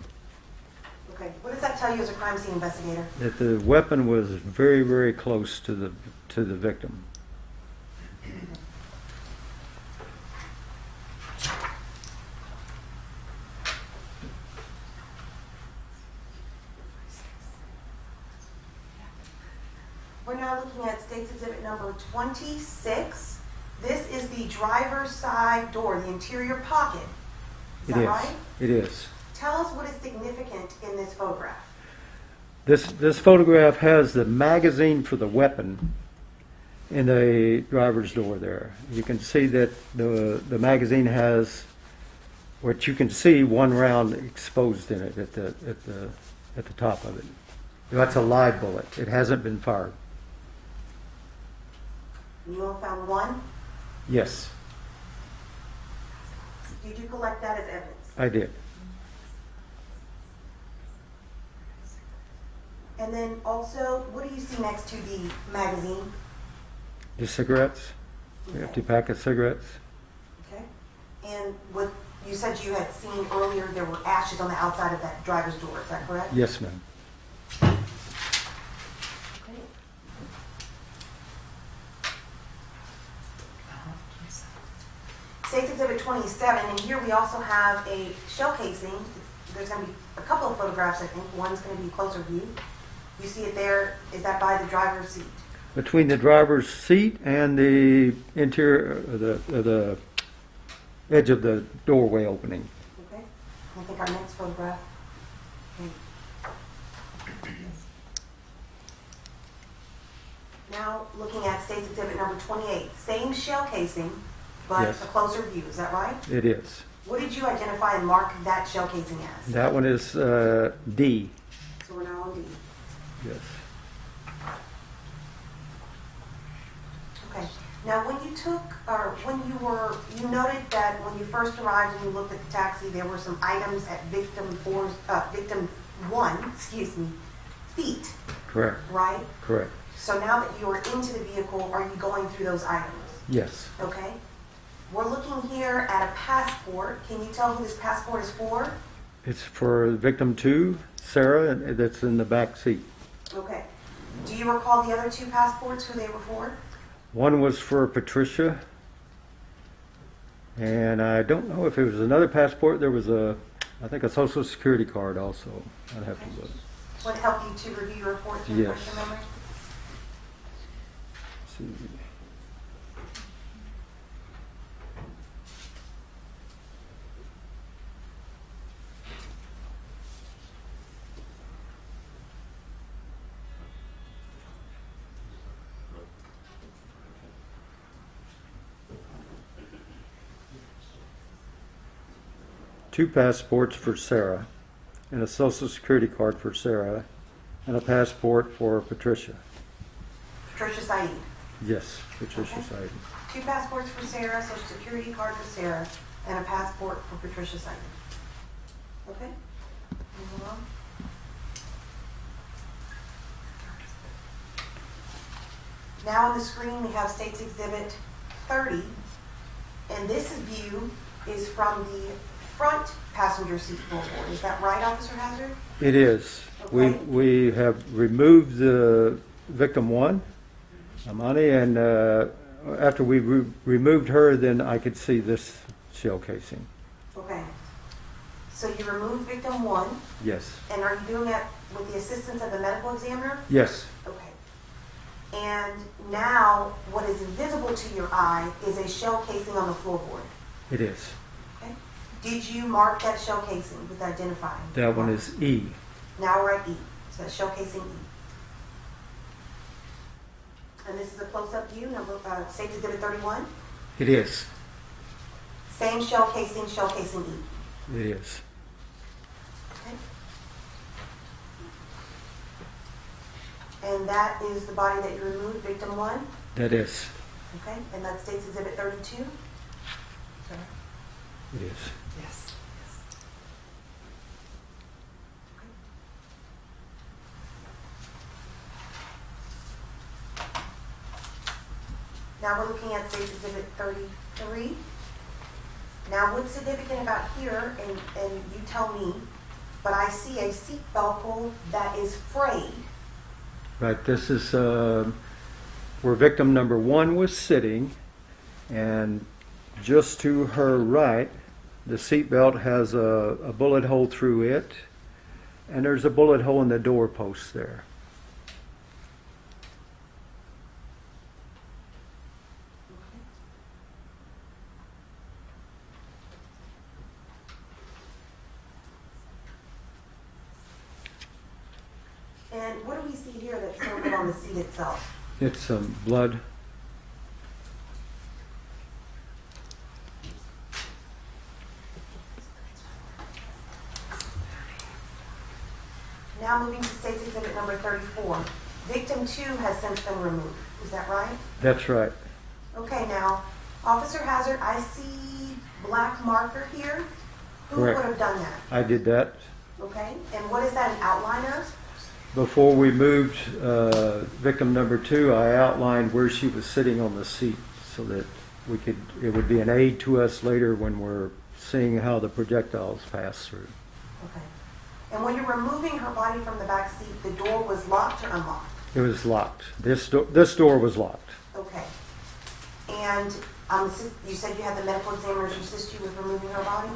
Okay. What does that tell you as a crime scene investigator? That the weapon was very, very close to the victim. We're now looking at State's Exhibit number 26. This is the driver's side door, the interior pocket. Is that right? It is. Tell us what is significant in this photograph. This photograph has the magazine for the weapon in the driver's door there. You can see that the magazine has what you can see one round exposed in it at the top of it. That's a live bullet. It hasn't been fired. You all found one? Yes, Did you collect that as evidence? I did. And then also, what do you see next to the magazine? The cigarettes, the empty pack of cigarettes. Okay. And what you said you had seen earlier, there were ashes on the outside of that driver's door. Is that correct? Yes, ma'am. State's Exhibit 27, and here we also have a shell casing. There's going to be a couple of photographs, I think. One's going to be closer view. You see it there. Is that by the driver's seat? Between the driver's seat and the interior, the edge of the doorway opening. Okay. I think our next photograph. Okay. Now looking at State's Exhibit number 28. Same shell casing, but Yes. a closer view. Is that right? It is. What did you identify and mark that shell casing as? That one is D. So we're now on D. Yes. Okay. Now, when you took, or when you noted that when you first arrived and you looked at the taxi, there were some items at victim one, feet, Correct. right? Correct. So now that you are into the vehicle, are you going through those items? Yes. Okay. We're looking here at a passport. Can you tell who this passport is for? It's for victim 2, Sarah, and that's in the back seat. Okay. Do you recall the other 2 passports, who they were for? One was for Patricia, and I don't know if it was another passport. There was I think a social security card also. I'd have to look. Would it help you to review your report to Yes. refresh your memory? Let's see. Two passports for Sarah, and a social security card for Sarah, and a passport for Patricia. Patricia Said. Yes, Patricia Said. 2 passports for Sarah, social security card for Sarah, and a passport for Patricia Said. Okay? Move on. Now on the screen we have State's Exhibit 30, and this view is from the front passenger seat floorboard. Is that right, Officer Hazard? It is. Okay. We have removed the victim 1, Amina, and after we removed her, then I could see this shell casing. Okay. So you removed victim 1, Yes. and are you doing that with the assistance of the medical examiner? Yes. Okay. And now what is invisible to your eye is a shell casing on the floorboard. It is. Okay. Did you mark that shell casing with identifying? That one is E. Now we're at E. So that's shell casing E. And this is a close-up view, State's Exhibit 31. It is. Same shell casing E. It is. Okay. And that is the body that you removed, victim 1. That is. Okay. And that's State's Exhibit 32. Sorry. It is. Yes. Now we're looking at State's Exhibit 33. Now what's significant about here, and you tell me, but I see a seat buckle that is frayed. Right. This is where victim number 1 was sitting, and just to her right, the seatbelt has a bullet hole through it, and there's a bullet hole in the doorpost there. And what do we see here that's circled on the seat itself? It's some blood. Now moving to State's Exhibit number 34. Victim 2 has since been removed. Is that right? That's right. Okay, now, Officer Hazard, I see black marker here. Who Correct. would have done that? I did that. Okay, and what is that an outline of? Before we moved victim number 2, I outlined where she was sitting on the seat so that it would be an aid to us later when we're seeing how the projectiles pass through. Okay. And when you're removing her body from the back seat, the door was locked or unlocked? It was locked. This door was locked. Okay. And you said you had the medical examiners assist you with removing her body?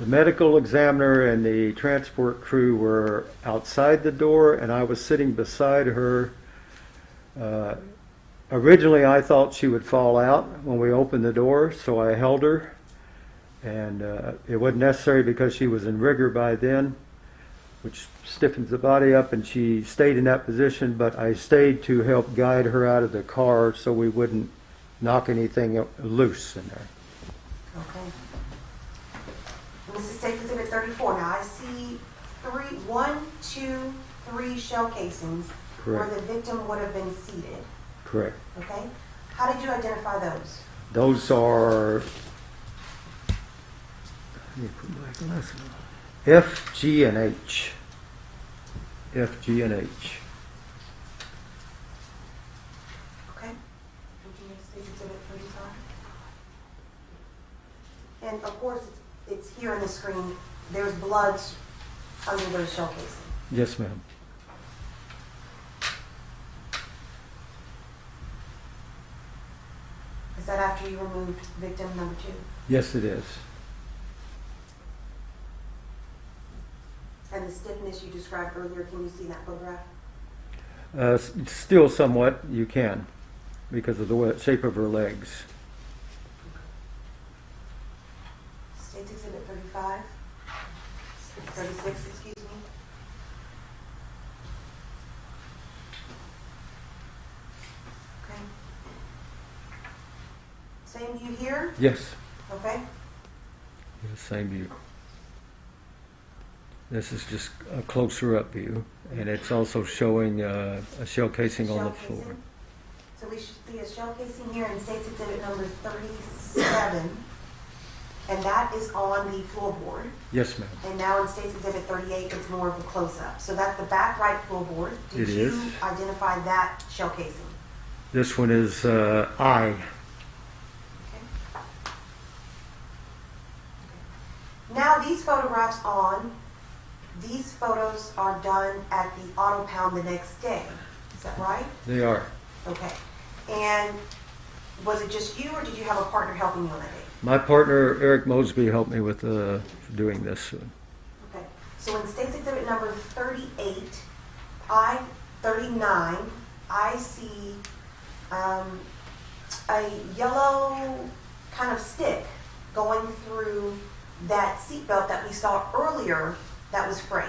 The medical examiner and the transport crew were outside the door, and I was sitting beside her. Originally, I thought she would fall out when we opened the door, so I held her. And it wasn't necessary because she was in rigor by then, which stiffens the body up, and she stayed in that position, but I stayed to help guide her out of the car so we wouldn't knock anything loose in there. Okay. This is State's Exhibit 34. Now I see 1, 2, 3 shell casings where Correct. the victim would have been seated, Correct. okay? How did you identify those? Those are, let me put my glasses on. F, G, and H. F, G, and H. Okay? Would you make State Exhibit 35? And of course, it's here on the screen. There's blood under those shell casings. Yes, ma'am. Is that after you removed victim number 2? Yes, it is. And the stiffness you described earlier, can you see that photograph? Still somewhat, you can, because of the shape of her legs. State's Exhibit 35? 36, excuse me. Okay. Same view here? Yes, Okay. the same view. This is just a closer up view, and it's also showing a shell casing on the floor. Casing. So we should see a shell casing here in State's Exhibit number 37, and that is on the floorboard. Yes, ma'am. And now in State's Exhibit 38, it's more of a close-up. So that's the back right floorboard. Did It you is. identify that shell casing? This one is I. Now these photographs these photos are done at the auto pound the next day. Is that right? They are. Okay. And was it just you, or did you have a partner helping you on that day? My partner, Eric Mosby, helped me with doing this. Okay. So in State's Exhibit number 38, 39, I see a yellow kind of stick going through that seatbelt that we saw earlier that was frayed.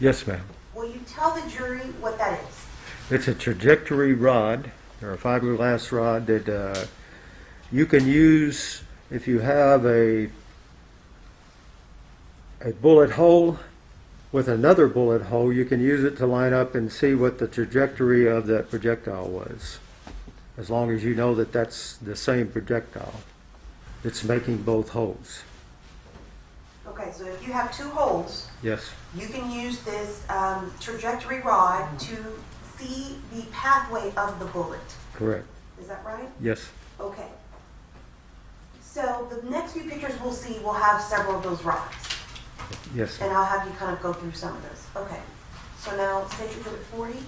Yes, ma'am. Will you tell the jury what that is? It's a trajectory rod, or a fiberglass rod that you can use if you have a bullet hole with another bullet hole. You can use it to line up and see what the trajectory of that projectile was, as long as you know that that's the same projectile. It's making both holes. Okay, so if you have 2 holes, Yes, you can use this trajectory rod to see the pathway of the bullet. correct. Is that right? Yes. Okay. So the next few pictures we'll see will have several of those rods. Yes. And I'll have you kind of go through some of those. Okay. So now, State's Exhibit 40.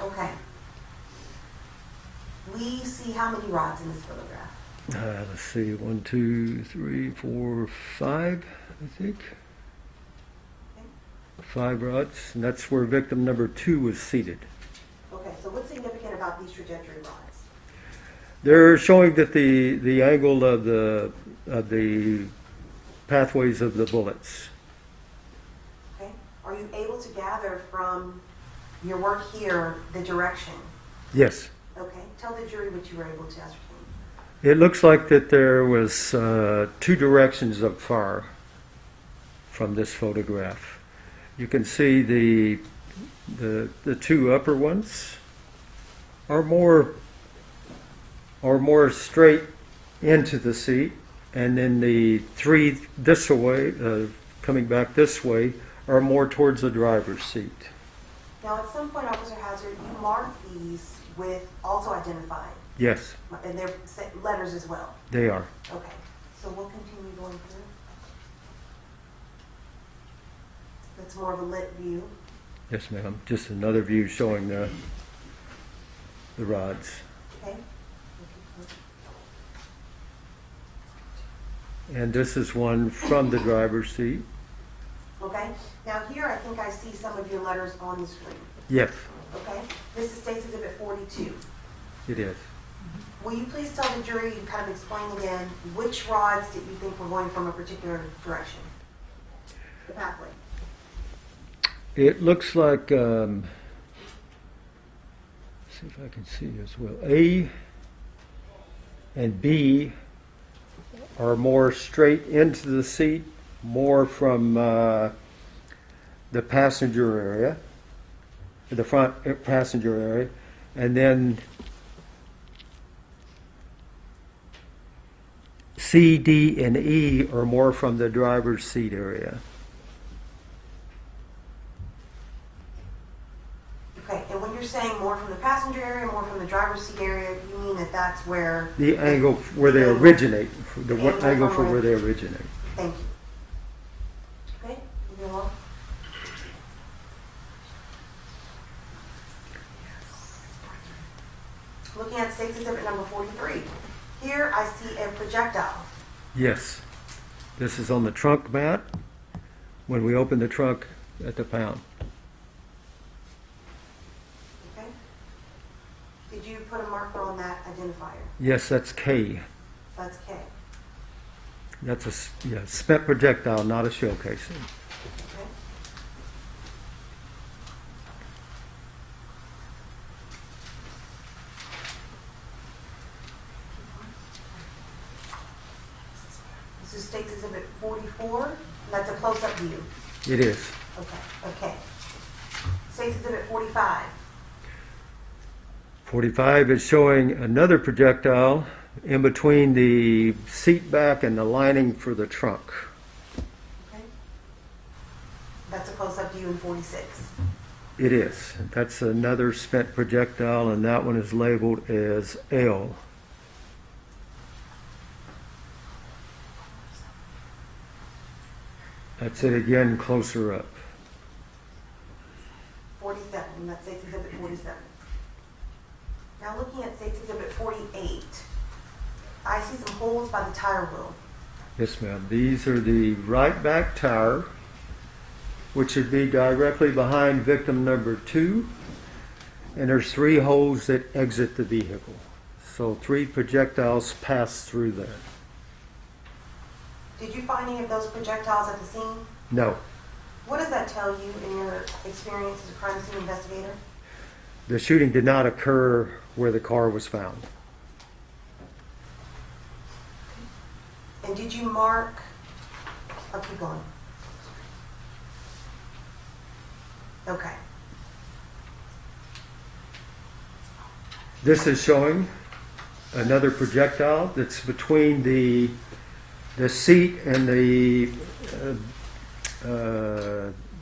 Okay. We see how many rods in this photograph? Let's see, 1, 2, 3, 4, 5, I think. 5 rods, and that's where victim number 2 was seated. Okay, so what's significant about these trajectory rods? They're showing that the angle of the pathways of the bullets. Okay. Are you able to gather from your work here the direction? Yes. Okay. Tell the jury what you were able to ascertain. It looks like that there was 2 directions of fire from this photograph. You can see the 2 upper ones are more straight into the seat, and then the 3 this way, coming back this way, are more towards the driver's seat. Now, at some point, Officer Hazard, you marked these with also identified. Yes, And they're letters as well. they are. Okay. So we'll continue going through. That's more of a lit view. Yes, ma'am. Just another view showing the rods. Okay. And this is one from the driver's seat. Okay. Now here, I think I see some of your letters on the screen. Yes, Okay. This is State's Exhibit 42. it is. Will you please tell the jury and kind of explain again which rods did you think were going from a particular direction? The pathway. It looks like, see if I can see as well. A and B are more straight into the seat, more from the passenger area, the front passenger area, and then C, D, and E are more from the driver's seat area. Okay, and when you're saying more from the passenger area, more from the driver's seat area, you mean that that's where? The angle where they originate, the angle for where they originate. Thank you. Okay, moving along. Looking at State's Exhibit number 43. Here I see a projectile. Yes. This is on the trunk mat when we open the trunk at the pound. Okay. Did you put a marker on that identifier? Yes, that's K. That's K. That's a spent projectile, not a shell casing. Okay. This is State's Exhibit 44. And that's a close-up view. It is. Okay. State's Exhibit 45. 45 is showing another projectile in between the seat back and the lining for the trunk. Okay. That's a close-up view in 46. It is. That's another spent projectile, and that one is labeled as L. That's it again, closer up. 47. And that's State's Exhibit 47. Now looking at State's Exhibit 48, I see some holes by the tire wheel. Yes, ma'am. These are the right back tire, which should be directly behind victim number 2. And there's 3 holes that exit the vehicle. So 3 projectiles pass through there. Did you find any of those projectiles at the scene? No. What does that tell you in your experience as a crime scene investigator? The shooting did not occur where the car was found. And did you mark, I'll keep going. Okay. This is showing another projectile that's between the seat and the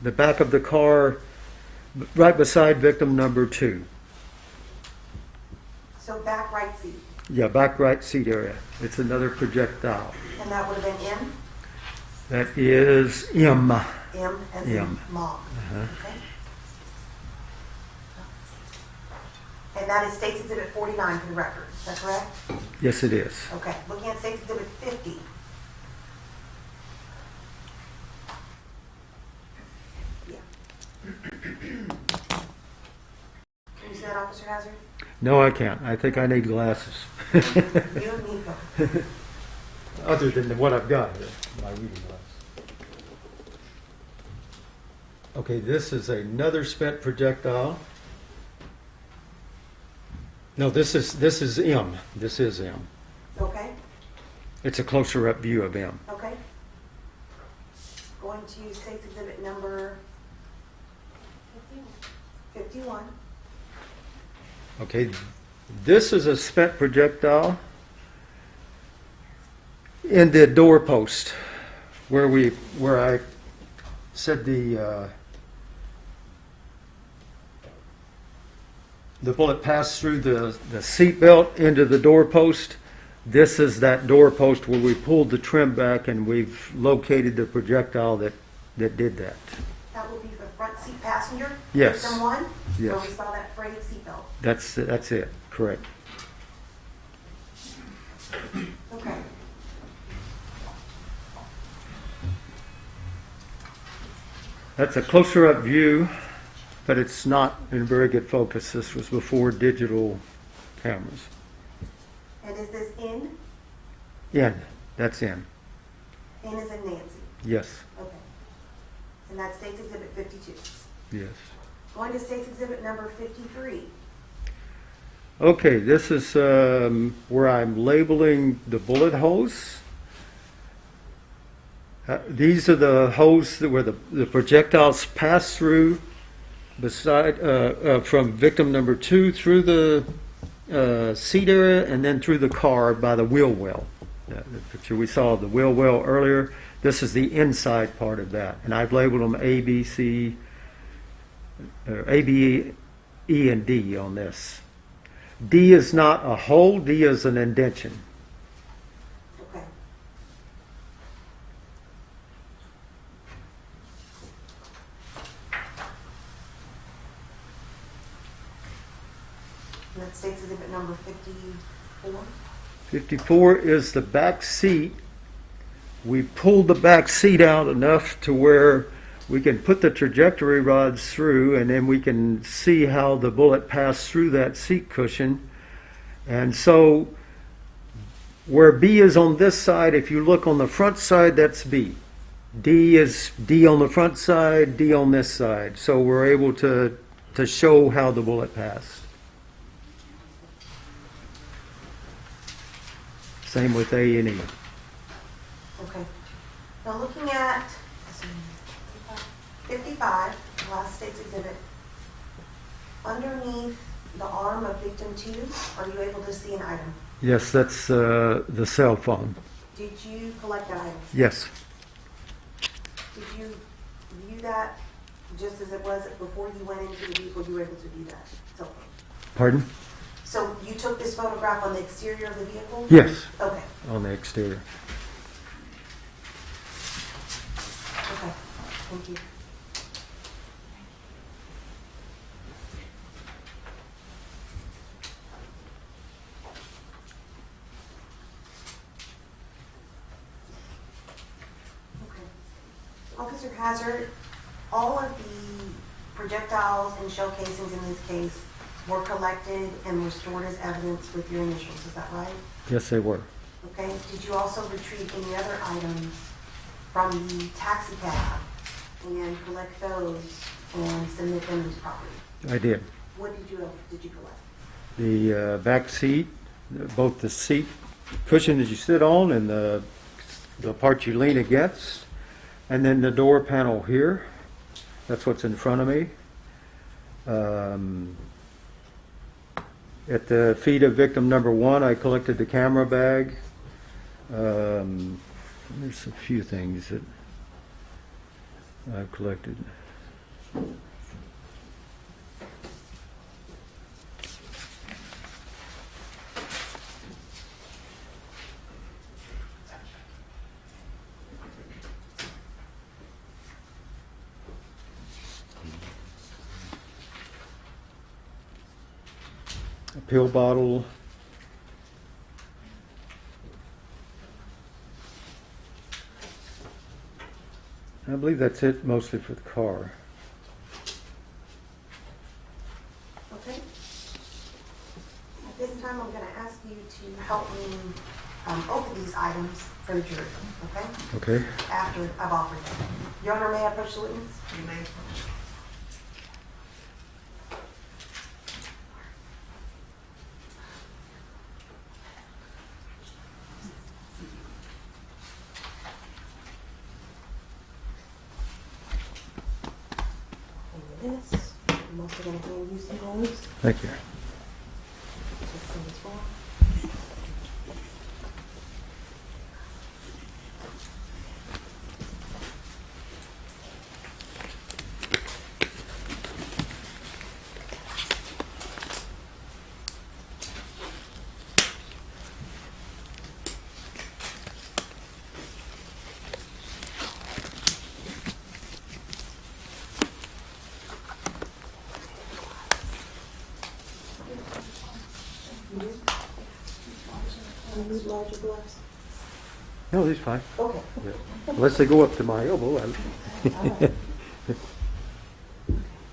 back of the car, right beside victim number 2. So back right seat. Yeah, back right seat area. It's another projectile. And that would have been M? That is M. M as in mom. Okay. And that is State's Exhibit 49 for the record. Is that correct? Yes, it is. Okay. Looking at State's Exhibit 50. Yeah. Can you see that, Officer Hazard? No, I can't. I think I need glasses. You don't need them. Other than what I've got here, my reading glasses. Okay, this is another spent projectile. No, this is M. This is M. Okay. It's a closer up view of M. Okay. Going to State's Exhibit number 51. Okay, this is a spent projectile in the doorpost where I said the bullet passed through the seat belt into the doorpost. This is that doorpost where we pulled the trim back and we've located the projectile that did that. That will be the front seat passenger? Yes. Victim 1? Yes. Where we saw that frayed seatbelt? That's it, correct. Okay. That's a closer up view, but it's not in very good focus. This was before digital cameras. And is this in? In, that's in. In is in Nancy? Yes, Okay. And that's State's Exhibit 52. yes. Going to State's Exhibit number 53. Okay, this is where I'm labeling the bullet holes. These are the holes where the projectiles pass through beside from victim number 2 through the seat area and then through the car by the wheel well. The picture we saw of the wheel well earlier, this is the inside part of that. And I've labeled them A, B, C, or A, B, E, and D on this. D is not a hole, D is an indentation. Okay. And that states exhibit number 54. 54 is the back seat. We pulled the back seat out enough to where we can put the trajectory rods through, and then we can see how the bullet passed through that seat cushion. And so where B is on this side, if you look on the front side, that's B. D is D on the front side, D on this side. So we're able to show how the bullet passed. Same with A and E. Okay. Now looking at 55, the last state's exhibit, underneath the arm of victim 2, are you able to see an item? Yes, that's the cell phone. Did you collect that item? Yes. Did you view that just as it was before you went into the vehicle? You were able to view that cell phone? Pardon? So you took this photograph on the exterior of the vehicle? Yes. Okay. On the exterior. Okay. Thank you. Officer Hazard, all of the projectiles and shell casings in this case were collected and were stored as evidence with your initials, is that right? Yes, they were. Okay. Did you also retrieve any other items from the taxi cab and collect those and submit them as property? I did. What did you collect? The back seat, both the seat cushion that you sit on and the part you lean against, and then the door panel here. That's what's in front of me. At the feet of victim number 1, I collected the camera bag. There's a few things that I've collected. A pill bottle. I believe that's it mostly for the car. Okay. At this time, I'm going to ask you to help me open these items for the jury, okay? Okay. After I've offered them. Your Honor, may I approach the witness? You may. This. I'm also going to hand you some goals. Thank you. Just send this form. These larger gloves? No, he's fine. Okay. Yeah. Unless they go up to my elbow. All right.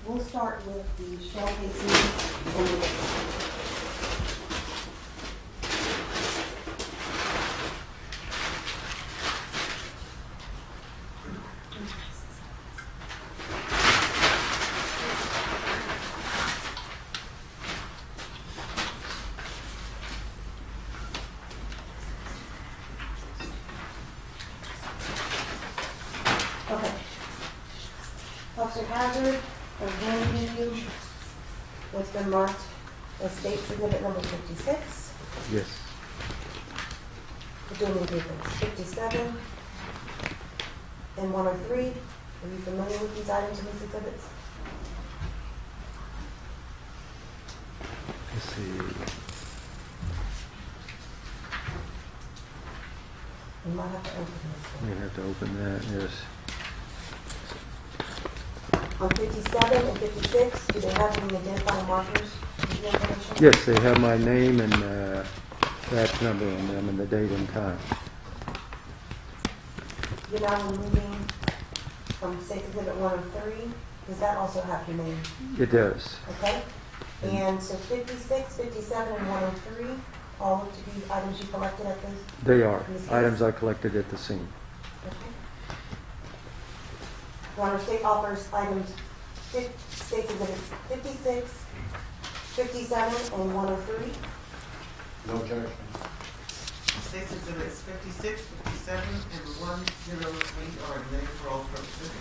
We'll start with the shell casing and the Officer Hazard has handed you what's been marked as State Exhibit number 56. Yes. We're doing exhibits 57 and 103. Are you familiar with these items in these exhibits? Let's see. You might have to open this one. We have to open that, yes. On 57 and 56, do they have any identifying markers with the information? Yes, they have my name and batch number on them and the date and time. You're now removing from State Exhibit 103. Does that also have your name? It does. Okay. And so 56, 57, and 103, all look to be items you collected at this? They are items I collected at the scene. Okay. Your Honor, State offers items, State Exhibits 56, 57, and 103. No objection. State's Exhibits 56, 57, and 103 are admitted for all purposes.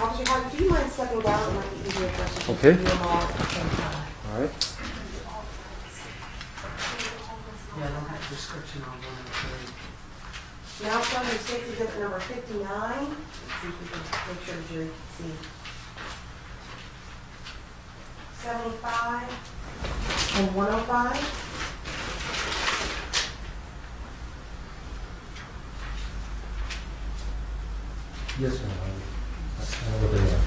Officer Howard, do you mind stepping down and let me give you a question? Okay. Do them all at the same time. All right. Yeah, I don't have description on 103. Now starting with State Exhibit number 59. Let's see if we can make sure the jury can see. 75 and 105. Yes, ma'am. I know what they are.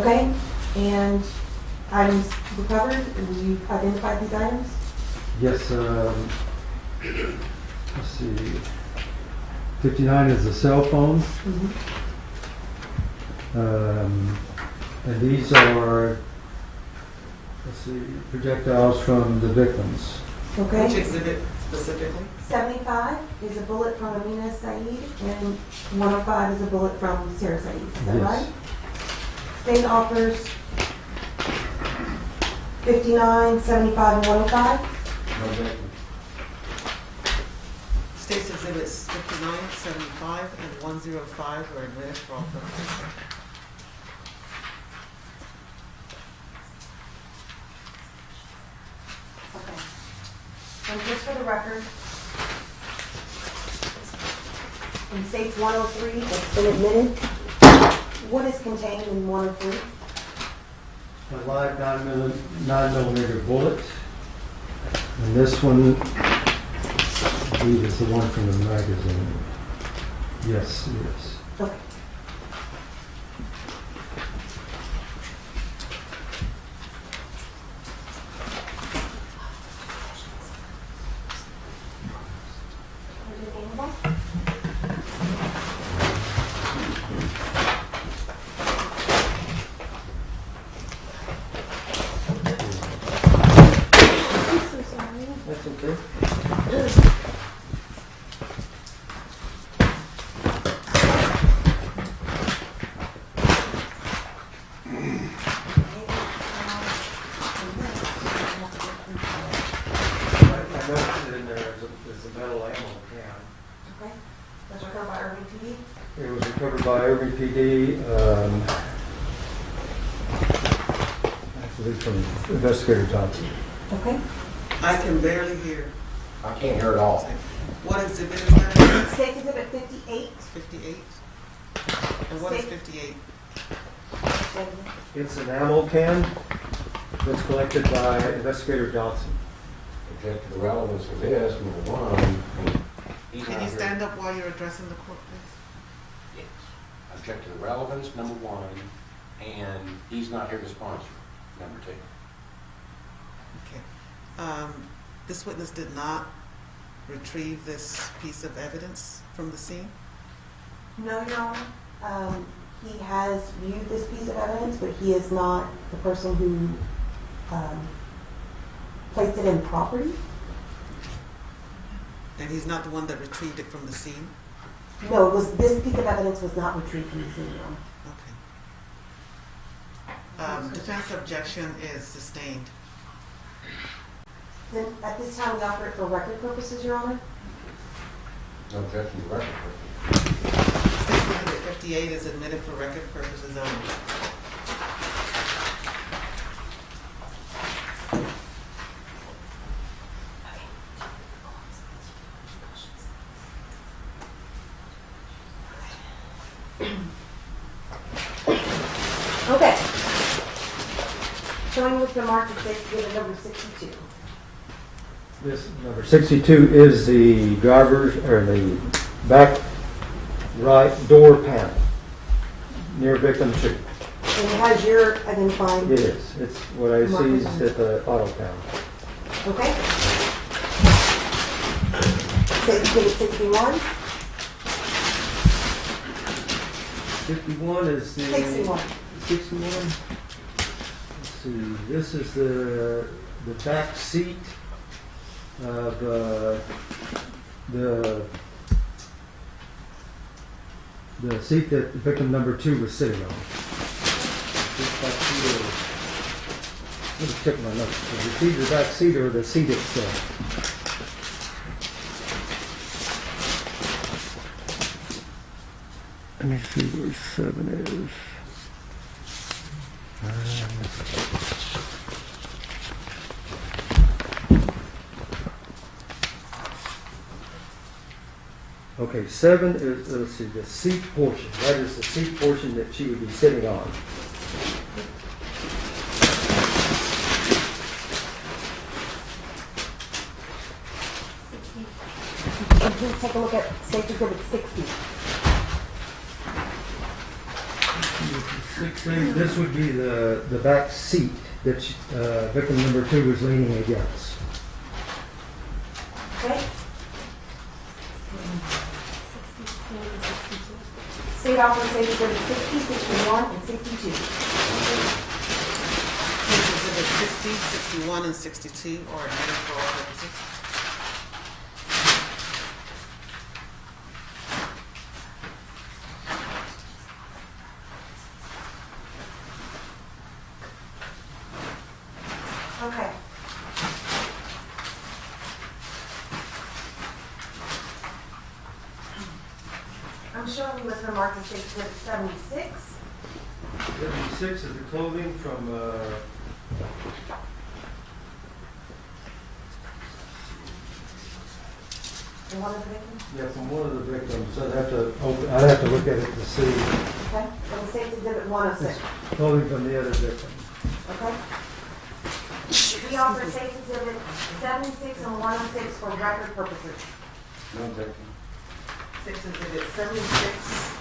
Okay, and items recovered, will you identify these items? Yes, let's see. 59 is a cell phone. And these are, let's see, projectiles from the victims. Okay. Which exhibit specifically? 75 is a bullet from Amina and Sarah, and 105 is a bullet from Yaser Said. Is that Yes. right? State offers 59, 75, and 105. No objection. State's Exhibits 59, 75, and 105 are admitted for all purposes. Okay. And just for the record, in States 103, that's been admitted, what is contained in 103? A live 9mm bullet. And this one, I believe is the one from the magazine. Yes, it is. Okay. That's okay. I noticed in there is a metal ammo can. Okay. That's recovered by Irving PD. It was recovered by Irving PD, actually from Investigator Johnson. Okay. I can barely hear. I can't hear it all. What exhibit is that? State Exhibit 58. 58? And what is 58? It's an ammo can that's collected by Investigator Johnson. Object to the relevance of this, number one. He's Can not you here. stand up while you're addressing the court, please? Yes. Object to the relevance, number one, and he's not here to sponsor, number two. Okay. This witness did not retrieve this piece of evidence from the scene? No, Your Honor. He has viewed this piece of evidence, but he is not the person who placed it in property. And he's not the one that retrieved it from the scene? No, it was, this piece of evidence was not retrieved from the scene, Your Honor. Okay. Defense objection is sustained. Then, at this time, we offer it for record purposes, Your Honor. No objection to record. State Exhibit 58 is admitted for record purposes only. Okay. Showing with the mark of State Exhibit number 62. This number 62 is the driver's, or the back right door panel near victim 2. And it has your identifying. It is. It's what I see is at the auto panel. Okay. State Exhibit 61. 51 is the... 61. 61. Let's see. This is the back seat of the seat that victim number 2 was sitting on. This back seat let me check my notes. Is it the back seat or the seat itself? Let me see where 7 is. Okay, 7 is, let's see, the seat portion. That is the seat portion that she would be sitting on. Please take a look at State Exhibit 60. This would be the back seat that victim number 2 was leaning against. Okay. State offer State Exhibit 60, 61, and 62. State Exhibit 60, 61, and 62 are admitted for all purposes. Okay. I'm showing with the mark of State Exhibit 76. 76 is the clothing from And one of the victims? yeah, from one of the victims. I'd have to look at it to see. Okay. And State Exhibit 106. Clothing from the other victim. Okay. We offer State Exhibit 76 and 106 for record purposes. No objection. State Exhibit 76,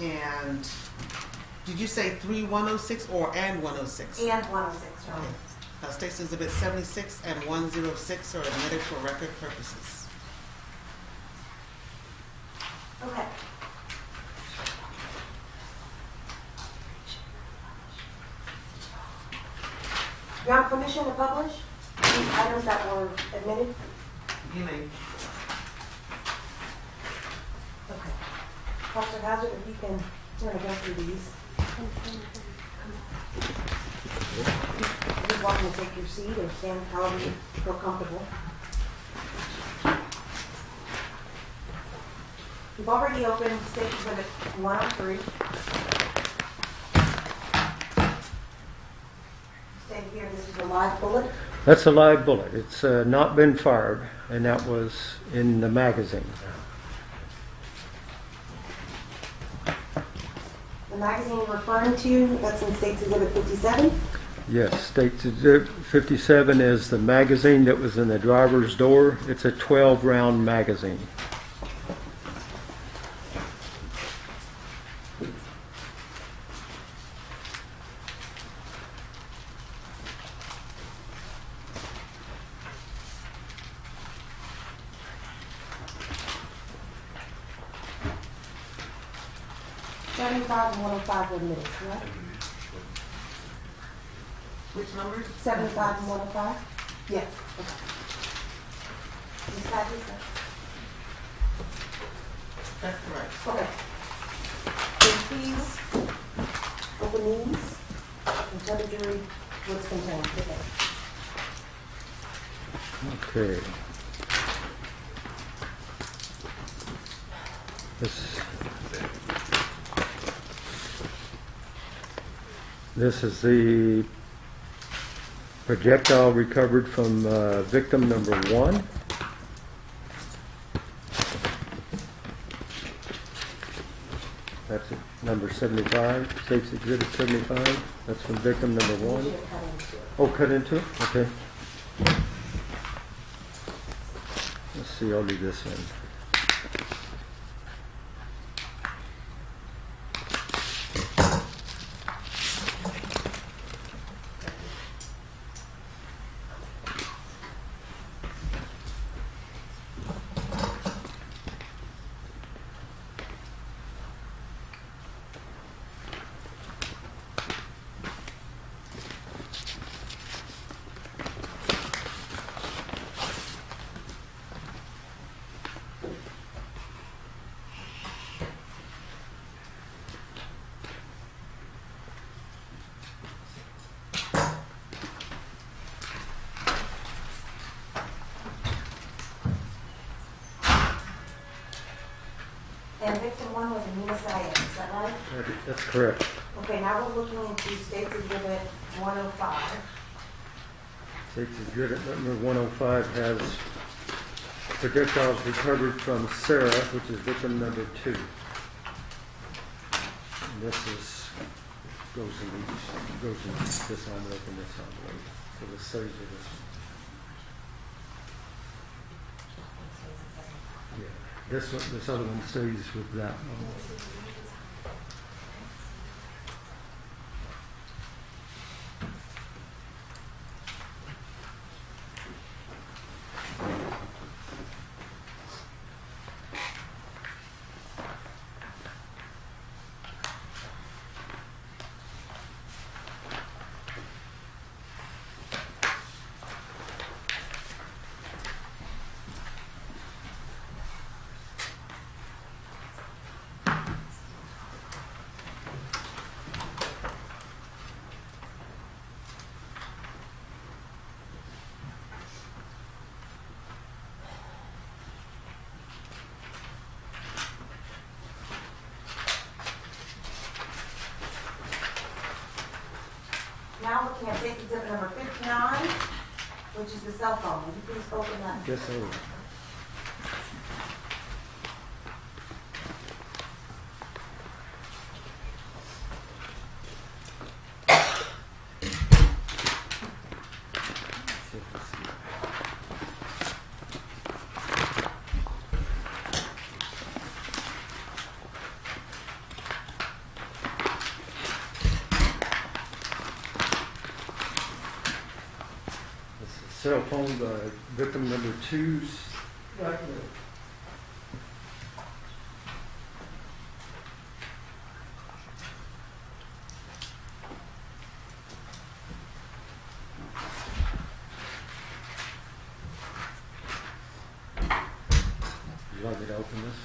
and did you say 3106 or and 106? And 106, Your Honor. Okay. State Exhibit 76 and 106 are admitted for record purposes. Okay. You have permission to publish these items that were admitted? You may. Okay. Officer Hazard, if you can, we're going to go through these. You're welcome to take your seat or stand however you feel comfortable. We've already opened State Exhibit 103. Stay here, this is a live bullet. That's a live bullet. It's not been fired, and that was in the magazine. The magazine you're referring to, that's in State Exhibit 57. Yes, State Exhibit 57 is the magazine that was in the driver's door. It's a 12-round magazine. And 105 were admitted, correct? Which numbers? 75 and 105? Yes. Okay. Ms. Patricia? That's correct. Okay. So please open these and tell the jury what's contained today. Okay. This is the projectile recovered from victim number 1. That's it, number 75, State's Exhibit 75. That's from victim number 1. Oh, cut into it? Okay. Let's see, I'll leave this in. And victim 1 was Amina Sarah, is that right? That's correct. Okay, now we're looking into State's Exhibit 105. State's Exhibit number 105 has projectiles recovered from Sarah, which is victim number 2. And this goes in this envelope and this envelope. So the size of this. Yeah, this other one stays with that one. Now looking at State's Exhibit number 59, which is the cell phone. Would you please open that? Yes, I will. Cell phone by victim number 2's. Right. You want me to open this?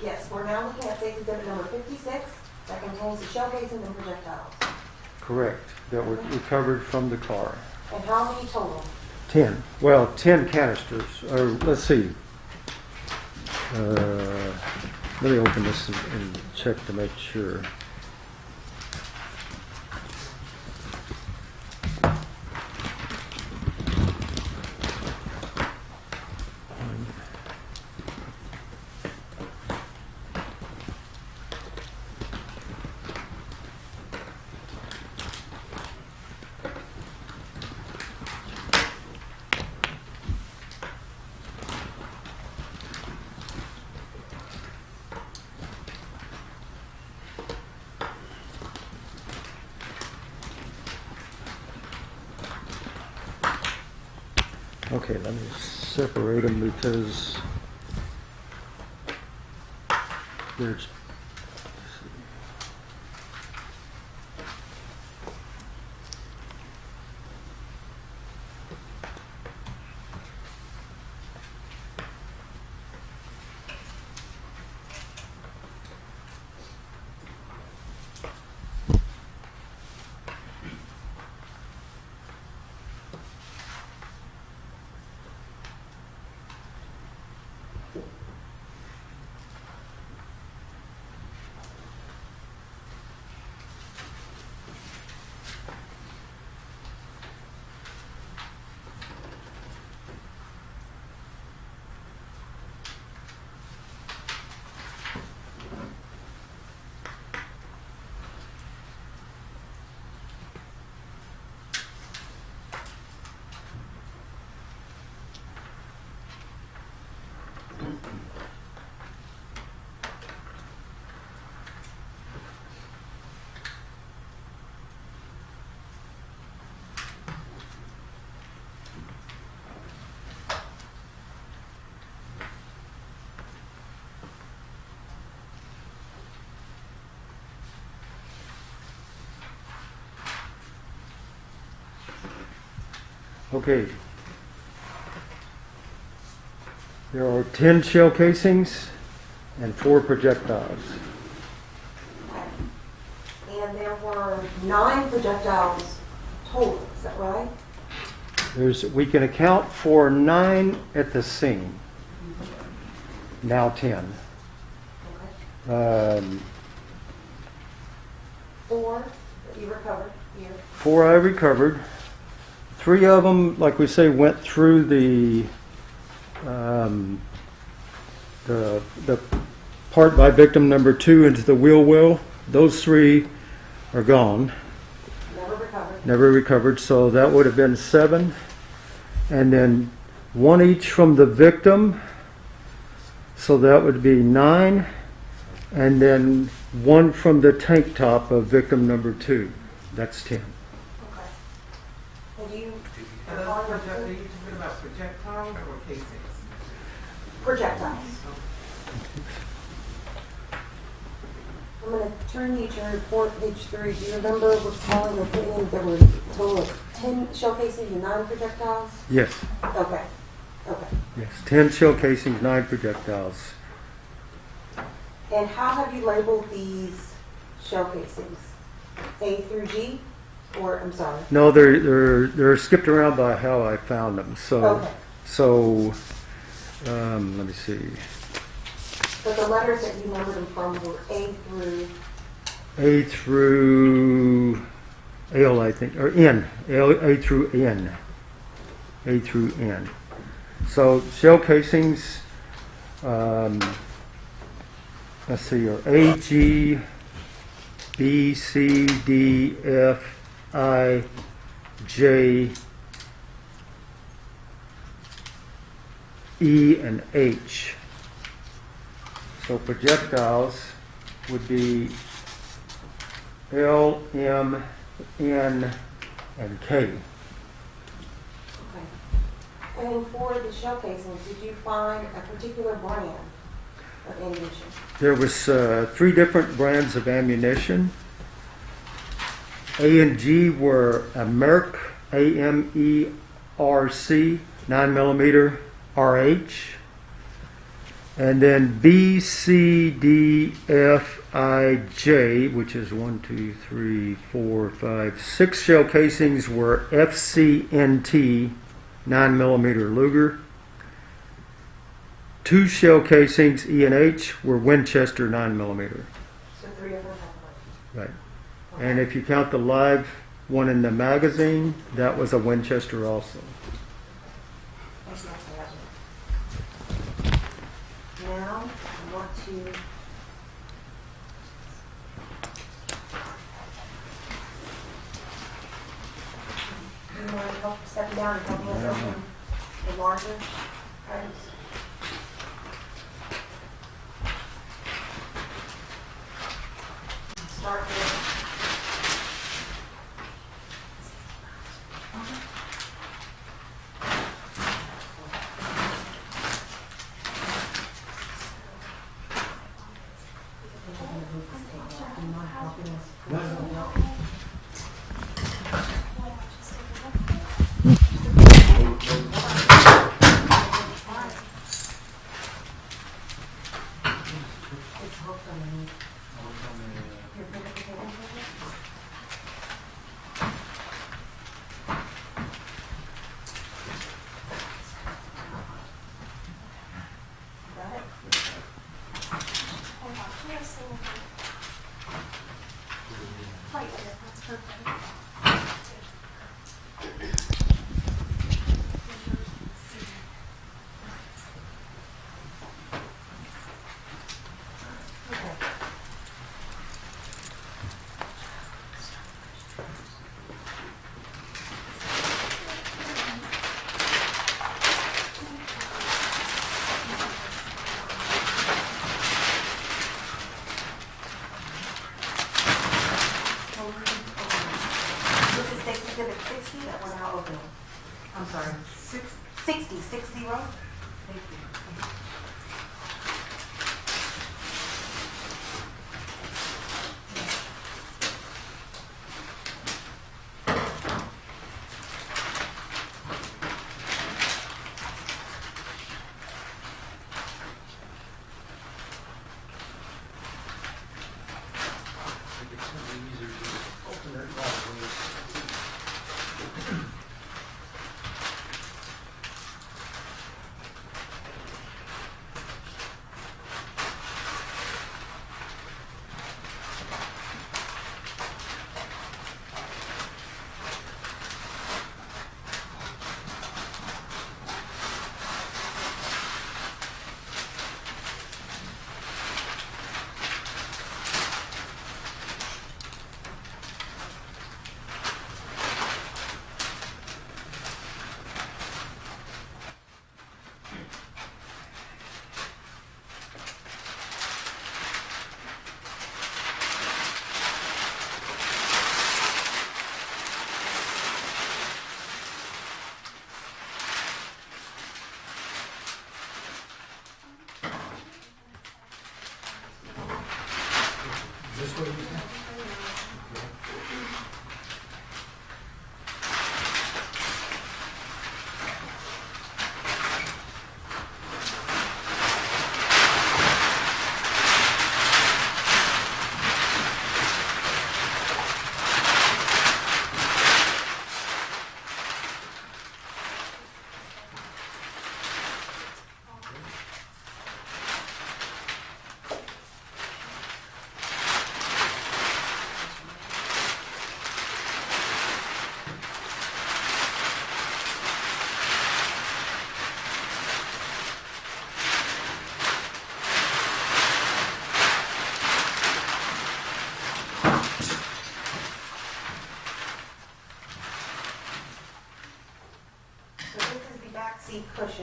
Yes, we're now looking at State's Exhibit number 56 that contains the shell casings and projectiles. Correct. That were recovered from the car. And how many total? 10. Well, 10 canisters. Or let's see. Let me open this and check to make sure. Okay, let me separate them because there's. Okay. There are 10 shell casings and 4 projectiles. And there were 9 projectiles total, is that right? We can account for 9 at the scene. Now 10. 4 that you recovered here. 4 I recovered. 3 of them, like we say, went through the part by victim number 2 into the wheel well. Those 3 are gone. Never recovered. Never recovered, so that would have been 7. And then 1 each from the victim, so that would be 9. And then 1 from the tank top of victim number 2. That's 10. Okay. And do you Are you talking about projectiles or casings? projectiles? I'm going to turn you to report page 3. Do you remember recalling or putting in there were a total of 10 shell casings and 9 projectiles? Yes. Okay. Okay. Yes. 10 shell casings, 9 projectiles. And how have you labeled these shell casings? A through G? Or, I'm sorry. No, they're skipped around by how I found them. So, Okay. Let me see. But the letters that you numbered them from were A through L, I think, or N. A through N. A through N. So shell casings, let's see, are A, G, B, C, D, F, I, J, E, and H. So projectiles would be L, M, N, and K. Okay. And for the shell casings, did you find a particular brand of ammunition? There was 3 different brands of ammunition. A and G were a Merc, AMERC, 9mm RH. And then B, C, D, F, I, J, which is 1, 2, 3, 4, 5, 6 shell casings were FCNT, 9mm Luger. 2 shell casings, E and H, were Winchester 9mm. So 3 of them have one. Right. And if you count the live one in the magazine, that was a Winchester also. Now, I want to you want to help step down and help us open the larger items? Start with Right there, that's perfect. This is exhibit 60 that we're now opening. I'm sorry, 60, 60. Thank you.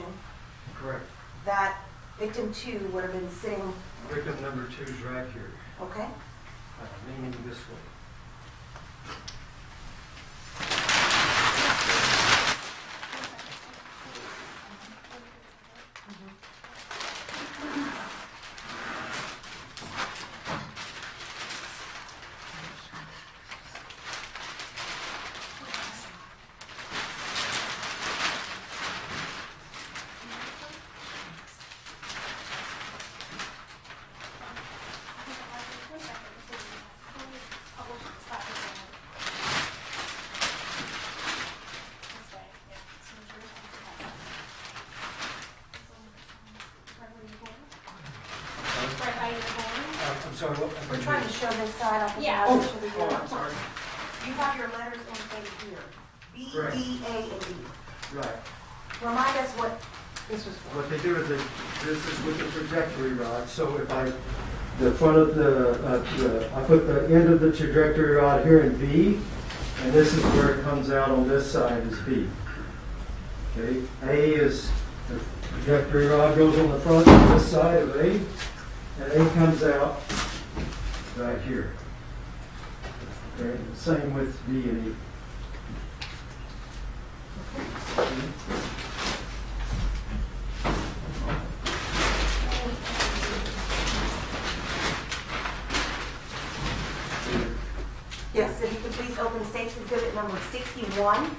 objection, Correct. that victim 2 would have been sitting, Victim number 2 is right here, okay? leaning this way. I'm sorry, what? We're trying to show this side off the Yeah. side. Oh, I'm sorry. You have your letters indicated here, B, Correct. D, A, and D. Right. Remind us what this was for. What they do is this is with the trajectory rod, so if the front of I put the end of the trajectory rod here in B, and this is where it comes out on this side is B. Okay, A is, the trajectory rod goes on the front of this side of A, and A comes out right here. Okay, same with B and E. Yes, if you could please open State's Exhibit number 61.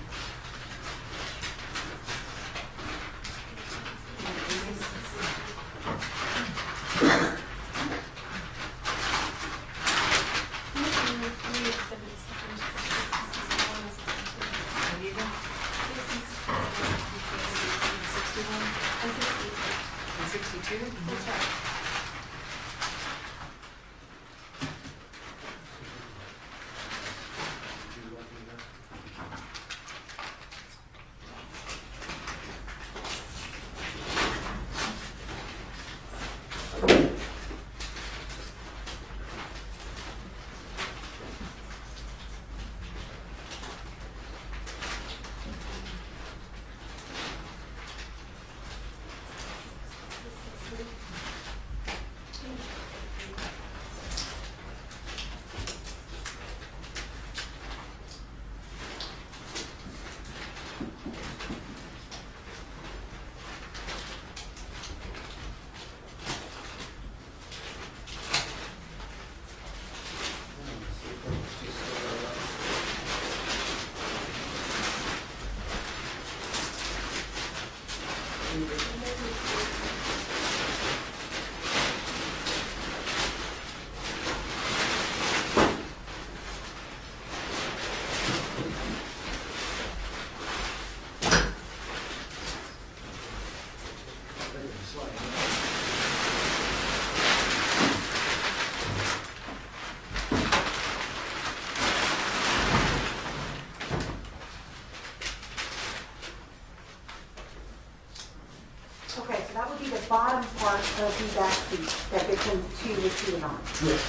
Okay, so that would be the bottom part of the back seat that victim 2 is sitting on. Yes.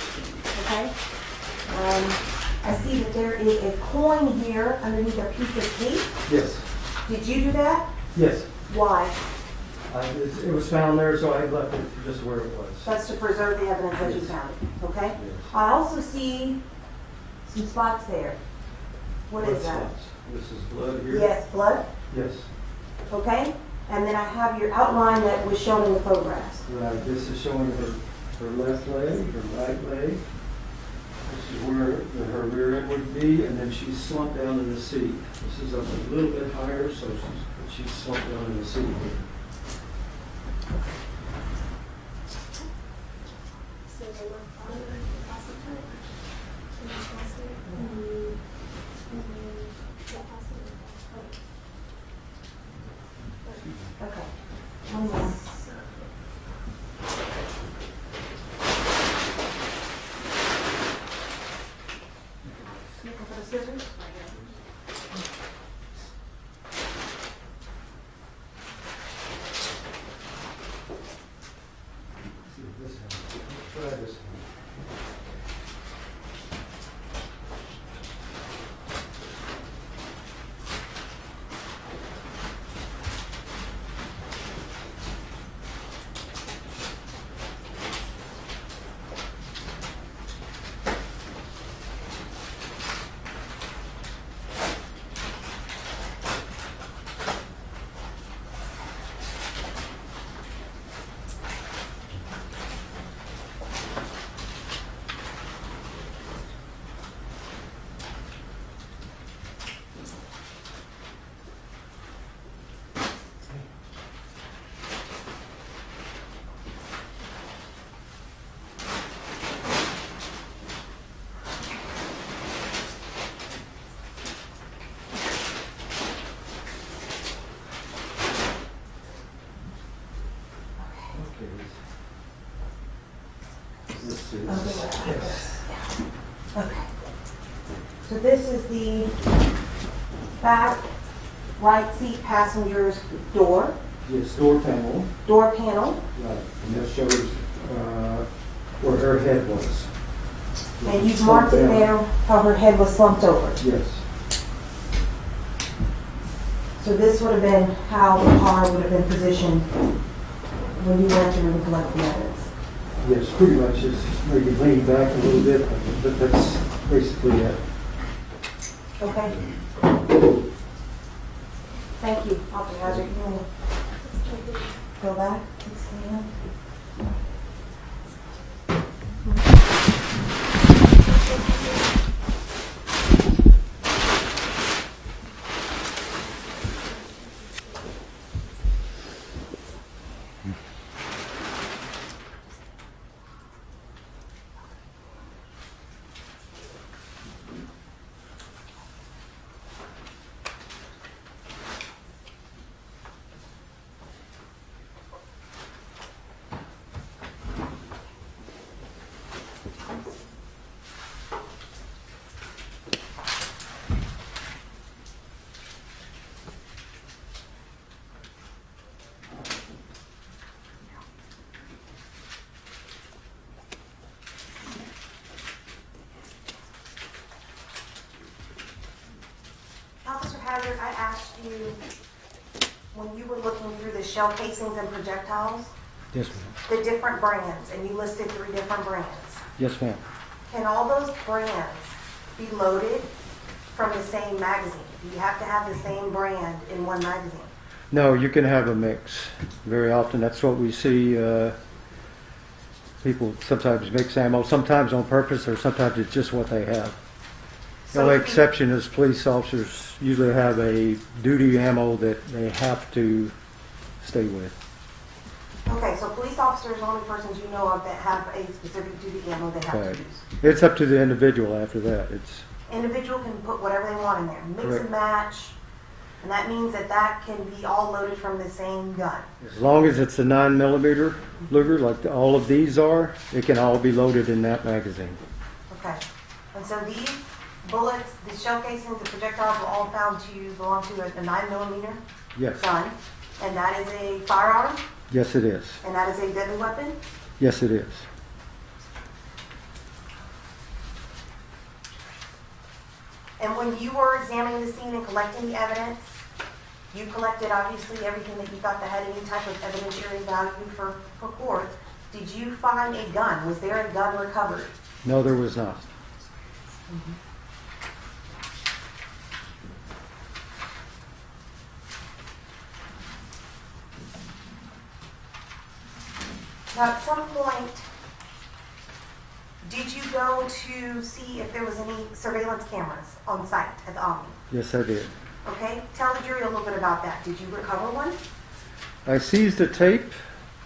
Okay? I see that there is a coin here underneath a piece of tape. Yes. Did you do that? Yes. Why? It was found there, so I left it just where it was. That's to preserve the evidence that you Yes. found it, okay? Yes. I also see some spots there. What is that? Spots. This is blood here? Yes, blood, Yes. okay? And then I have your outline that was shown in the photographs. Right, this is showing her left leg, her right leg. This is where her rear end would be, and then she's slumped down in the seat. This is up a little bit higher, so she's slumped down in the seat. Okay. One more. Looking for the scissors? See this hand. Try this hand. Okay. So this is the back right seat passenger's door. Yes, door panel. Door panel. Right, and that shows where her head was. And you've marked it there how her head was slumped over. Yes. So this would have been how the car would have been positioned when you went through and collect the evidence. Yes, pretty much. It's maybe lean back a little bit, but that's basically it. Okay. Thank you, Officer Hazard. You want to go back and stand? Officer Hazard, I asked you when you were looking through the shell casings and projectiles, Yes, ma'am. the different brands, and you listed 3 different brands. Yes, ma'am. Can all those brands be loaded from the same magazine? Do you have to have the same brand in one magazine? No, you can have a mix. Very often, that's what we see. People sometimes mix ammo, sometimes on purpose, or sometimes it's just what they have. The only exception is police officers usually have a duty ammo that they have to stay with. Okay, so police officers are the only persons you know of that have a specific duty ammo they have Right. to use. It's up to the individual after that. It's Individual can put whatever they want in there, mix Correct. and match, and that means that that can be all loaded from the same gun. as long as it's a 9mm Luger, like all of these are, it can all be loaded in that magazine. Okay, and so these bullets, the shell casings, the projectiles were all found to belong to a 9mm Yes. gun, and that is a firearm, Yes, it is. and that is a deadly weapon. Yes, it is. And when you were examining the scene and collecting the evidence, you collected obviously everything that you thought that had any type of evidentiary value for court. Did you find a gun? Was there a gun recovered? No, there was not. Now, at some point, did you go to see if there was any surveillance cameras on site at the Omni? Yes, I did. Okay, tell the jury a little bit about that. Did you recover one? I seized the tape.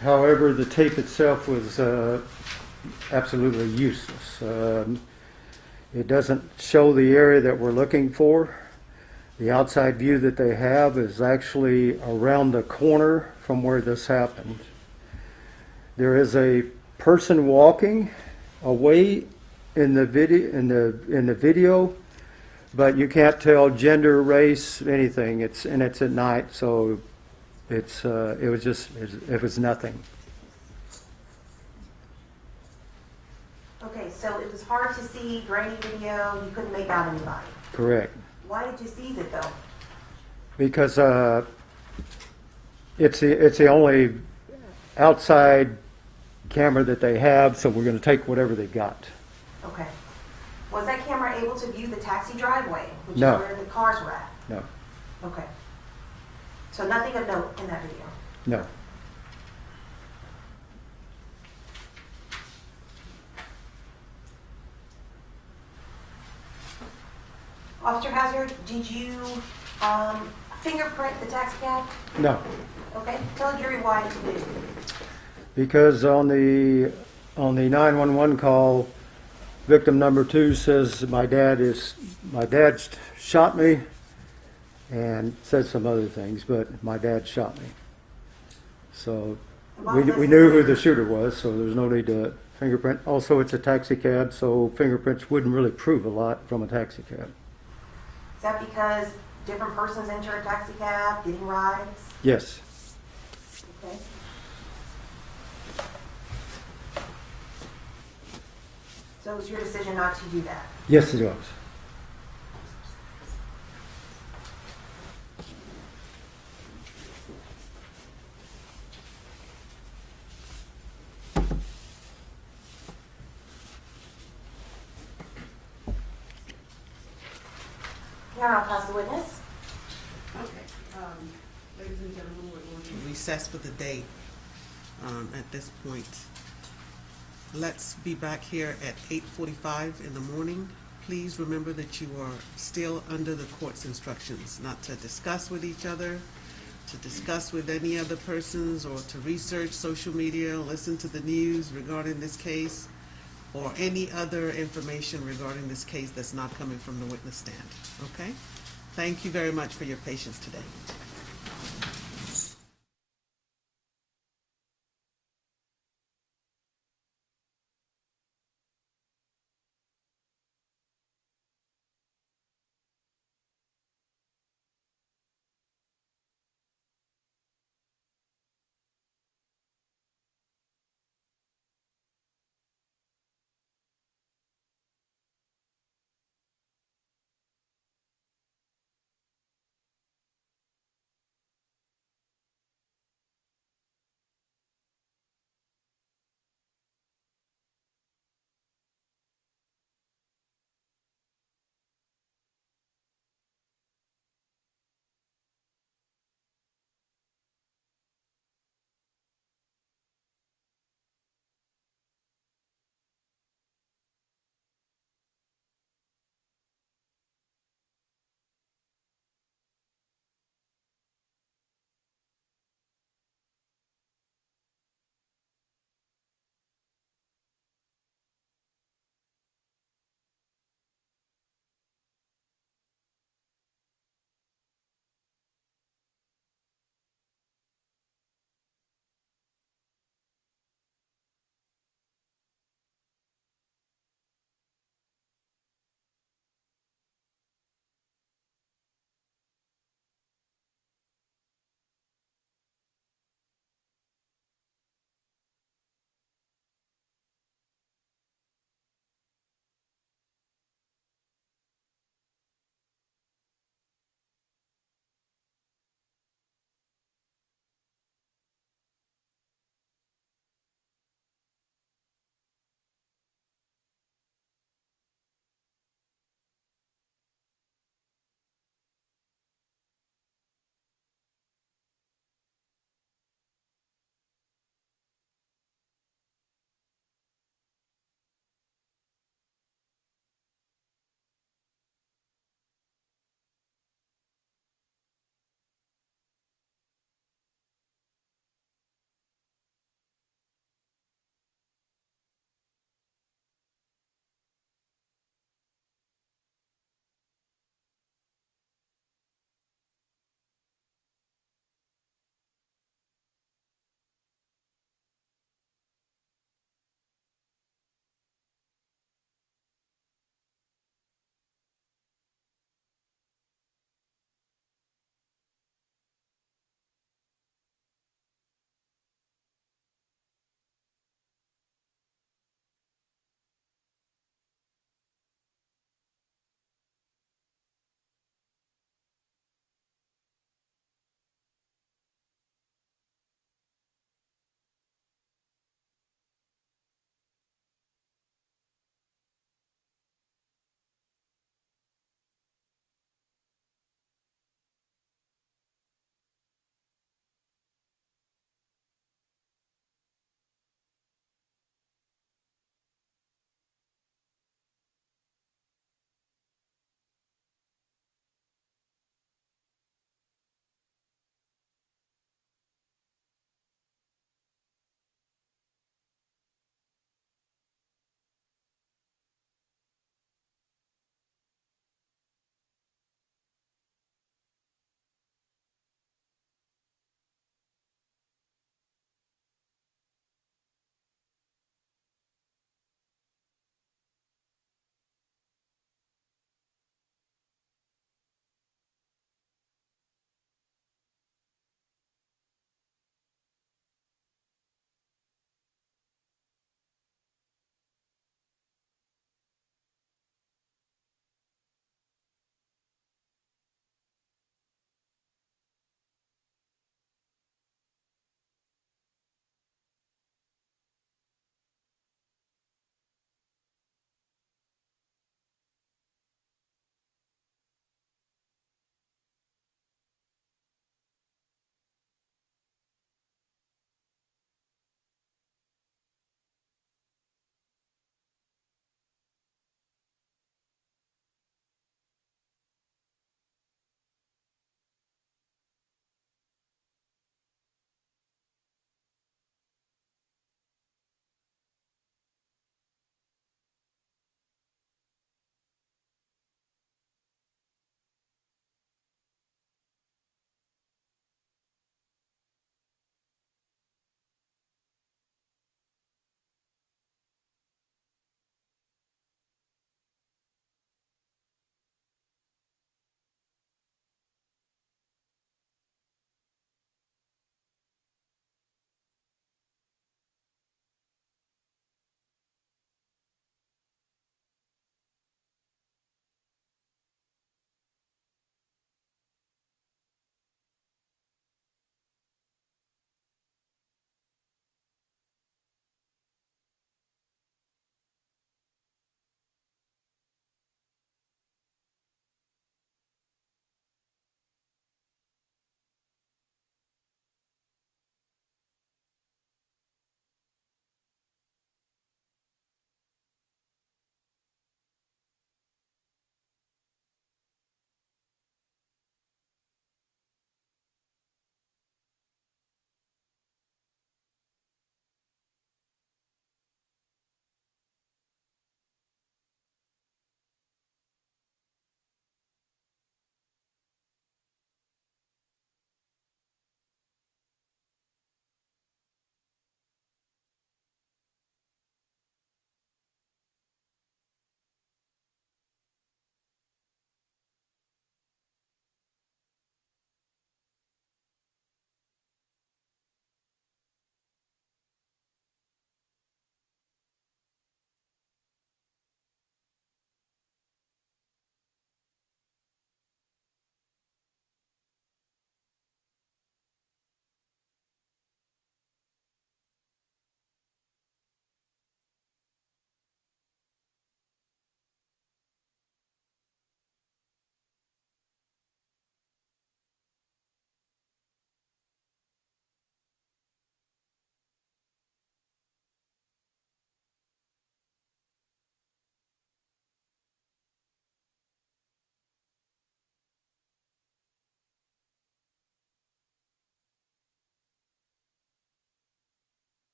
However, the tape itself was absolutely useless. It doesn't show the area that we're looking for. The outside view that they have is actually around the corner from where this happened. There is a person walking away in the video, but you can't tell gender, race, anything. It's at night, so it was nothing. Okay, so it was hard to see, grainy video, you couldn't make out anybody. Correct. Why did you seize it though? Because it's the only outside camera that they have, so we're going to take whatever they got. Okay. Was that camera able to view the taxi driveway, which No. is where the cars were at? No. Okay. So nothing of note in that video? No. Officer Hazard, did you fingerprint the taxi cab? No. Okay, tell the jury why you did. Because on the 911 call, victim number 2 says my dad shot me, and said some other things, but my dad shot me. So we knew who the shooter was, so there's no need to Fingerprint. Also, it's a taxi cab, so fingerprints wouldn't really prove a lot from a taxi cab. Is that because different persons enter a taxi cab, getting rides? Yes. Okay. So it was your decision not to do that? Yes, it was. Now I'll pass the witness. Okay, ladies and gentlemen, we're going to Recess for the day at this point. Let's be back here at 8:45 in the morning. Please remember that you are still under the court's instructions, not to discuss with each other, to discuss with any other persons, or to research social media, listen to the news regarding this case, or any other information regarding this case that's not coming from the witness stand. Okay? Thank you very much for your patience today.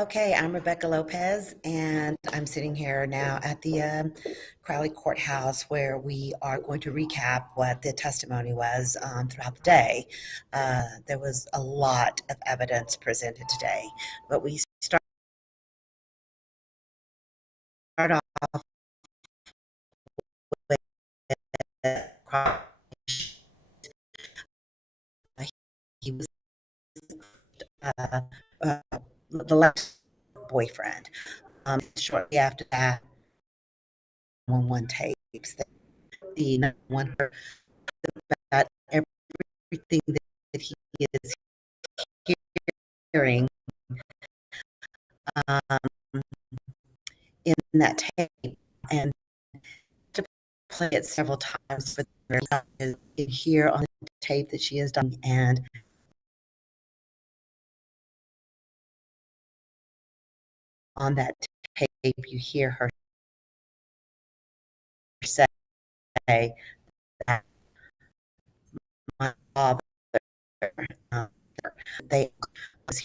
Okay, I'm Rebecca Lopez, and I'm sitting here now at the Crowley Courthouse where we are going to recap what the testimony was throughout the day. There was a lot of evidence presented today, but we start off with he was uh, uh, the last boyfriend. Shortly after that, 911 tapes that the 911 about everything that he is hearing in that tape, and to play it several times for the hear on the tape that she has done, and on that tape you hear her say that my father, they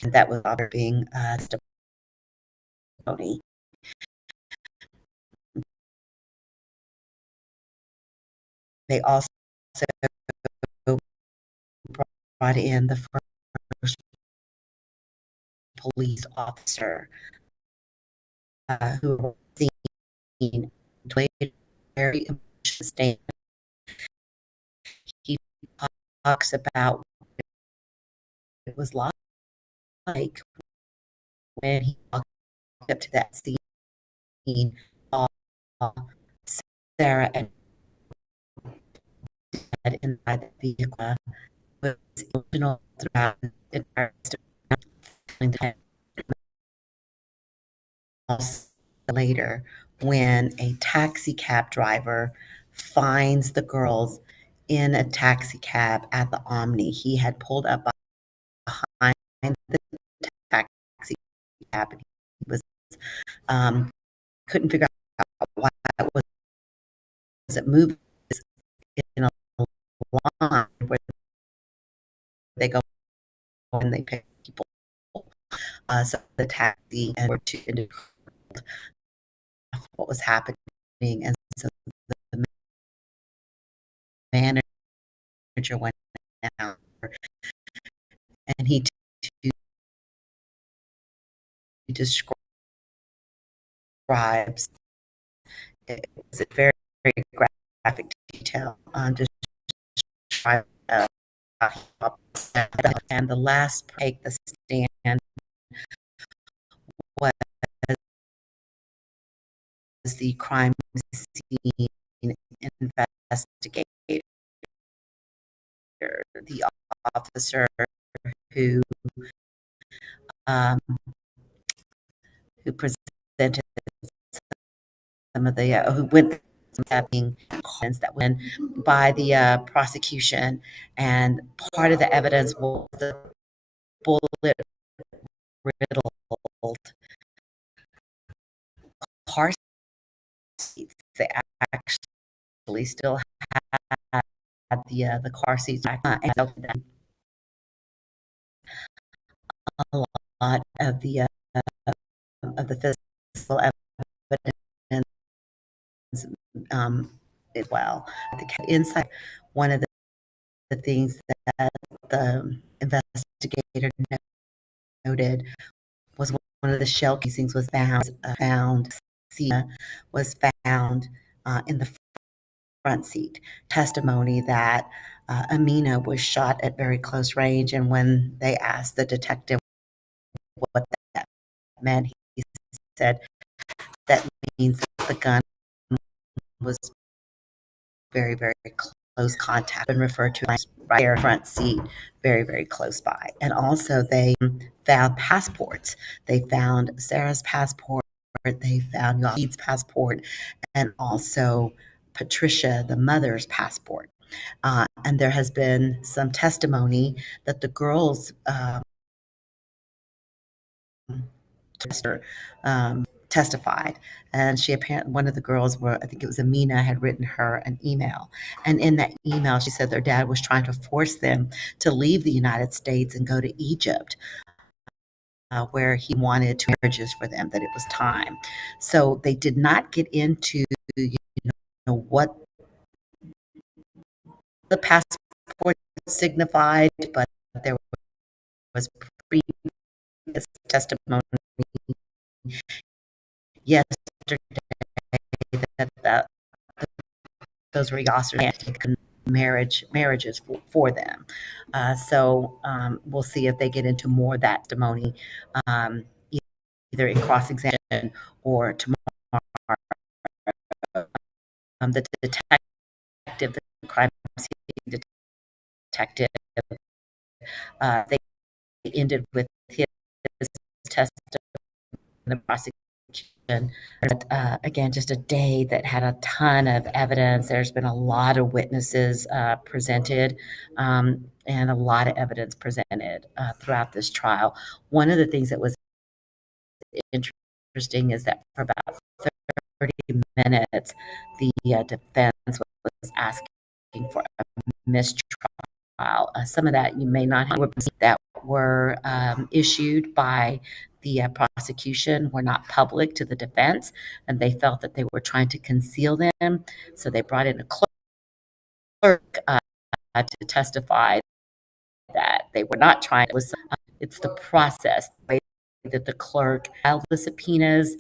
that was father being testimony. They also brought in the first police officer who was seen very emotional state. He talks about what it was like when he walked up to that scene, Sarah and Dad inside the vehicle was emotional throughout the entire story. Also later, when a taxi cab driver finds the girls in a taxi cab at the Omni, he had pulled up behind the taxi cab, and he was couldn't figure out why it wasn't moving in a line where they go and they pick people. So the taxi and were to what was happening, and so the manager went down and he describes it was a very, very graphic detail describe and the last take the stand was the crime scene investigator, the officer who presented some of the who went being comments that went by the prosecution, and part of the evidence was the bullet riddled car seats. They actually still had the car seats, and a lot of the physical evidence as well. Inside, one of the things that the investigator noted was one of the shell casings was found in the front seat. Testimony that Amina was shot at very close range, and when they asked the detective what that meant, he said that means that the gun was very, very close contact, and referred to as right there front seat, very, very close by. And also they found passports. They found Sarah's passport, they found Yasid's passport, and also Patricia, the mother's passport. And there has been some testimony that the girls testified, and she apparently, one of the girls were, I think it was Amina, had written her an email, and in that email she said their dad was trying to force them to leave the United States and go to Egypt. where he wanted two marriages for them, that it was time. So they did not get into, what the passport signified, but there was previous testimony yesterday that those were Yaser marriages for them. So we'll see if they get into more of that testimony, either in cross-examination or tomorrow. The detective, the crime scene detective, they ended with his testimony in the prosecution. But, again, just a day that had a ton of evidence. There's been a lot of witnesses presented, and a lot of evidence presented throughout this trial. One of the things that was interesting is that for about 30 minutes, the defense was asking for a mistrial. Some of that you may not have that were issued by the prosecution were not public to the defense, and they felt that they were trying to conceal them. So they brought in a clerk to testify that they were not trying. It's the process, the way that the clerk filed the subpoenas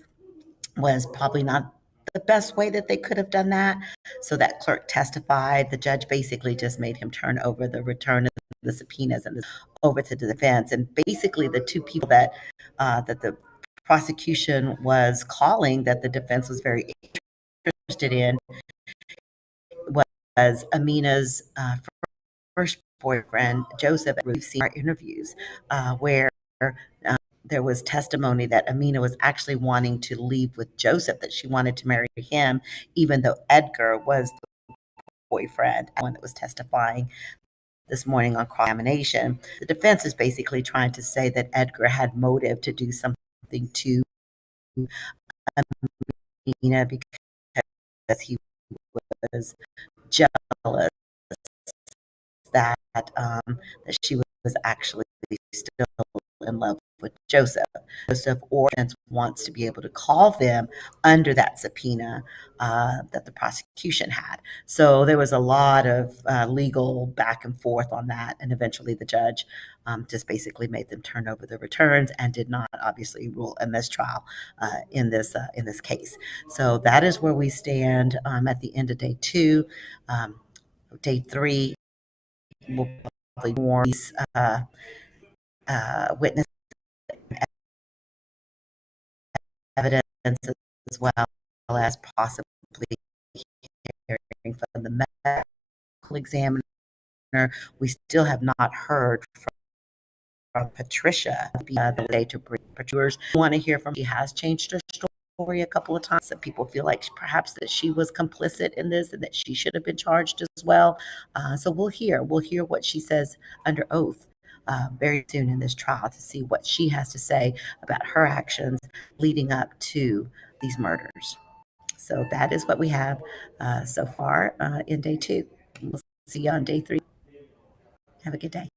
was probably not the best way that they could have done that. So that clerk testified. The judge basically just made him turn over the return of the subpoenas and over to the defense. And basically, the two people that the prosecution was calling that the defense was very interested in was Amina's first boyfriend, Joseph. We've seen our interviews where there was testimony that Amina was actually wanting to leave with Joseph, that she wanted to marry him, even though Edgar was the boyfriend, one that was testifying this morning on cross-examination. The defense is basically trying to say that Edgar had motive to do something to Amina because he was jealous that she was actually still in love with Joseph. Joseph wants to be able to call them under that subpoena that the prosecution had. So there was a lot of legal back and forth on that, and eventually the judge just basically made them turn over the returns and did not obviously rule a mistrial in this case. So that is where we stand at the end of day 2. Day 3 will probably more witness evidence as well as possibly hearing from the medical examiner. We still have not heard from Patricia. The day to bring Patricia. We want to hear from. She has changed her story a couple of times. Some people feel like perhaps that she was complicit in this and that she should have been charged as well. So we'll hear what she says under oath very soon in this trial to see what she has to say about her actions leading up to these murders. So that is what we have so far in day 2. We'll see you on day 3. Have a good day.